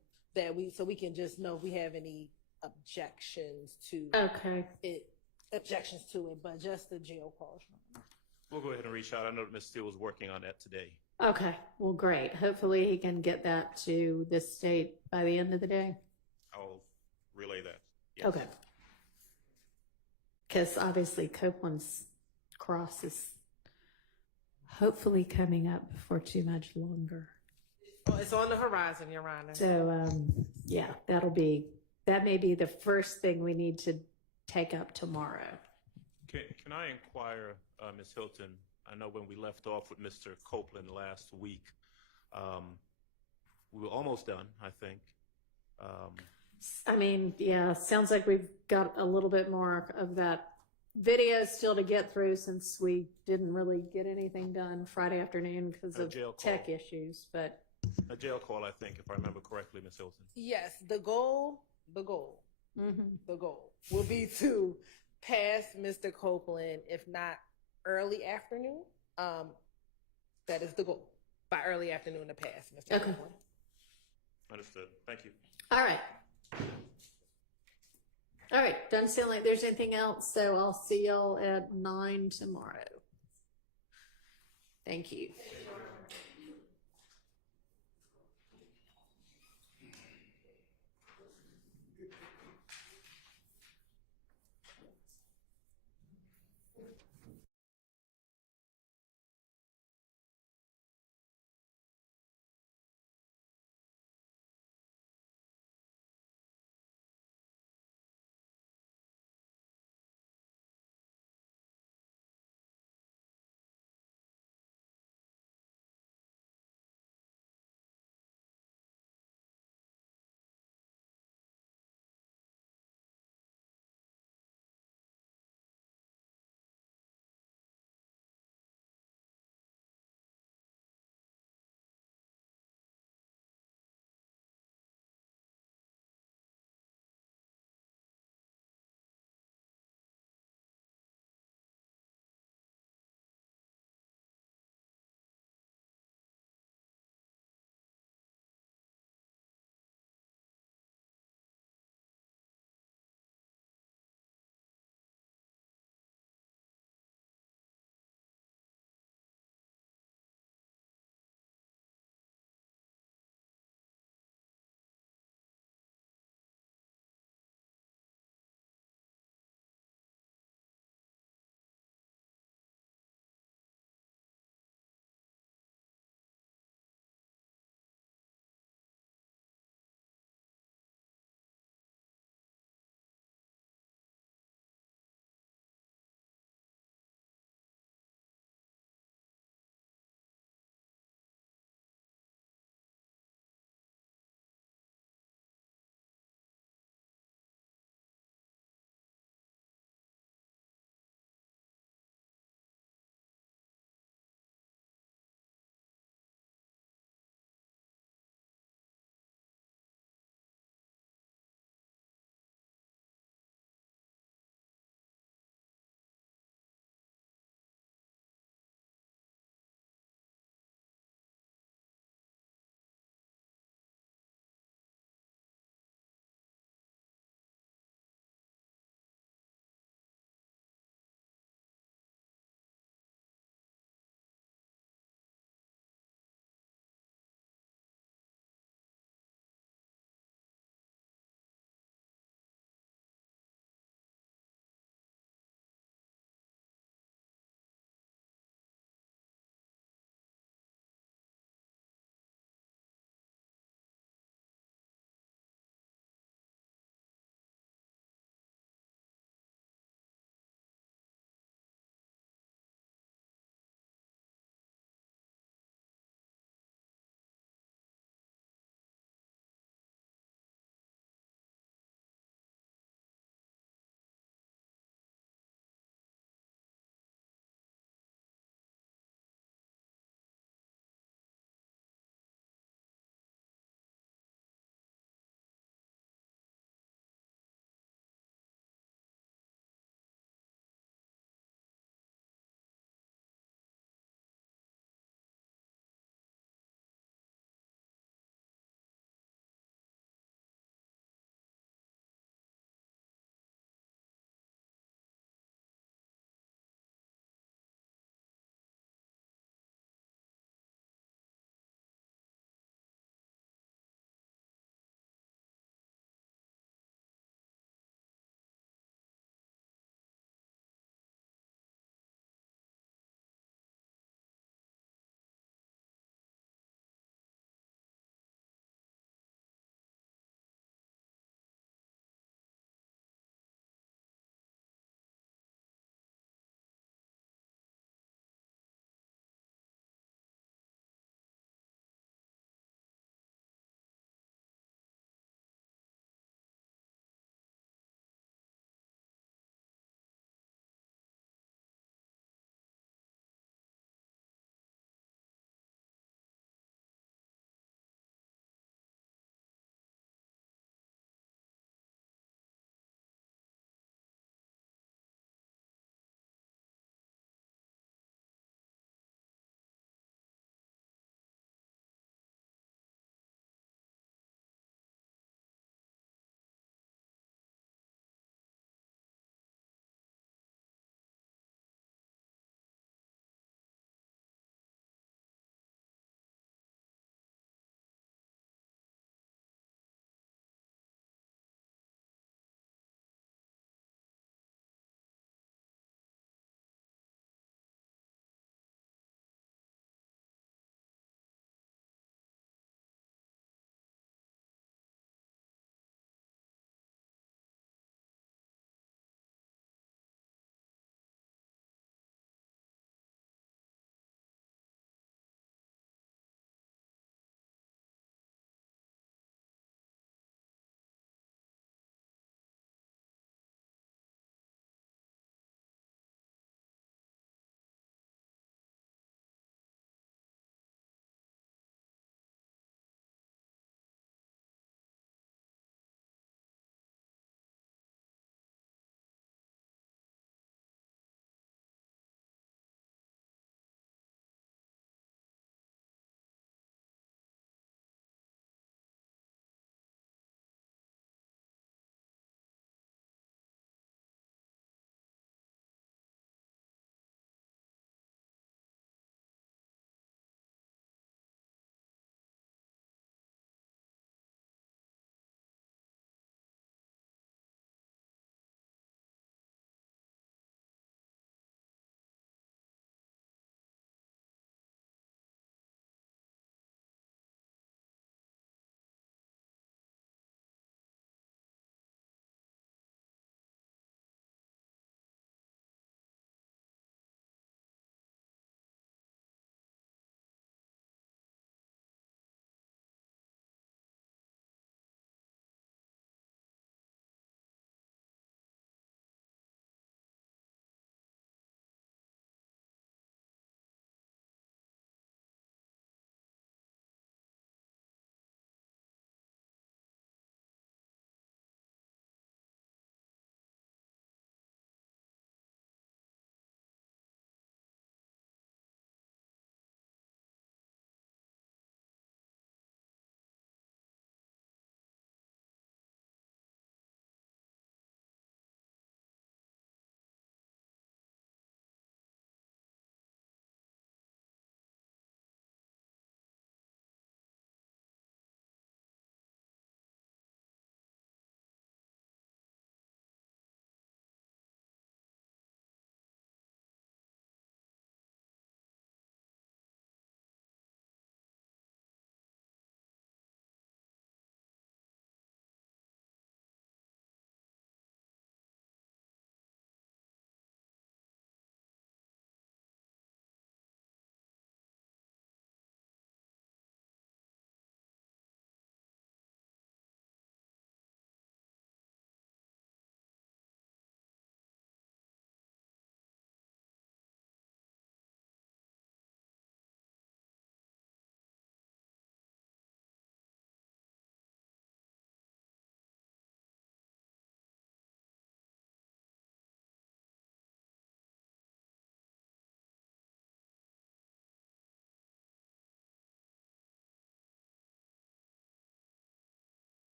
so we can just know if we have any objections to it, but just the jail calls. We'll go ahead and reach out. I know that Ms. Steele was working on that today. Okay, well, great. Hopefully he can get that to the state by the end of the day. I'll relay that. Yes. Okay. Because obviously Copeland's cross is hopefully coming up before too much longer. Well, it's on the horizon, Your Honor. So, yeah, that may be the first thing we need to take up tomorrow. Can I inquire, Ms. Hilton? I know when we left off with Mr. Copeland last week, we were almost done, I think. I mean, yeah, sounds like we've got a little bit more of that video still to get through, since we didn't really get anything done Friday afternoon because of tech issues. But a jail call, I think, if I remember correctly, Ms. Hilton. Yes, the goal will be to pass Mr. Copeland, if not early afternoon. That is the goal. By early afternoon to pass Mr. Copeland. Understood. Thank you. All right, doesn't sound like there's anything else, so I'll see y'all at 9 tomorrow. Thank you.